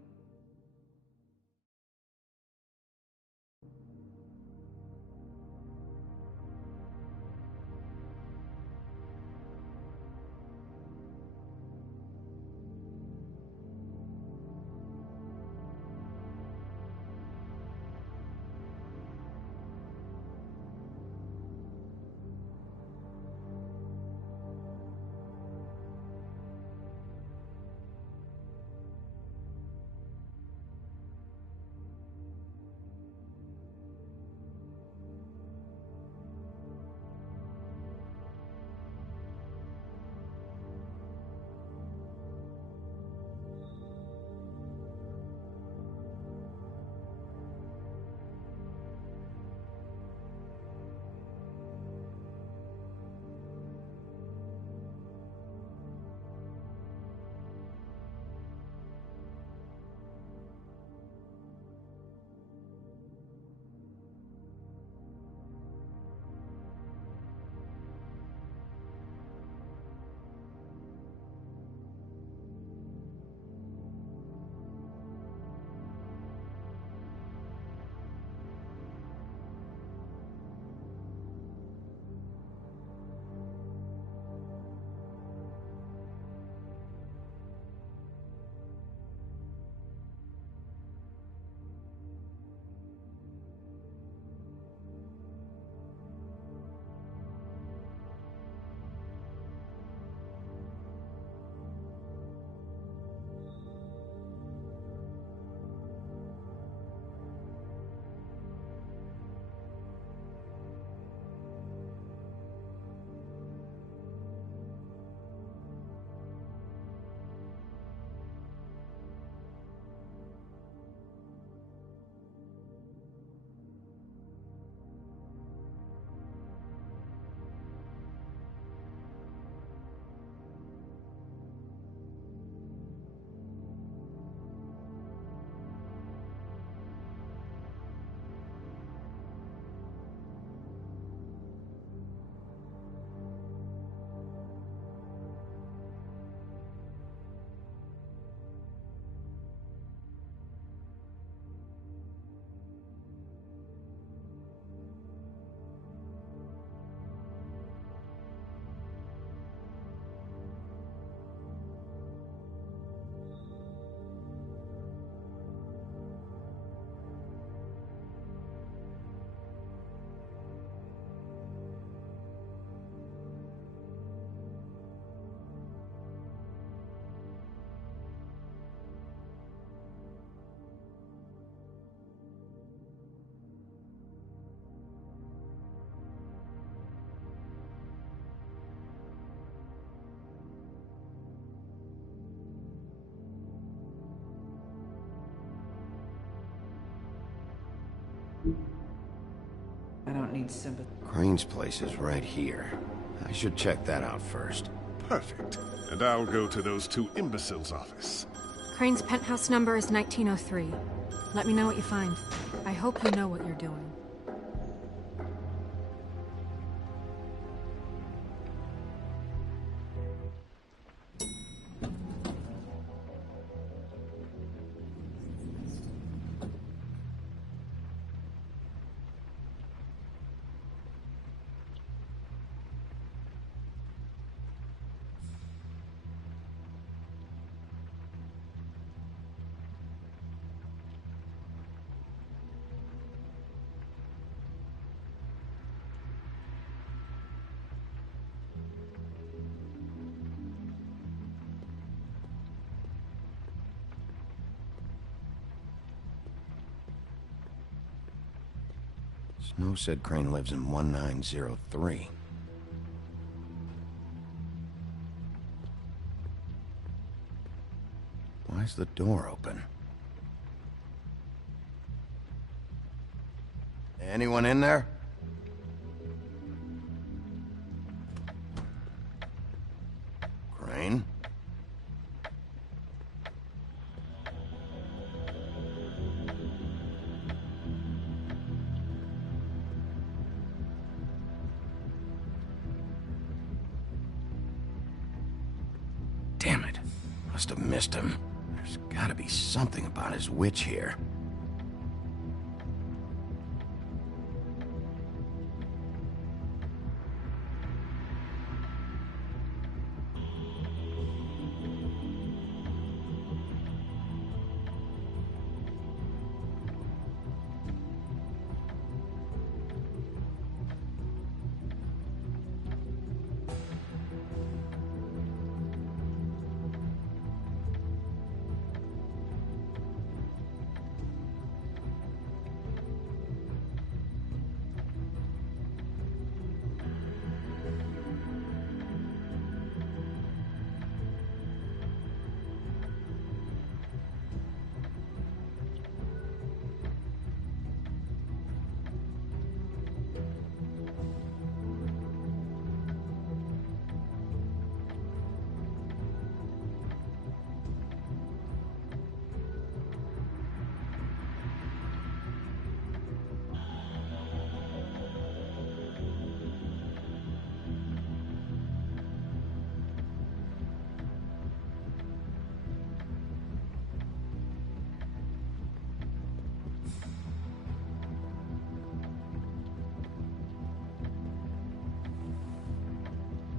I don't need sympathy. Crane's place is right here. I should check that out first. Perfect. And I'll go to those two imbeciles' office. Crane's penthouse number is 1903. Let me know what you find. I hope you know what you're doing. Snow said Crane lives in 1903. Why's the door open? Anyone in there? Crane? Damn it. Must have missed him. There's gotta be something about his witch here.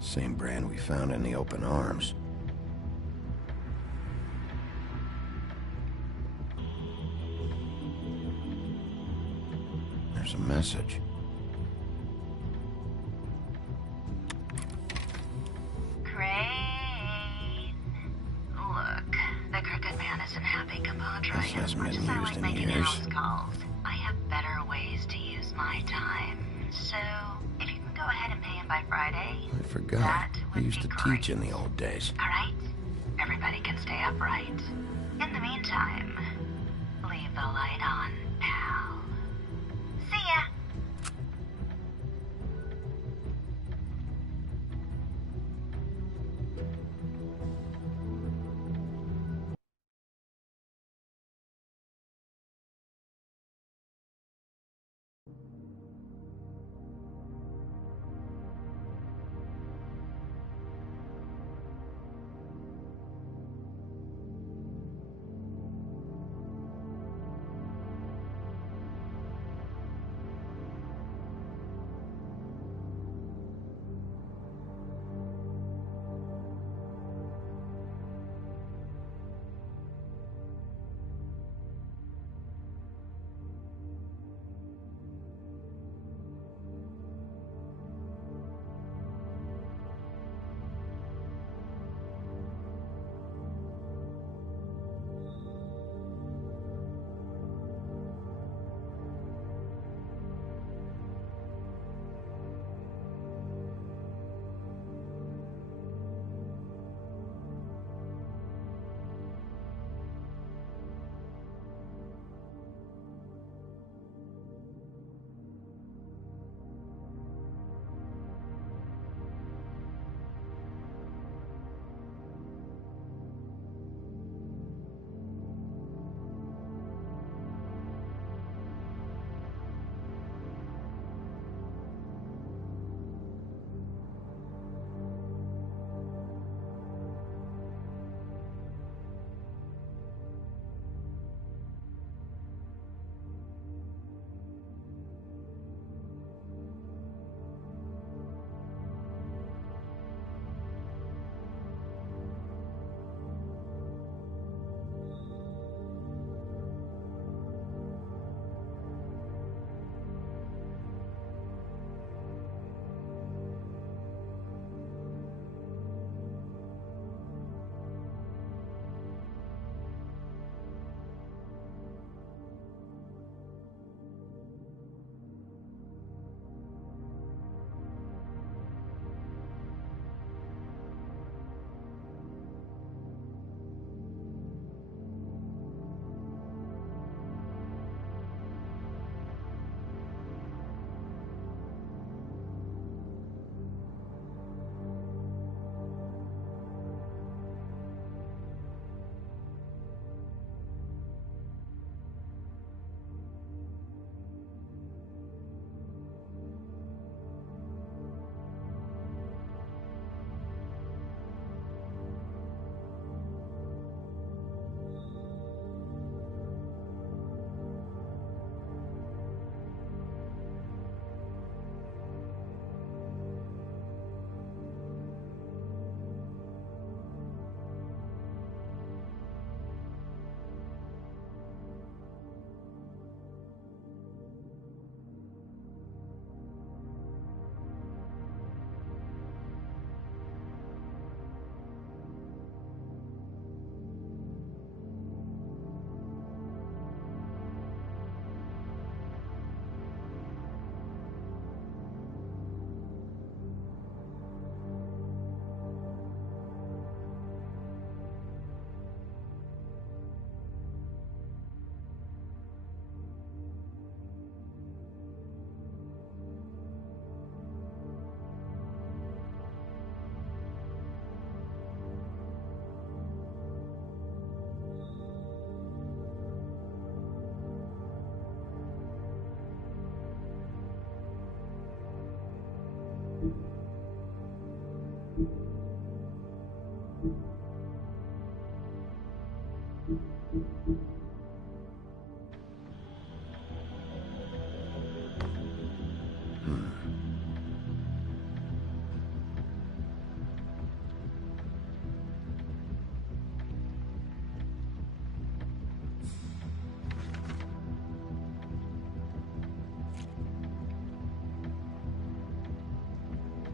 Same brand we found in the open arms. There's a message. Crane. Look, the Crooked Man isn't happy, compadre. This hasn't As much been as I used like in making years. house calls, I have better ways to use my time. So, if you can go ahead and pay him by Friday, I forgot. I used to teach in the old days. alright? Everybody can stay upright. In the meantime, leave the light on, pal. See ya!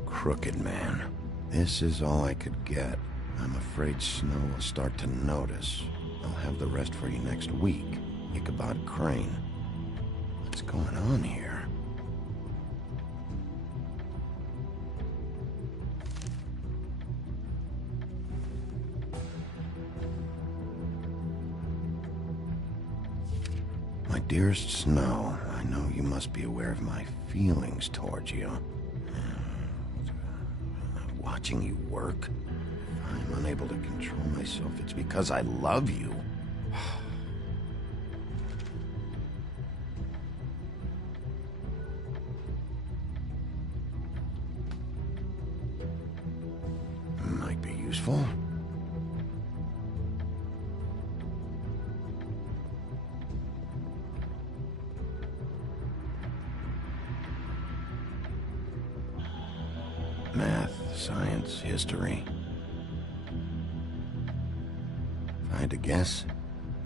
Crooked man. This is all I could get. I'm afraid Snow will start to notice. I'll have the rest for you next week. Ichabod Crane. What's going on here? My dearest Snow, I know you must be aware of my feelings towards you. Watching you work, I'm unable to control myself. It's because I love you. Might be useful. Math, science, history. If I had to guess,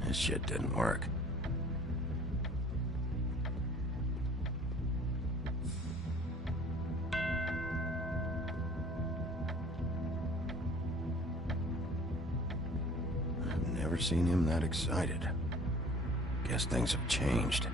this shit didn't work. I've never seen him that excited. Guess things have changed.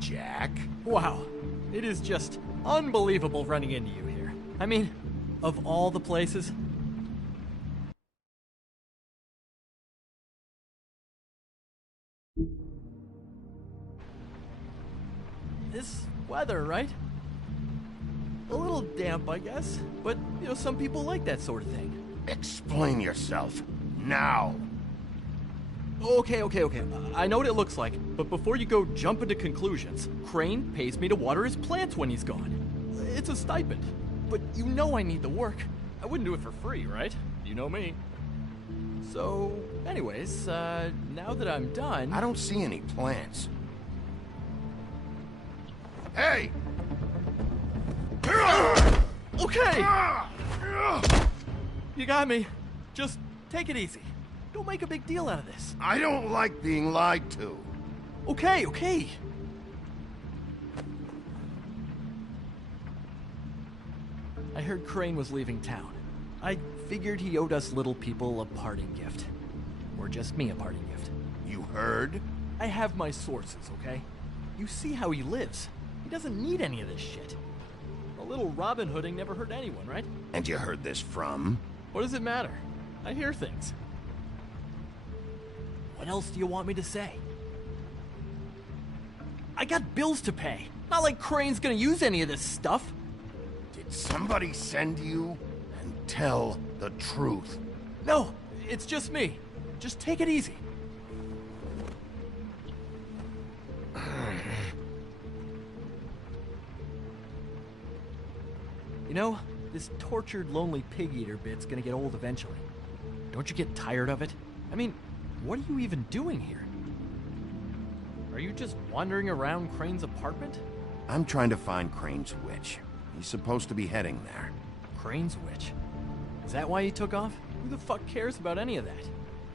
Jack? Wow. It is just unbelievable running into you here. I mean, of all the places. This weather, right? A little damp, I guess. But, you know, some people like that sort of thing. Explain yourself. Now. Okay. I know what it looks like, but before you go jumping to conclusions, Crane pays me to water his plants when he's gone. It's a stipend, but you know I need the work. I wouldn't do it for free, right? You know me. So, anyways, now that I'm done... I don't see any plants. Hey! Okay! You got me. Just take it easy. Don't make a big deal out of this. I don't like being lied to. Okay. I heard Crane was leaving town. I figured he owed us little people a parting gift. Or just me a parting gift. You heard? I have my sources, okay? You see how he lives. He doesn't need any of this shit. A little Robin Hooding never hurt anyone, right? And you heard this from? What does it matter? I hear things. What else do you want me to say? I got bills to pay. Not like Crane's gonna use any of this stuff. Did somebody send you? And tell the truth. No, it's just me. Just take it easy. You know, this tortured, lonely pig-eater bit's gonna get old eventually. Don't you get tired of it? I mean, what are you even doing here? Are you just wandering around Crane's apartment? I'm trying to find Crane's witch. He's supposed to be heading there. Crane's witch? Is that why he took off? Who the fuck cares about any of that?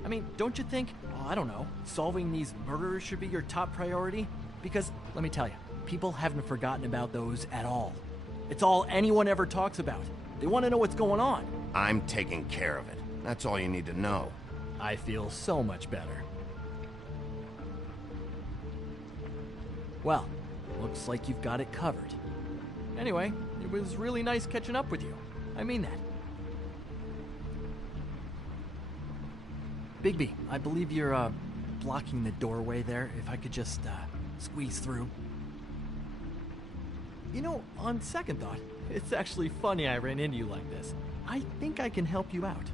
I mean, don't you think, I don't know, solving these murders should be your top priority? Because, let me tell you, people haven't forgotten about those at all. It's all anyone ever talks about. They want to know what's going on. I'm taking care of it. That's all you need to know. I feel so much better. Well, looks like you've got it covered. Anyway, it was really nice catching up with you. I mean that. Bigby, I believe you're, blocking the doorway there. If I could just, squeeze through. You know, on second thought, it's actually funny I ran into you like this. I think I can help you out.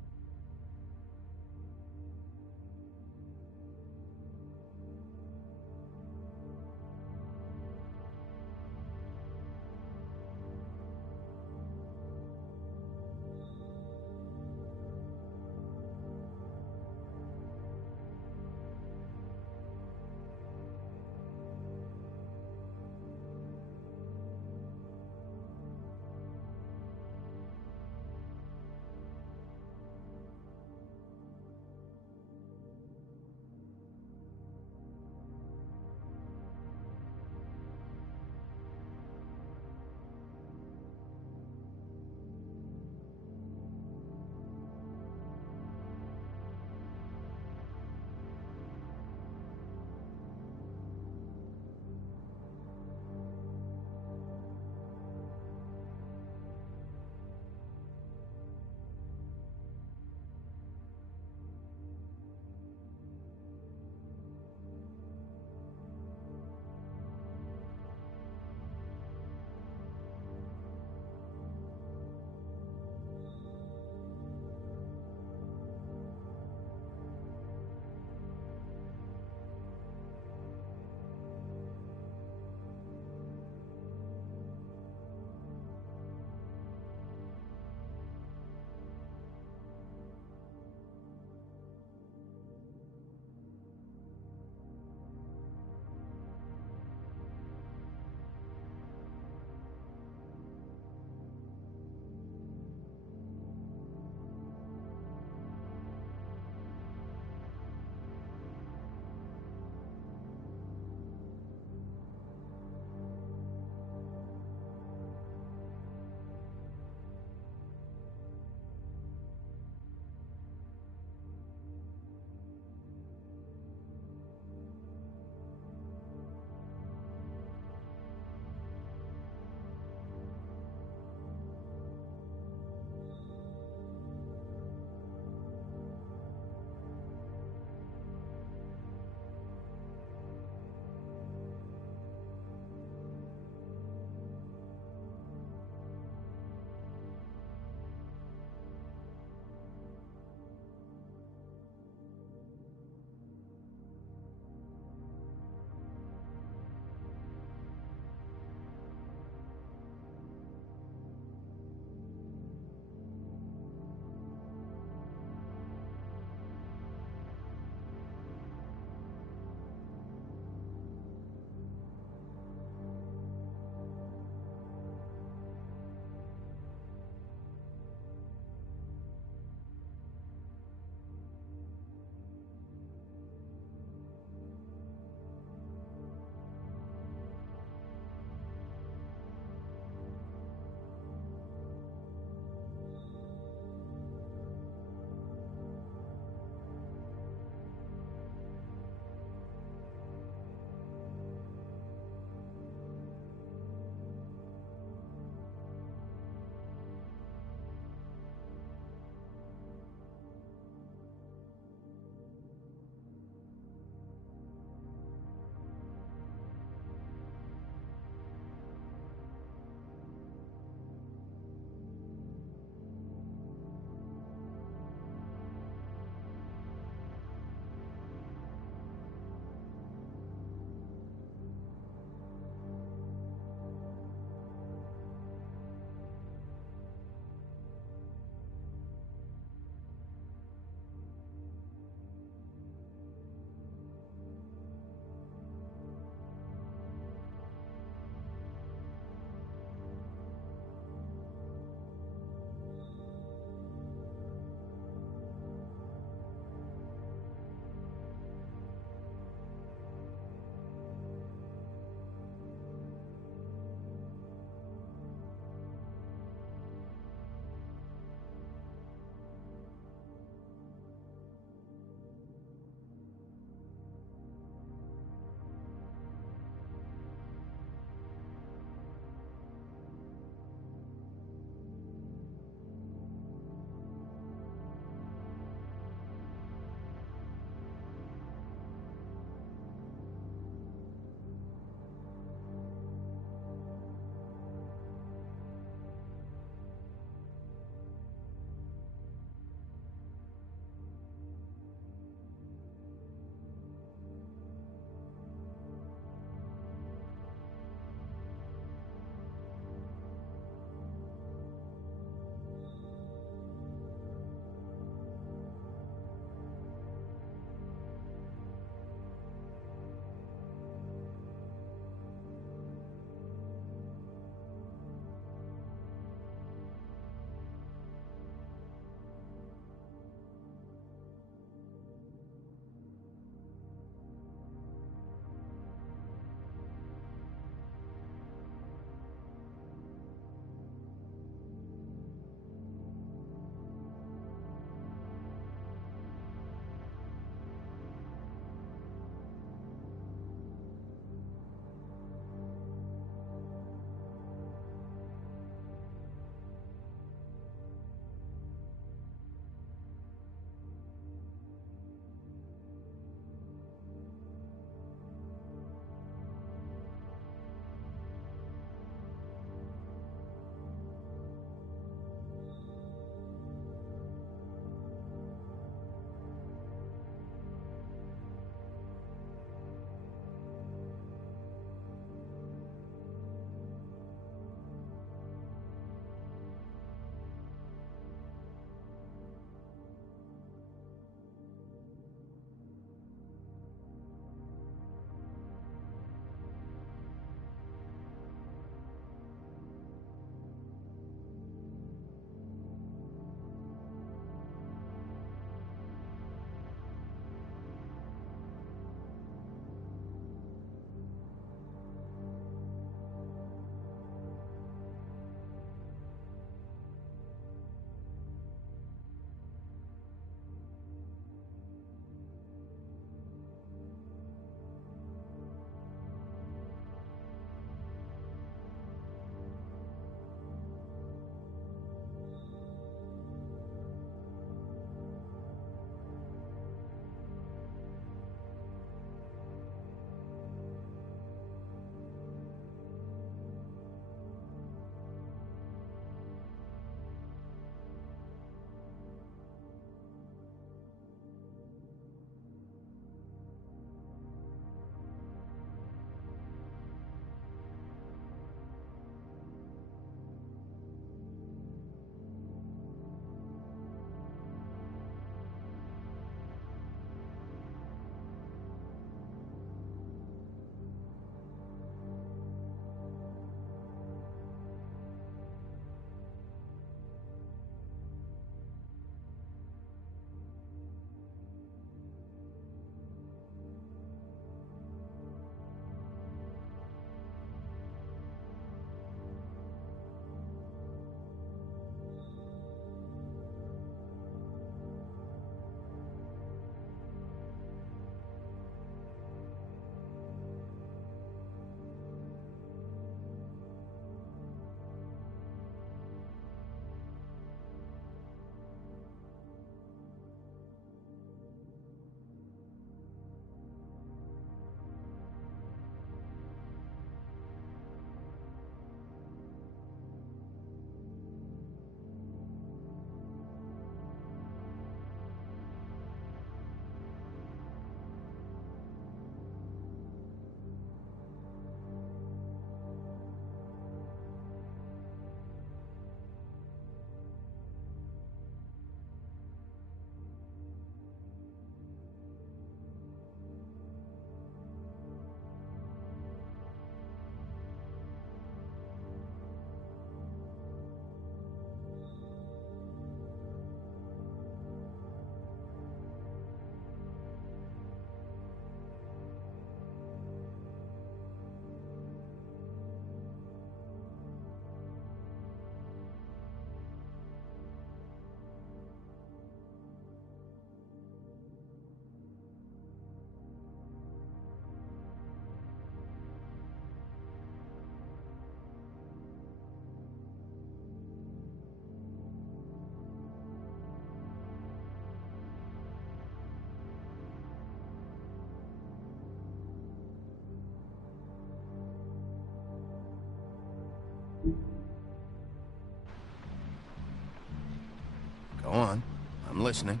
Go on. I'm listening.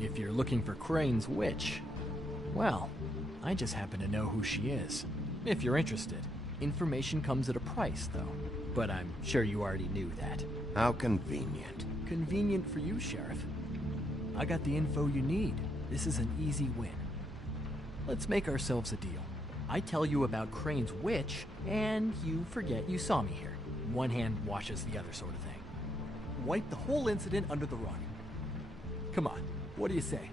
If you're looking for Crane's witch, well, I just happen to know who she is. If you're interested. Information comes at a price, though. But I'm sure you already knew that. How convenient. Convenient for you, Sheriff. I got the info you need. This is an easy win. Let's make ourselves a deal. I tell you about Crane's witch, and you forget you saw me here. One hand washes the other sort of thing. Wipe the whole incident under the rug. Come on, what do you say?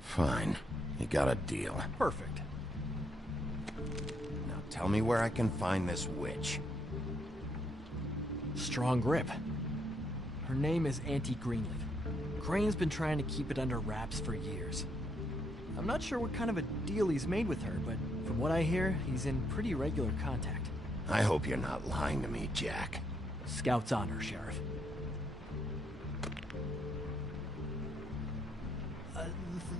Fine. You got a deal. Perfect. Now tell me where I can find this witch. Strong grip. Her name is Auntie Greenleaf. Crane's been trying to keep it under wraps for years. I'm not sure what kind of a deal he's made with her, but from what I hear, he's in pretty regular contact. I hope you're not lying to me, Jack. Scout's honor, Sheriff.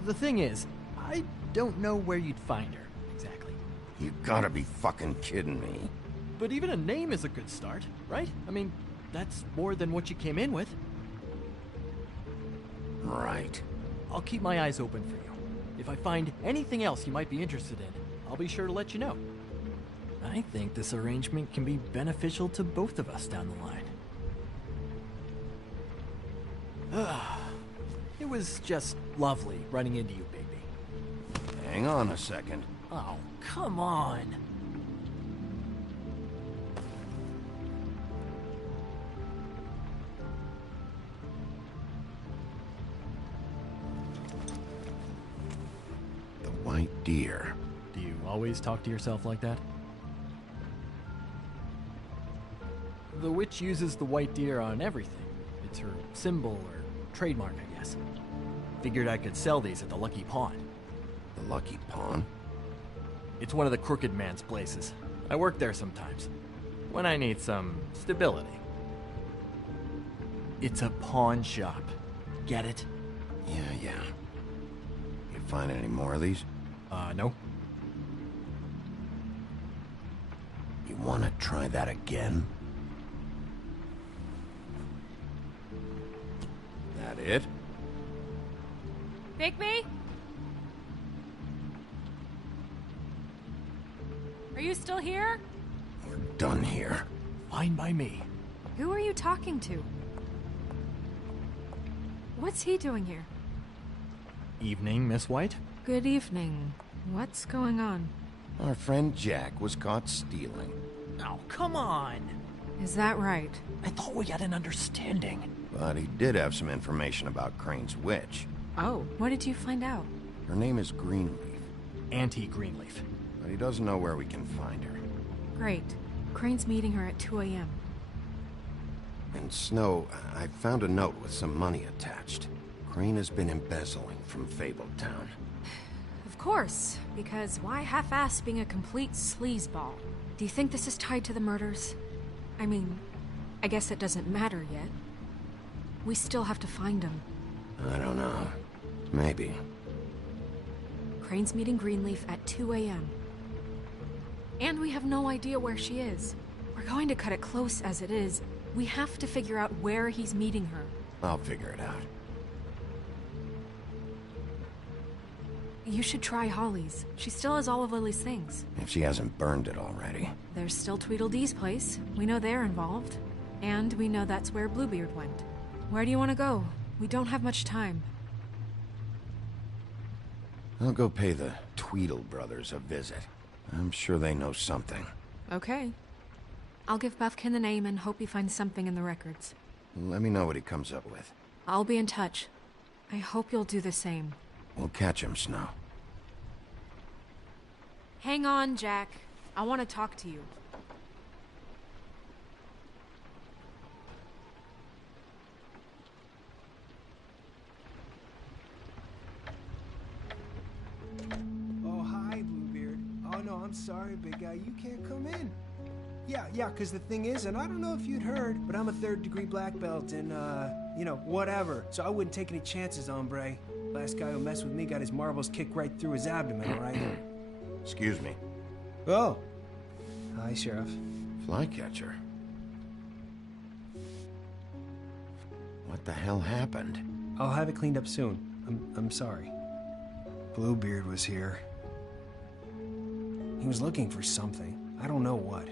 The thing is, I don't know where you'd find her, exactly. You gotta be fucking kidding me. But even a name is a good start, right? I mean, that's more than what you came in with. Right. I'll keep my eyes open for you. If I find anything else you might be interested in, I'll be sure to let you know. I think this arrangement can be beneficial to both of us down the line. It was just lovely running into you, baby. Hang on a second. Oh, come on. The white deer. Do you always talk to yourself like that? The witch uses the white deer on everything. It's her symbol or trademark, I guess. Figured I could sell these at the Lucky Pawn. The Lucky Pawn? It's one of the crooked man's places. I work there sometimes. When I need some stability. It's a pawn shop. Get it? Yeah. You find any more of these? No. You wanna try that again? That it? Bigby? Are you still here? We're done here. Fine by me. Who are you talking to? What's he doing here? Evening, Miss White? Good evening. What's going on? Our friend Jack was caught stealing. Oh, come on! Is that right? I thought we had an understanding. But he did have some information about Crane's witch. Oh, what did you find out? Her name is Greenleaf. Auntie Greenleaf. But he doesn't know where we can find her. Great. Crane's meeting her at 2 a.m. And Snow, I found a note with some money attached. Crane has been embezzling from Fabletown. Of course, because why half-ass being a complete sleazeball? Do you think this is tied to the murders? I mean, I guess it doesn't matter yet. We still have to find him. I don't know. Maybe. Crane's meeting Greenleaf at 2 a.m. And we have no idea where she is. We're going to cut it close as it is. We have to figure out where he's meeting her. I'll figure it out. You should try Holly's. She still has all of Lily's things. If she hasn't burned it already. There's still Tweedledee's place. We know they're involved. And we know that's where Bluebeard went. Where do you want to go? We don't have much time. I'll go pay the Tweedle brothers a visit. I'm sure they know something. Okay. I'll give Buffkin the name and hope he finds something in the records. Let me know what he comes up with. I'll be in touch. I hope you'll do the same. We'll catch him, Snow. Hang on, Jack. I want to talk to you. Oh, hi, Bluebeard. Oh, no, I'm sorry, big guy. You can't come in. Yeah, because the thing is, and I don't know if you'd heard, but I'm a third-degree black belt and, whatever. So I wouldn't take any chances, hombre. Last guy who messed with me got his marbles kicked right through his abdomen, all right? Excuse me. Oh. Hi, Sheriff. Flycatcher. What the hell happened? I'll have it cleaned up soon. I'm sorry. Bluebeard was here. He was looking for something. I don't know what.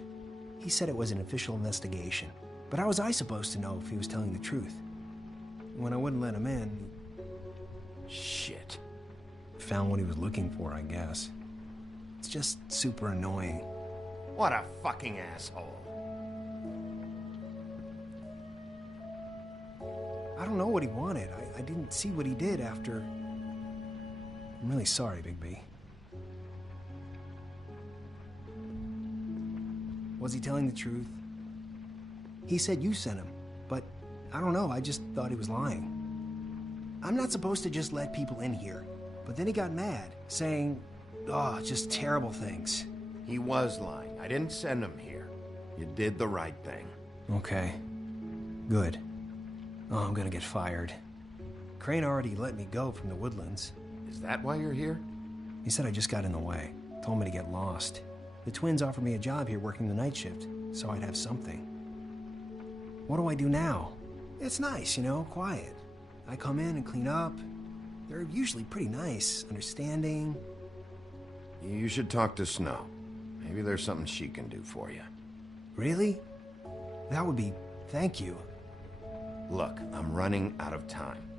He said it was an official investigation. But how was I supposed to know if he was telling the truth? When I wouldn't let him in... Shit. Found what he was looking for, I guess. It's just super annoying. What a fucking asshole. I don't know what he wanted. I didn't see what he did after... I'm really sorry, Bigby. Was he telling the truth? He said you sent him, but I don't know, I just thought he was lying. I'm not supposed to just let people in here, but then he got mad, saying, just terrible things. He was lying. I didn't send him here. You did the right thing. Okay. Good. Oh, I'm gonna get fired. Crane already let me go from the Woodlands. Is that why you're here? He said I just got in the way. Told me to get lost. The twins offered me a job here working the night shift, so I'd have something. What do I do now? It's nice, quiet. I come in and clean up. They're usually pretty nice, understanding. You should talk to Snow. Maybe there's something she can do for you. Really? That would be... thank you. Look, I'm running out of time.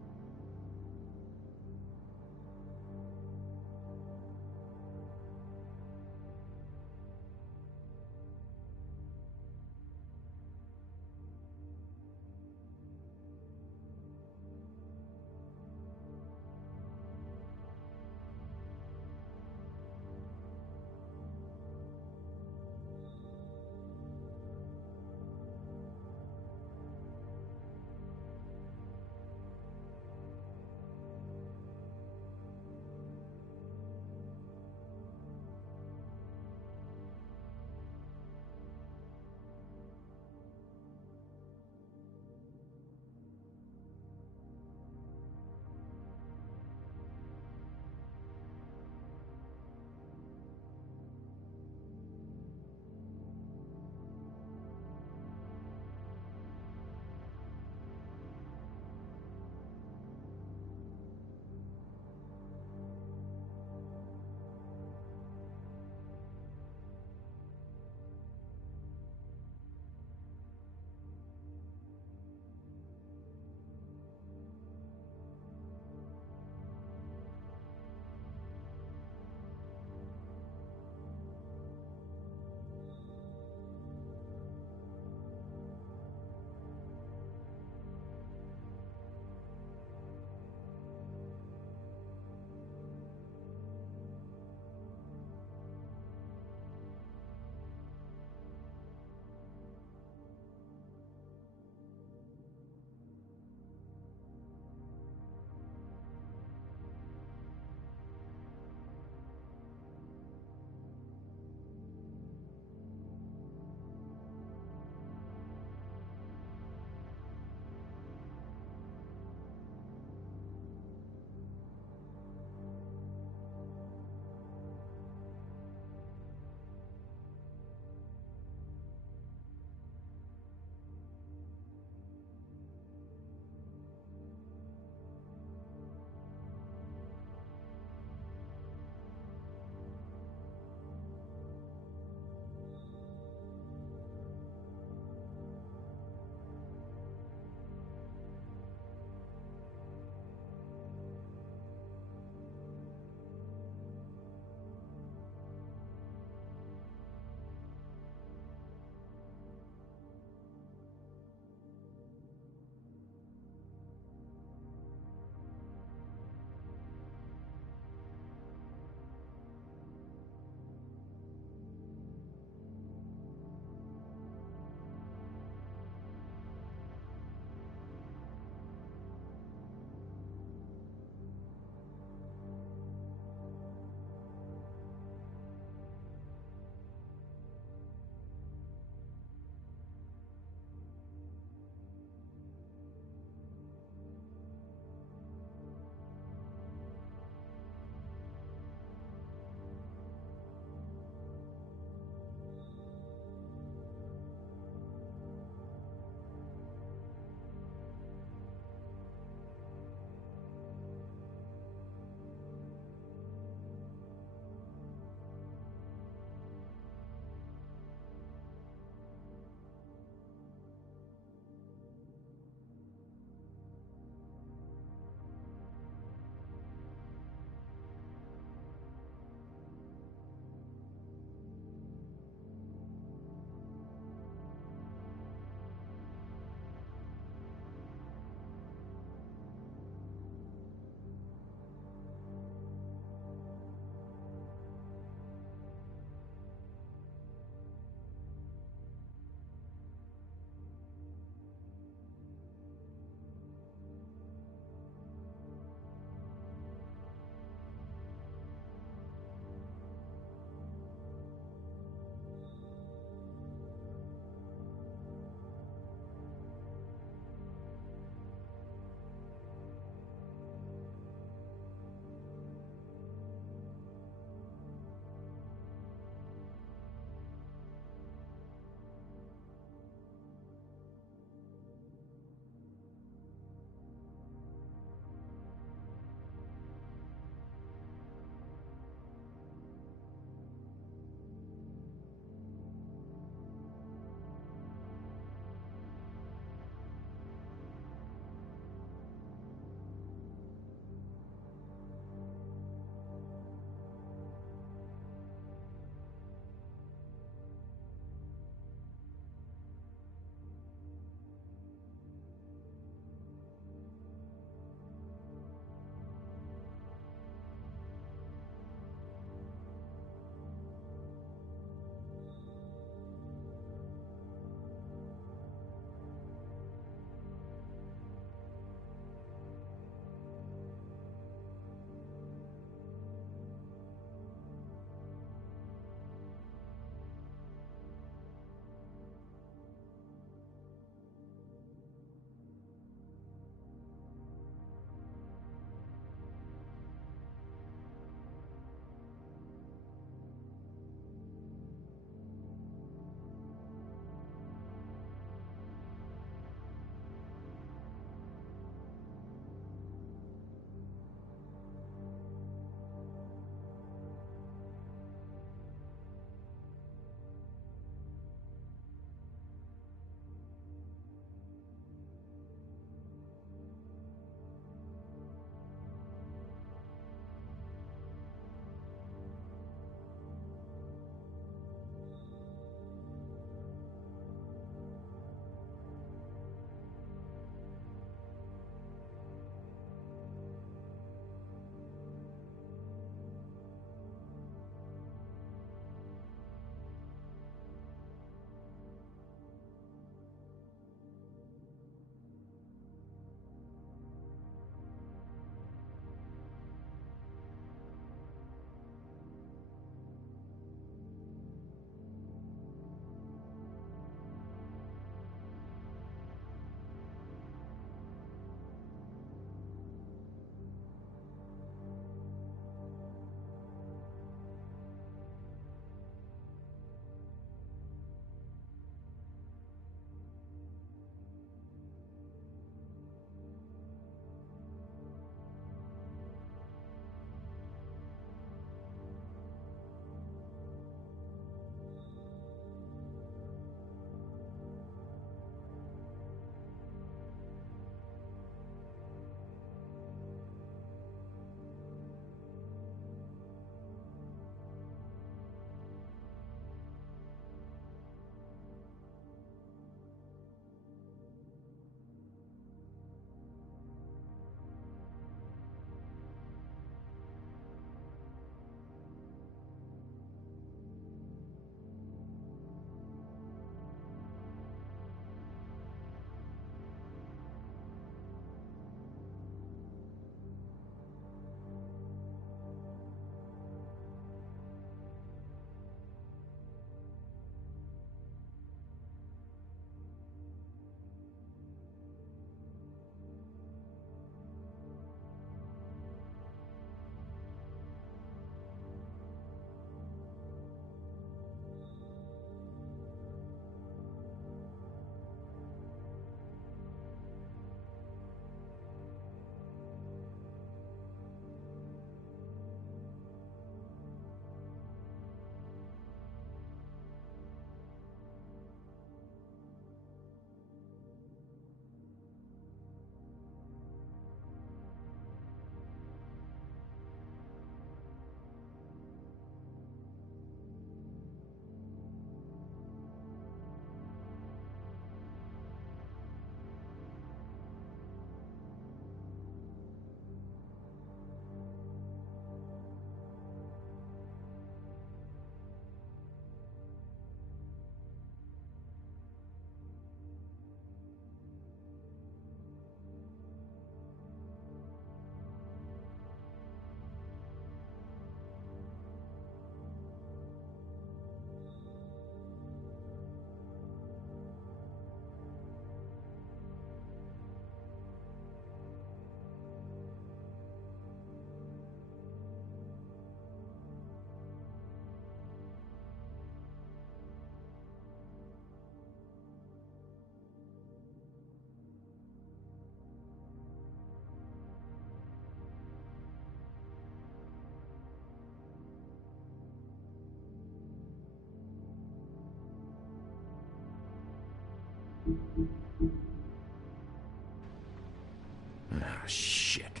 Ah, shit.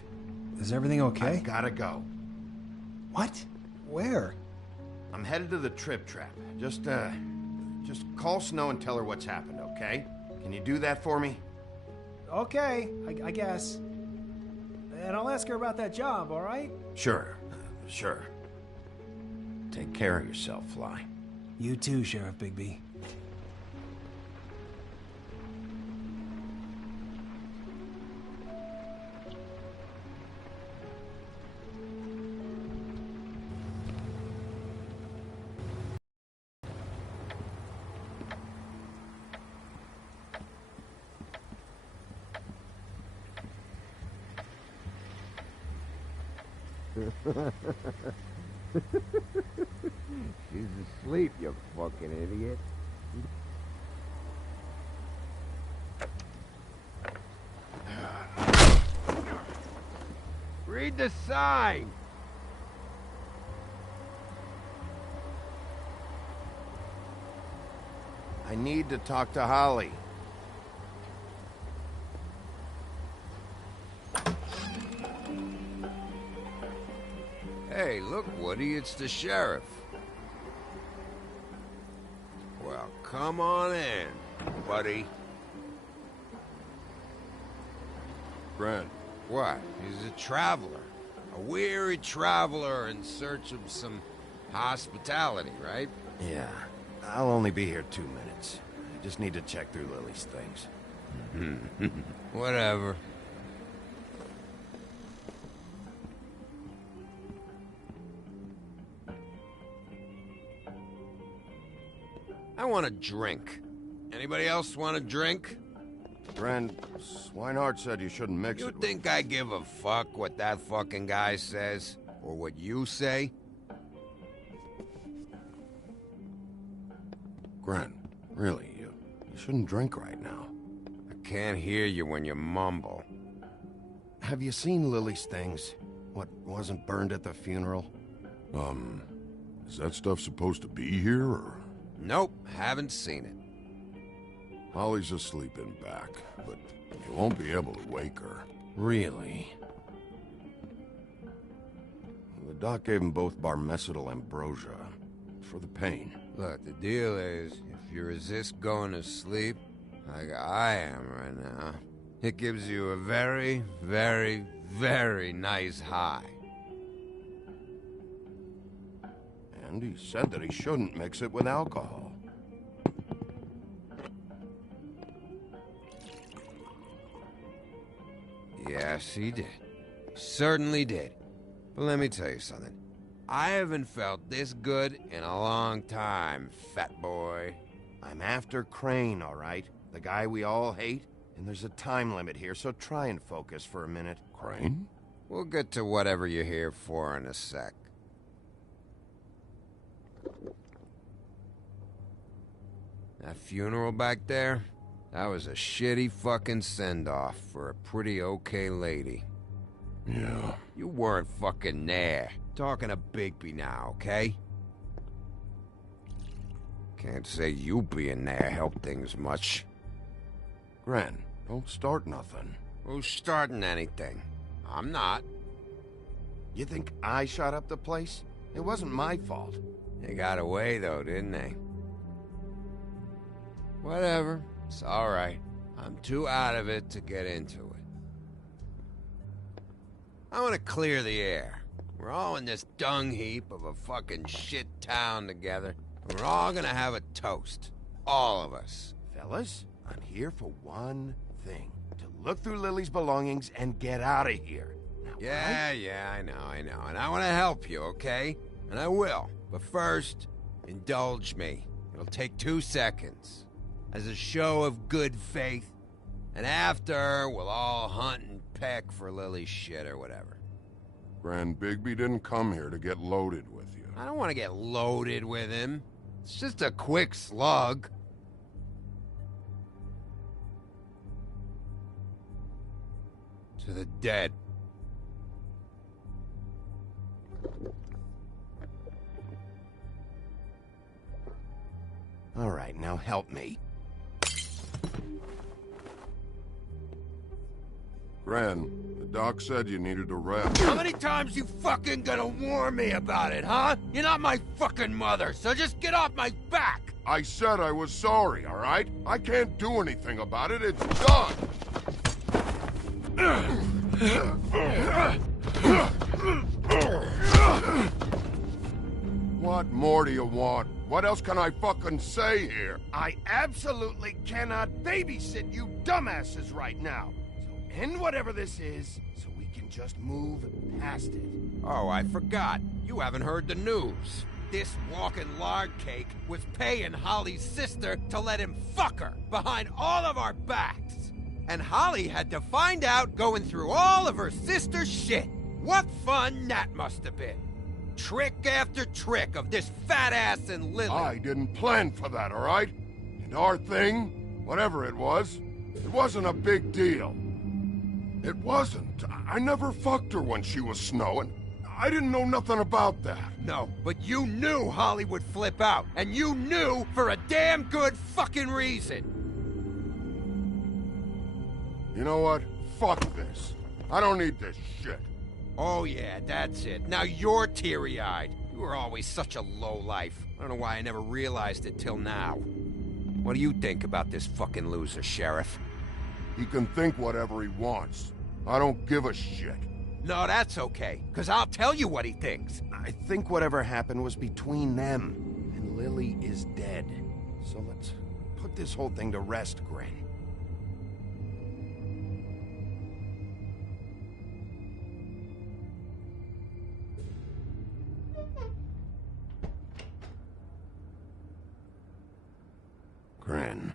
Is everything okay? I've gotta go. What? Where? I'm headed to the Trip Trap. Just call Snow and tell her what's happened, okay? Can you do that for me? Okay, I guess. And I'll ask her about that job, all right? Sure. Take care of yourself, Fly. You too, Sheriff Bigby. She's asleep, you fucking idiot. Read the sign! I need to talk to Holly. Hey, look, Woody, it's the sheriff. Well, come on in, buddy. Brent. What? He's a traveler. A weary traveler in search of some hospitality, right? Yeah. I'll only be here 2 minutes. I just need to check through Lily's things. Whatever. I want a drink. Anybody else want a drink? Brent, Swinehart said you shouldn't mix You it think I give a fuck what that fucking guy says? Or what you say? Gren, really, you shouldn't drink right now. I can't hear you when you mumble. Have you seen Lily's things? What wasn't burned at the funeral? Is that stuff supposed to be here, or...? Nope, haven't seen it. Holly's asleep in back, but you won't be able to wake her. Really? The doc gave them both Barmecidal ambrosia. For the pain. Look, the deal is, if you resist going to sleep, like I am right now, it gives you a very, very, very nice high. And he said that he shouldn't mix it with alcohol. Yes, he did. Certainly did. But let me tell you something. I haven't felt this good in a long time, fat boy. I'm after Crane, all right? The guy we all hate? And there's a time limit here, so try and focus for a minute. Crane? We'll get to whatever you're here for in a sec. That funeral back there? That was a shitty fucking send-off for a pretty okay lady. Yeah. You weren't fucking there. Talking to Bigby now, okay? Can't say you being there helped things much. Gren, don't start nothing. Who's starting anything? I'm not. You think I shot up the place? It wasn't my fault. They got away, though, didn't they? Whatever. It's alright. I'm too out of it to get into it. I want to clear the air. We're all in this dung heap of a fucking shit town together, and we're all gonna have a toast. All of us. Fellas, I'm here for one thing. To look through Lily's belongings and get out of here. Now, Yeah, I know. And I want to help you, okay? And I will. But first, indulge me. It'll take 2 seconds. As a show of good faith. And after, we'll all hunt and peck for Lily's shit or whatever. Grand Bigby didn't come here to get loaded with you. I don't want to get loaded with him. It's just a quick slug. To the dead. All right, now help me. Gren, the doc said you needed a rest. How many times you fucking gonna warn me about it, huh? You're not my fucking mother, so just get off my back! I said I was sorry, all right? I can't do anything about it. It's done. What more do you want? What else can I fucking say here? I absolutely cannot babysit you dumbasses right now. So end whatever this is, so we can just move past it. Oh, I forgot. You haven't heard the news. This walking lard cake was paying Holly's sister to let him fuck her behind all of our backs. And Holly had to find out going through all of her sister's shit. What fun that must have been. Trick after trick of this fat ass and Lily. I didn't plan for that, all right? And our thing, whatever it wasn't a big deal. It wasn't. I never fucked her when she was snowing. I didn't know nothing about that. No, but you knew Holly would flip out. And you knew for a damn good fucking reason. You know what? Fuck this. I don't need this shit. Oh yeah, that's it. Now you're teary-eyed. You were always such a lowlife. I don't know why I never realized it till now. What do you think about this fucking loser, Sheriff? He can think whatever he wants. I don't give a shit. No, that's okay, because I'll tell you what he thinks. I think whatever happened was between them, and Lily is dead. So let's put this whole thing to rest, Gren. Gren.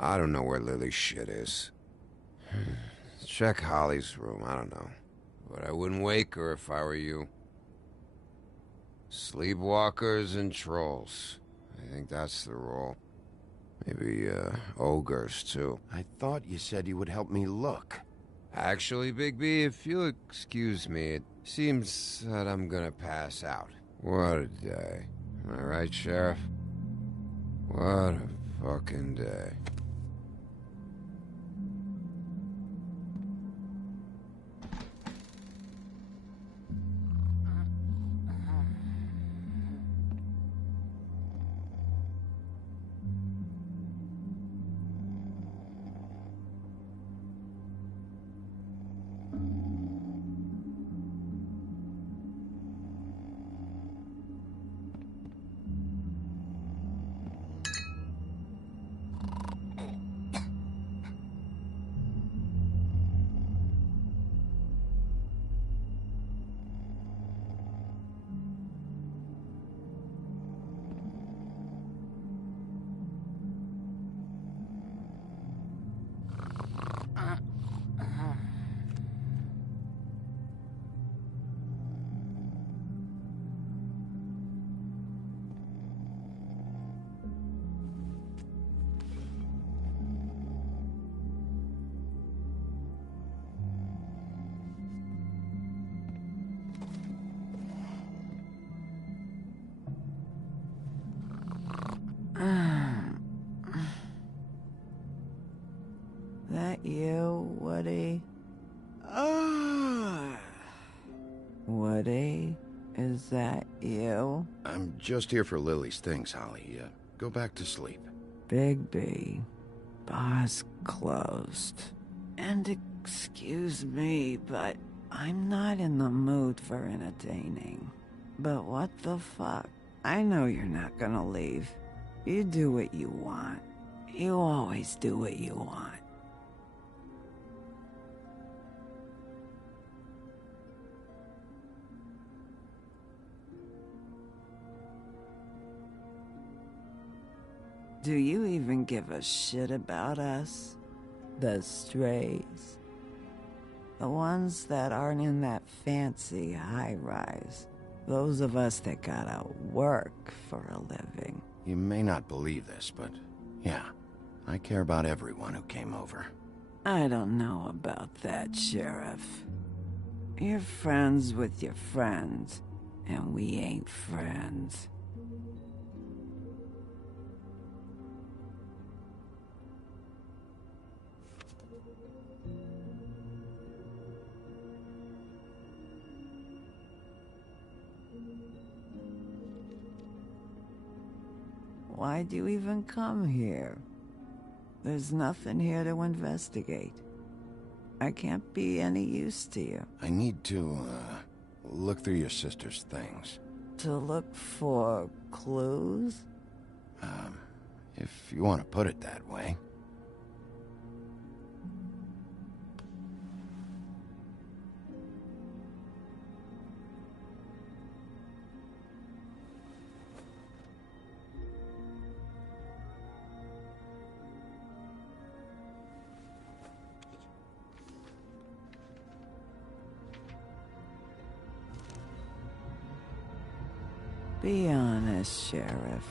I don't know where Lily's shit is. Check Holly's room, I don't know. But I wouldn't wake her if I were you. Sleepwalkers and trolls. I think that's the rule. Maybe, ogres, too. I thought you said you would help me look. Actually, Big B, if you'll excuse me, it seems that I'm gonna pass out. What a day. Am I right, Sheriff? What a fucking day. That you, Woody? Woody? Is that you? I'm just here for Lily's things, Holly. Go back to sleep. Bigby. Bar's closed. And excuse me, but I'm not in the mood for entertaining. But what the fuck? I know you're not gonna leave. You do what you want. You always do what you want. Do you even give a shit about us? The strays? The ones that aren't in that fancy high-rise. Those of us that gotta work for a living. You may not believe this, but yeah, I care about everyone who came over. I don't know about that, Sheriff. You're friends with your friends, and we ain't friends. Why'd you even come here? There's nothing here to investigate. I can't be any use to you. I need to, look through your sister's things. To look for clues? If you want to put it that way. Be honest, Sheriff.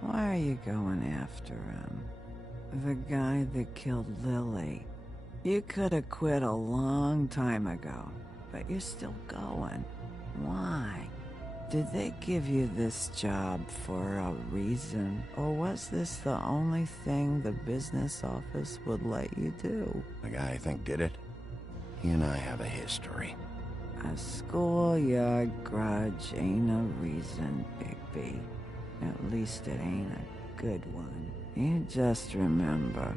Why are you going after him? The guy that killed Lily. You could have quit a long time ago, but you're still going. Why? Did they give you this job for a reason? Or was this the only thing the business office would let you do? The guy I think did it, he and I have a history. A schoolyard grudge ain't a reason, Bigby. At least it ain't a good one. You just remember,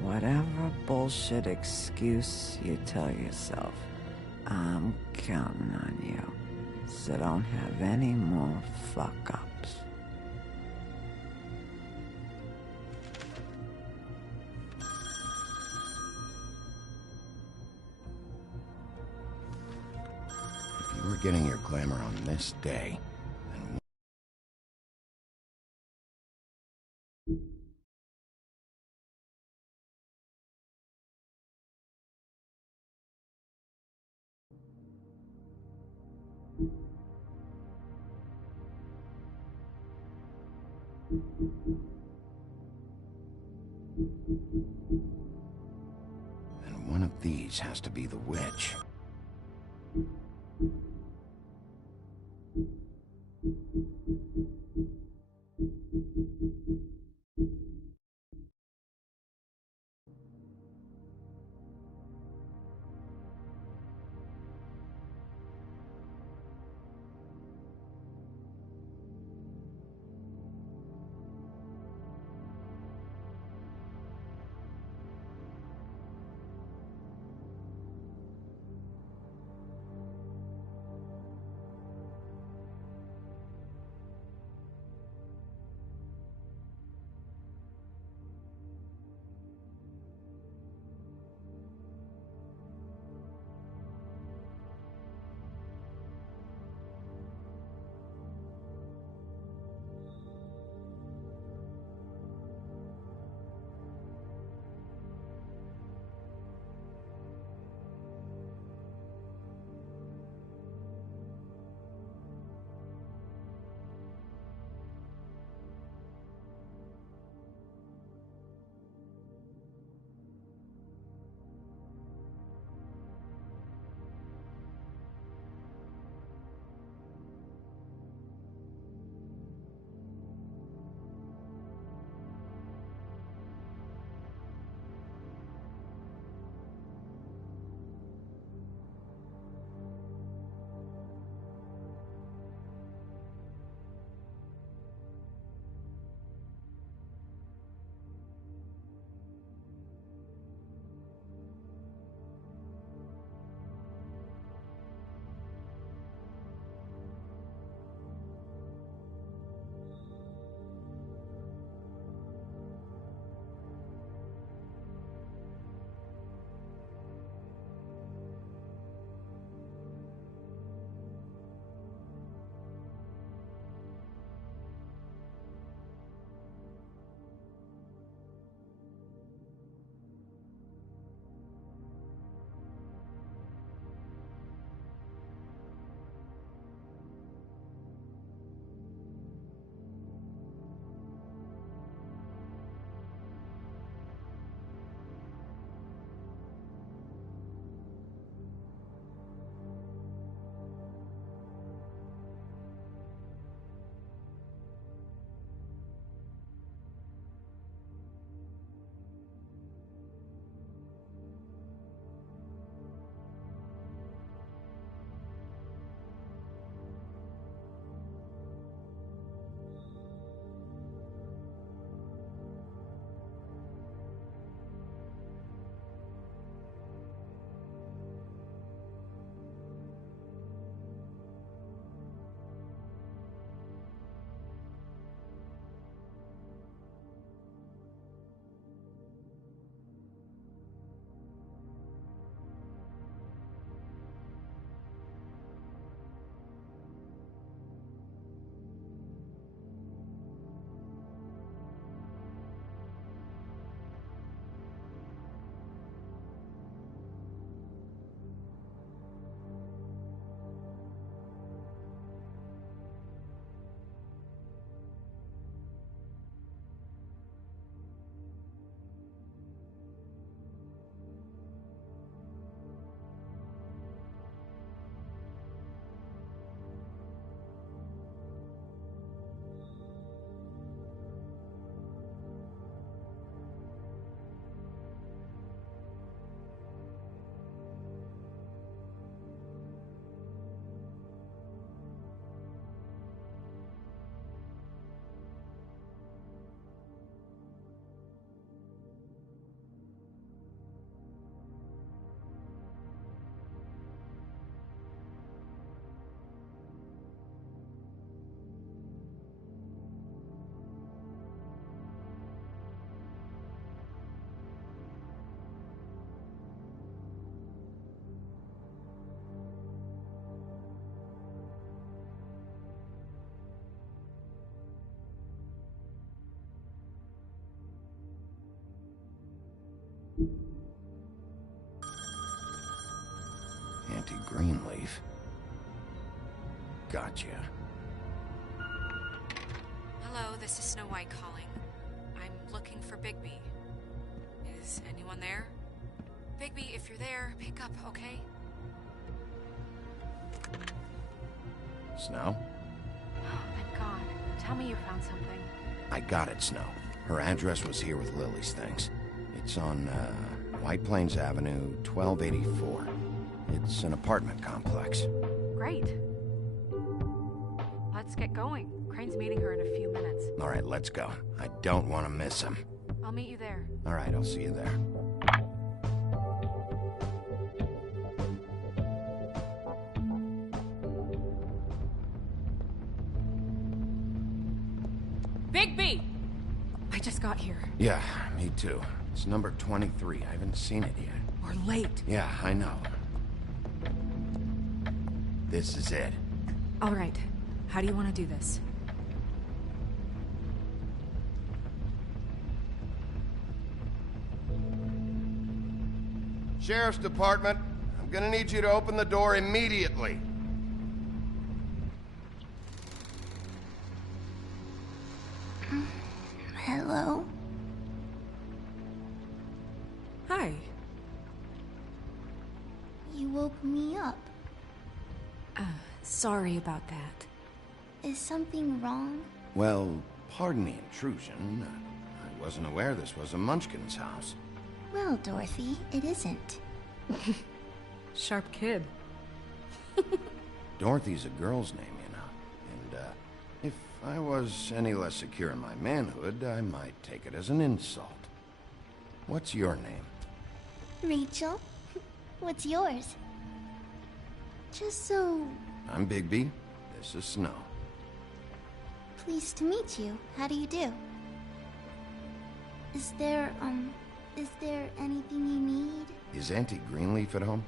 whatever bullshit excuse you tell yourself, I'm counting on you. So don't have any more fuck-ups. If you were getting your glamour on this day, then... then one of these has to be the witch. Greenleaf. Gotcha. Hello, this is Snow White calling. I'm looking for Bigby. Is anyone there? Bigby, if you're there, pick up, okay? Snow? Oh, thank God. Tell me you found something. I got it, Snow. Her address was here with Lily's things. It's on, White Plains Avenue, 1284. It's an apartment complex. Great. Let's get going. Crane's meeting her in a few minutes. All right, let's go. I don't want to miss him. I'll meet you there. All right, I'll see you there. Bigby! I just got here. Yeah, me too. It's number 23. I haven't seen it yet. We're late. Yeah, I know. This is it. All right. How do you want to do this? Sheriff's Department, I'm gonna need you to open the door immediately. Hello? Hi. You woke me up. Sorry about that. Is something wrong? Well, pardon the intrusion. I wasn't aware this was a Munchkin's house. Well, Dorothy, it isn't. Sharp kid. Dorothy's a girl's name, you know. And, if I was any less secure in my manhood, I might take it as an insult. What's your name? Rachel? What's yours? Just so... I'm Bigby. This is Snow. Pleased to meet you. How do you do? Is there anything you need? Is Auntie Greenleaf at home?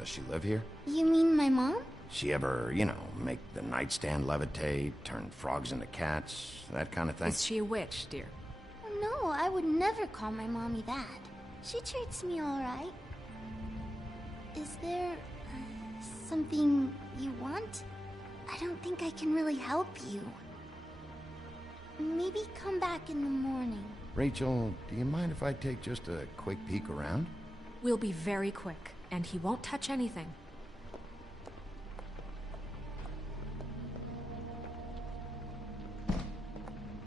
Does she live here? You mean my mom? She ever, you know, make the nightstand levitate, turn frogs into cats, that kind of thing? Is she a witch, dear? No, I would never call my mommy that. She treats me all right. Is there something you want? I don't think I can really help you. Maybe come back in the morning. Rachel, do you mind if I take just a quick peek around? We'll be very quick, and he won't touch anything.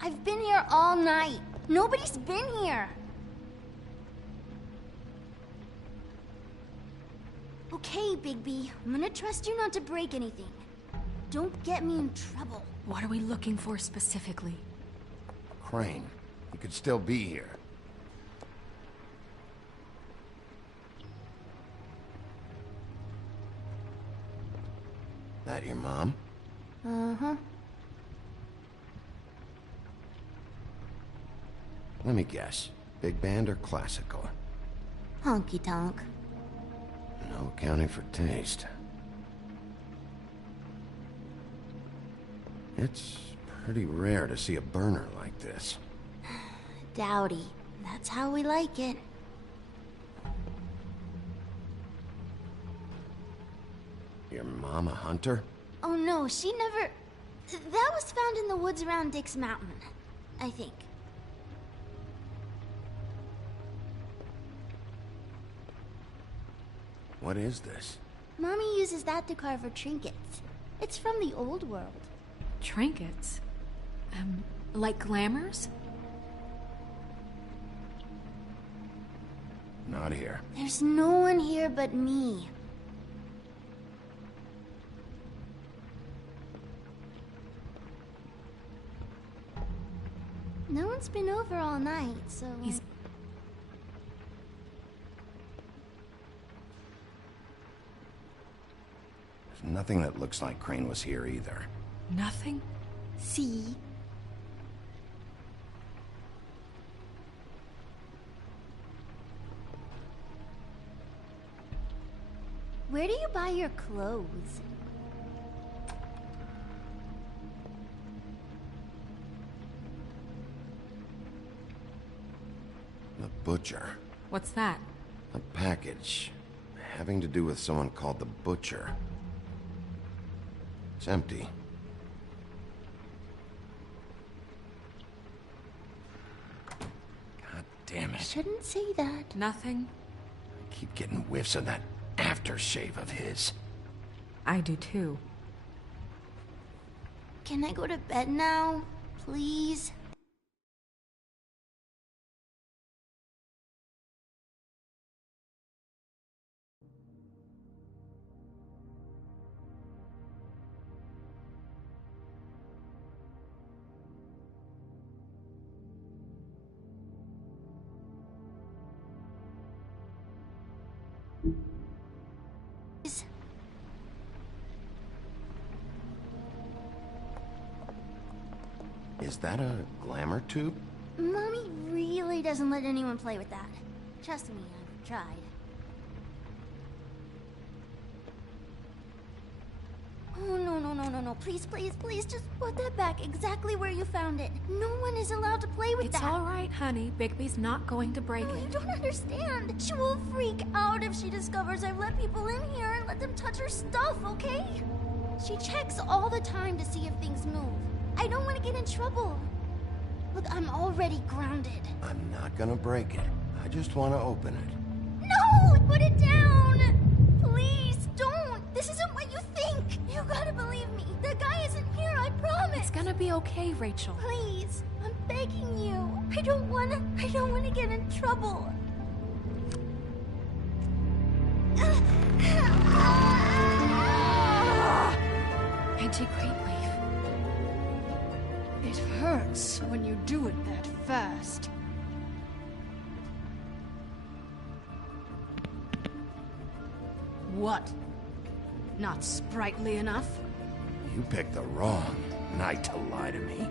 I've been here all night. Nobody's been here. Okay, Bigby. I'm gonna trust you not to break anything. Don't get me in trouble. What are we looking for specifically? Crane. He could still be here. That your mom? Uh-huh. Let me guess. Big band or classical? Honky tonk. No accounting for taste. It's pretty rare to see a burner like this. Dowdy. That's how we like it. Your mom a hunter? Oh no, she never... That was found in the woods around Dick's Mountain, I think. What is this? Mommy uses that to carve her trinkets. It's from the old world. Trinkets? Like glamours? Not here. There's no one here but me. No one's been over all night, so... There's nothing that looks like Crane was here either. Nothing? See? Where do you buy your clothes? The butcher. What's that? A package. having to do with someone called the Butcher. It's empty. God damn it. Shouldn't say that. Nothing. I keep getting whiffs of that aftershave of his. I do too. Can I go to bed now? Please? Is that a glamour tube? Mommy really doesn't let anyone play with that. Trust me, I've tried. Oh, no. Please, just put that back exactly where you found it. No one is allowed to play with that. It's all right, honey. Bigby's not going to break it. You don't understand. She will freak out if she discovers I've let people in here and let them touch her stuff, okay? She checks all the time to see if things move. I don't want to get in trouble. Look, I'm already grounded. I'm not gonna break it. I just want to open it. No! Put it down! Please, don't! This isn't what you think! You gotta believe me. The guy isn't here, I promise! It's gonna be okay, Rachel. Please, I'm begging you. I don't wanna get in trouble. Auntie Greenleaf. It hurts when you do it that fast. What? Not sprightly enough? You picked the wrong night to lie to me.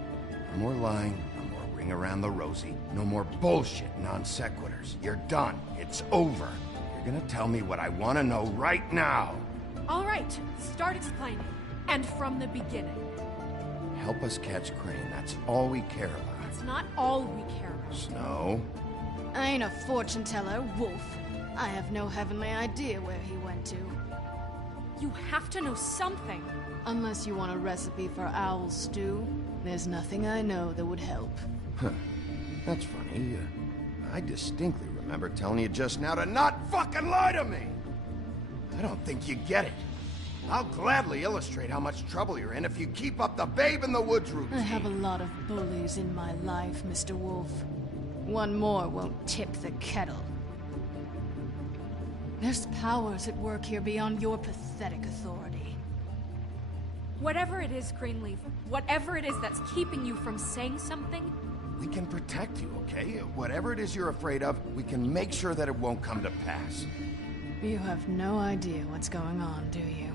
No more lying, no more ring around the rosy, no more bullshit non sequiturs. You're done. It's over. You're gonna tell me what I want to know right now. All right, start explaining. And from the beginning. Help us catch Crane. That's all we care about. It's not all we care about. Snow? I ain't a fortune teller, Wolf. I have no heavenly idea where he went to. You have to know something. Unless you want a recipe for owl stew, there's nothing I know that would help. Huh. That's funny. I distinctly remember telling you just now to not fucking lie to me! I don't think you get it. I'll gladly illustrate how much trouble you're in if you keep up the babe in the woods routine. I have a lot of bullies in my life, Mr. Wolf. One more won't tip the kettle. There's powers at work here beyond your pathetic authority. Whatever it is, Greenleaf, whatever it is that's keeping you from saying something... We can protect you, okay? Whatever it is you're afraid of, we can make sure that it won't come to pass. You have no idea what's going on, do you?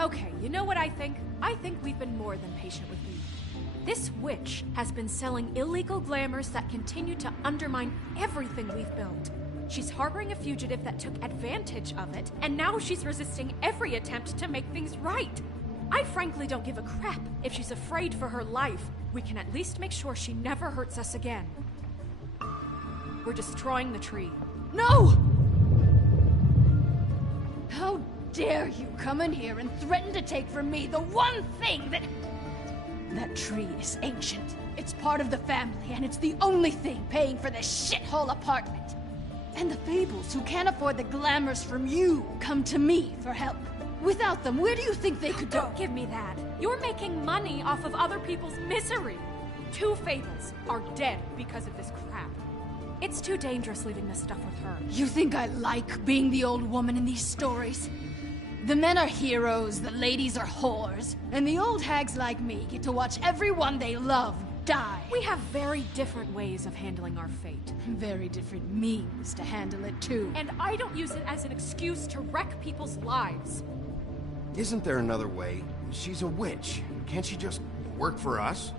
Okay, you know what I think? I think we've been more than patient with you. This witch has been selling illegal glamours that continue to undermine everything we've built. She's harboring a fugitive that took advantage of it, and now she's resisting every attempt to make things right. I frankly don't give a crap if she's afraid for her life. We can at least make sure she never hurts us again. We're destroying the tree. No! How dare you come in here and threaten to take from me the one thing that... That tree is ancient. It's part of the family, and it's the only thing paying for this shithole apartment. And the Fables, who can't afford the glamours from you, come to me for help. Without them, where do you think they could go? Don't give me that. You're making money off of other people's misery. 2 Fables are dead because of this crap. It's too dangerous leaving this stuff with her. You think I like being the old woman in these stories? The men are heroes, the ladies are whores, and the old hags like me get to watch everyone they love die. We have very different ways of handling our fate. Very different means to handle it, too. And I don't use it as an excuse to wreck people's lives. Isn't there another way? She's a witch. Can't she just work for us?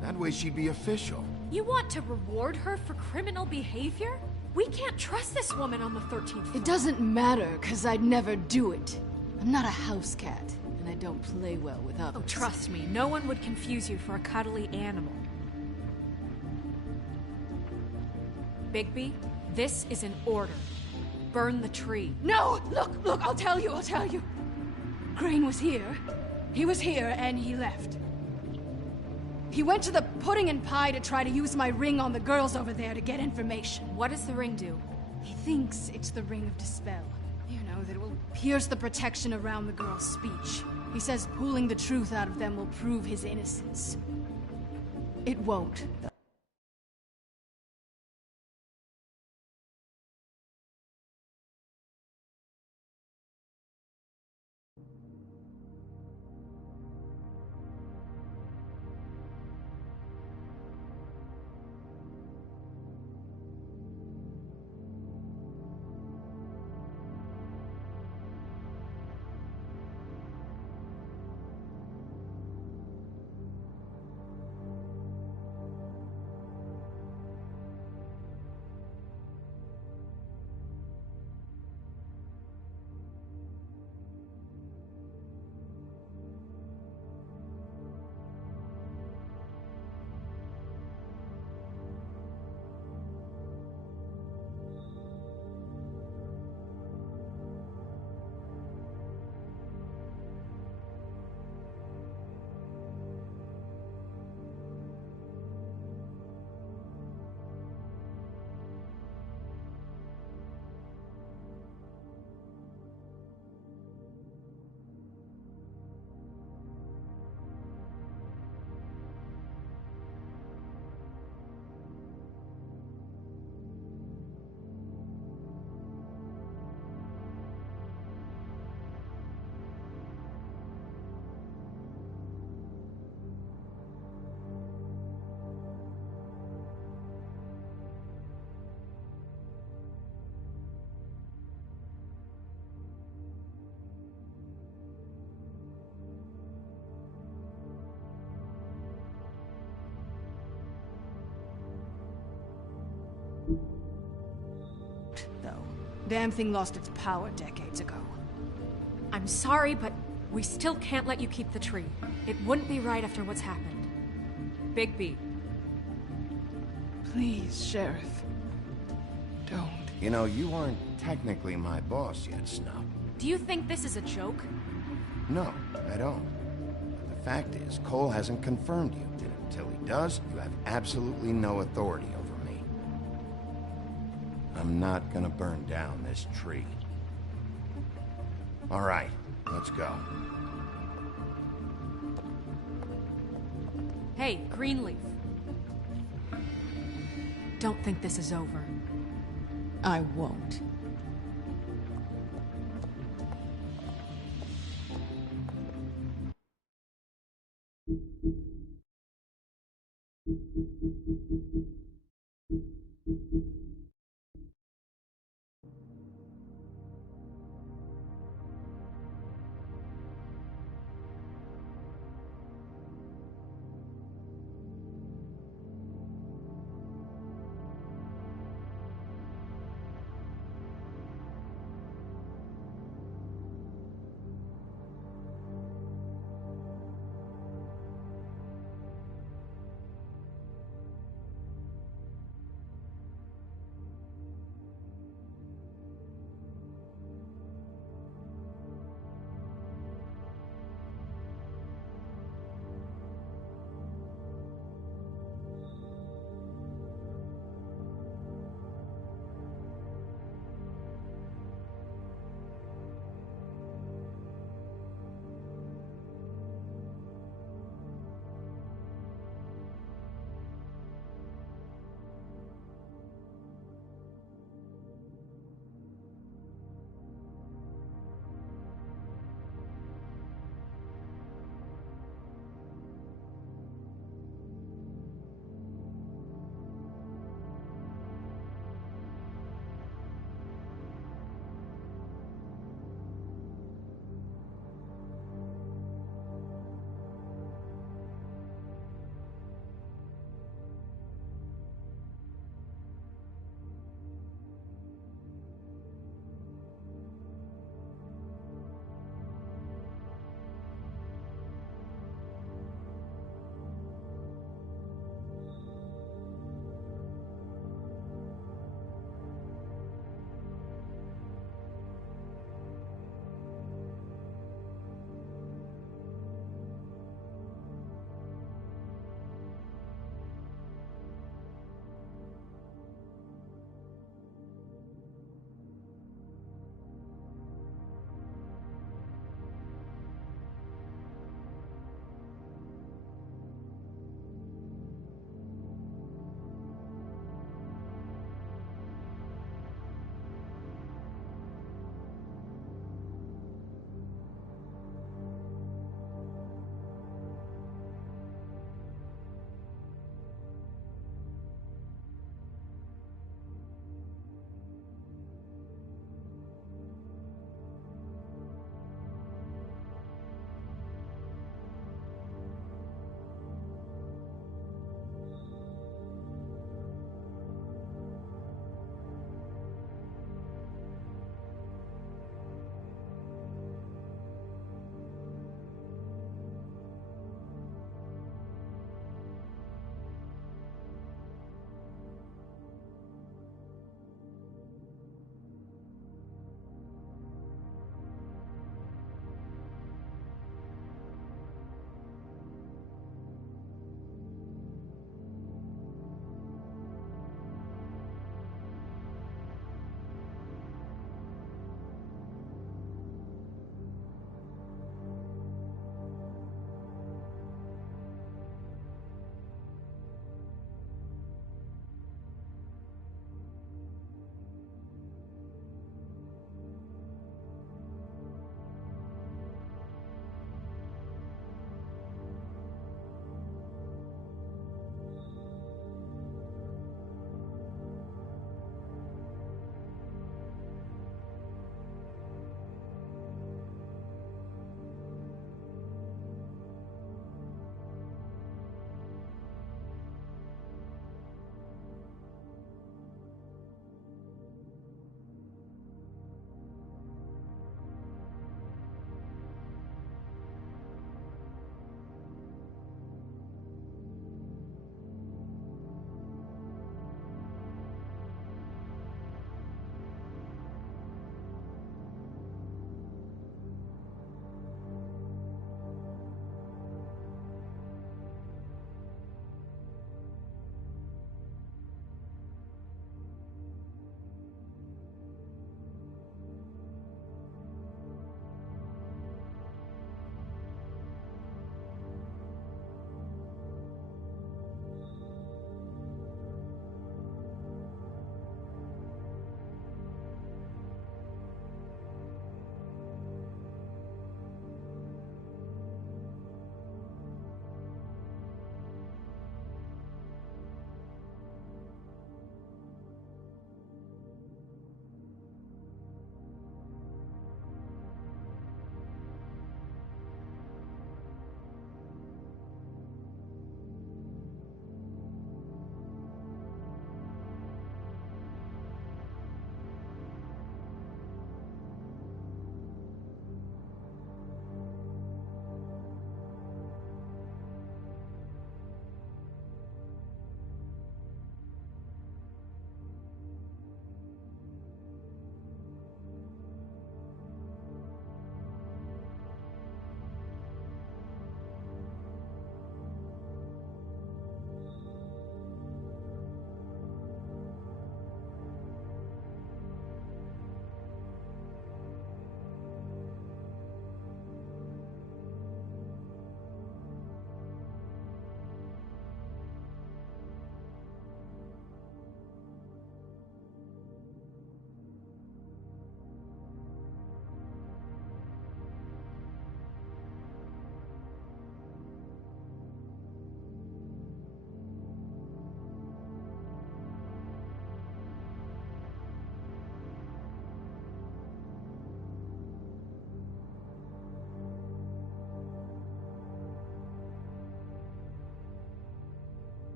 That way she'd be official. You want to reward her for criminal behavior? We can't trust this woman on the 13th floor. It doesn't matter, because I'd never do it. I'm not a house cat, and I don't play well with others. Oh, trust me, no one would confuse you for a cuddly animal. Bigby, this is an order. burn the tree. No! Look, I'll tell you. Crane was here. He was here, and he left. He went to the pudding and pie to try to use my ring on the girls over there to get information. What does the ring do? He thinks it's the Ring of Dispel. You know, that it will pierce the protection around the girls' speech. He says pulling the truth out of them will prove his innocence. It won't, though. Though. Damn thing lost its power decades ago. I'm sorry, but we still can't let you keep the tree. It wouldn't be right after what's happened. Bigby. Please, Sheriff. Don't. You know, you aren't technically my boss yet, Snub. Do you think this is a joke? No, I don't. But the fact is, Cole hasn't confirmed you, and until he does, you have absolutely no authority over me. I'm not gonna burn down this tree. All right, let's go. Hey, Greenleaf. Don't think this is over. I won't.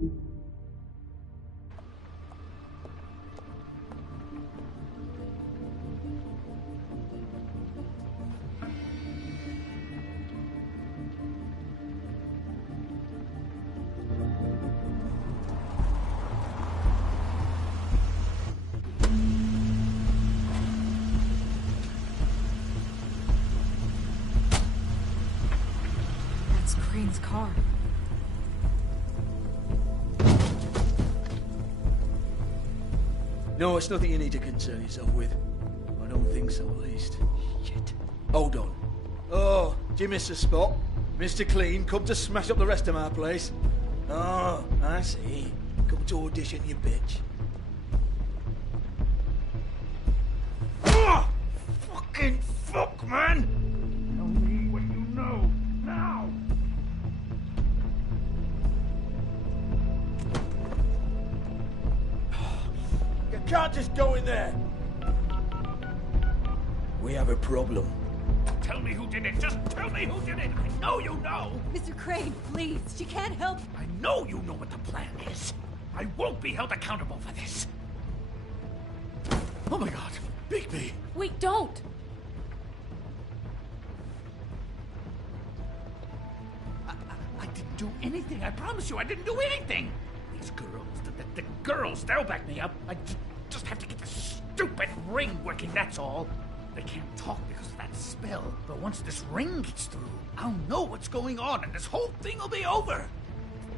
That's Crane's car. No, it's nothing you need to concern yourself with. I don't think so, at least. Shit. Hold on. Oh, do you miss the spot? Mr. Clean, come to smash up the rest of my place. Oh, I see. Come to audition, you bitch. Oh, fucking fuck, man! Tell me what you know, now! You can't just go in there. We have a problem. Tell me who did it! Just tell me who did it! I know you know! Mr. Crane, please. She can't help. I know you know what the plan is. I won't be held accountable for this. Oh my god, Bigby! Wait, don't! I didn't do anything. I promise you, I didn't do anything. These girls, the girls, they'll back me up. I just have to get this stupid ring working, that's all. They can't talk because of that spell, but once this ring gets through, I'll know what's going on and this whole thing will be over.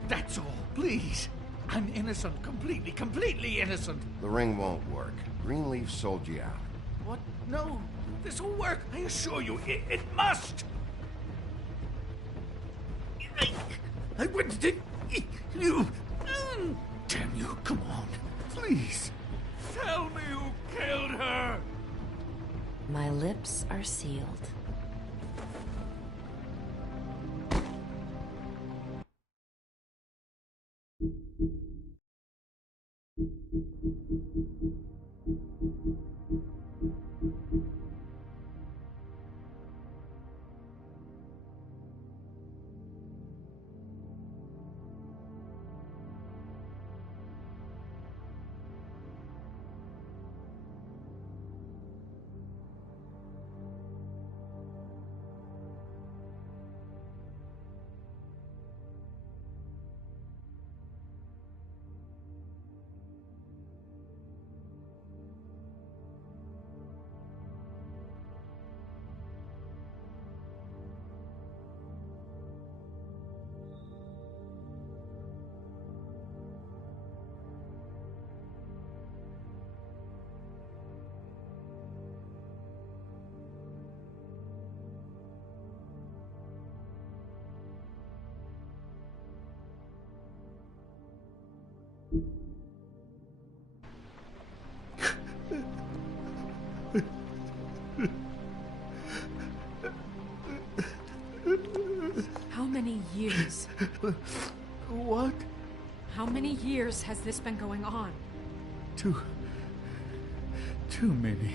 That's all, please. I'm innocent, completely innocent. The ring won't work. Greenleaf sold you out. What? No, this will work. I assure you, it must. I wouldn't did you. Damn you, come on. Please. Tell me who killed her. My lips are sealed. How many years? What? How many years has this been going on? Too many.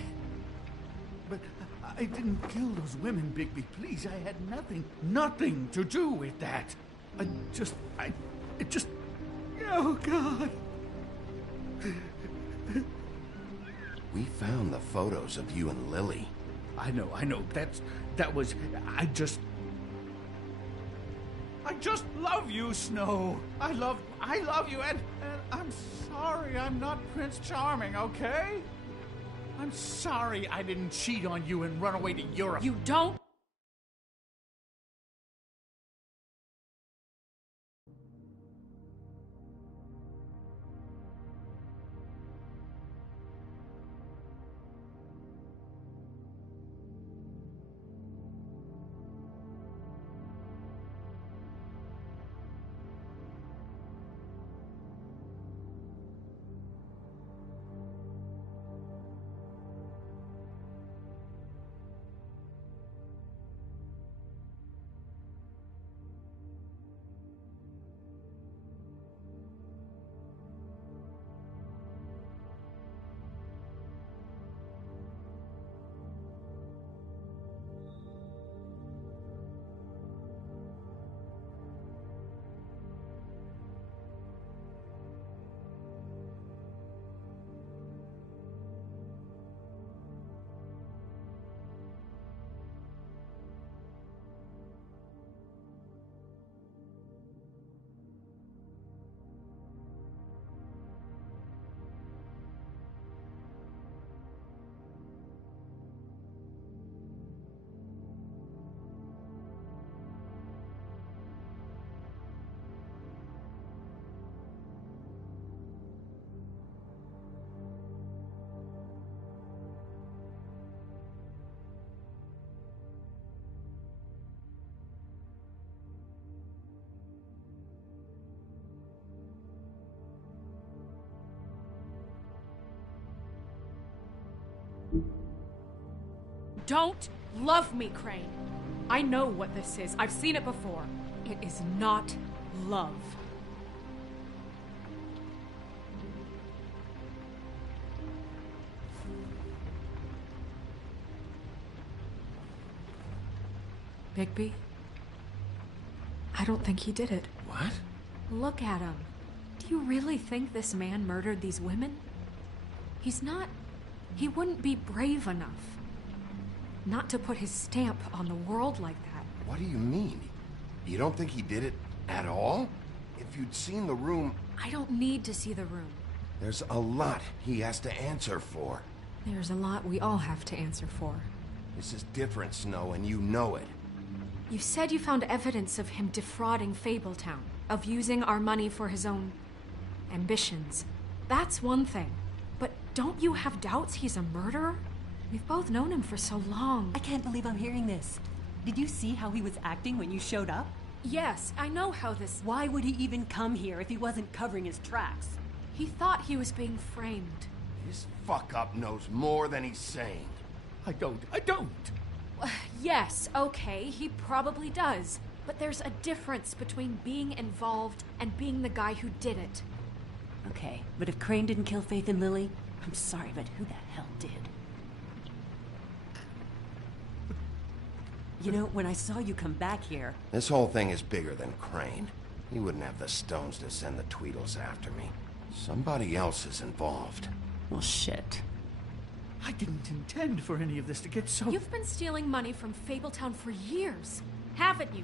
But I didn't kill those women, Bigby. Please, I had nothing to do with that. It just... Oh, God. We found the photos of you and Lily. I know. That was... I just love you, Snow. I love you, and I'm sorry I'm not Prince Charming, okay? I'm sorry I didn't cheat on you and run away to Europe. You don't? don't love me, Crane. I know what this is. I've seen it before. It is not love. Bigby? I don't think he did it. What? Look at him. Do you really think this man murdered these women? He's not... He wouldn't be brave enough. Not to put his stamp on the world like that. What do you mean? You don't think he did it at all? If you'd seen the room... I don't need to see the room. There's a lot he has to answer for. There's a lot we all have to answer for. This is different, Snow, and you know it. You said you found evidence of him defrauding Fabletown, of using our money for his own ambitions. That's one thing. But don't you have doubts he's a murderer? We've both known him for so long. I can't believe I'm hearing this. Did you see how he was acting when you showed up? Yes, I know how this... Why would he even come here if he wasn't covering his tracks? He thought he was being framed. This fuck-up knows more than he's saying. I don't. Yes, okay, he probably does. But there's a difference between being involved and being the guy who did it. Okay, but if Crane didn't kill Faith and Lily, I'm sorry, but who the hell did? You know, when I saw you come back here... This whole thing is bigger than Crane. He wouldn't have the stones to send the Tweedles after me. Somebody else is involved. Well, shit. I didn't intend for any of this to get so... You've been stealing money from Fabletown for years, haven't you?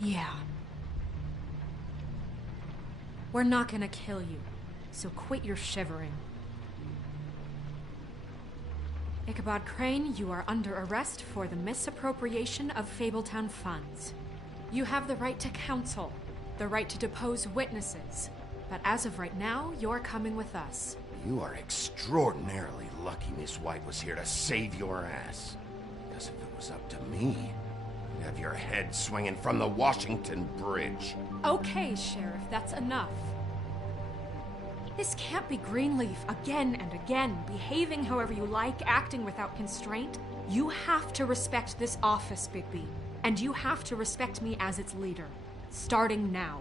Yeah. We're not gonna kill you, so quit your shivering. Ichabod Crane, you are under arrest for the misappropriation of Fabletown funds. You have the right to counsel, the right to depose witnesses, but as of right now, you're coming with us. You are extraordinarily lucky Miss White was here to save your ass. Because if it was up to me, you'd have your head swinging from the Washington Bridge. Okay, Sheriff, that's enough. This can't be Greenleaf again and again, behaving however you like, acting without constraint. You have to respect this office, Bigby. And you have to respect me as its leader. Starting now.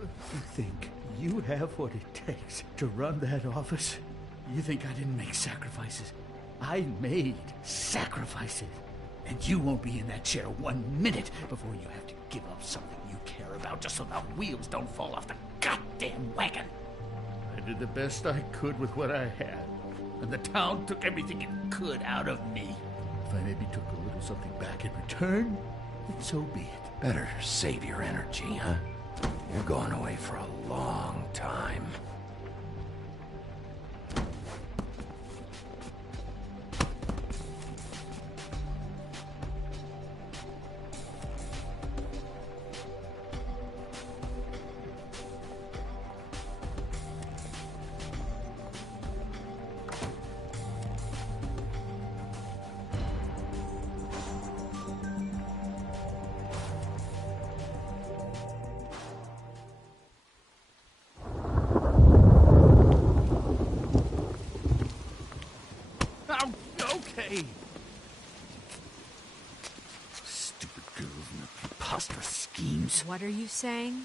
You think you have what it takes to run that office? You think I didn't make sacrifices? I made sacrifices. And you won't be in that chair 1 minute before you have to give up something you care about just so the wheels don't fall off the goddamn wagon. I did the best I could with what I had, and the town took everything it could out of me. If I maybe took a little something back in return, then so be it. Better save your energy, huh? You're going away for a long time. Stupid girls and their preposterous schemes. What are you saying?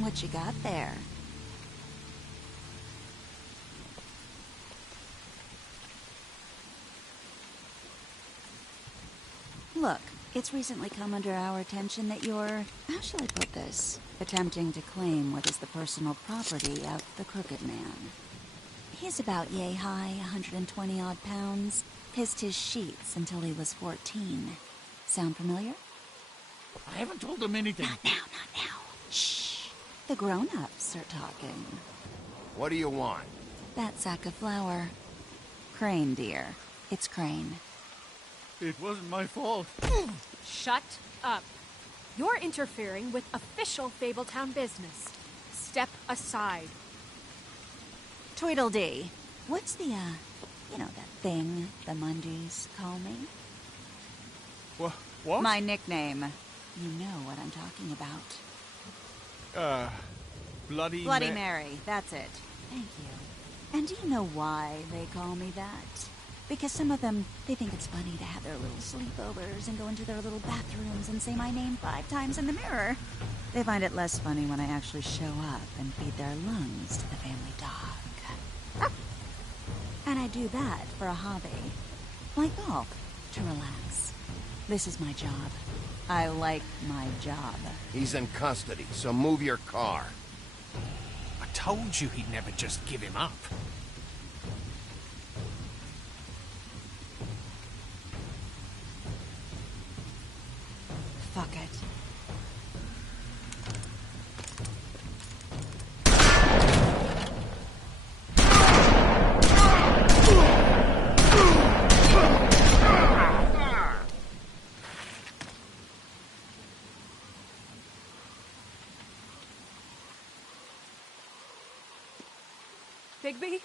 What you got there? Look, It's recently come under our attention that you're, how shall I put this, attempting to claim what is the personal property of the Crooked Man. He's about yay high, 120-odd pounds. Pissed his sheets until he was 14. Sound familiar? I haven't told him anything. Not now. Shh. The grown-ups are talking. What do you want? That sack of flour. Crane, dear. It's Crane. It wasn't my fault. Shut up. You're interfering with official Fabletown business. Step aside. Tweedledee. What's the, you know, that thing the Mundys call me? What? My nickname. You know what I'm talking about. Bloody Mary. That's it. Thank you. And do you know why they call me that? Because some of them, they think it's funny to have their little sleepovers and go into their little bathrooms and say my name 5 times in the mirror. They find it less funny when I actually show up and feed their lungs to the family dog. And I do that for a hobby. Like golf, to relax. This is my job. I like my job. He's in custody, so move your car. I told you he'd never just give him up. Fuck it. Bigby?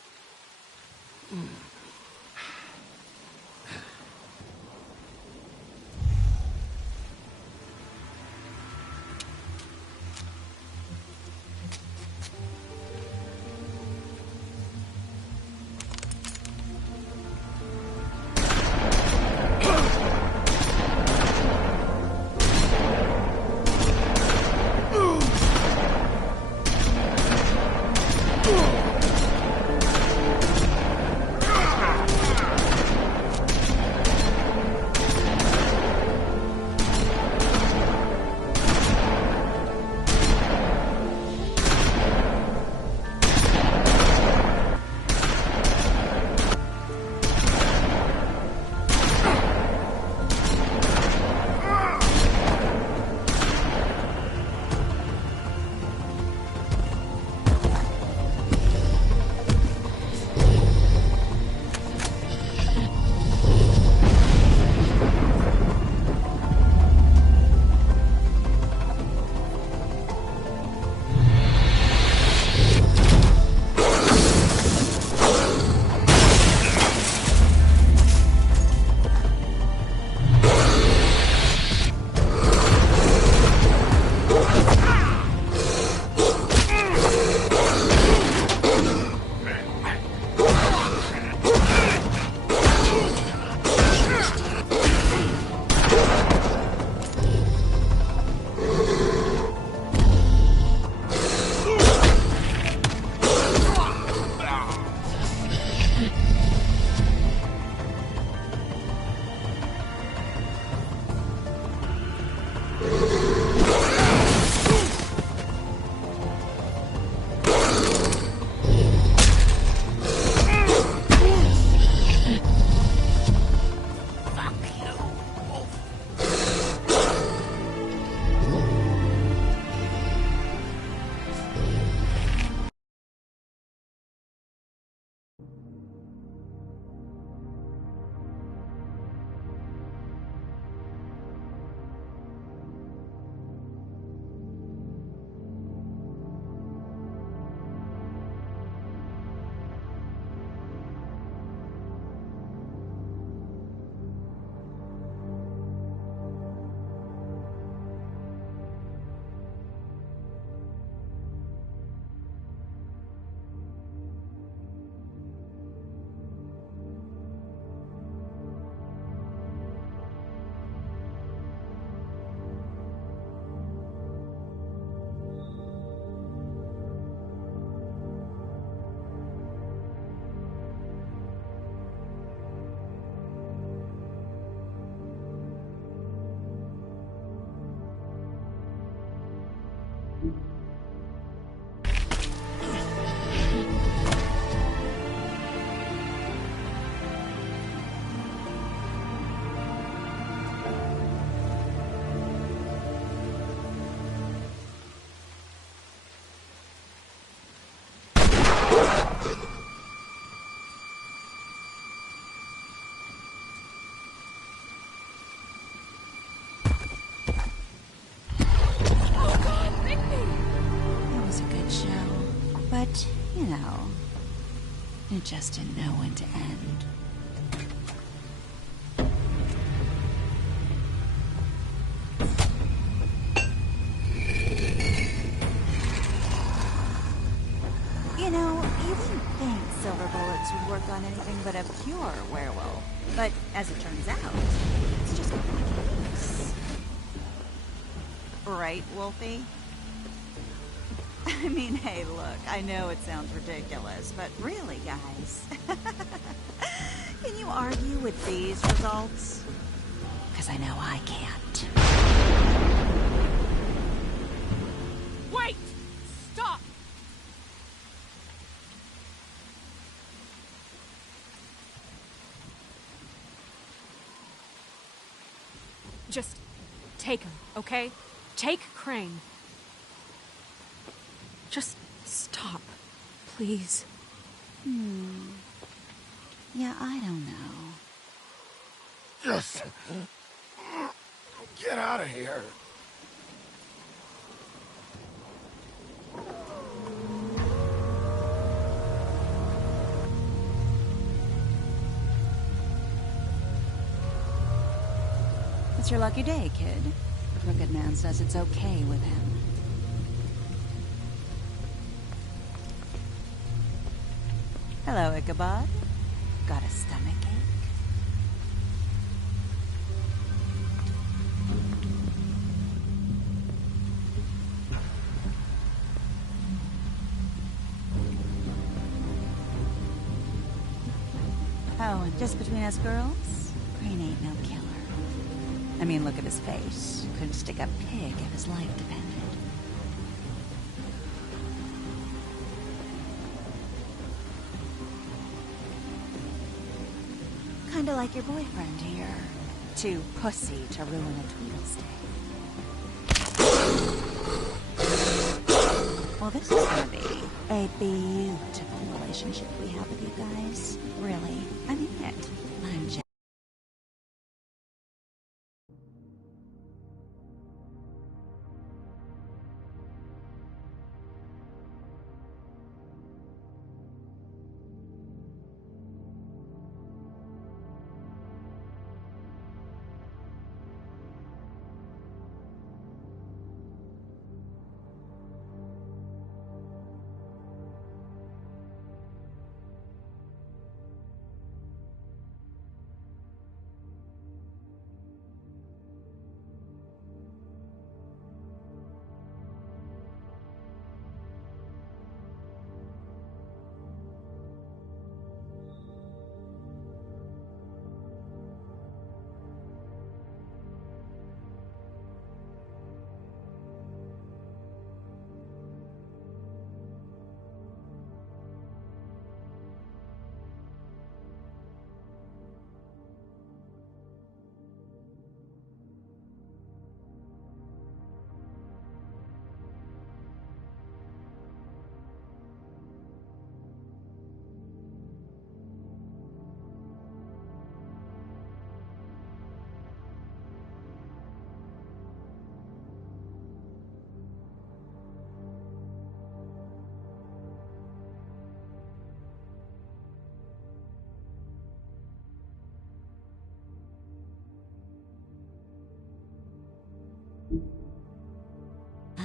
You know, it just didn't know when to end. You know, you wouldn't think silver bullets would work on anything but a pure werewolf. But as it turns out, it's just not the case. Right, Wolfie? I mean, hey, look, I know it sounds ridiculous, but really, guys, can you argue with these results? Because I know I can't. Wait! Stop! Just take him, okay? Take Crane. Just stop, please. Yeah, I don't know. Just... get out of here. It's your lucky day, kid. The Crooked Man says it's okay with him. Hello, Ichabod. Got a stomachache? Oh, and just between us girls, Crane ain't no killer. I mean, look at his face. Couldn't stick a pig if his life depended. Kinda like your boyfriend here. Too pussy to ruin a Tweedle stay. Well, this is gonna be a beautiful relationship we have with you guys. Really. I mean it. I'm Jack.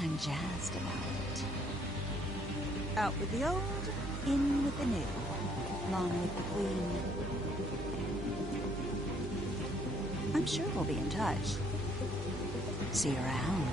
I'm jazzed about it. Out with the old, in with the new. Long with the queen. I'm sure we'll be in touch. See you around.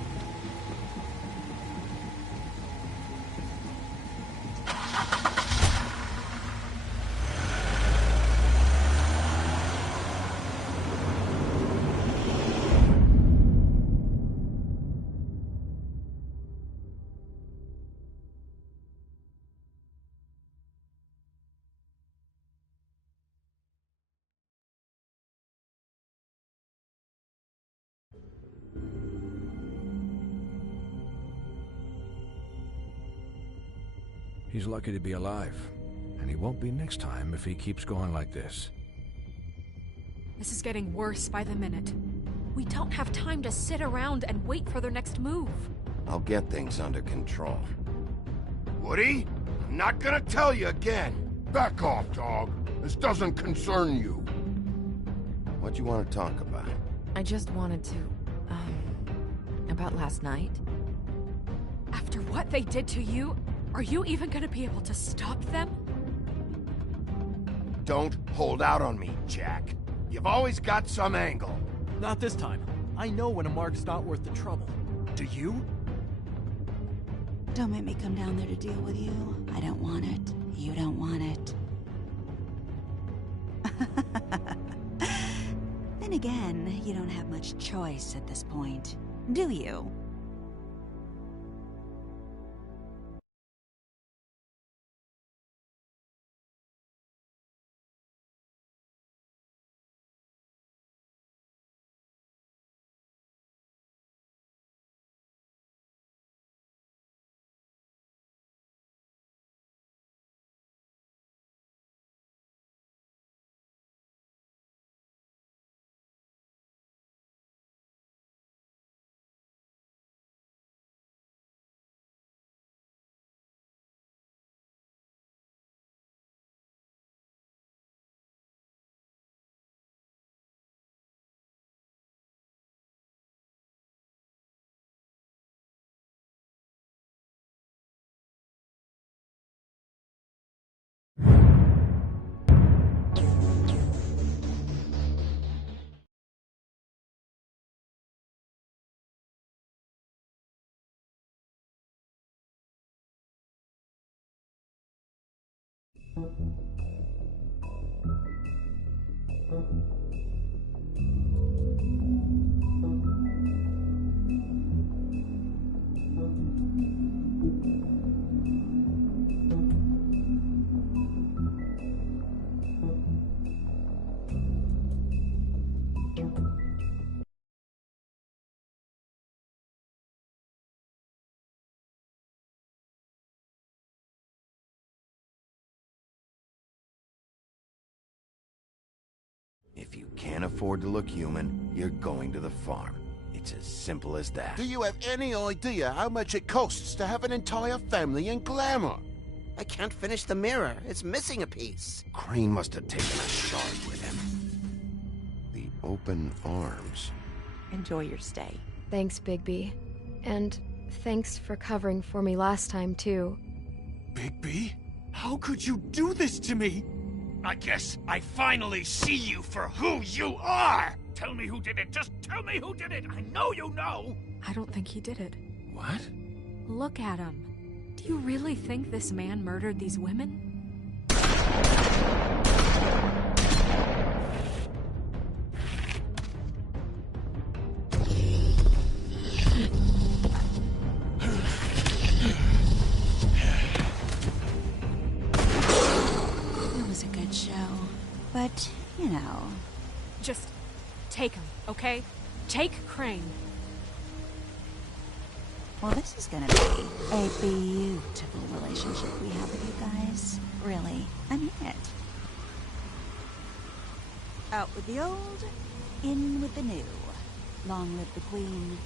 He's lucky to be alive, and he won't be next time if he keeps going like this. This is getting worse by the minute. We don't have time to sit around and wait for their next move. I'll get things under control. Woody? I'm not gonna tell you again. Back off, dog. This doesn't concern you. What you want to talk about? I just wanted to, about last night. After what they did to you, are you even gonna be able to stop them? Don't hold out on me, Jack. You've always got some angle. Not this time. I know when a mark's not worth the trouble. Do you? Don't make me come down there to deal with you. I don't want it. You don't want it. Then again, you don't have much choice at this point, do you? If you can't afford to look human, you're going to the farm. It's as simple as that. Do you have any idea how much it costs to have an entire family in Glamour? I can't finish the mirror. It's missing a piece. Crane must have taken a shard with him. The open arms. Enjoy your stay. Thanks, Bigby. And thanks for covering for me last time, too. Bigby? How could you do this to me? I guess I finally see you for who you are! Tell me who did it! Just tell me who did it! I know you know! I don't think he did it. What? Look at him. Do you really think this man murdered these women? But, you know... Just take him, okay? Take Crane. Well, this is gonna be a beautiful relationship we have with you guys. Really, I mean it. Out with the old, in with the new. Long live the Queen.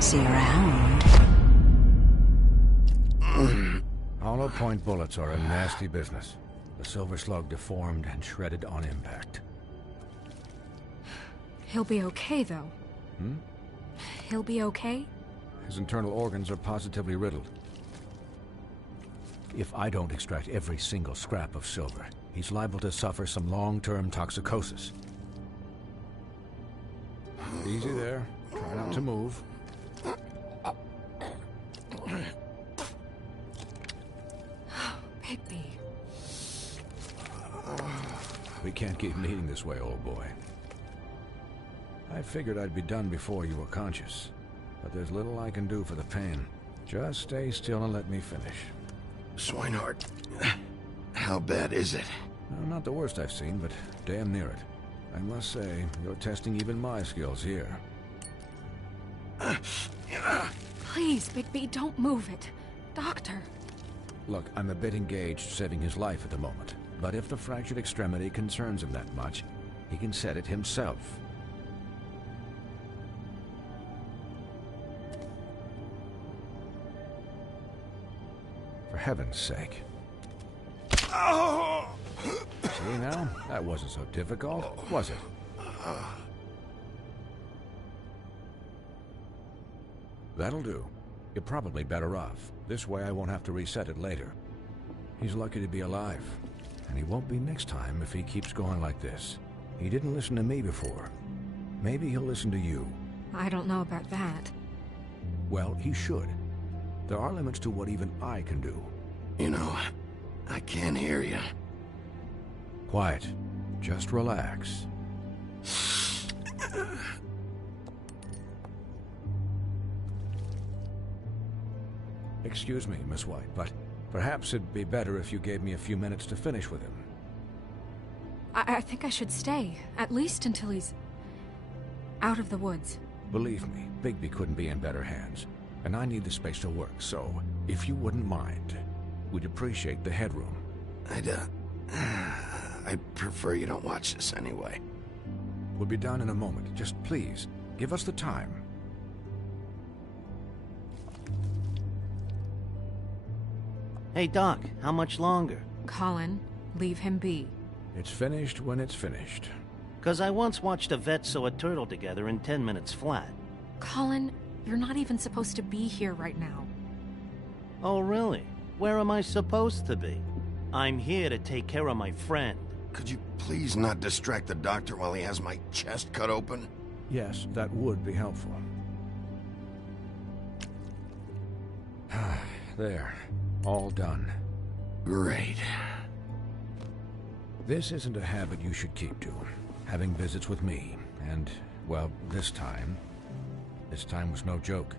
See you around. Hollow point bullets are a nasty business. The Silver Slug deformed and shredded on impact. He'll be okay, though. Hmm? He'll be okay? His internal organs are positively riddled. If I don't extract every single scrap of silver, he's liable to suffer some long-term toxicosis. Easy there. Try not to move. Bigby. We can't keep bleeding this way, old boy. I figured I'd be done before you were conscious, but there's little I can do for the pain. Just stay still and let me finish. Swinehart, how bad is it? Well, not the worst I've seen, but damn near it. I must say, you're testing even my skills here. Please, Bigby, don't move it. Doctor. Look, I'm a bit engaged saving his life at the moment, but if the fractured extremity concerns him that much, he can set it himself. For heaven's sake. See now? That wasn't so difficult, was it? That'll do. You're probably better off. This way I won't have to reset it later. He's lucky to be alive. And he won't be next time if he keeps going like this. He didn't listen to me before. Maybe he'll listen to you. I don't know about that. Well, he should. There are limits to what even I can do. You know, I can't hear you. Quiet. Just relax. Excuse me, Miss White, but perhaps it'd be better if you gave me a few minutes to finish with him. I think I should stay, at least until he's out of the woods. Believe me, Bigby couldn't be in better hands, and I need the space to work, so if you wouldn't mind, we'd appreciate the headroom. I'd prefer you don't watch this anyway. We'll be done in a moment. Just please, give us the time. Hey, Doc, how much longer? Colin, leave him be. It's finished when it's finished. 'Cause I once watched a vet sew a turtle together in 10 minutes flat. Colin, you're not even supposed to be here right now. Oh, really? Where am I supposed to be? I'm here to take care of my friend. Could you please not distract the doctor while he has my chest cut open? Yes, that would be helpful. There. All done. Great. This isn't a habit you should keep to. Having visits with me. And, well, this time was no joke.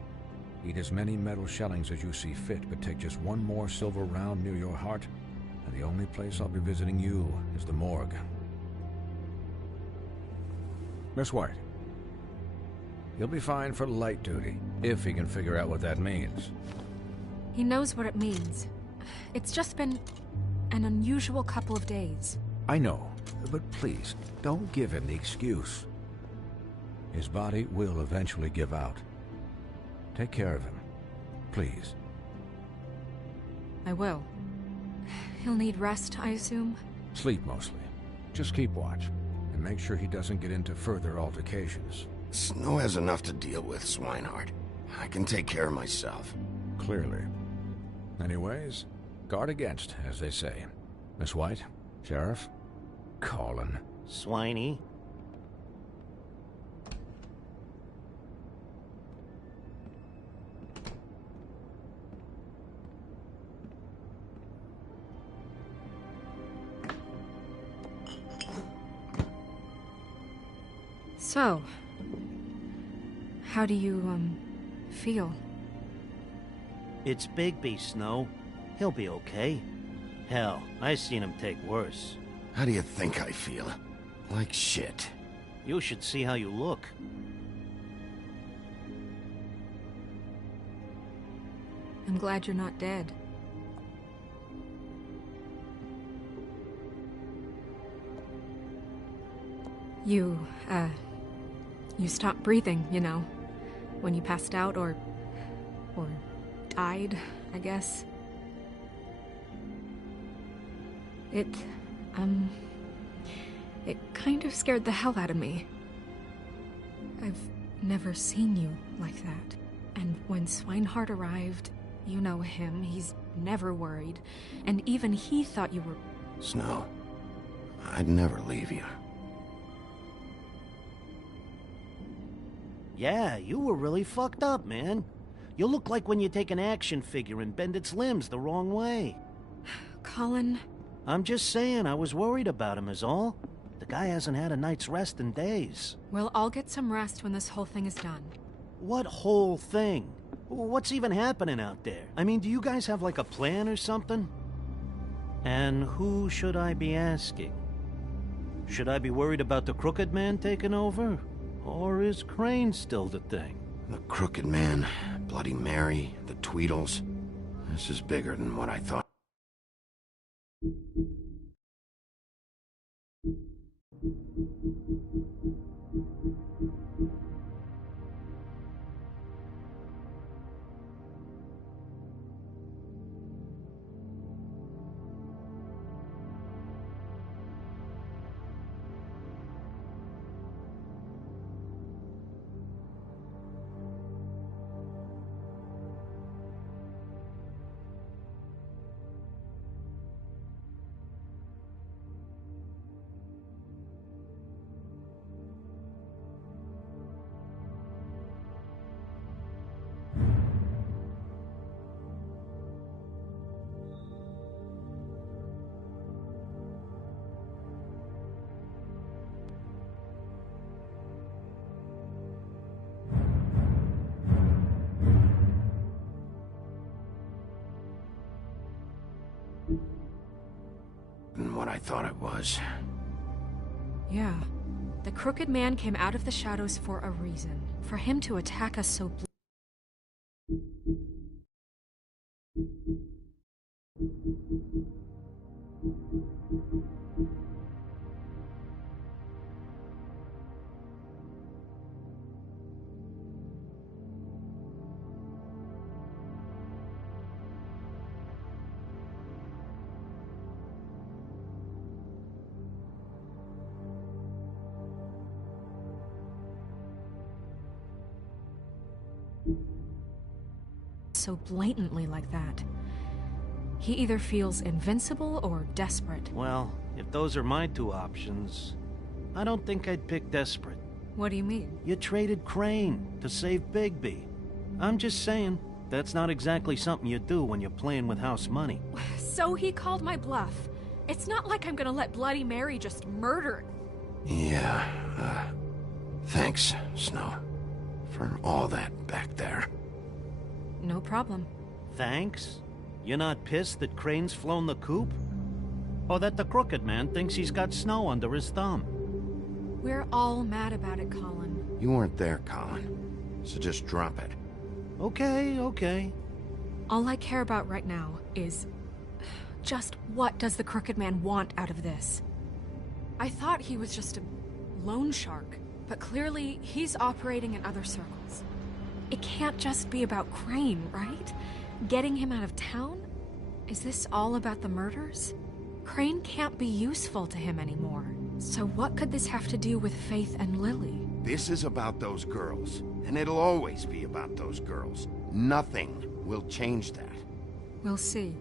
Eat as many metal shellings as you see fit, but take just one more silver round near your heart, and the only place I'll be visiting you is the morgue. Miss White. He'll be fine for light duty, if he can figure out what that means. He knows what it means. It's just been an unusual couple of days. I know, but please, don't give him the excuse. His body will eventually give out. Take care of him, please. I will. He'll need rest, I assume? Sleep mostly. Just keep watch, and make sure he doesn't get into further altercations. Snow has enough to deal with, Swinehart. I can take care of myself. Clearly. Anyways, guard against, as they say. Miss White, Sheriff, Colin. Swiney. So, how do you, feel? It's Bigby, Snow. He'll be okay. Hell, I seen him take worse. How do you think I feel? Like shit. You should see how you look. I'm glad you're not dead. You stopped breathing, you know, when you passed out or died, I guess. It kind of scared the hell out of me. I've never seen you like that. And when Swinehart arrived, you know him, he's never worried. And even he thought you were... Snow, I'd never leave you. Yeah, you were really fucked up, man. You look like when you take an action figure and bend its limbs the wrong way. Colin... I'm just saying, I was worried about him is all. The guy hasn't had a night's rest in days. We'll all get some rest when this whole thing is done. What whole thing? What's even happening out there? I mean, do you guys have like a plan or something? And who should I be asking? Should I be worried about the Crooked Man taking over? Or is Crane still the thing? The Crooked Man, Bloody Mary, the Tweedles. This is bigger than what I thought. Than what I thought it was. Yeah. The Crooked Man came out of the shadows for a reason. For him to attack us so blatantly like that. He either feels invincible or desperate. Well, if those are my two options, I don't think I'd pick desperate. What do you mean? You traded Crane to save Bigby. I'm just saying, that's not exactly something you do when you're playing with house money. So he called my bluff. It's not like I'm gonna let Bloody Mary just murder. Yeah, thanks, Snow, for all that back there. No problem. Thanks? You're not pissed that Crane's flown the coop? Or that the Crooked Man thinks he's got Snow under his thumb? We're all mad about it, Colin. You weren't there, Colin. So just drop it. Okay. All I care about right now is... just what does the Crooked Man want out of this? I thought he was just a loan shark, but clearly he's operating in other circles. It can't just be about Crane, right? Getting him out of town? Is this all about the murders? Crane can't be useful to him anymore. So what could this have to do with Faith and Lily? This is about those girls, and it'll always be about those girls. Nothing will change that. We'll see.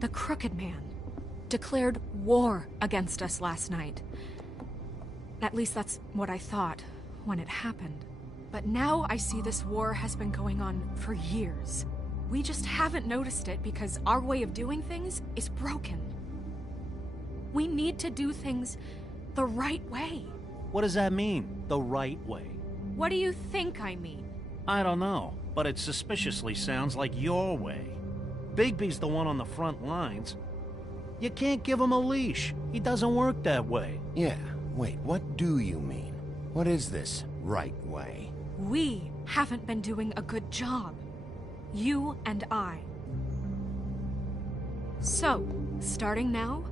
The Crooked Man declared war against us last night. At least that's what I thought when it happened. But now I see this war has been going on for years. We just haven't noticed it because our way of doing things is broken. We need to do things the right way. What does that mean, the right way? What do you think I mean? I don't know, but it suspiciously sounds like your way. Bigby's the one on the front lines. You can't give him a leash. He doesn't work that way. Yeah, wait, what do you mean? What is this right way? We haven't been doing a good job. You and I. So, starting now,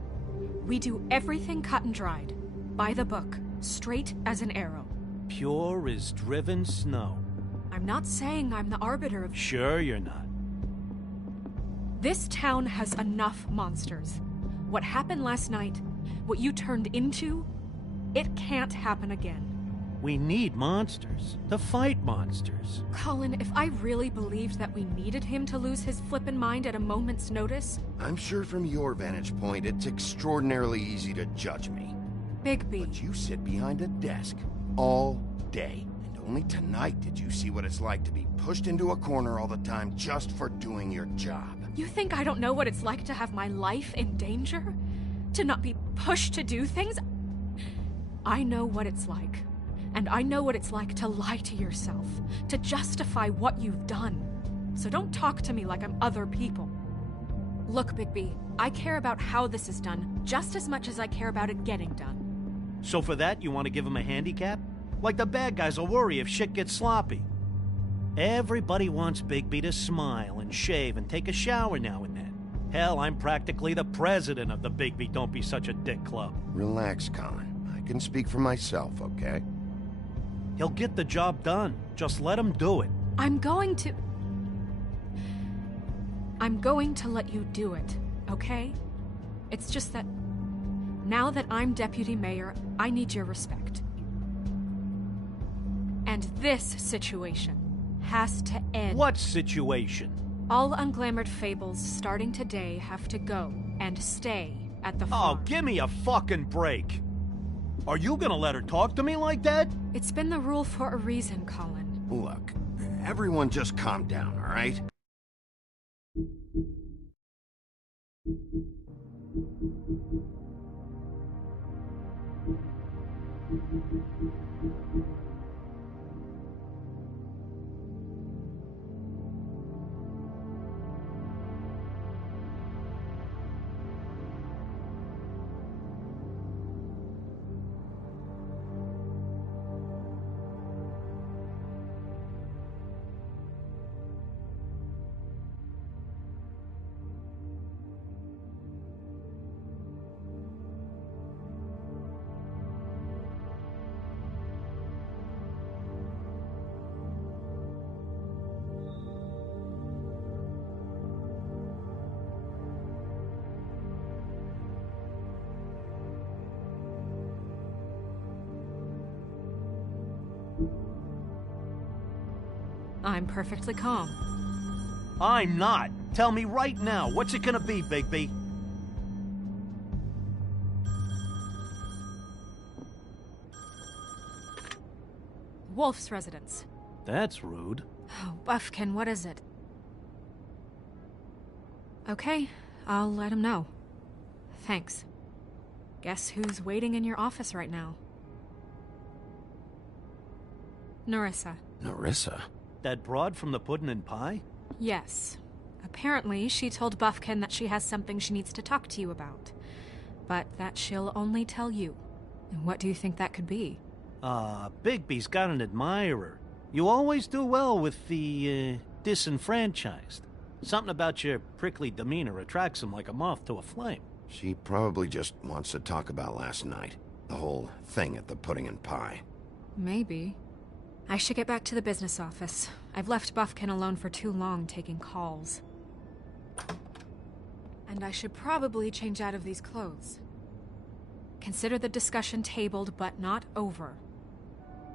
we do everything cut and dried. By the book, straight as an arrow. Pure as driven snow. I'm not saying I'm the arbiter of... Sure you're not. This town has enough monsters. What happened last night, what you turned into, it can't happen again. We need monsters. To fight monsters. Colin, if I really believed that we needed him to lose his flippin' mind at a moment's notice... I'm sure from your vantage point, it's extraordinarily easy to judge me. Bigby. But you sit behind a desk all day. And only tonight did you see what it's like to be pushed into a corner all the time just for doing your job. You think I don't know what it's like to have my life in danger? To not be pushed to do things? I know what it's like. And I know what it's like to lie to yourself, to justify what you've done. So don't talk to me like I'm other people. Look, Bigby, I care about how this is done just as much as I care about it getting done. So for that, you want to give him a handicap? Like the bad guys will worry if shit gets sloppy. Everybody wants Bigby to smile and shave and take a shower now and then. Hell, I'm practically the president of the Bigby Don't Be Such a Dick Club. Relax, Colin. I can speak for myself, okay? He'll get the job done. Just let him do it. I'm going to let you do it, okay? It's just that now that I'm deputy mayor, I need your respect. And this situation has to end. What situation? All unglamored fables starting today have to go and stay at the farm. Oh, give me a fucking break. Are you gonna let her talk to me like that? It's been the rule for a reason, Colin. Look, everyone just calm down, all right? I'm perfectly calm. I'm not. Tell me right now, what's it gonna be, Bigby? Wolf's residence. That's rude. Oh, Buffkin, what is it? Okay, I'll let him know. Thanks. Guess who's waiting in your office right now? Nerissa. Nerissa? That broad from the Puddin' and Pie? Yes. Apparently, she told Buffkin that she has something she needs to talk to you about. But that she'll only tell you. And what do you think that could be? Bigby's got an admirer. You always do well with the, disenfranchised. Something about your prickly demeanor attracts him like a moth to a flame. She probably just wants to talk about last night. The whole thing at the Pudding and Pie. Maybe. I should get back to the business office. I've left Buffkin alone for too long taking calls. And I should probably change out of these clothes. Consider the discussion tabled, but not over.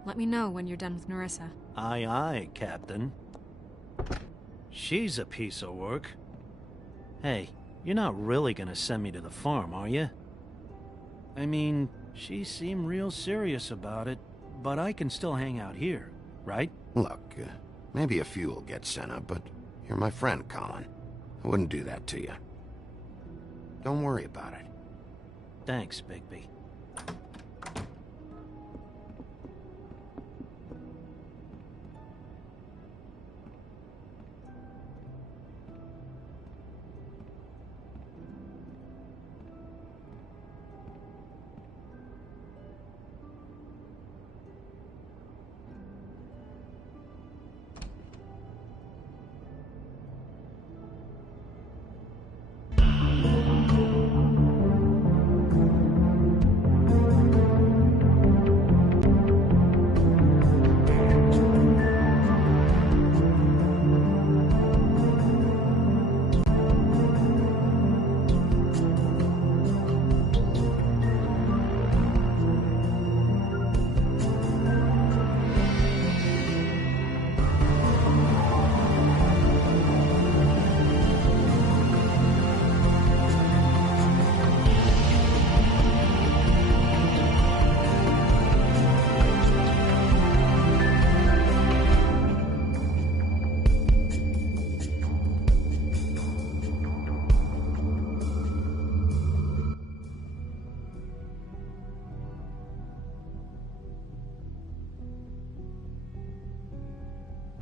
Let me know when you're done with Nerissa. Aye, aye, Captain. She's a piece of work. Hey, you're not really gonna send me to the farm, are you? I mean, she seemed real serious about it, but I can still hang out here, right? Look, maybe a few will get sent up, but you're my friend, Colin. I wouldn't do that to you. Don't worry about it. Thanks, Bigby.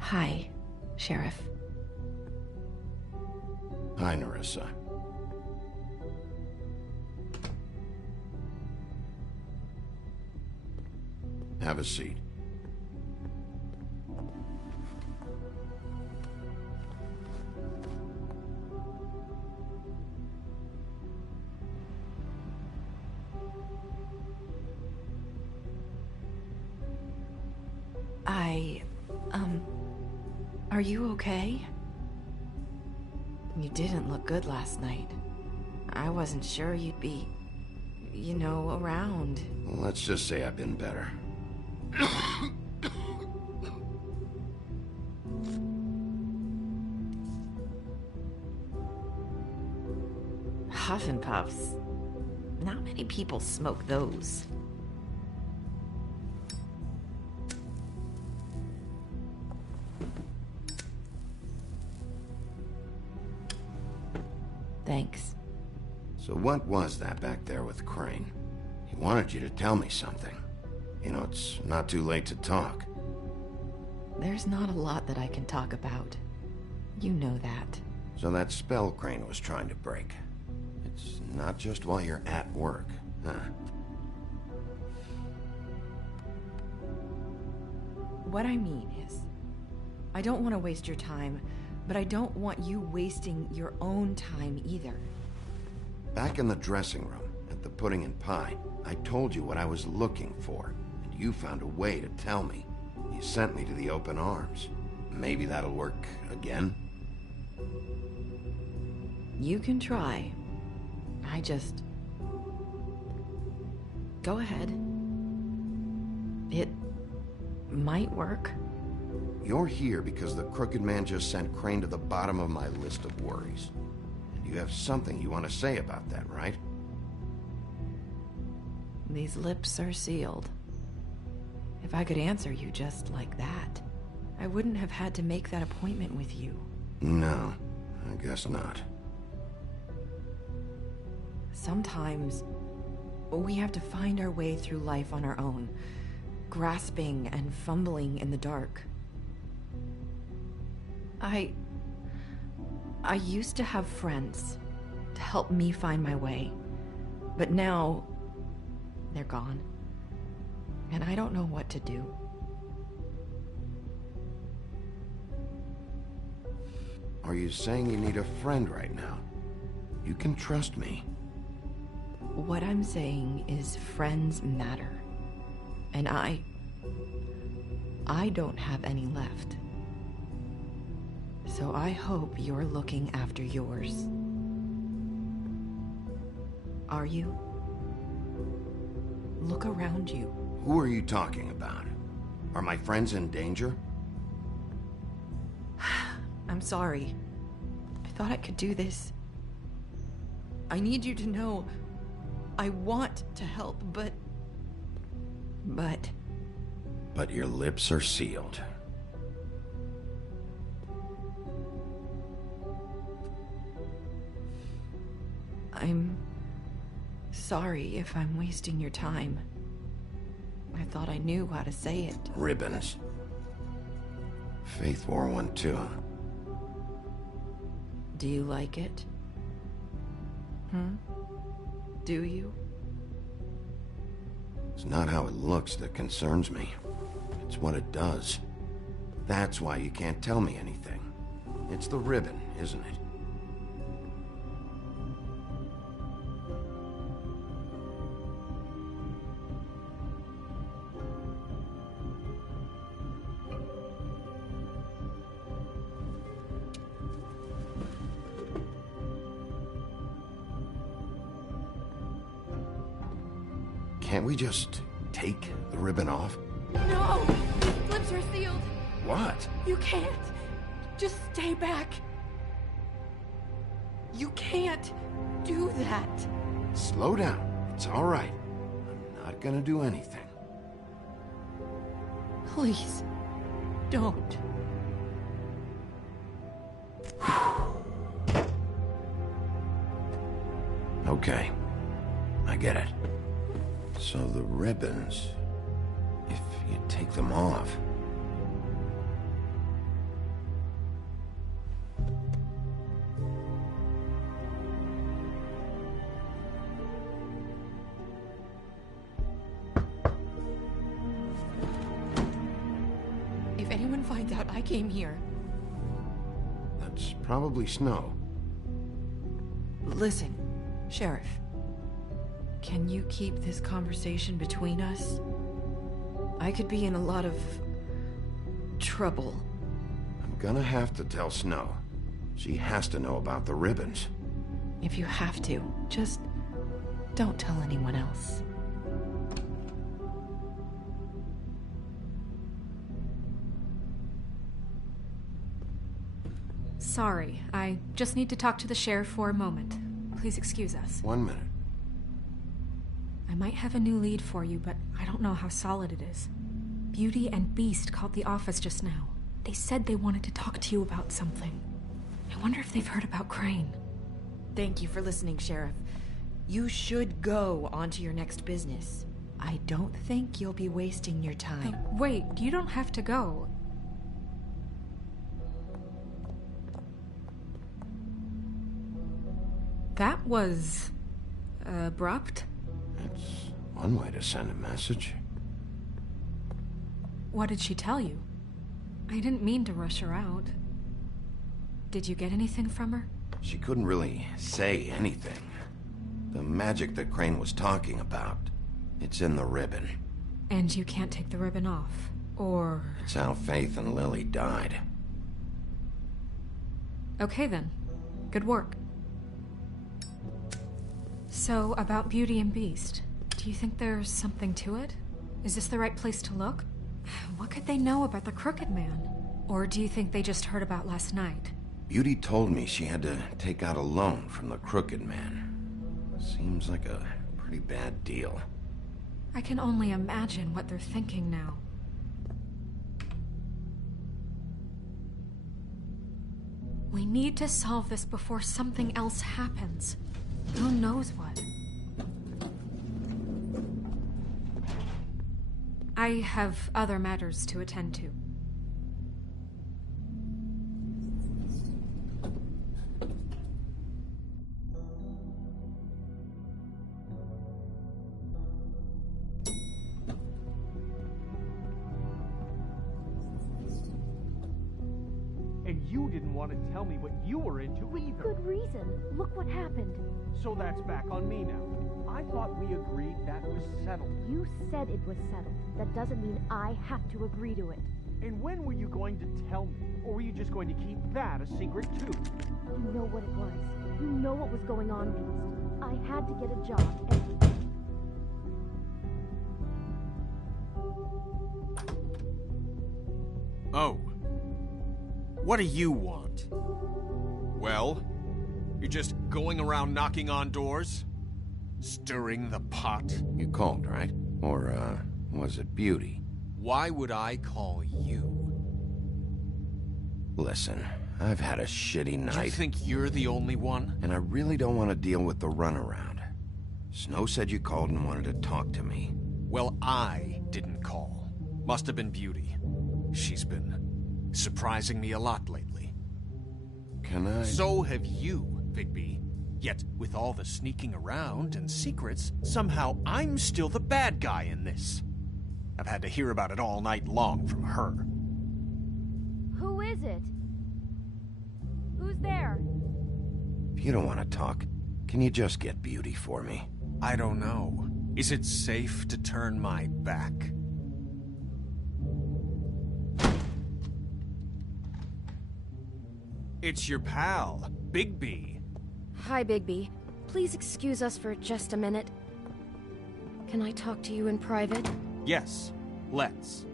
Hi, Sheriff. Hi, Nerissa. Have a seat. Are you okay? You didn't look good last night. I wasn't sure you'd be, you know, around. Well, let's just say I've been better. Huff and Puffs. Not many people smoke those. Thanks. So what was that back there with Crane? He wanted you to tell me something. You know, it's not too late to talk. There's not a lot that I can talk about. You know that. So that spell Crane was trying to break. It's not just while you're at work, huh? What I mean is, I don't want to waste your time, but I don't want you wasting your own time either. Back in the dressing room, at the Pudding and Pie, I told you what I was looking for, and you found a way to tell me. You sent me to the open arms. Maybe that'll work again? You can try. I just... Go ahead. It might work. You're here because the Crooked Man just sent Crane to the bottom of my list of worries. And you have something you want to say about that, right? These lips are sealed. If I could answer you just like that, I wouldn't have had to make that appointment with you. No, I guess not. Sometimes, we have to find our way through life on our own, grasping and fumbling in the dark. I used to have friends to help me find my way, but now they're gone, and I don't know what to do. Are you saying you need a friend right now? You can trust me. What I'm saying is friends matter, and I don't have any left. So I hope you're looking after yours. Are you? Look around you. Who are you talking about? Are my friends in danger? I'm sorry. I thought I could do this. I need you to know I want to help, but... But your lips are sealed. I'm sorry if I'm wasting your time. I thought I knew how to say it. Ribbons. Faith wore one too. Do you like it? Do you? It's not how it looks that concerns me. It's what it does. That's why you can't tell me anything. It's the ribbon, isn't it? Can't we just take the ribbon off? No! Lips are sealed. What? You can't. Just stay back. You can't do that. Slow down. It's all right. I'm not gonna do anything. Please, don't. Okay. I get it. So the ribbons, if you take them off, finds out I came here. That's probably Snow. Listen, Sheriff. Can you keep this conversation between us? I could be in a lot of trouble. I'm gonna have to tell Snow. She has to know about the ribbons. If you have to, just don't tell anyone else. Sorry, I just need to talk to the sheriff for a moment. Please excuse us. 1 minute. I might have a new lead for you, but I don't know how solid it is. Beauty and Beast called the office just now. They said they wanted to talk to you about something. I wonder if they've heard about Crane. Thank you for listening, Sheriff. You should go on to your next business. I don't think you'll be wasting your time. Wait, you don't have to go. That was... abrupt? It's one way to send a message. What did she tell you? I didn't mean to rush her out. Did you get anything from her? She couldn't really say anything. The magic that Crane was talking about, it's in the ribbon. And you can't take the ribbon off, or... It's how Faith and Lily died. Okay then. Good work. So, about Beauty and Beast, do you think there's something to it? Is this the right place to look? What could they know about the Crooked Man? Or do you think they just heard about last night? Beauty told me she had to take out a loan from the Crooked Man. Seems like a pretty bad deal. I can only imagine what they're thinking now. We need to solve this before something else happens. Who knows what? I have other matters to attend to. And you didn't want to tell me what you were into either. Good reason. Look what happened. So that's back on me now. I thought we agreed that was settled. You said it was settled. That doesn't mean I have to agree to it. And when were you going to tell me? Or were you just going to keep that a secret too? You know what it was. You know what was going on, Beast. I had to get a job and... Oh. What do you want? Well? You're just going around knocking on doors? Stirring the pot? You called, right? Or, was it Beauty? Why would I call you? Listen, I've had a shitty night. You think you're the only one? And I really don't want to deal with the runaround. Snow said you called and wanted to talk to me. Well, I didn't call. Must have been Beauty. She's been surprising me a lot lately. Can I? So have you, Bigby. Yet, with all the sneaking around and secrets, somehow I'm still the bad guy in this. I've had to hear about it all night long from her. Who is it? Who's there? If you don't want to talk, can you just get Beauty for me? I don't know. Is it safe to turn my back? It's your pal, Bigby. Hi, Bigby. Please excuse us for just a minute. Can I talk to you in private? Yes, let's.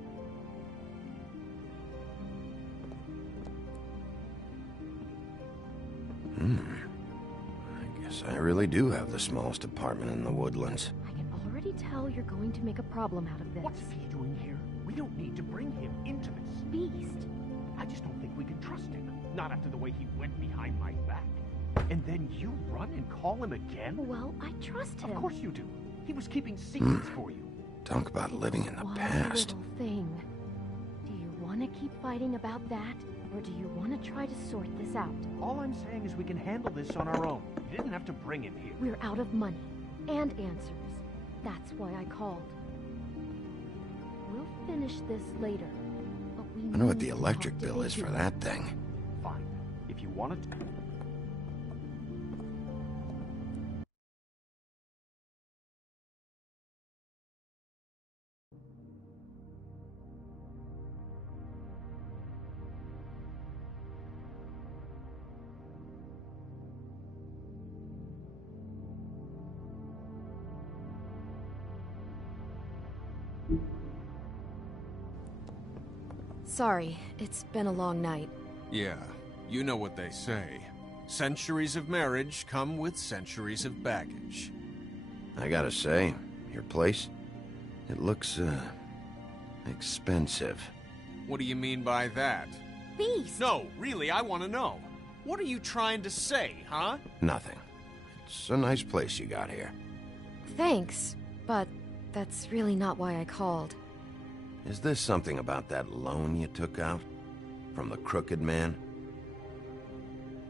I guess I really do have the smallest apartment in the Woodlands. I can already tell you're going to make a problem out of this. What's he doing here? We don't need to bring him into this. Beast. I just don't think we can trust him. Not after the way he went behind my back. And then you run and call him again? Well, I trust him. Of course you do. He was keeping secrets for you. Talk about living in the past. One little thing. Do you want to keep fighting about that? Or do you want to try to sort this out? All I'm saying is we can handle this on our own. You didn't have to bring him here. We're out of money. And answers. That's why I called. We'll finish this later. But I know what the electric bill is for that thing. Fine. If you want it. Sorry, it's been a long night. Yeah, you know what they say. Centuries of marriage come with centuries of baggage. I gotta say, your place, it looks, expensive. What do you mean by that? Beast! No, really, I want to know. What are you trying to say, huh? Nothing. It's a nice place you got here. Thanks, but that's really not why I called. Is this something about that loan you took out? From the Crooked Man?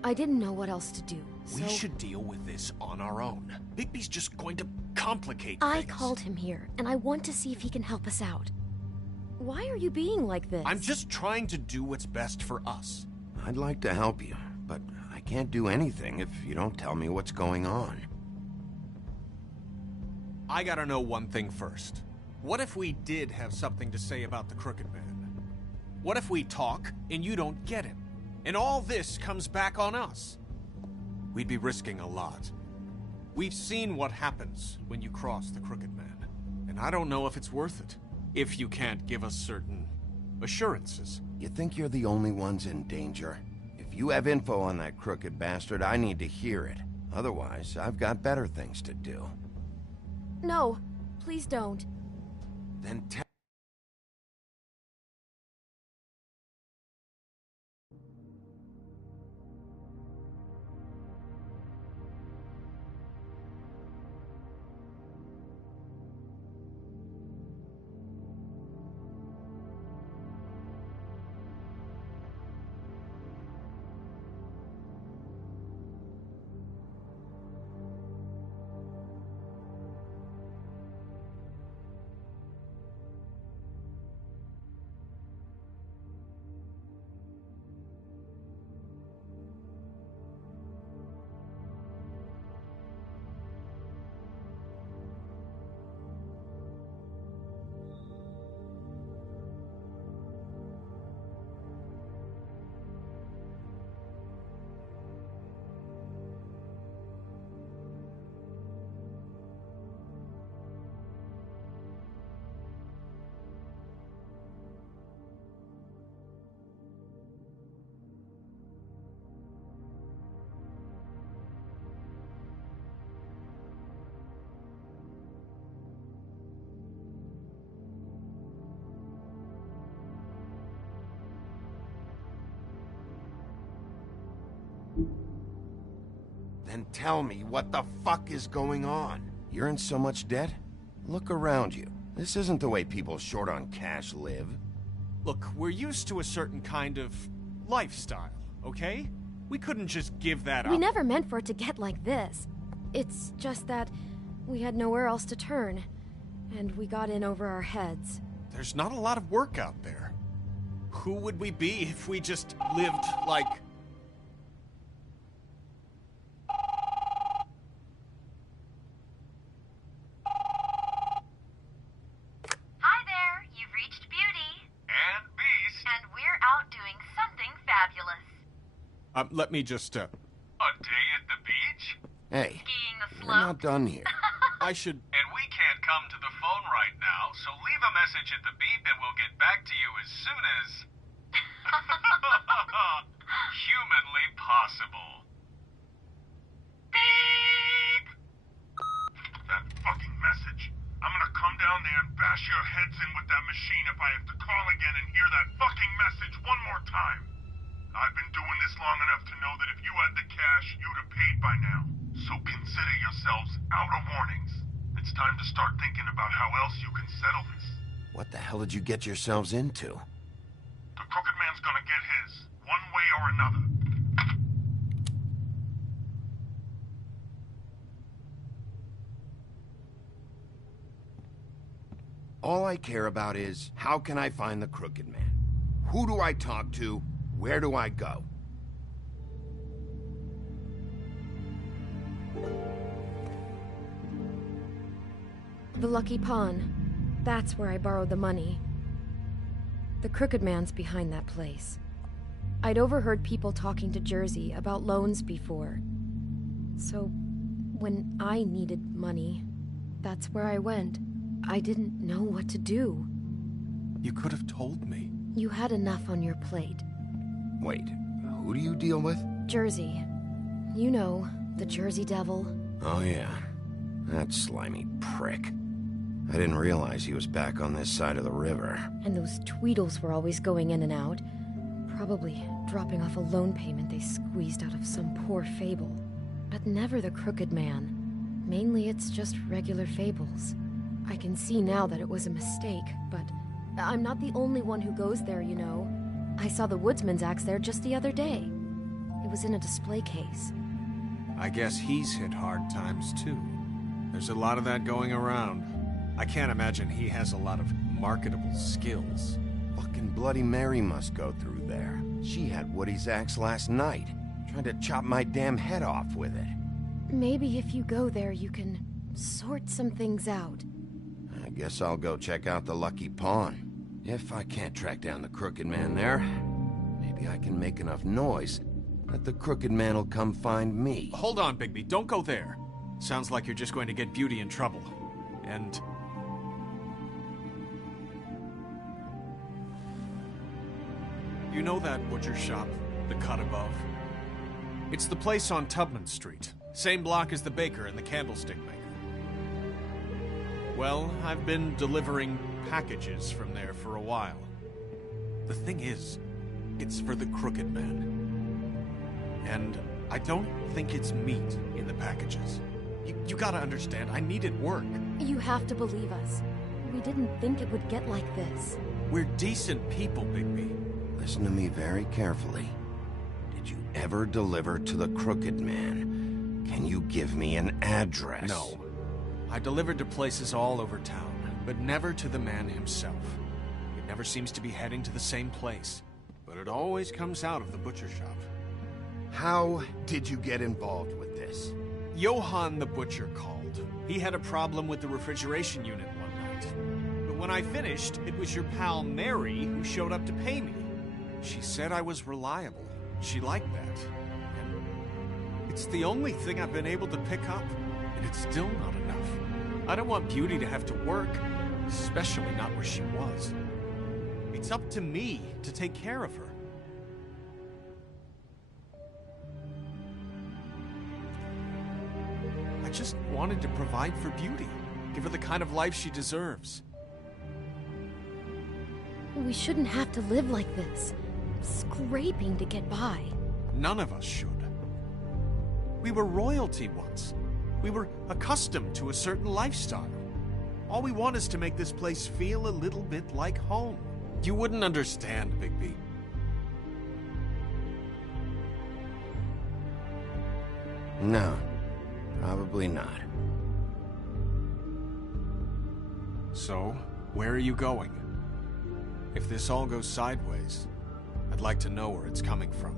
I didn't know what else to do, so... We should deal with this on our own. Bigby's just going to complicate I things. called him here, and I want to see if he can help us out. Why are you being like this? I'm just trying to do what's best for us. I'd like to help you, but I can't do anything if you don't tell me what's going on. I gotta know one thing first. What if we did have something to say about the Crooked Man? What if we talk and you don't get him? And all this comes back on us? We'd be risking a lot. We've seen what happens when you cross the Crooked Man. And I don't know if it's worth it. If you can't give us certain assurances. You think you're the only ones in danger? If you have info on that crooked bastard, I need to hear it. Otherwise, I've got better things to do. No, please don't. Then tell... Then tell me what the fuck is going on. You're in so much debt? Look around you. This isn't the way people short on cash live. Look, we're used to a certain kind of lifestyle, okay? We couldn't just give that up. We never meant for it to get like this. It's just that we had nowhere else to turn, and we got in over our heads. There's not a lot of work out there. Who would we be if we just lived like... Hi there, you've reached Beauty. And Beast. And we're out doing something fabulous. Let me just, A day at the beach? Hey, Skiing the we're not slopes? done here. I should... And we can't come to the phone right now, so leave a message at the beep and we'll get back to you as soon as... humanly possible. Beep! That fucking message. I'm gonna come down there and bash your heads in with that machine if I have to call again and hear that fucking message one more time. I've been doing this long enough to know that if you had the cash, you'd have paid by now. So consider yourselves out of warnings. It's time to start thinking about how else you can settle this. What the hell did you get yourselves into? The Crooked Man's gonna get his, one way or another. All I care about is, how can I find the Crooked Man? Who do I talk to? Where do I go? The Lucky Pawn. That's where I borrowed the money. The Crooked Man's behind that place. I'd overheard people talking to Jersey about loans before. So, when I needed money, that's where I went. I didn't know what to do. You could have told me. You had enough on your plate. Wait, who do you deal with? Jersey. You know, the Jersey Devil. Oh yeah, that slimy prick. I didn't realize he was back on this side of the river. And those Tweedles were always going in and out. Probably dropping off a loan payment they squeezed out of some poor fable. But never the Crooked Man. Mainly it's just regular fables. I can see now that it was a mistake, but I'm not the only one who goes there, you know. I saw the Woodsman's axe there just the other day. It was in a display case. I guess he's hit hard times too. There's a lot of that going around. I can't imagine he has a lot of marketable skills. Fucking Bloody Mary must go through there. She had Woody's axe last night, trying to chop my damn head off with it. Maybe if you go there, you can sort some things out. I guess I'll go check out the Lucky Pawn. If I can't track down the Crooked Man there, maybe I can make enough noise that the Crooked Man will come find me. Hold on, Bigby. Don't go there. Sounds like you're just going to get Beauty in trouble. And... you know that butcher shop, the cut above? It's the place on Tubman Street. Same block as the baker and the candlestick maker. Well, I've been delivering packages from there for a while. The thing is, it's for the Crooked Man. And I don't think it's meat in the packages. You gotta understand, I needed work. You have to believe us. We didn't think it would get like this. We're decent people, Bigby. Listen to me very carefully. Did you ever deliver to the Crooked Man? Can you give me an address? No. I delivered to places all over town, but never to the man himself. It never seems to be heading to the same place, but it always comes out of the butcher shop. How did you get involved with this? Johann the butcher called. He had a problem with the refrigeration unit one night. But when I finished, it was your pal Mary who showed up to pay me. She said I was reliable. She liked that. And it's the only thing I've been able to pick up, and it's still not enough. I don't want Beauty to have to work, especially not where she was. It's up to me to take care of her. I just wanted to provide for Beauty, give her the kind of life she deserves. We shouldn't have to live like this, scraping to get by. None of us should. We were royalty once. We were accustomed to a certain lifestyle. All we want is to make this place feel a little bit like home. You wouldn't understand, Bigby. No, probably not. So, where are you going? If this all goes sideways, I'd like to know where it's coming from.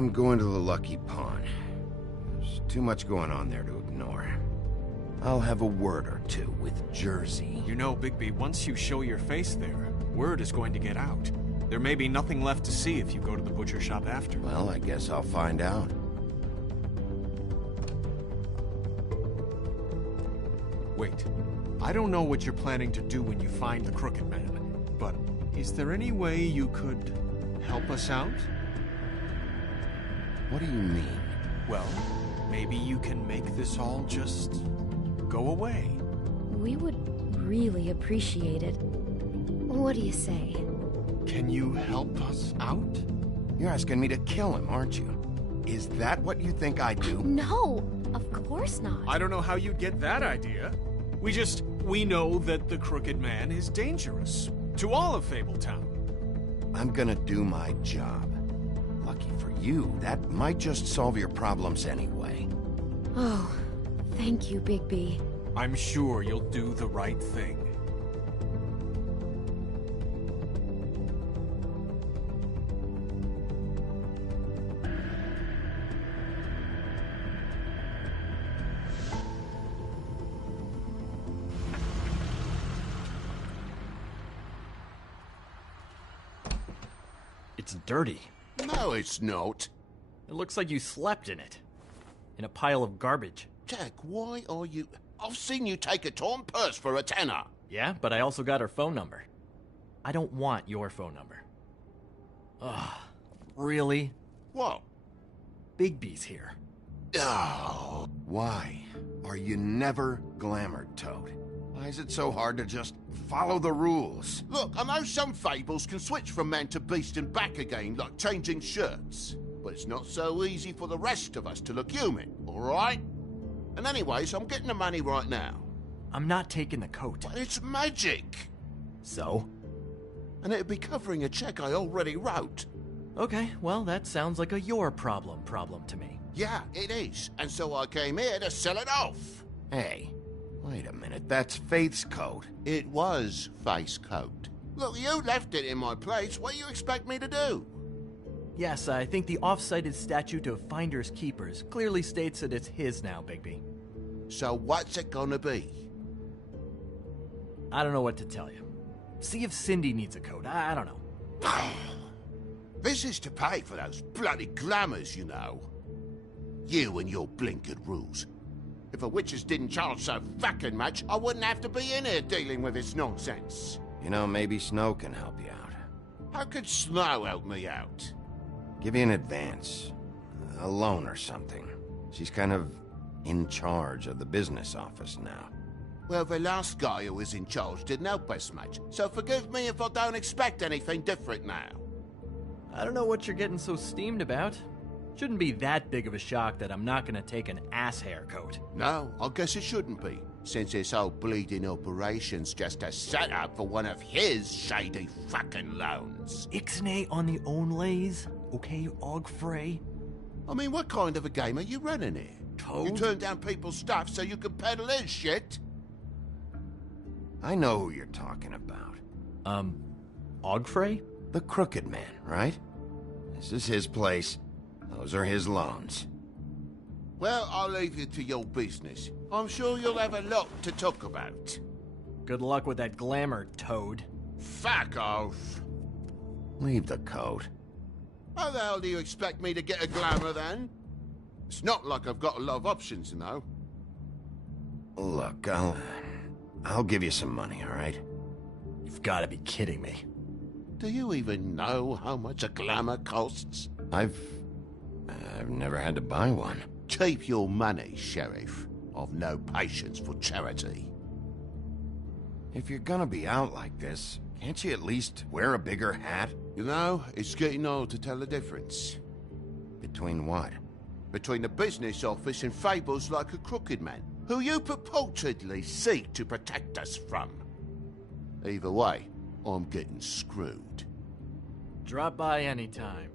I'm going to the Lucky Pawn. There's too much going on there to ignore. I'll have a word or two with Jersey. You know, Bigby, once you show your face there, word is going to get out. There may be nothing left to see if you go to the butcher shop after. Well, I guess I'll find out. Wait. I don't know what you're planning to do when you find the Crooked Man, but is there any way you could help us out? What do you mean? Well, maybe you can make this all just go away. We would really appreciate it. What do you say? Can you help us out? You're asking me to kill him, aren't you? Is that what you think I do? No, of course not. I don't know how you'd get that idea. We know that the Crooked Man is dangerous. To all of Fabletown. I'm gonna do my job. Lucky for you, that might just solve your problems anyway. Oh, thank you, Bigby. I'm sure you'll do the right thing. It's dirty. No, it's not. It looks like you slept in it. In a pile of garbage. Jack, why are you... I've seen you take a torn purse for a tenner. Yeah, but I also got her phone number. I don't want your phone number. Ugh, really? What? Bigby's here. Oh, why are you never glamored, Toad? Why is it so hard to just follow the rules? Look, I know some fables can switch from man to beast and back again, like changing shirts. But it's not so easy for the rest of us to look human, alright? And anyways, I'm getting the money right now. I'm not taking the coat. But it's magic! So? And it'd be covering a check I already wrote. Okay, well, that sounds like a your problem to me. Yeah, it is. And so I came here to sell it off. Hey, wait a minute, that's Faith's coat. It was Faith's coat. Look, you left it in my place. What do you expect me to do? Yes, I think the off-cited statute of Finders Keepers clearly states that it's his now, Bigby. So what's it gonna be? I don't know what to tell you. See if Cindy needs a coat. I don't know. This is to pay for those bloody glamours, you know. You and your blinkered rules. If the witches didn't charge so fucking much, I wouldn't have to be in here dealing with this nonsense. You know, maybe Snow can help you out. How could Snow help me out? Give you an advance. A loan or something. She's kind of in charge of the business office now. Well, the last guy who was in charge didn't help us much, so forgive me if I don't expect anything different now. I don't know what you're getting so steamed about. Shouldn't be that big of a shock that I'm not gonna take an ass hair coat. No, I guess it shouldn't be, since this whole bleeding operation's just a setup for one of his shady fucking loans. Ixnay on the own lays, okay, Ogfrey? I mean, what kind of a game are you running here? Toad? You turn down people's stuff so you can peddle his shit? I know who you're talking about. Ogfrey? The Crooked Man, right? This is his place. Those are his loans. Well, I'll leave you to your business. I'm sure you'll have a lot to talk about. Good luck with that glamour, Toad. Fuck off. Leave the coat. How the hell do you expect me to get a glamour, then? It's not like I've got a lot of options, you know. Look, I'll give you some money, all right? You've got to be kidding me. Do you even know how much a glamour costs? I've never had to buy one. Keep your money, Sheriff. I've no patience for charity. If you're gonna be out like this, can't you at least wear a bigger hat? You know, it's getting hard to tell the difference. Between what? Between the business office and fables like a Crooked Man, who you purportedly seek to protect us from. Either way, I'm getting screwed. Drop by anytime.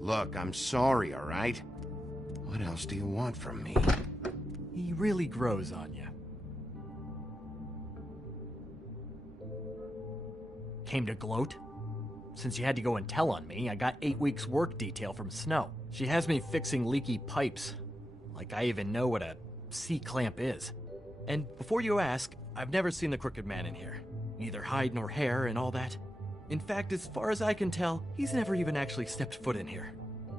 Look, I'm sorry, all right? What else do you want from me? He really grows on you. Came to gloat? Since you had to go and tell on me, I got 8 weeks work detail from Snow. She has me fixing leaky pipes. Like I even know what a C-clamp is. And before you ask, I've never seen the Crooked Man in here. Neither hide nor hair and all that. In fact, as far as I can tell, he's never even actually stepped foot in here.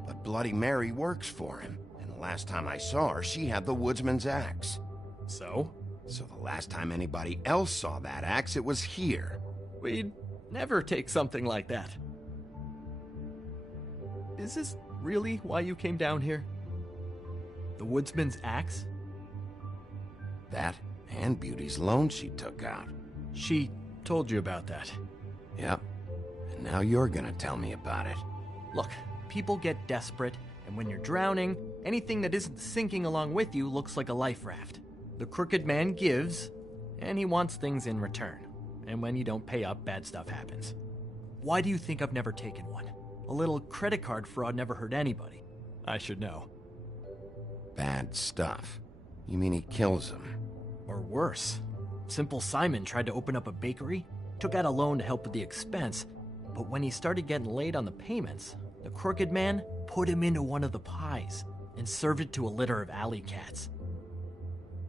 But Bloody Mary works for him. And the last time I saw her, she had the woodsman's axe. So? So the last time anybody else saw that axe, it was here. We'd never take something like that. Is this really why you came down here? The woodsman's axe? That and Beauty's loan she took out. She told you about that. Yep. And now you're gonna tell me about it. Look, people get desperate, and when you're drowning, anything that isn't sinking along with you looks like a life raft. The Crooked Man gives, and he wants things in return. And when you don't pay up, bad stuff happens. Why do you think I've never taken one? A little credit card fraud never hurt anybody. I should know. Bad stuff? You mean he kills them? Or worse. Simple Simon tried to open up a bakery, took out a loan to help with the expense, but when he started getting late on the payments, the Crooked Man put him into one of the pies and served it to a litter of alley cats.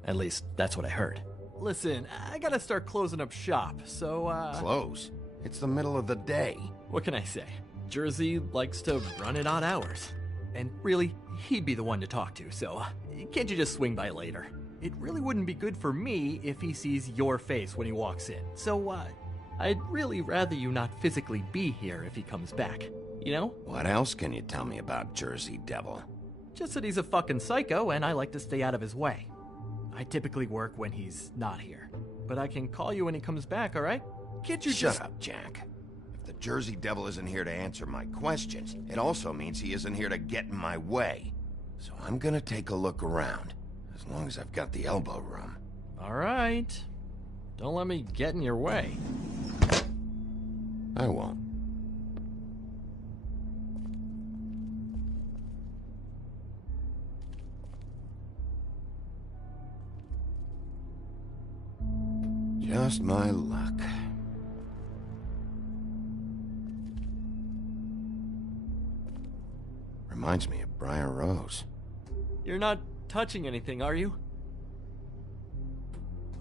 At least, that's what I heard. Listen, I gotta start closing up shop, so, Close? It's the middle of the day. What can I say? Jersey likes to run at odd hours. And really, he'd be the one to talk to, so can't you just swing by later? It really wouldn't be good for me if he sees your face when he walks in. So, I'd really rather you not physically be here if he comes back. You know? What else can you tell me about Jersey Devil? Just that he's a fucking psycho and I like to stay out of his way. I typically work when he's not here. But I can call you when he comes back, alright? Can't you Shut up, Jack. If the Jersey Devil isn't here to answer my questions, it also means he isn't here to get in my way. So I'm gonna take a look around. As long as I've got the elbow room. Alright. Don't let me get in your way. I won't. Just my luck. Reminds me of Briar Rose. You're not touching anything, are you?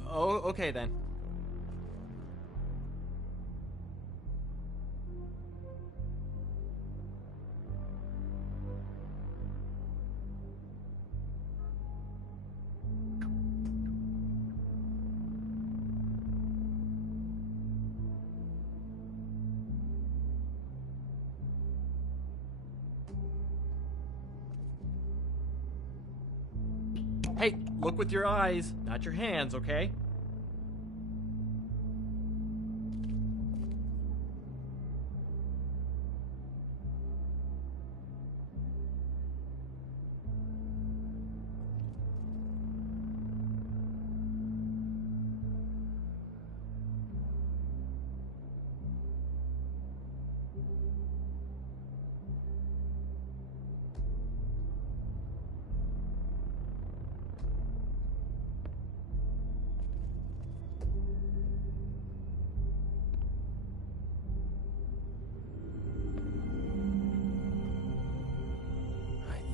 Oh, okay then. Hey, look with your eyes, not your hands, okay?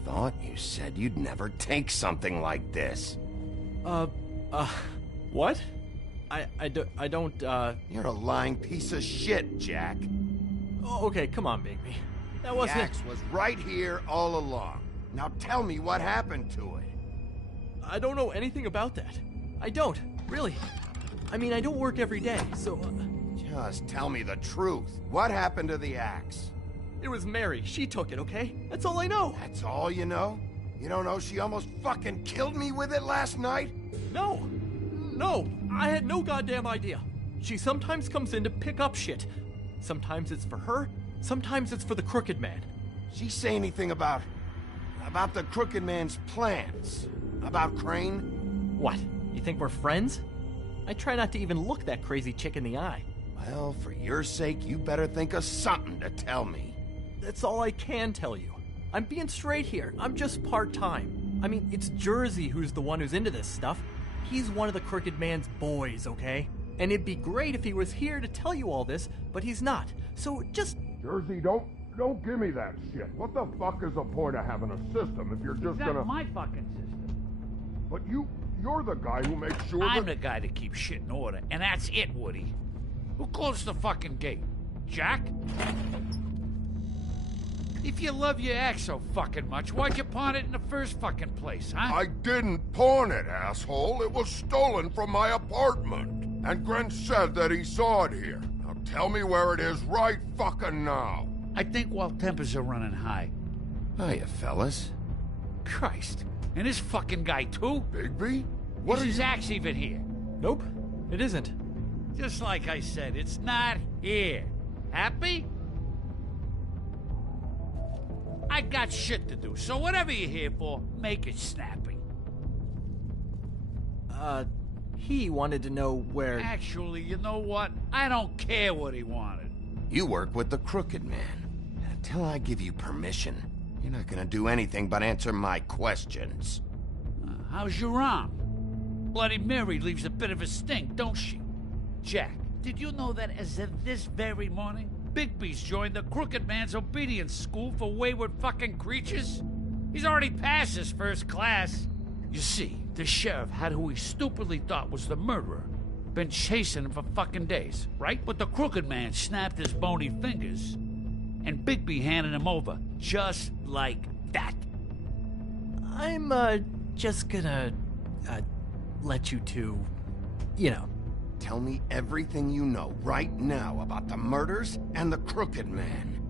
Thought you said you'd never take something like this. What? I don't, You're a lying piece of shit, Jack. Oh, okay, come on, Bigby. That wasn't... The axe was right here all along. Now tell me what happened to it. I don't know anything about that. I don't, really. I mean, I don't work every day, so... Just tell me the truth. What happened to the axe? It was Mary. She took it, okay? That's all I know. That's all you know? You don't know she almost fucking killed me with it last night? No! No! I had no goddamn idea. She sometimes comes in to pick up shit. Sometimes it's for her, sometimes it's for the Crooked Man. She say anything about the Crooked Man's plans? About Crane? What? You think we're friends? I try not to even look that crazy chick in the eye. Well, for your sake, you better think of something to tell me. That's all I can tell you. I'm being straight here. I'm just part-time. I mean, it's Jersey who's the one who's into this stuff. He's one of the Crooked Man's boys, okay? And it'd be great if he was here to tell you all this, but he's not. So just... Jersey, don't give me that shit. What the fuck is the point of having a system if you're just That's gonna... my fucking system. But you're the guy who makes sure I'm the guy that keeps shit in order, and that's it, Woody. Who closed the fucking gate? Jack? If you love your ex so fucking much, why'd you pawn it in the first fucking place, huh? I didn't pawn it, asshole. It was stolen from my apartment. And Grant said that he saw it here. Now tell me where it is right fucking now. I think while tempers are running high. Hiya, fellas. Christ. And this fucking guy, too? Bigby? What is his axe even here? Nope, it isn't. Just like I said, it's not here. Happy? I got shit to do, so whatever you're here for, make it snappy. He wanted to know where... Actually, you know what? I don't care what he wanted. You work with the Crooked Man. And until I give you permission, you're not gonna do anything but answer my questions. How's your arm? Bloody Mary leaves a bit of a stink, don't she? Jack, did you know that as of this very morning, Bigby's joined the Crooked Man's obedience school for wayward fucking creatures? He's already passed his first class. You see, the sheriff had who he stupidly thought was the murderer. Been chasing him for fucking days, right? But the Crooked Man snapped his bony fingers, and Bigby handed him over, just like that. I'm, just gonna, let you two, you know. Tell me everything you know right now about the murders and the Crooked Man.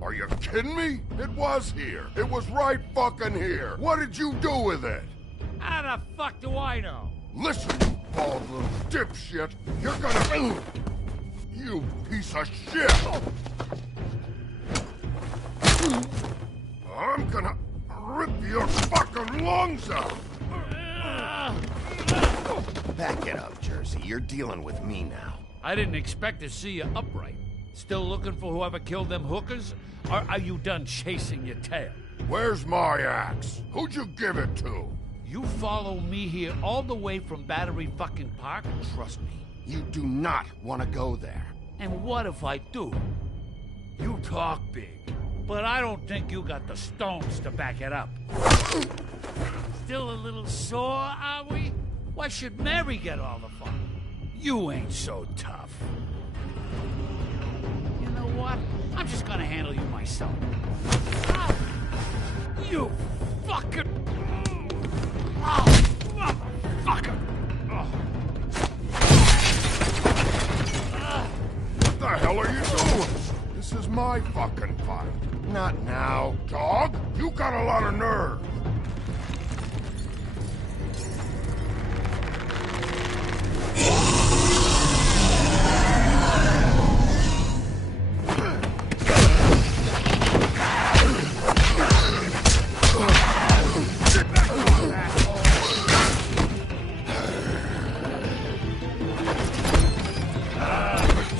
Are you kidding me? It was here. It was right fucking here. What did you do with it? How the fuck do I know? Listen, you bald little dipshit. You're gonna... You piece of shit! I'm gonna rip your fucking lungs out! Back it up, Jersey. You're dealing with me now. I didn't expect to see you upright. Still looking for whoever killed them hookers? Or are you done chasing your tail? Where's my axe? Who'd you give it to? You follow me here all the way from Battery fucking Park? Trust me, you do not want to go there. And what if I do? You talk big, but I don't think you got the stones to back it up. Still a little sore, are we? Why should Mary get all the fun? You ain't so tough. You know what? I'm just gonna handle you myself. Ow! You fucking... Oh, motherfucker! What the hell are you doing? This is my fucking fight. Not now. Dog, you got a lot of nerve.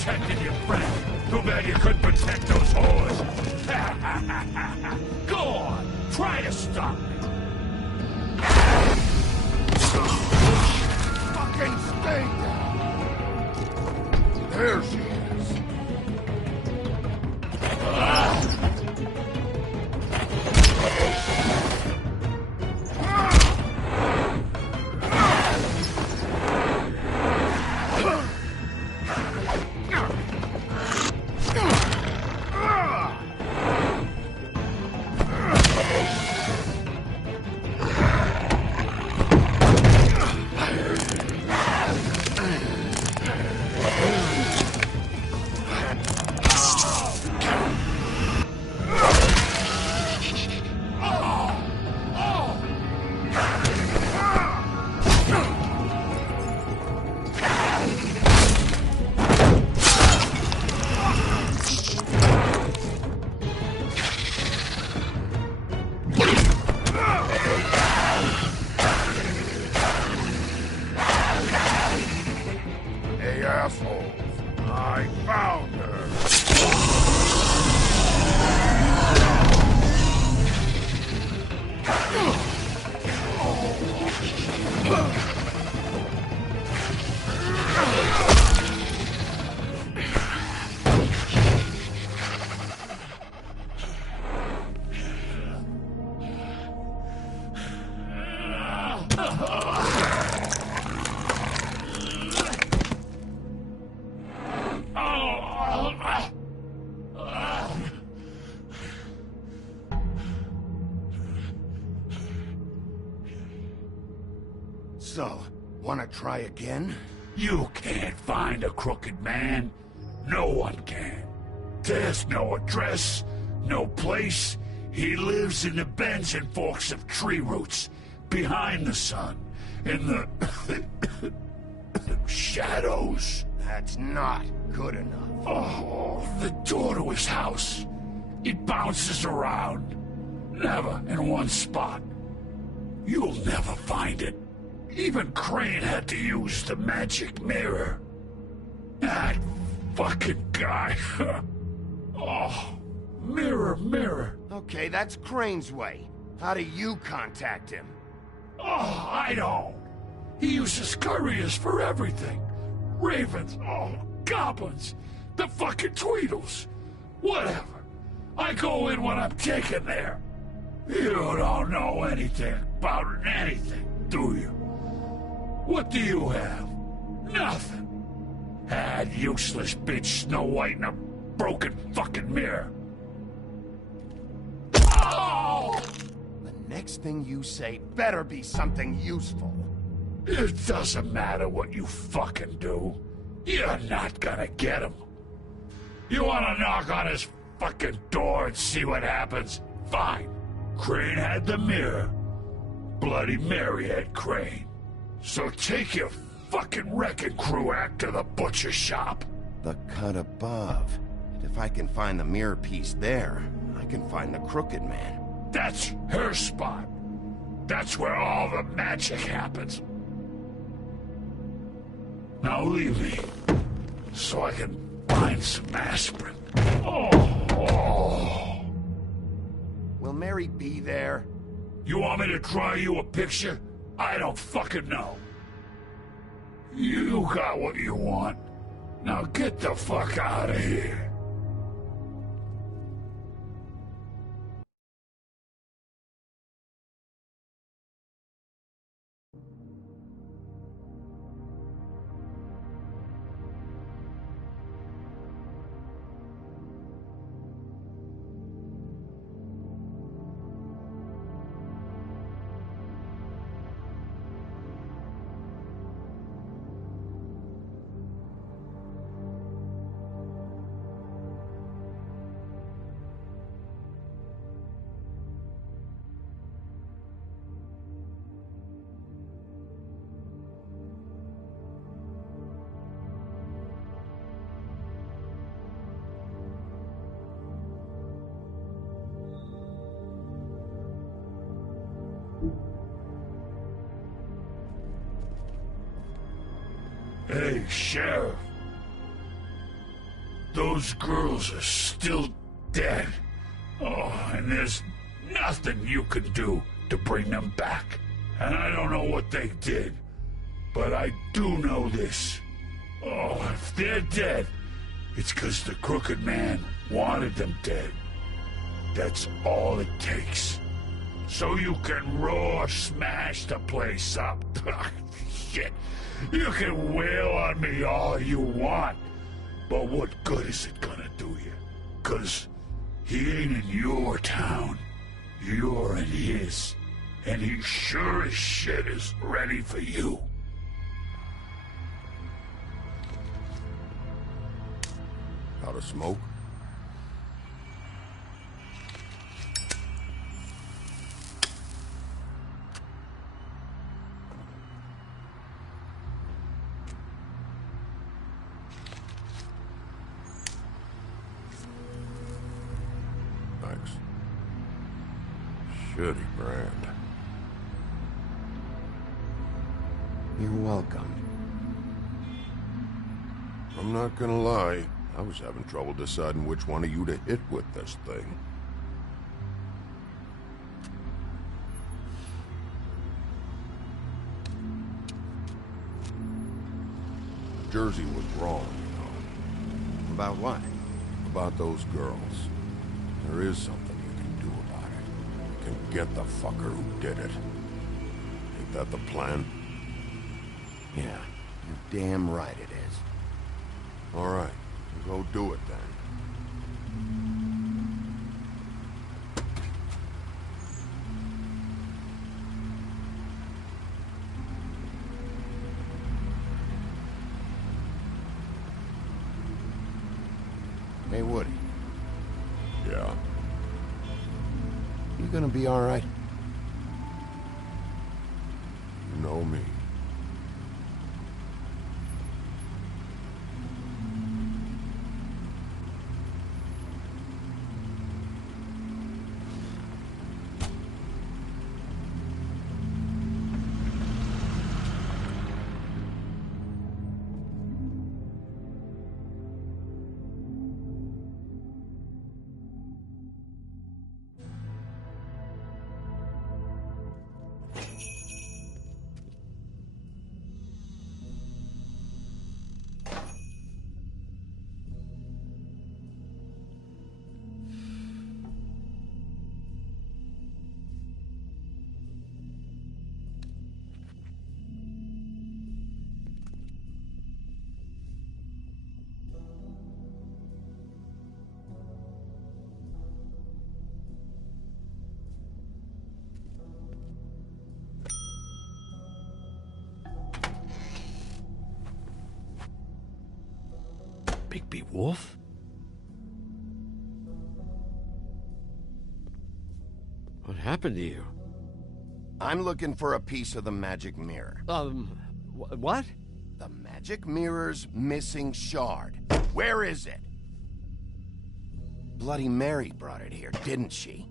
Protected your friend. Too bad you couldn't protect those whores. Go on, try to stop me. assholes! I found her! So, wanna try again? You can't find a crooked man. No one can. There's no address, no place. He lives in the bends and forks of tree roots, behind the sun, in the shadows. That's not good enough. Oh, the door to his house. It bounces around. Never in one spot. You'll never find it. Even Crane had to use the magic mirror. That fucking guy. Oh, mirror, mirror. Okay, that's Crane's way. How do you contact him? Oh, I don't. He uses couriers for everything. Ravens, oh, goblins, the fucking Tweedles. Whatever. I go in when I'm taken there. You don't know anything about anything, do you? What do you have? Nothing. That useless bitch Snow White in a broken fucking mirror. Oh! The next thing you say better be something useful. It doesn't matter what you fucking do. You're not gonna get him. You wanna knock on his fucking door and see what happens? Fine. Crane had the mirror. Bloody Mary had Crane. So take your fucking wrecking crew act to the butcher shop. The cut above. If I can find the mirror piece there, I can find the Crooked Man. That's her spot. That's where all the magic happens. Now leave me, so I can find some aspirin. Oh. Will Mary be there? You want me to draw you a picture? I don't fucking know. You got what you want. Now get the fuck out of here. Hey, Sheriff. Those girls are still dead. Oh, and there's nothing you can do to bring them back. And I don't know what they did, but I do know this. Oh, if they're dead, it's 'cause the Crooked Man wanted them dead. That's all it takes. So you can roar smash the place up. Shit. You can wail on me all you want, but what good is it gonna do you? 'Cause he ain't in your town. You're in his. And he sure as shit is ready for you. Out of smoke? Thanks. Shitty brand. You're welcome. I'm not gonna lie. I was having trouble deciding which one of you to hit with this thing. Jersey was wrong, you know. About what? About those girls. There is something you can do about it. You can get the fucker who did it. Ain't that the plan? Yeah, you're damn right it is. All right, go do it then. Hey, Woody. Yeah? You gonna be all right? You know me. Bigby Wolf? What happened to you? I'm looking for a piece of the magic mirror. What? The magic mirror's missing shard. Where is it? Bloody Mary brought it here, didn't she?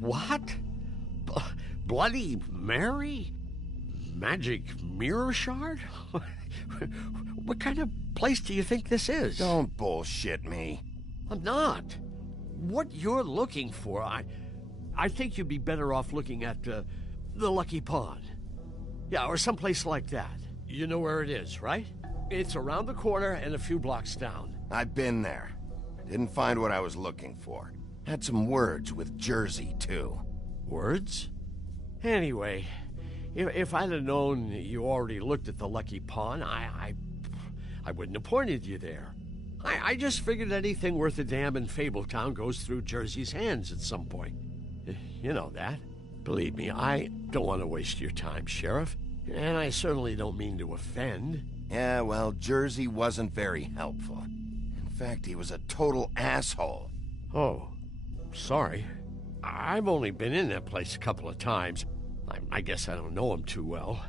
What? Bloody Mary? Magic mirror shard? What kind of place do you think this is? Don't bullshit me. I'm not. What you're looking for, I think you'd be better off looking at the Lucky Pond. Yeah, or someplace like that. You know where it is, right? It's around the corner and a few blocks down. I've been there. Didn't find what I was looking for. Had some words with Jersey, too. Words? Anyway, if I'd have known you already looked at the Lucky Pond, I wouldn't have pointed you there. I just figured anything worth a damn in Fabletown goes through Jersey's hands at some point. You know that. Believe me, I don't want to waste your time, Sheriff. And I certainly don't mean to offend. Yeah, well, Jersey wasn't very helpful. In fact, he was a total asshole. Oh, sorry. I've only been in that place a couple of times. I guess I don't know him too well.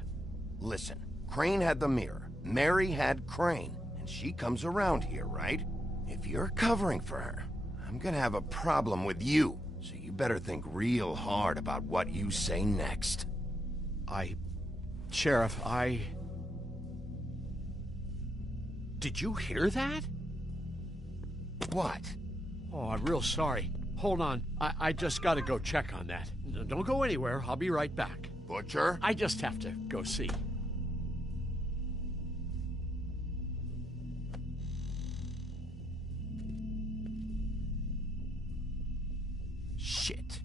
Listen, Crane had the mirror. Mary had Crane. And she comes around here, right? If you're covering for her, I'm gonna have a problem with you. So you better think real hard about what you say next. Sheriff, Did you hear that? What? Oh, I'm real sorry. Hold on. I just gotta go check on that. Don't go anywhere. I'll be right back. Butcher? I just have to go see. Shit.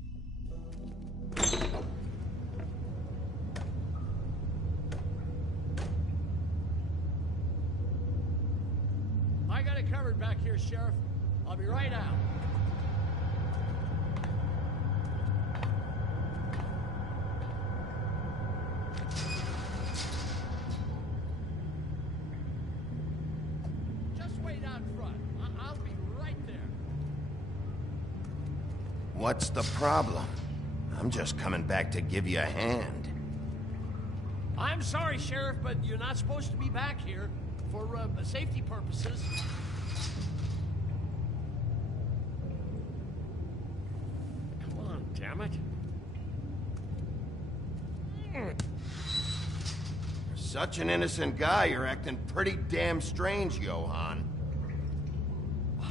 I got it covered back here, Sheriff. I'll be right out. Just wait out front. I'll be right there. What's the problem? I'm just coming back to give you a hand. I'm sorry, Sheriff, but you're not supposed to be back here for safety purposes. Come on, damn it. There's such an innocent guy, you're acting pretty damn strange, Johann.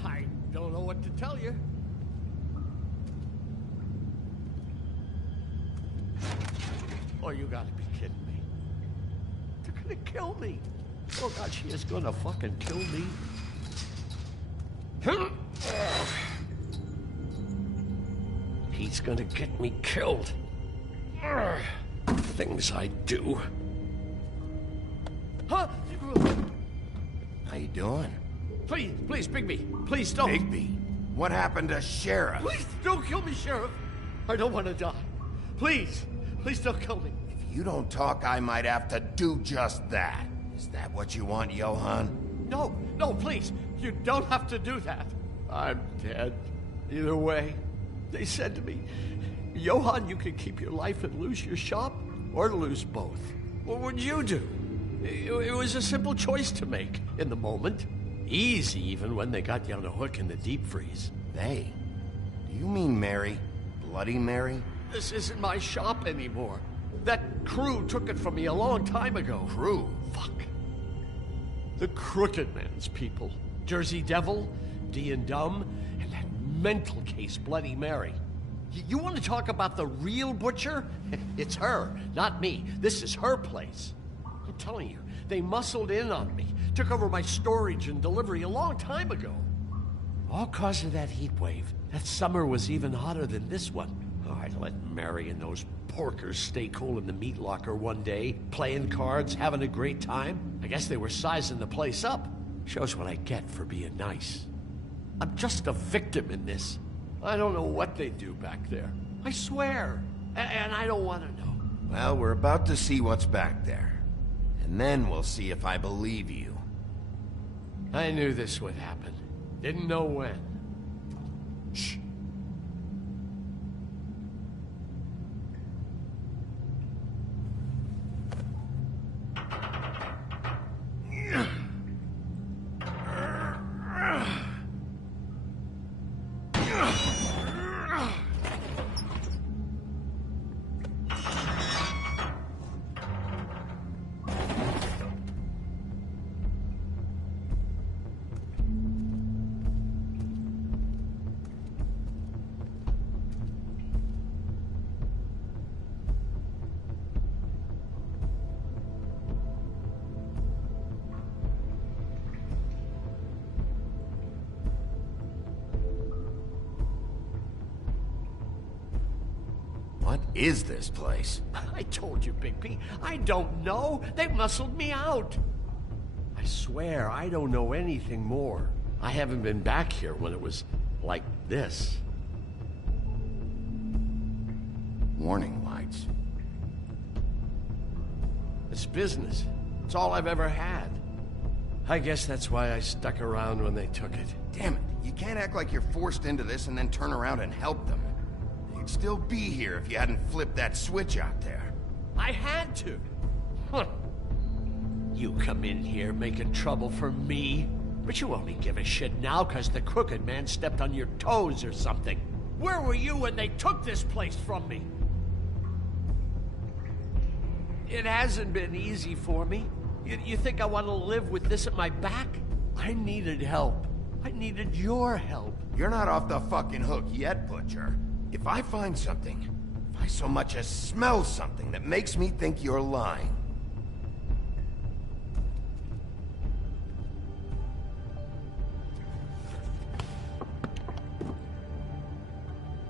I don't know what to tell you. Oh, you gotta be kidding me. They're gonna kill me. Oh God, she is gonna fucking kill me. He's gonna get me killed. Things I do. Huh? How you doing? Please, please, Bigby. Please don't. Bigby? What happened to Sheriff? Please don't kill me, Sheriff. I don't want to die. Please, please don't kill me. If you don't talk, I might have to do just that. Is that what you want, Johann? No, no, please. You don't have to do that. I'm dead. Either way. They said to me, Johann, you could keep your life and lose your shop, or lose both. What would you do? It was a simple choice to make in the moment. Easy, even when they got you on a hook in the deep freeze. They? Do you mean Mary? Bloody Mary? This isn't my shop anymore. That crew took it from me a long time ago. Crew? Fuck. The Crooked Man's people. Jersey Devil, D and Dumb, and that mental case, Bloody Mary. You want to talk about the real butcher? It's her, not me. This is her place. I'm telling you, they muscled in on me, took over my storage and delivery a long time ago. All cause of that heat wave. That summer was even hotter than this one. Oh, I let Mary and those porkers stay cool in the meat locker one day, playing cards, having a great time. I guess they were sizing the place up. Shows what I get for being nice. I'm just a victim in this. I don't know what they do back there. I swear. And I don't want to know. Well, we're about to see what's back there. And then we'll see if I believe you. I knew this would happen. Didn't know when. Shh. What is this place? I told you, Bigby. I don't know. They muscled me out. I swear, I don't know anything more. I haven't been back here when it was like this. Warning lights. It's business. It's all I've ever had. I guess that's why I stuck around when they took it. Damn it. You can't act like you're forced into this and then turn around and help them. You'd still be here if you hadn't flipped that switch out there. I had to. Huh. You come in here making trouble for me, but you only give a shit now because the Crooked Man stepped on your toes or something. Where were you when they took this place from me? It hasn't been easy for me. You think I want to live with this at my back? I needed help. I needed your help. You're not off the fucking hook yet, Butcher. If I find something, if I so much as smell something that makes me think you're lying...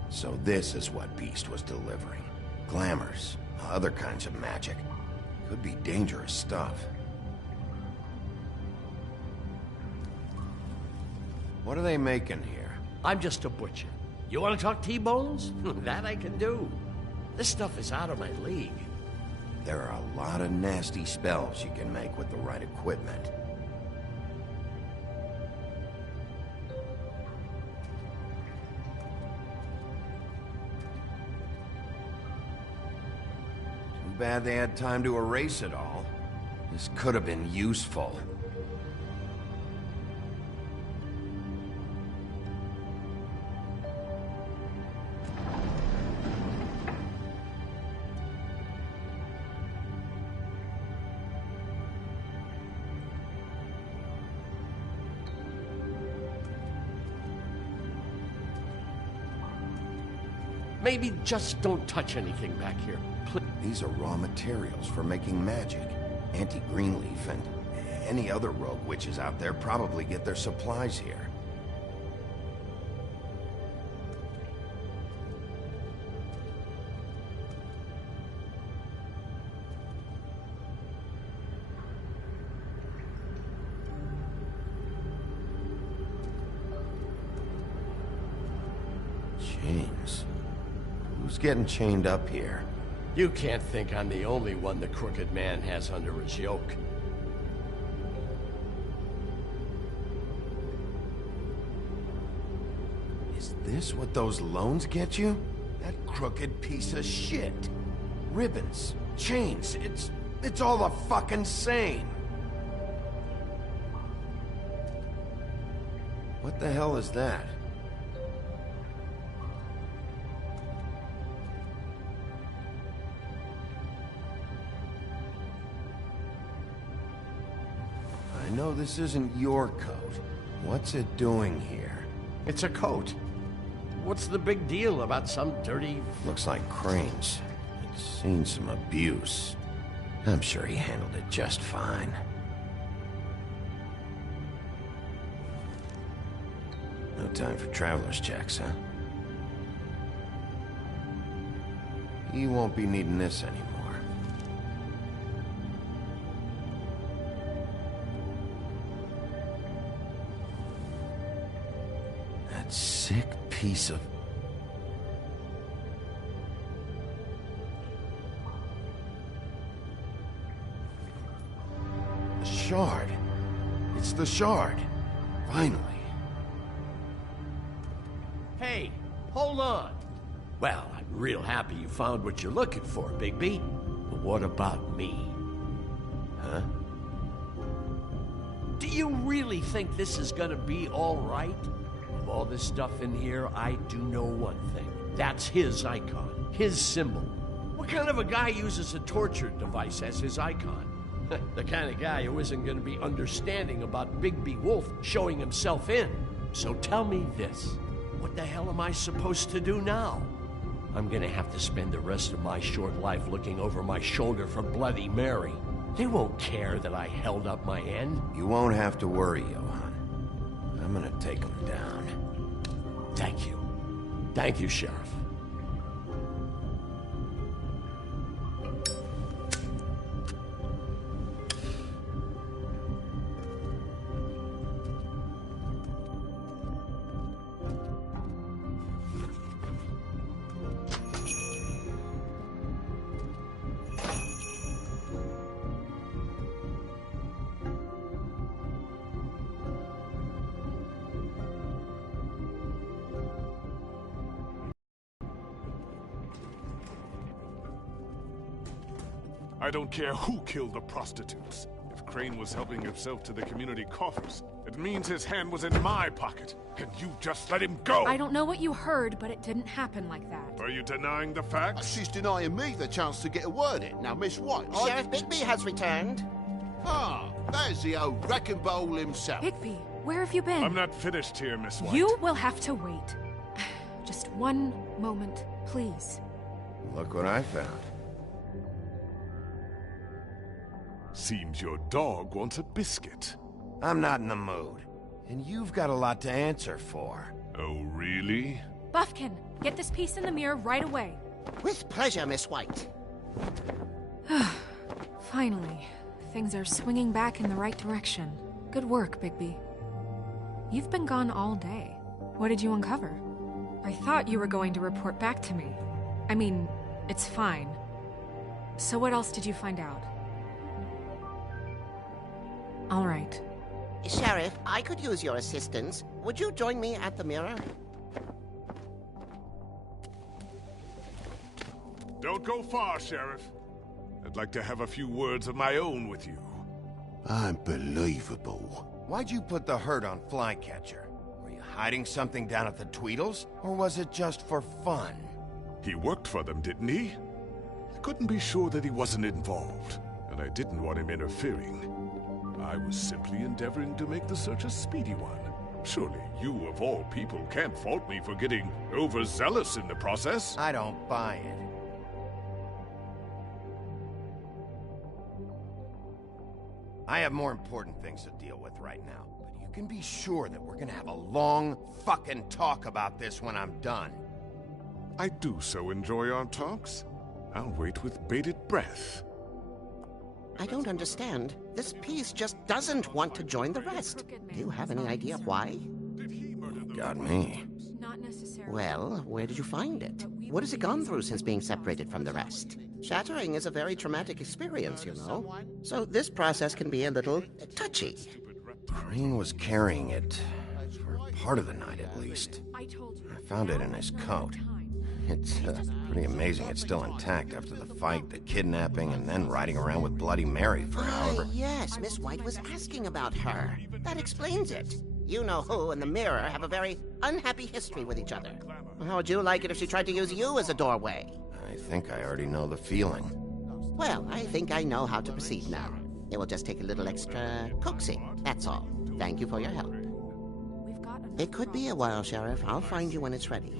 So this is what Beast was delivering. Glamours, other kinds of magic. Could be dangerous stuff. What are they making here? I'm just a butcher. You want to talk T-bones? That I can do. This stuff is out of my league. There are a lot of nasty spells you can make with the right equipment. Too bad they had time to erase it all. This could have been useful. Maybe just don't touch anything back here. These are raw materials for making magic. Auntie Greenleaf and any other rogue witches out there probably get their supplies here. Chains. Who's getting chained up here? You can't think I'm the only one the Crooked Man has under his yoke. Is this what those loans get you? That crooked piece of shit. Ribbons, chains, it's all the fucking same. What the hell is that? I know this isn't your coat. What's it doing here? It's a coat. What's the big deal about some dirty... Looks like Crane's. It's seen some abuse. I'm sure he handled it just fine. No time for traveler's checks, huh? He won't be needing this anymore. That sick piece of... The shard. It's the shard. Finally. Hey, hold on. Well, I'm real happy you found what you're looking for, Bigby. But what about me? Huh? Do you really think this is gonna be all right? Of all this stuff in here, I do know one thing. That's his icon, his symbol. What kind of a guy uses a torture device as his icon? The kind of guy who isn't gonna be understanding about Bigby Wolf showing himself in. So tell me this. What the hell am I supposed to do now? I'm gonna have to spend the rest of my short life looking over my shoulder for Bloody Mary. They won't care that I held up my end. You won't have to worry, Johann. I'm gonna take him down. Thank you. Thank you, Sheriff. I don't care who killed the prostitutes. If Crane was helping himself to the community coffers, it means his hand was in my pocket, and you just let him go! I don't know what you heard, but it didn't happen like that. Are you denying the facts? She's denying me the chance to get a word in. Now, Miss White... Sheriff Bigby has returned. Ah, there's the old wrecking bowl himself. Bigby, where have you been? I'm not finished here, Miss White. You will have to wait. Just one moment, please. Look what I found. Seems your dog wants a biscuit. I'm not in the mood. And you've got a lot to answer for. Oh, really? Buffkin, get this piece in the mirror right away. With pleasure, Miss White. Finally, things are swinging back in the right direction. Good work, Bigby. You've been gone all day. What did you uncover? I thought you were going to report back to me. I mean, it's fine. So what else did you find out? All right. Sheriff, I could use your assistance. Would you join me at the mirror? Don't go far, Sheriff. I'd like to have a few words of my own with you. Unbelievable. Why'd you put the hurt on Flycatcher? Were you hiding something down at the Tweedles? Or was it just for fun? He worked for them, didn't he? I couldn't be sure that he wasn't involved, and I didn't want him interfering. I was simply endeavoring to make the search a speedy one. Surely you, of all people, can't fault me for getting overzealous in the process. I don't buy it. I have more important things to deal with right now, but you can be sure that we're gonna have a long fucking talk about this when I'm done. I do so enjoy our talks. I'll wait with bated breath. I don't understand. This piece just doesn't want to join the rest. Do you have any idea why? Got me. Not necessarily. Well, where did you find it? What has it gone through since being separated from the rest? Shattering is a very traumatic experience, you know. So this process can be a little touchy. Crane was carrying it, for part of the night at least. I found it in his coat. It's pretty amazing it's still intact after the fight, the kidnapping, and then riding around with Bloody Mary for however... Yes, Miss White was asking about her. That explains it. You know who and the Mirror have a very unhappy history with each other. How would you like it if she tried to use you as a doorway? I think I already know the feeling. Well, I think I know how to proceed now. It will just take a little extra coaxing, that's all. Thank you for your help. It could be a while, Sheriff. I'll find you when it's ready.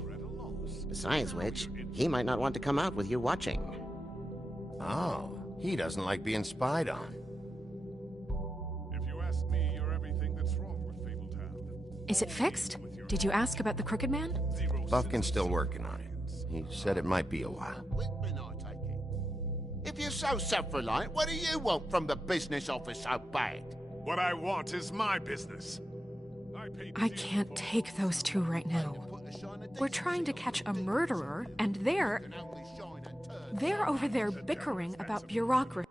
Besides which, he might not want to come out with you watching. Oh, he doesn't like being spied on. If you ask me, you're everything that's wrong with Fabletown. Is it fixed? Did you ask about the Crooked Man? Buffkin's still working on it. He said it might be a while. If you're so self-reliant, what do you want from the business office so bad? What I want is my business. I can't take those two right now. We're trying to catch a murderer, and they're over there bickering about bureaucracy.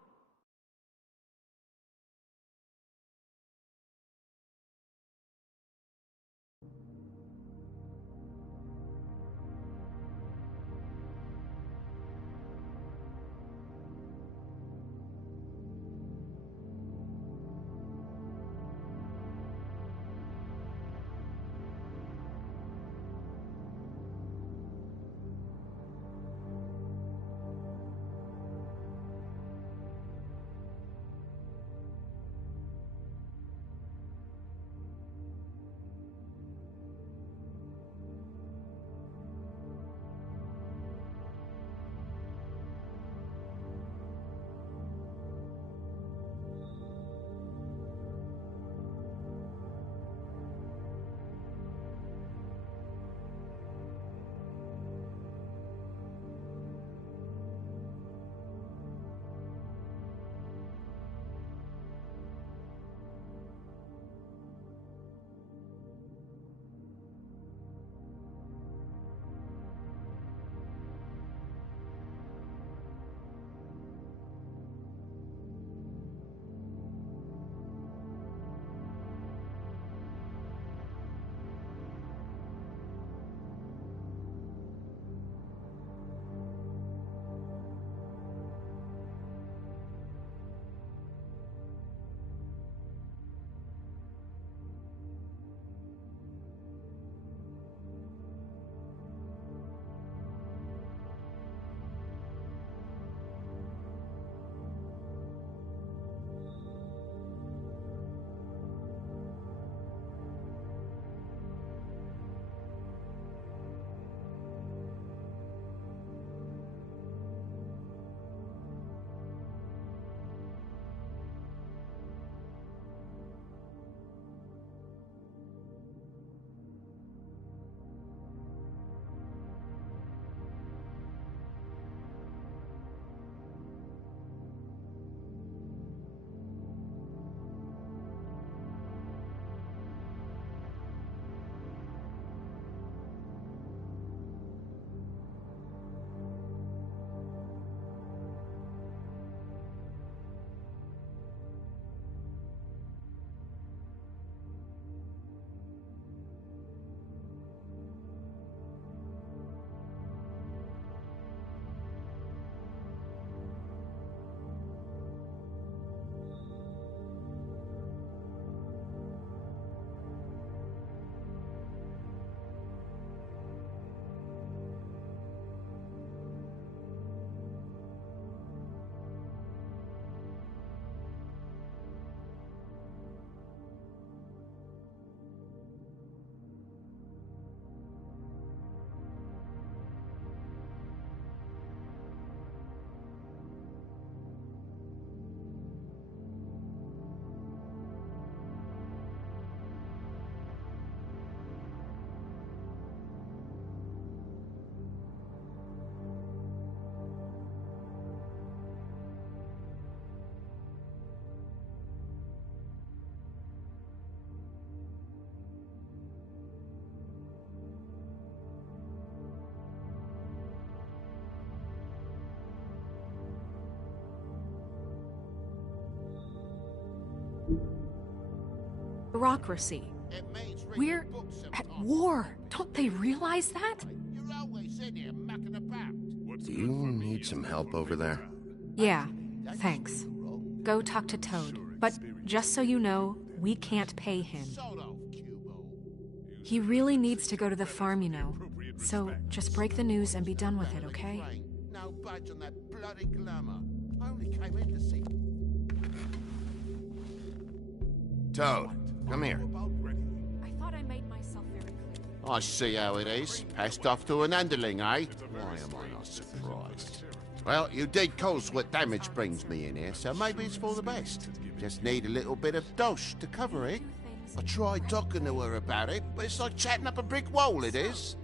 Bureaucracy. We're at war. Don't they realize that? Do you need some help over there? Yeah, thanks. Go talk to Toad. But just so you know, we can't pay him. He really needs to go to the farm, you know. So just break the news and be done with it, okay? No budge on that bloody glamour. I only came in to see. Toad, come here. I thought I made myself very clear. I see how it is. Passed off to an underling, eh? Why am I not surprised? Well, you did cause what damage brings me in here, so maybe it's for the best. Just need a little bit of dosh to cover it. I tried talking to her about it, but it's like chatting up a brick wall, it is.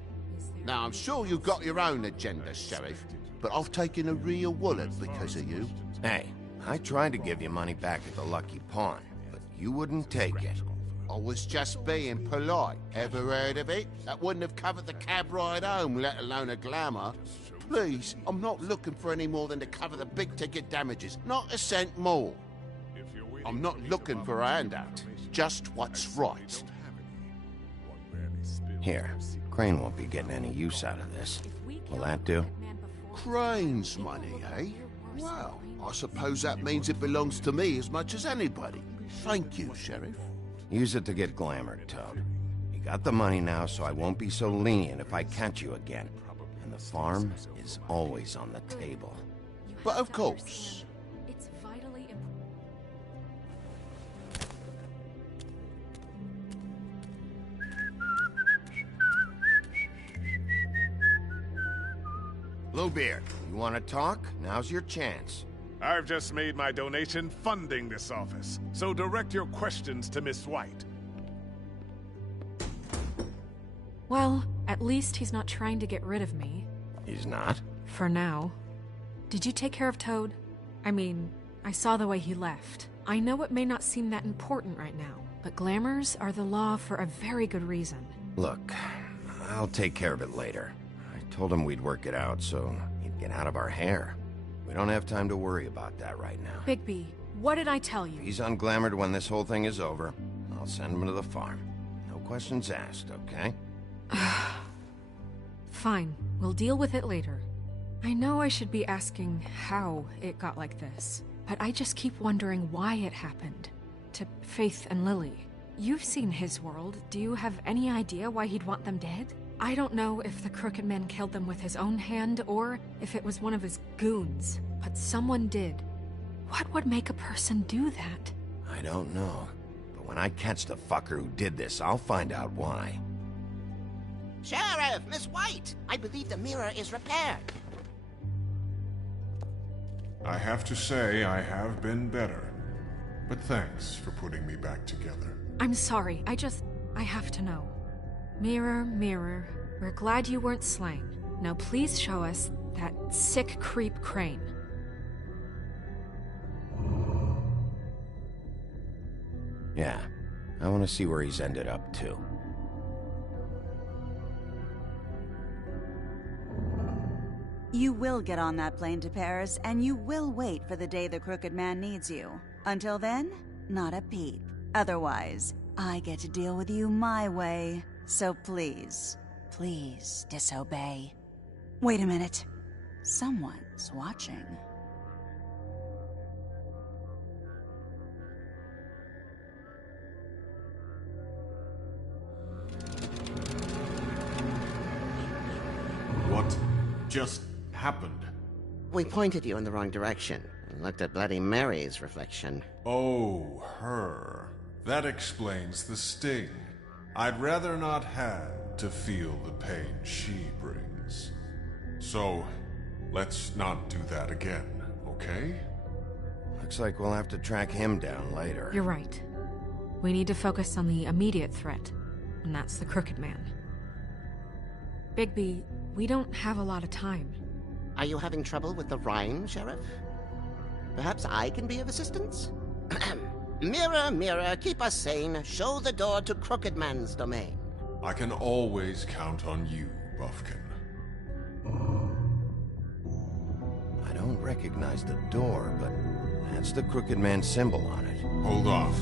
Now, I'm sure you've got your own agenda, Sheriff, but I've taken a real wallet because of you. Hey, I tried to give you money back at the Lucky Pawn, but you wouldn't take it. I was just being polite. Ever heard of it? That wouldn't have covered the cab ride home, let alone a glamour. Please, I'm not looking for any more than to cover the big-ticket damages. Not a cent more. I'm not looking for a handout. Just what's right. Here, Crane won't be getting any use out of this. Will that do? Crane's money, eh? Well, I suppose that means it belongs to me as much as anybody. Thank you, Sheriff. Use it to get glamored, Toad. You got the money now, so I won't be so lenient if I catch you again. And the farm is always on the table. But of course. It's vitally important. Bluebeard, you want to talk? Now's your chance. I've just made my donation funding this office, so direct your questions to Miss White. Well, at least he's not trying to get rid of me. He's not? For now. Did you take care of Toad? I mean, I saw the way he left. I know it may not seem that important right now, but glamours are the law for a very good reason. Look, I'll take care of it later. I told him we'd work it out, so he'd get out of our hair. We don't have time to worry about that right now. Bigby, what did I tell you? If he's unglamored when this whole thing is over, I'll send him to the farm. No questions asked, okay? Fine, we'll deal with it later. I know I should be asking how it got like this, but I just keep wondering why it happened. To Faith and Lily. You've seen his world. Do you have any idea why he'd want them dead? I don't know if the Crooked Man killed them with his own hand or if it was one of his goons, but someone did. What would make a person do that? I don't know, but when I catch the fucker who did this, I'll find out why. Sheriff, Miss White, I believe the mirror is repaired. I have to say I have been better, but thanks for putting me back together. I'm sorry, I have to know. Mirror, mirror, we're glad you weren't slain. Now please show us that sick creep Crane. Yeah, I want to see where he's ended up, too. You will get on that plane to Paris, and you will wait for the day the Crooked Man needs you. Until then, not a peep. Otherwise, I get to deal with you my way. So please, please disobey. Wait a minute. Someone's watching. What just happened? We pointed you in the wrong direction and looked at Bloody Mary's reflection. Oh, her. That explains the sting. I'd rather not have to feel the pain she brings. So, let's not do that again, okay? Looks like we'll have to track him down later. You're right. We need to focus on the immediate threat, and that's the Crooked Man. Bigby, we don't have a lot of time. Are you having trouble with the rhyme, Sheriff? Perhaps I can be of assistance? Mirror, mirror, keep us sane. Show the door to Crooked Man's domain. I can always count on you, Buffkin. I don't recognize the door, but That's the Crooked Man symbol on it. Hold on.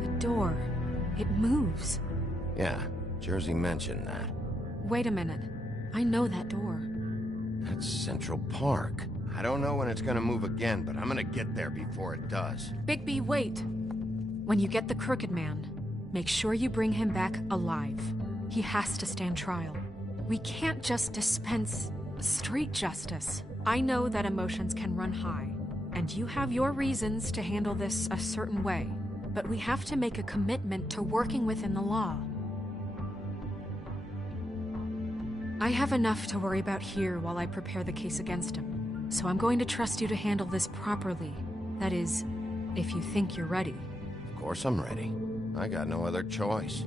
The door. It moves. Yeah, Jersey mentioned that. Wait a minute. I know that door. That's Central Park. I don't know when it's gonna move again, but I'm gonna get there before it does. Bigby, wait. When you get the Crooked Man, make sure you bring him back alive. He has to stand trial. We can't just dispense street justice. I know that emotions can run high, and you have your reasons to handle this a certain way, but we have to make a commitment to working within the law. I have enough to worry about here while I prepare the case against him, so I'm going to trust you to handle this properly. That is, if you think you're ready. Of course I'm ready. I got no other choice.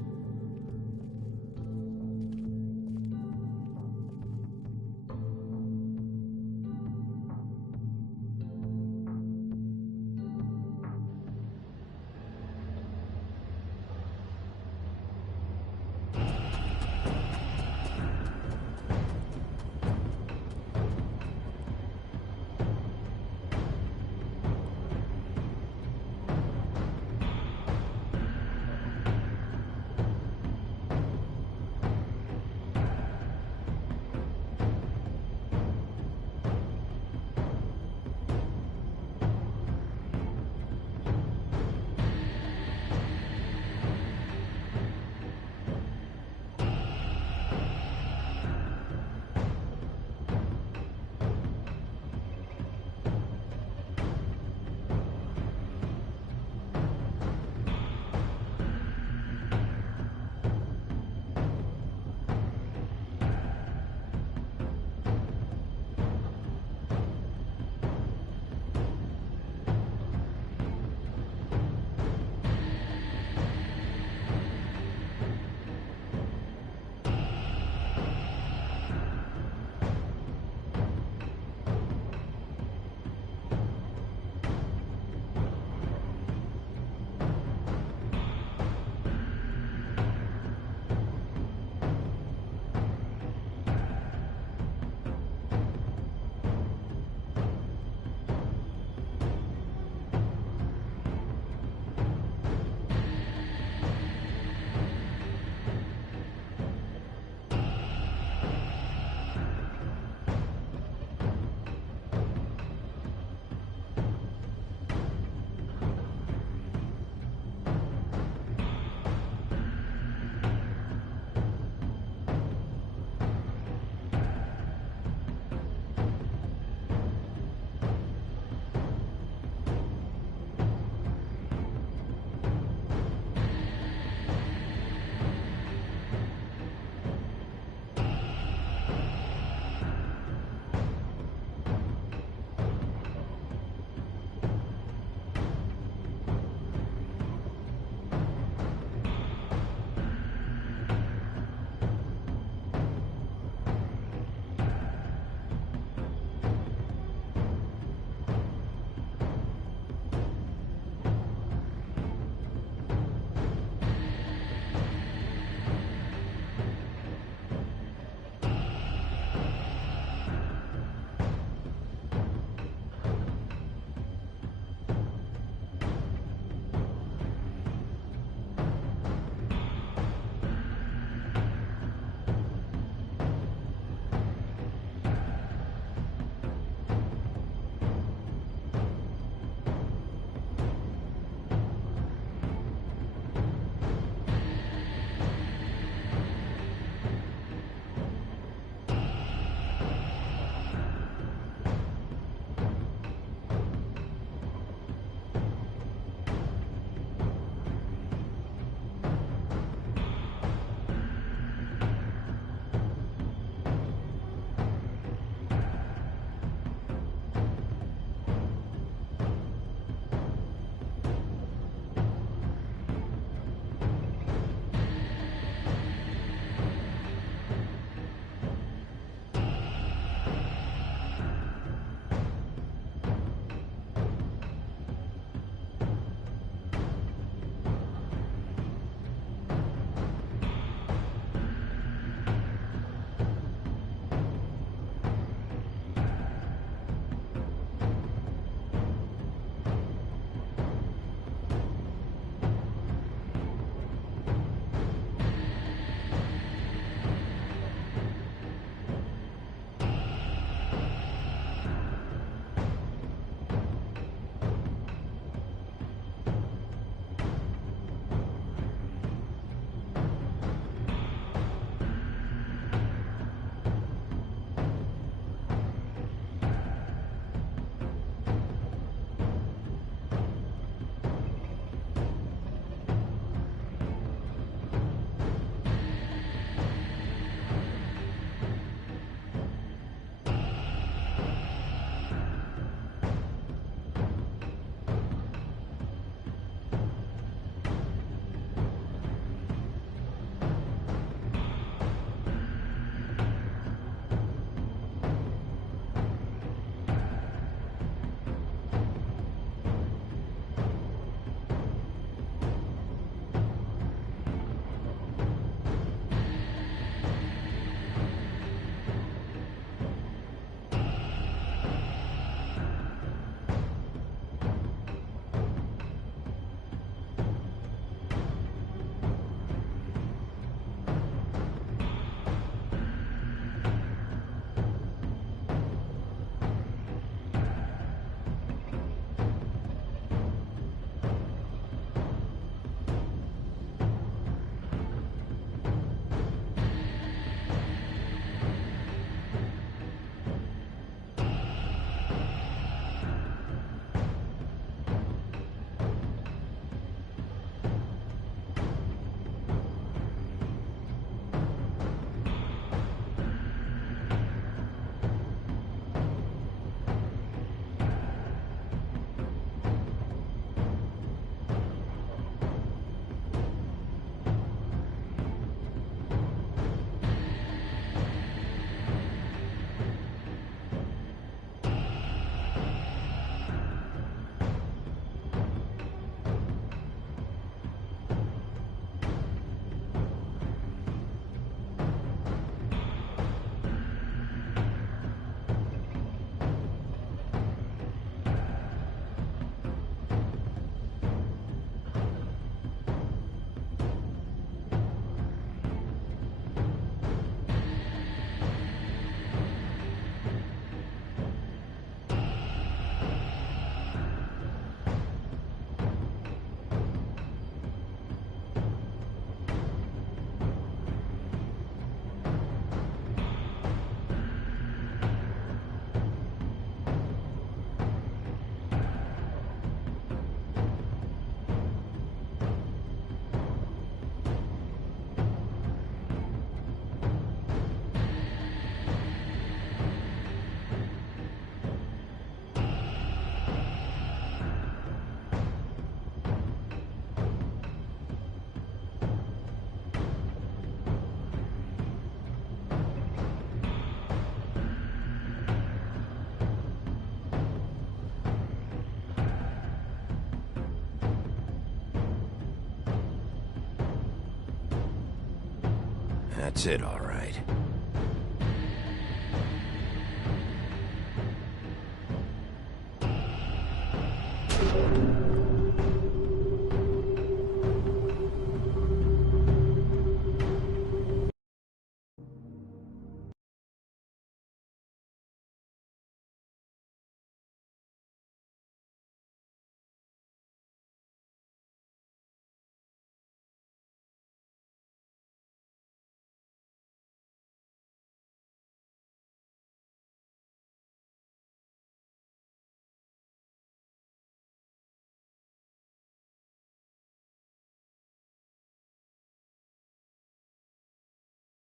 That's it, all right.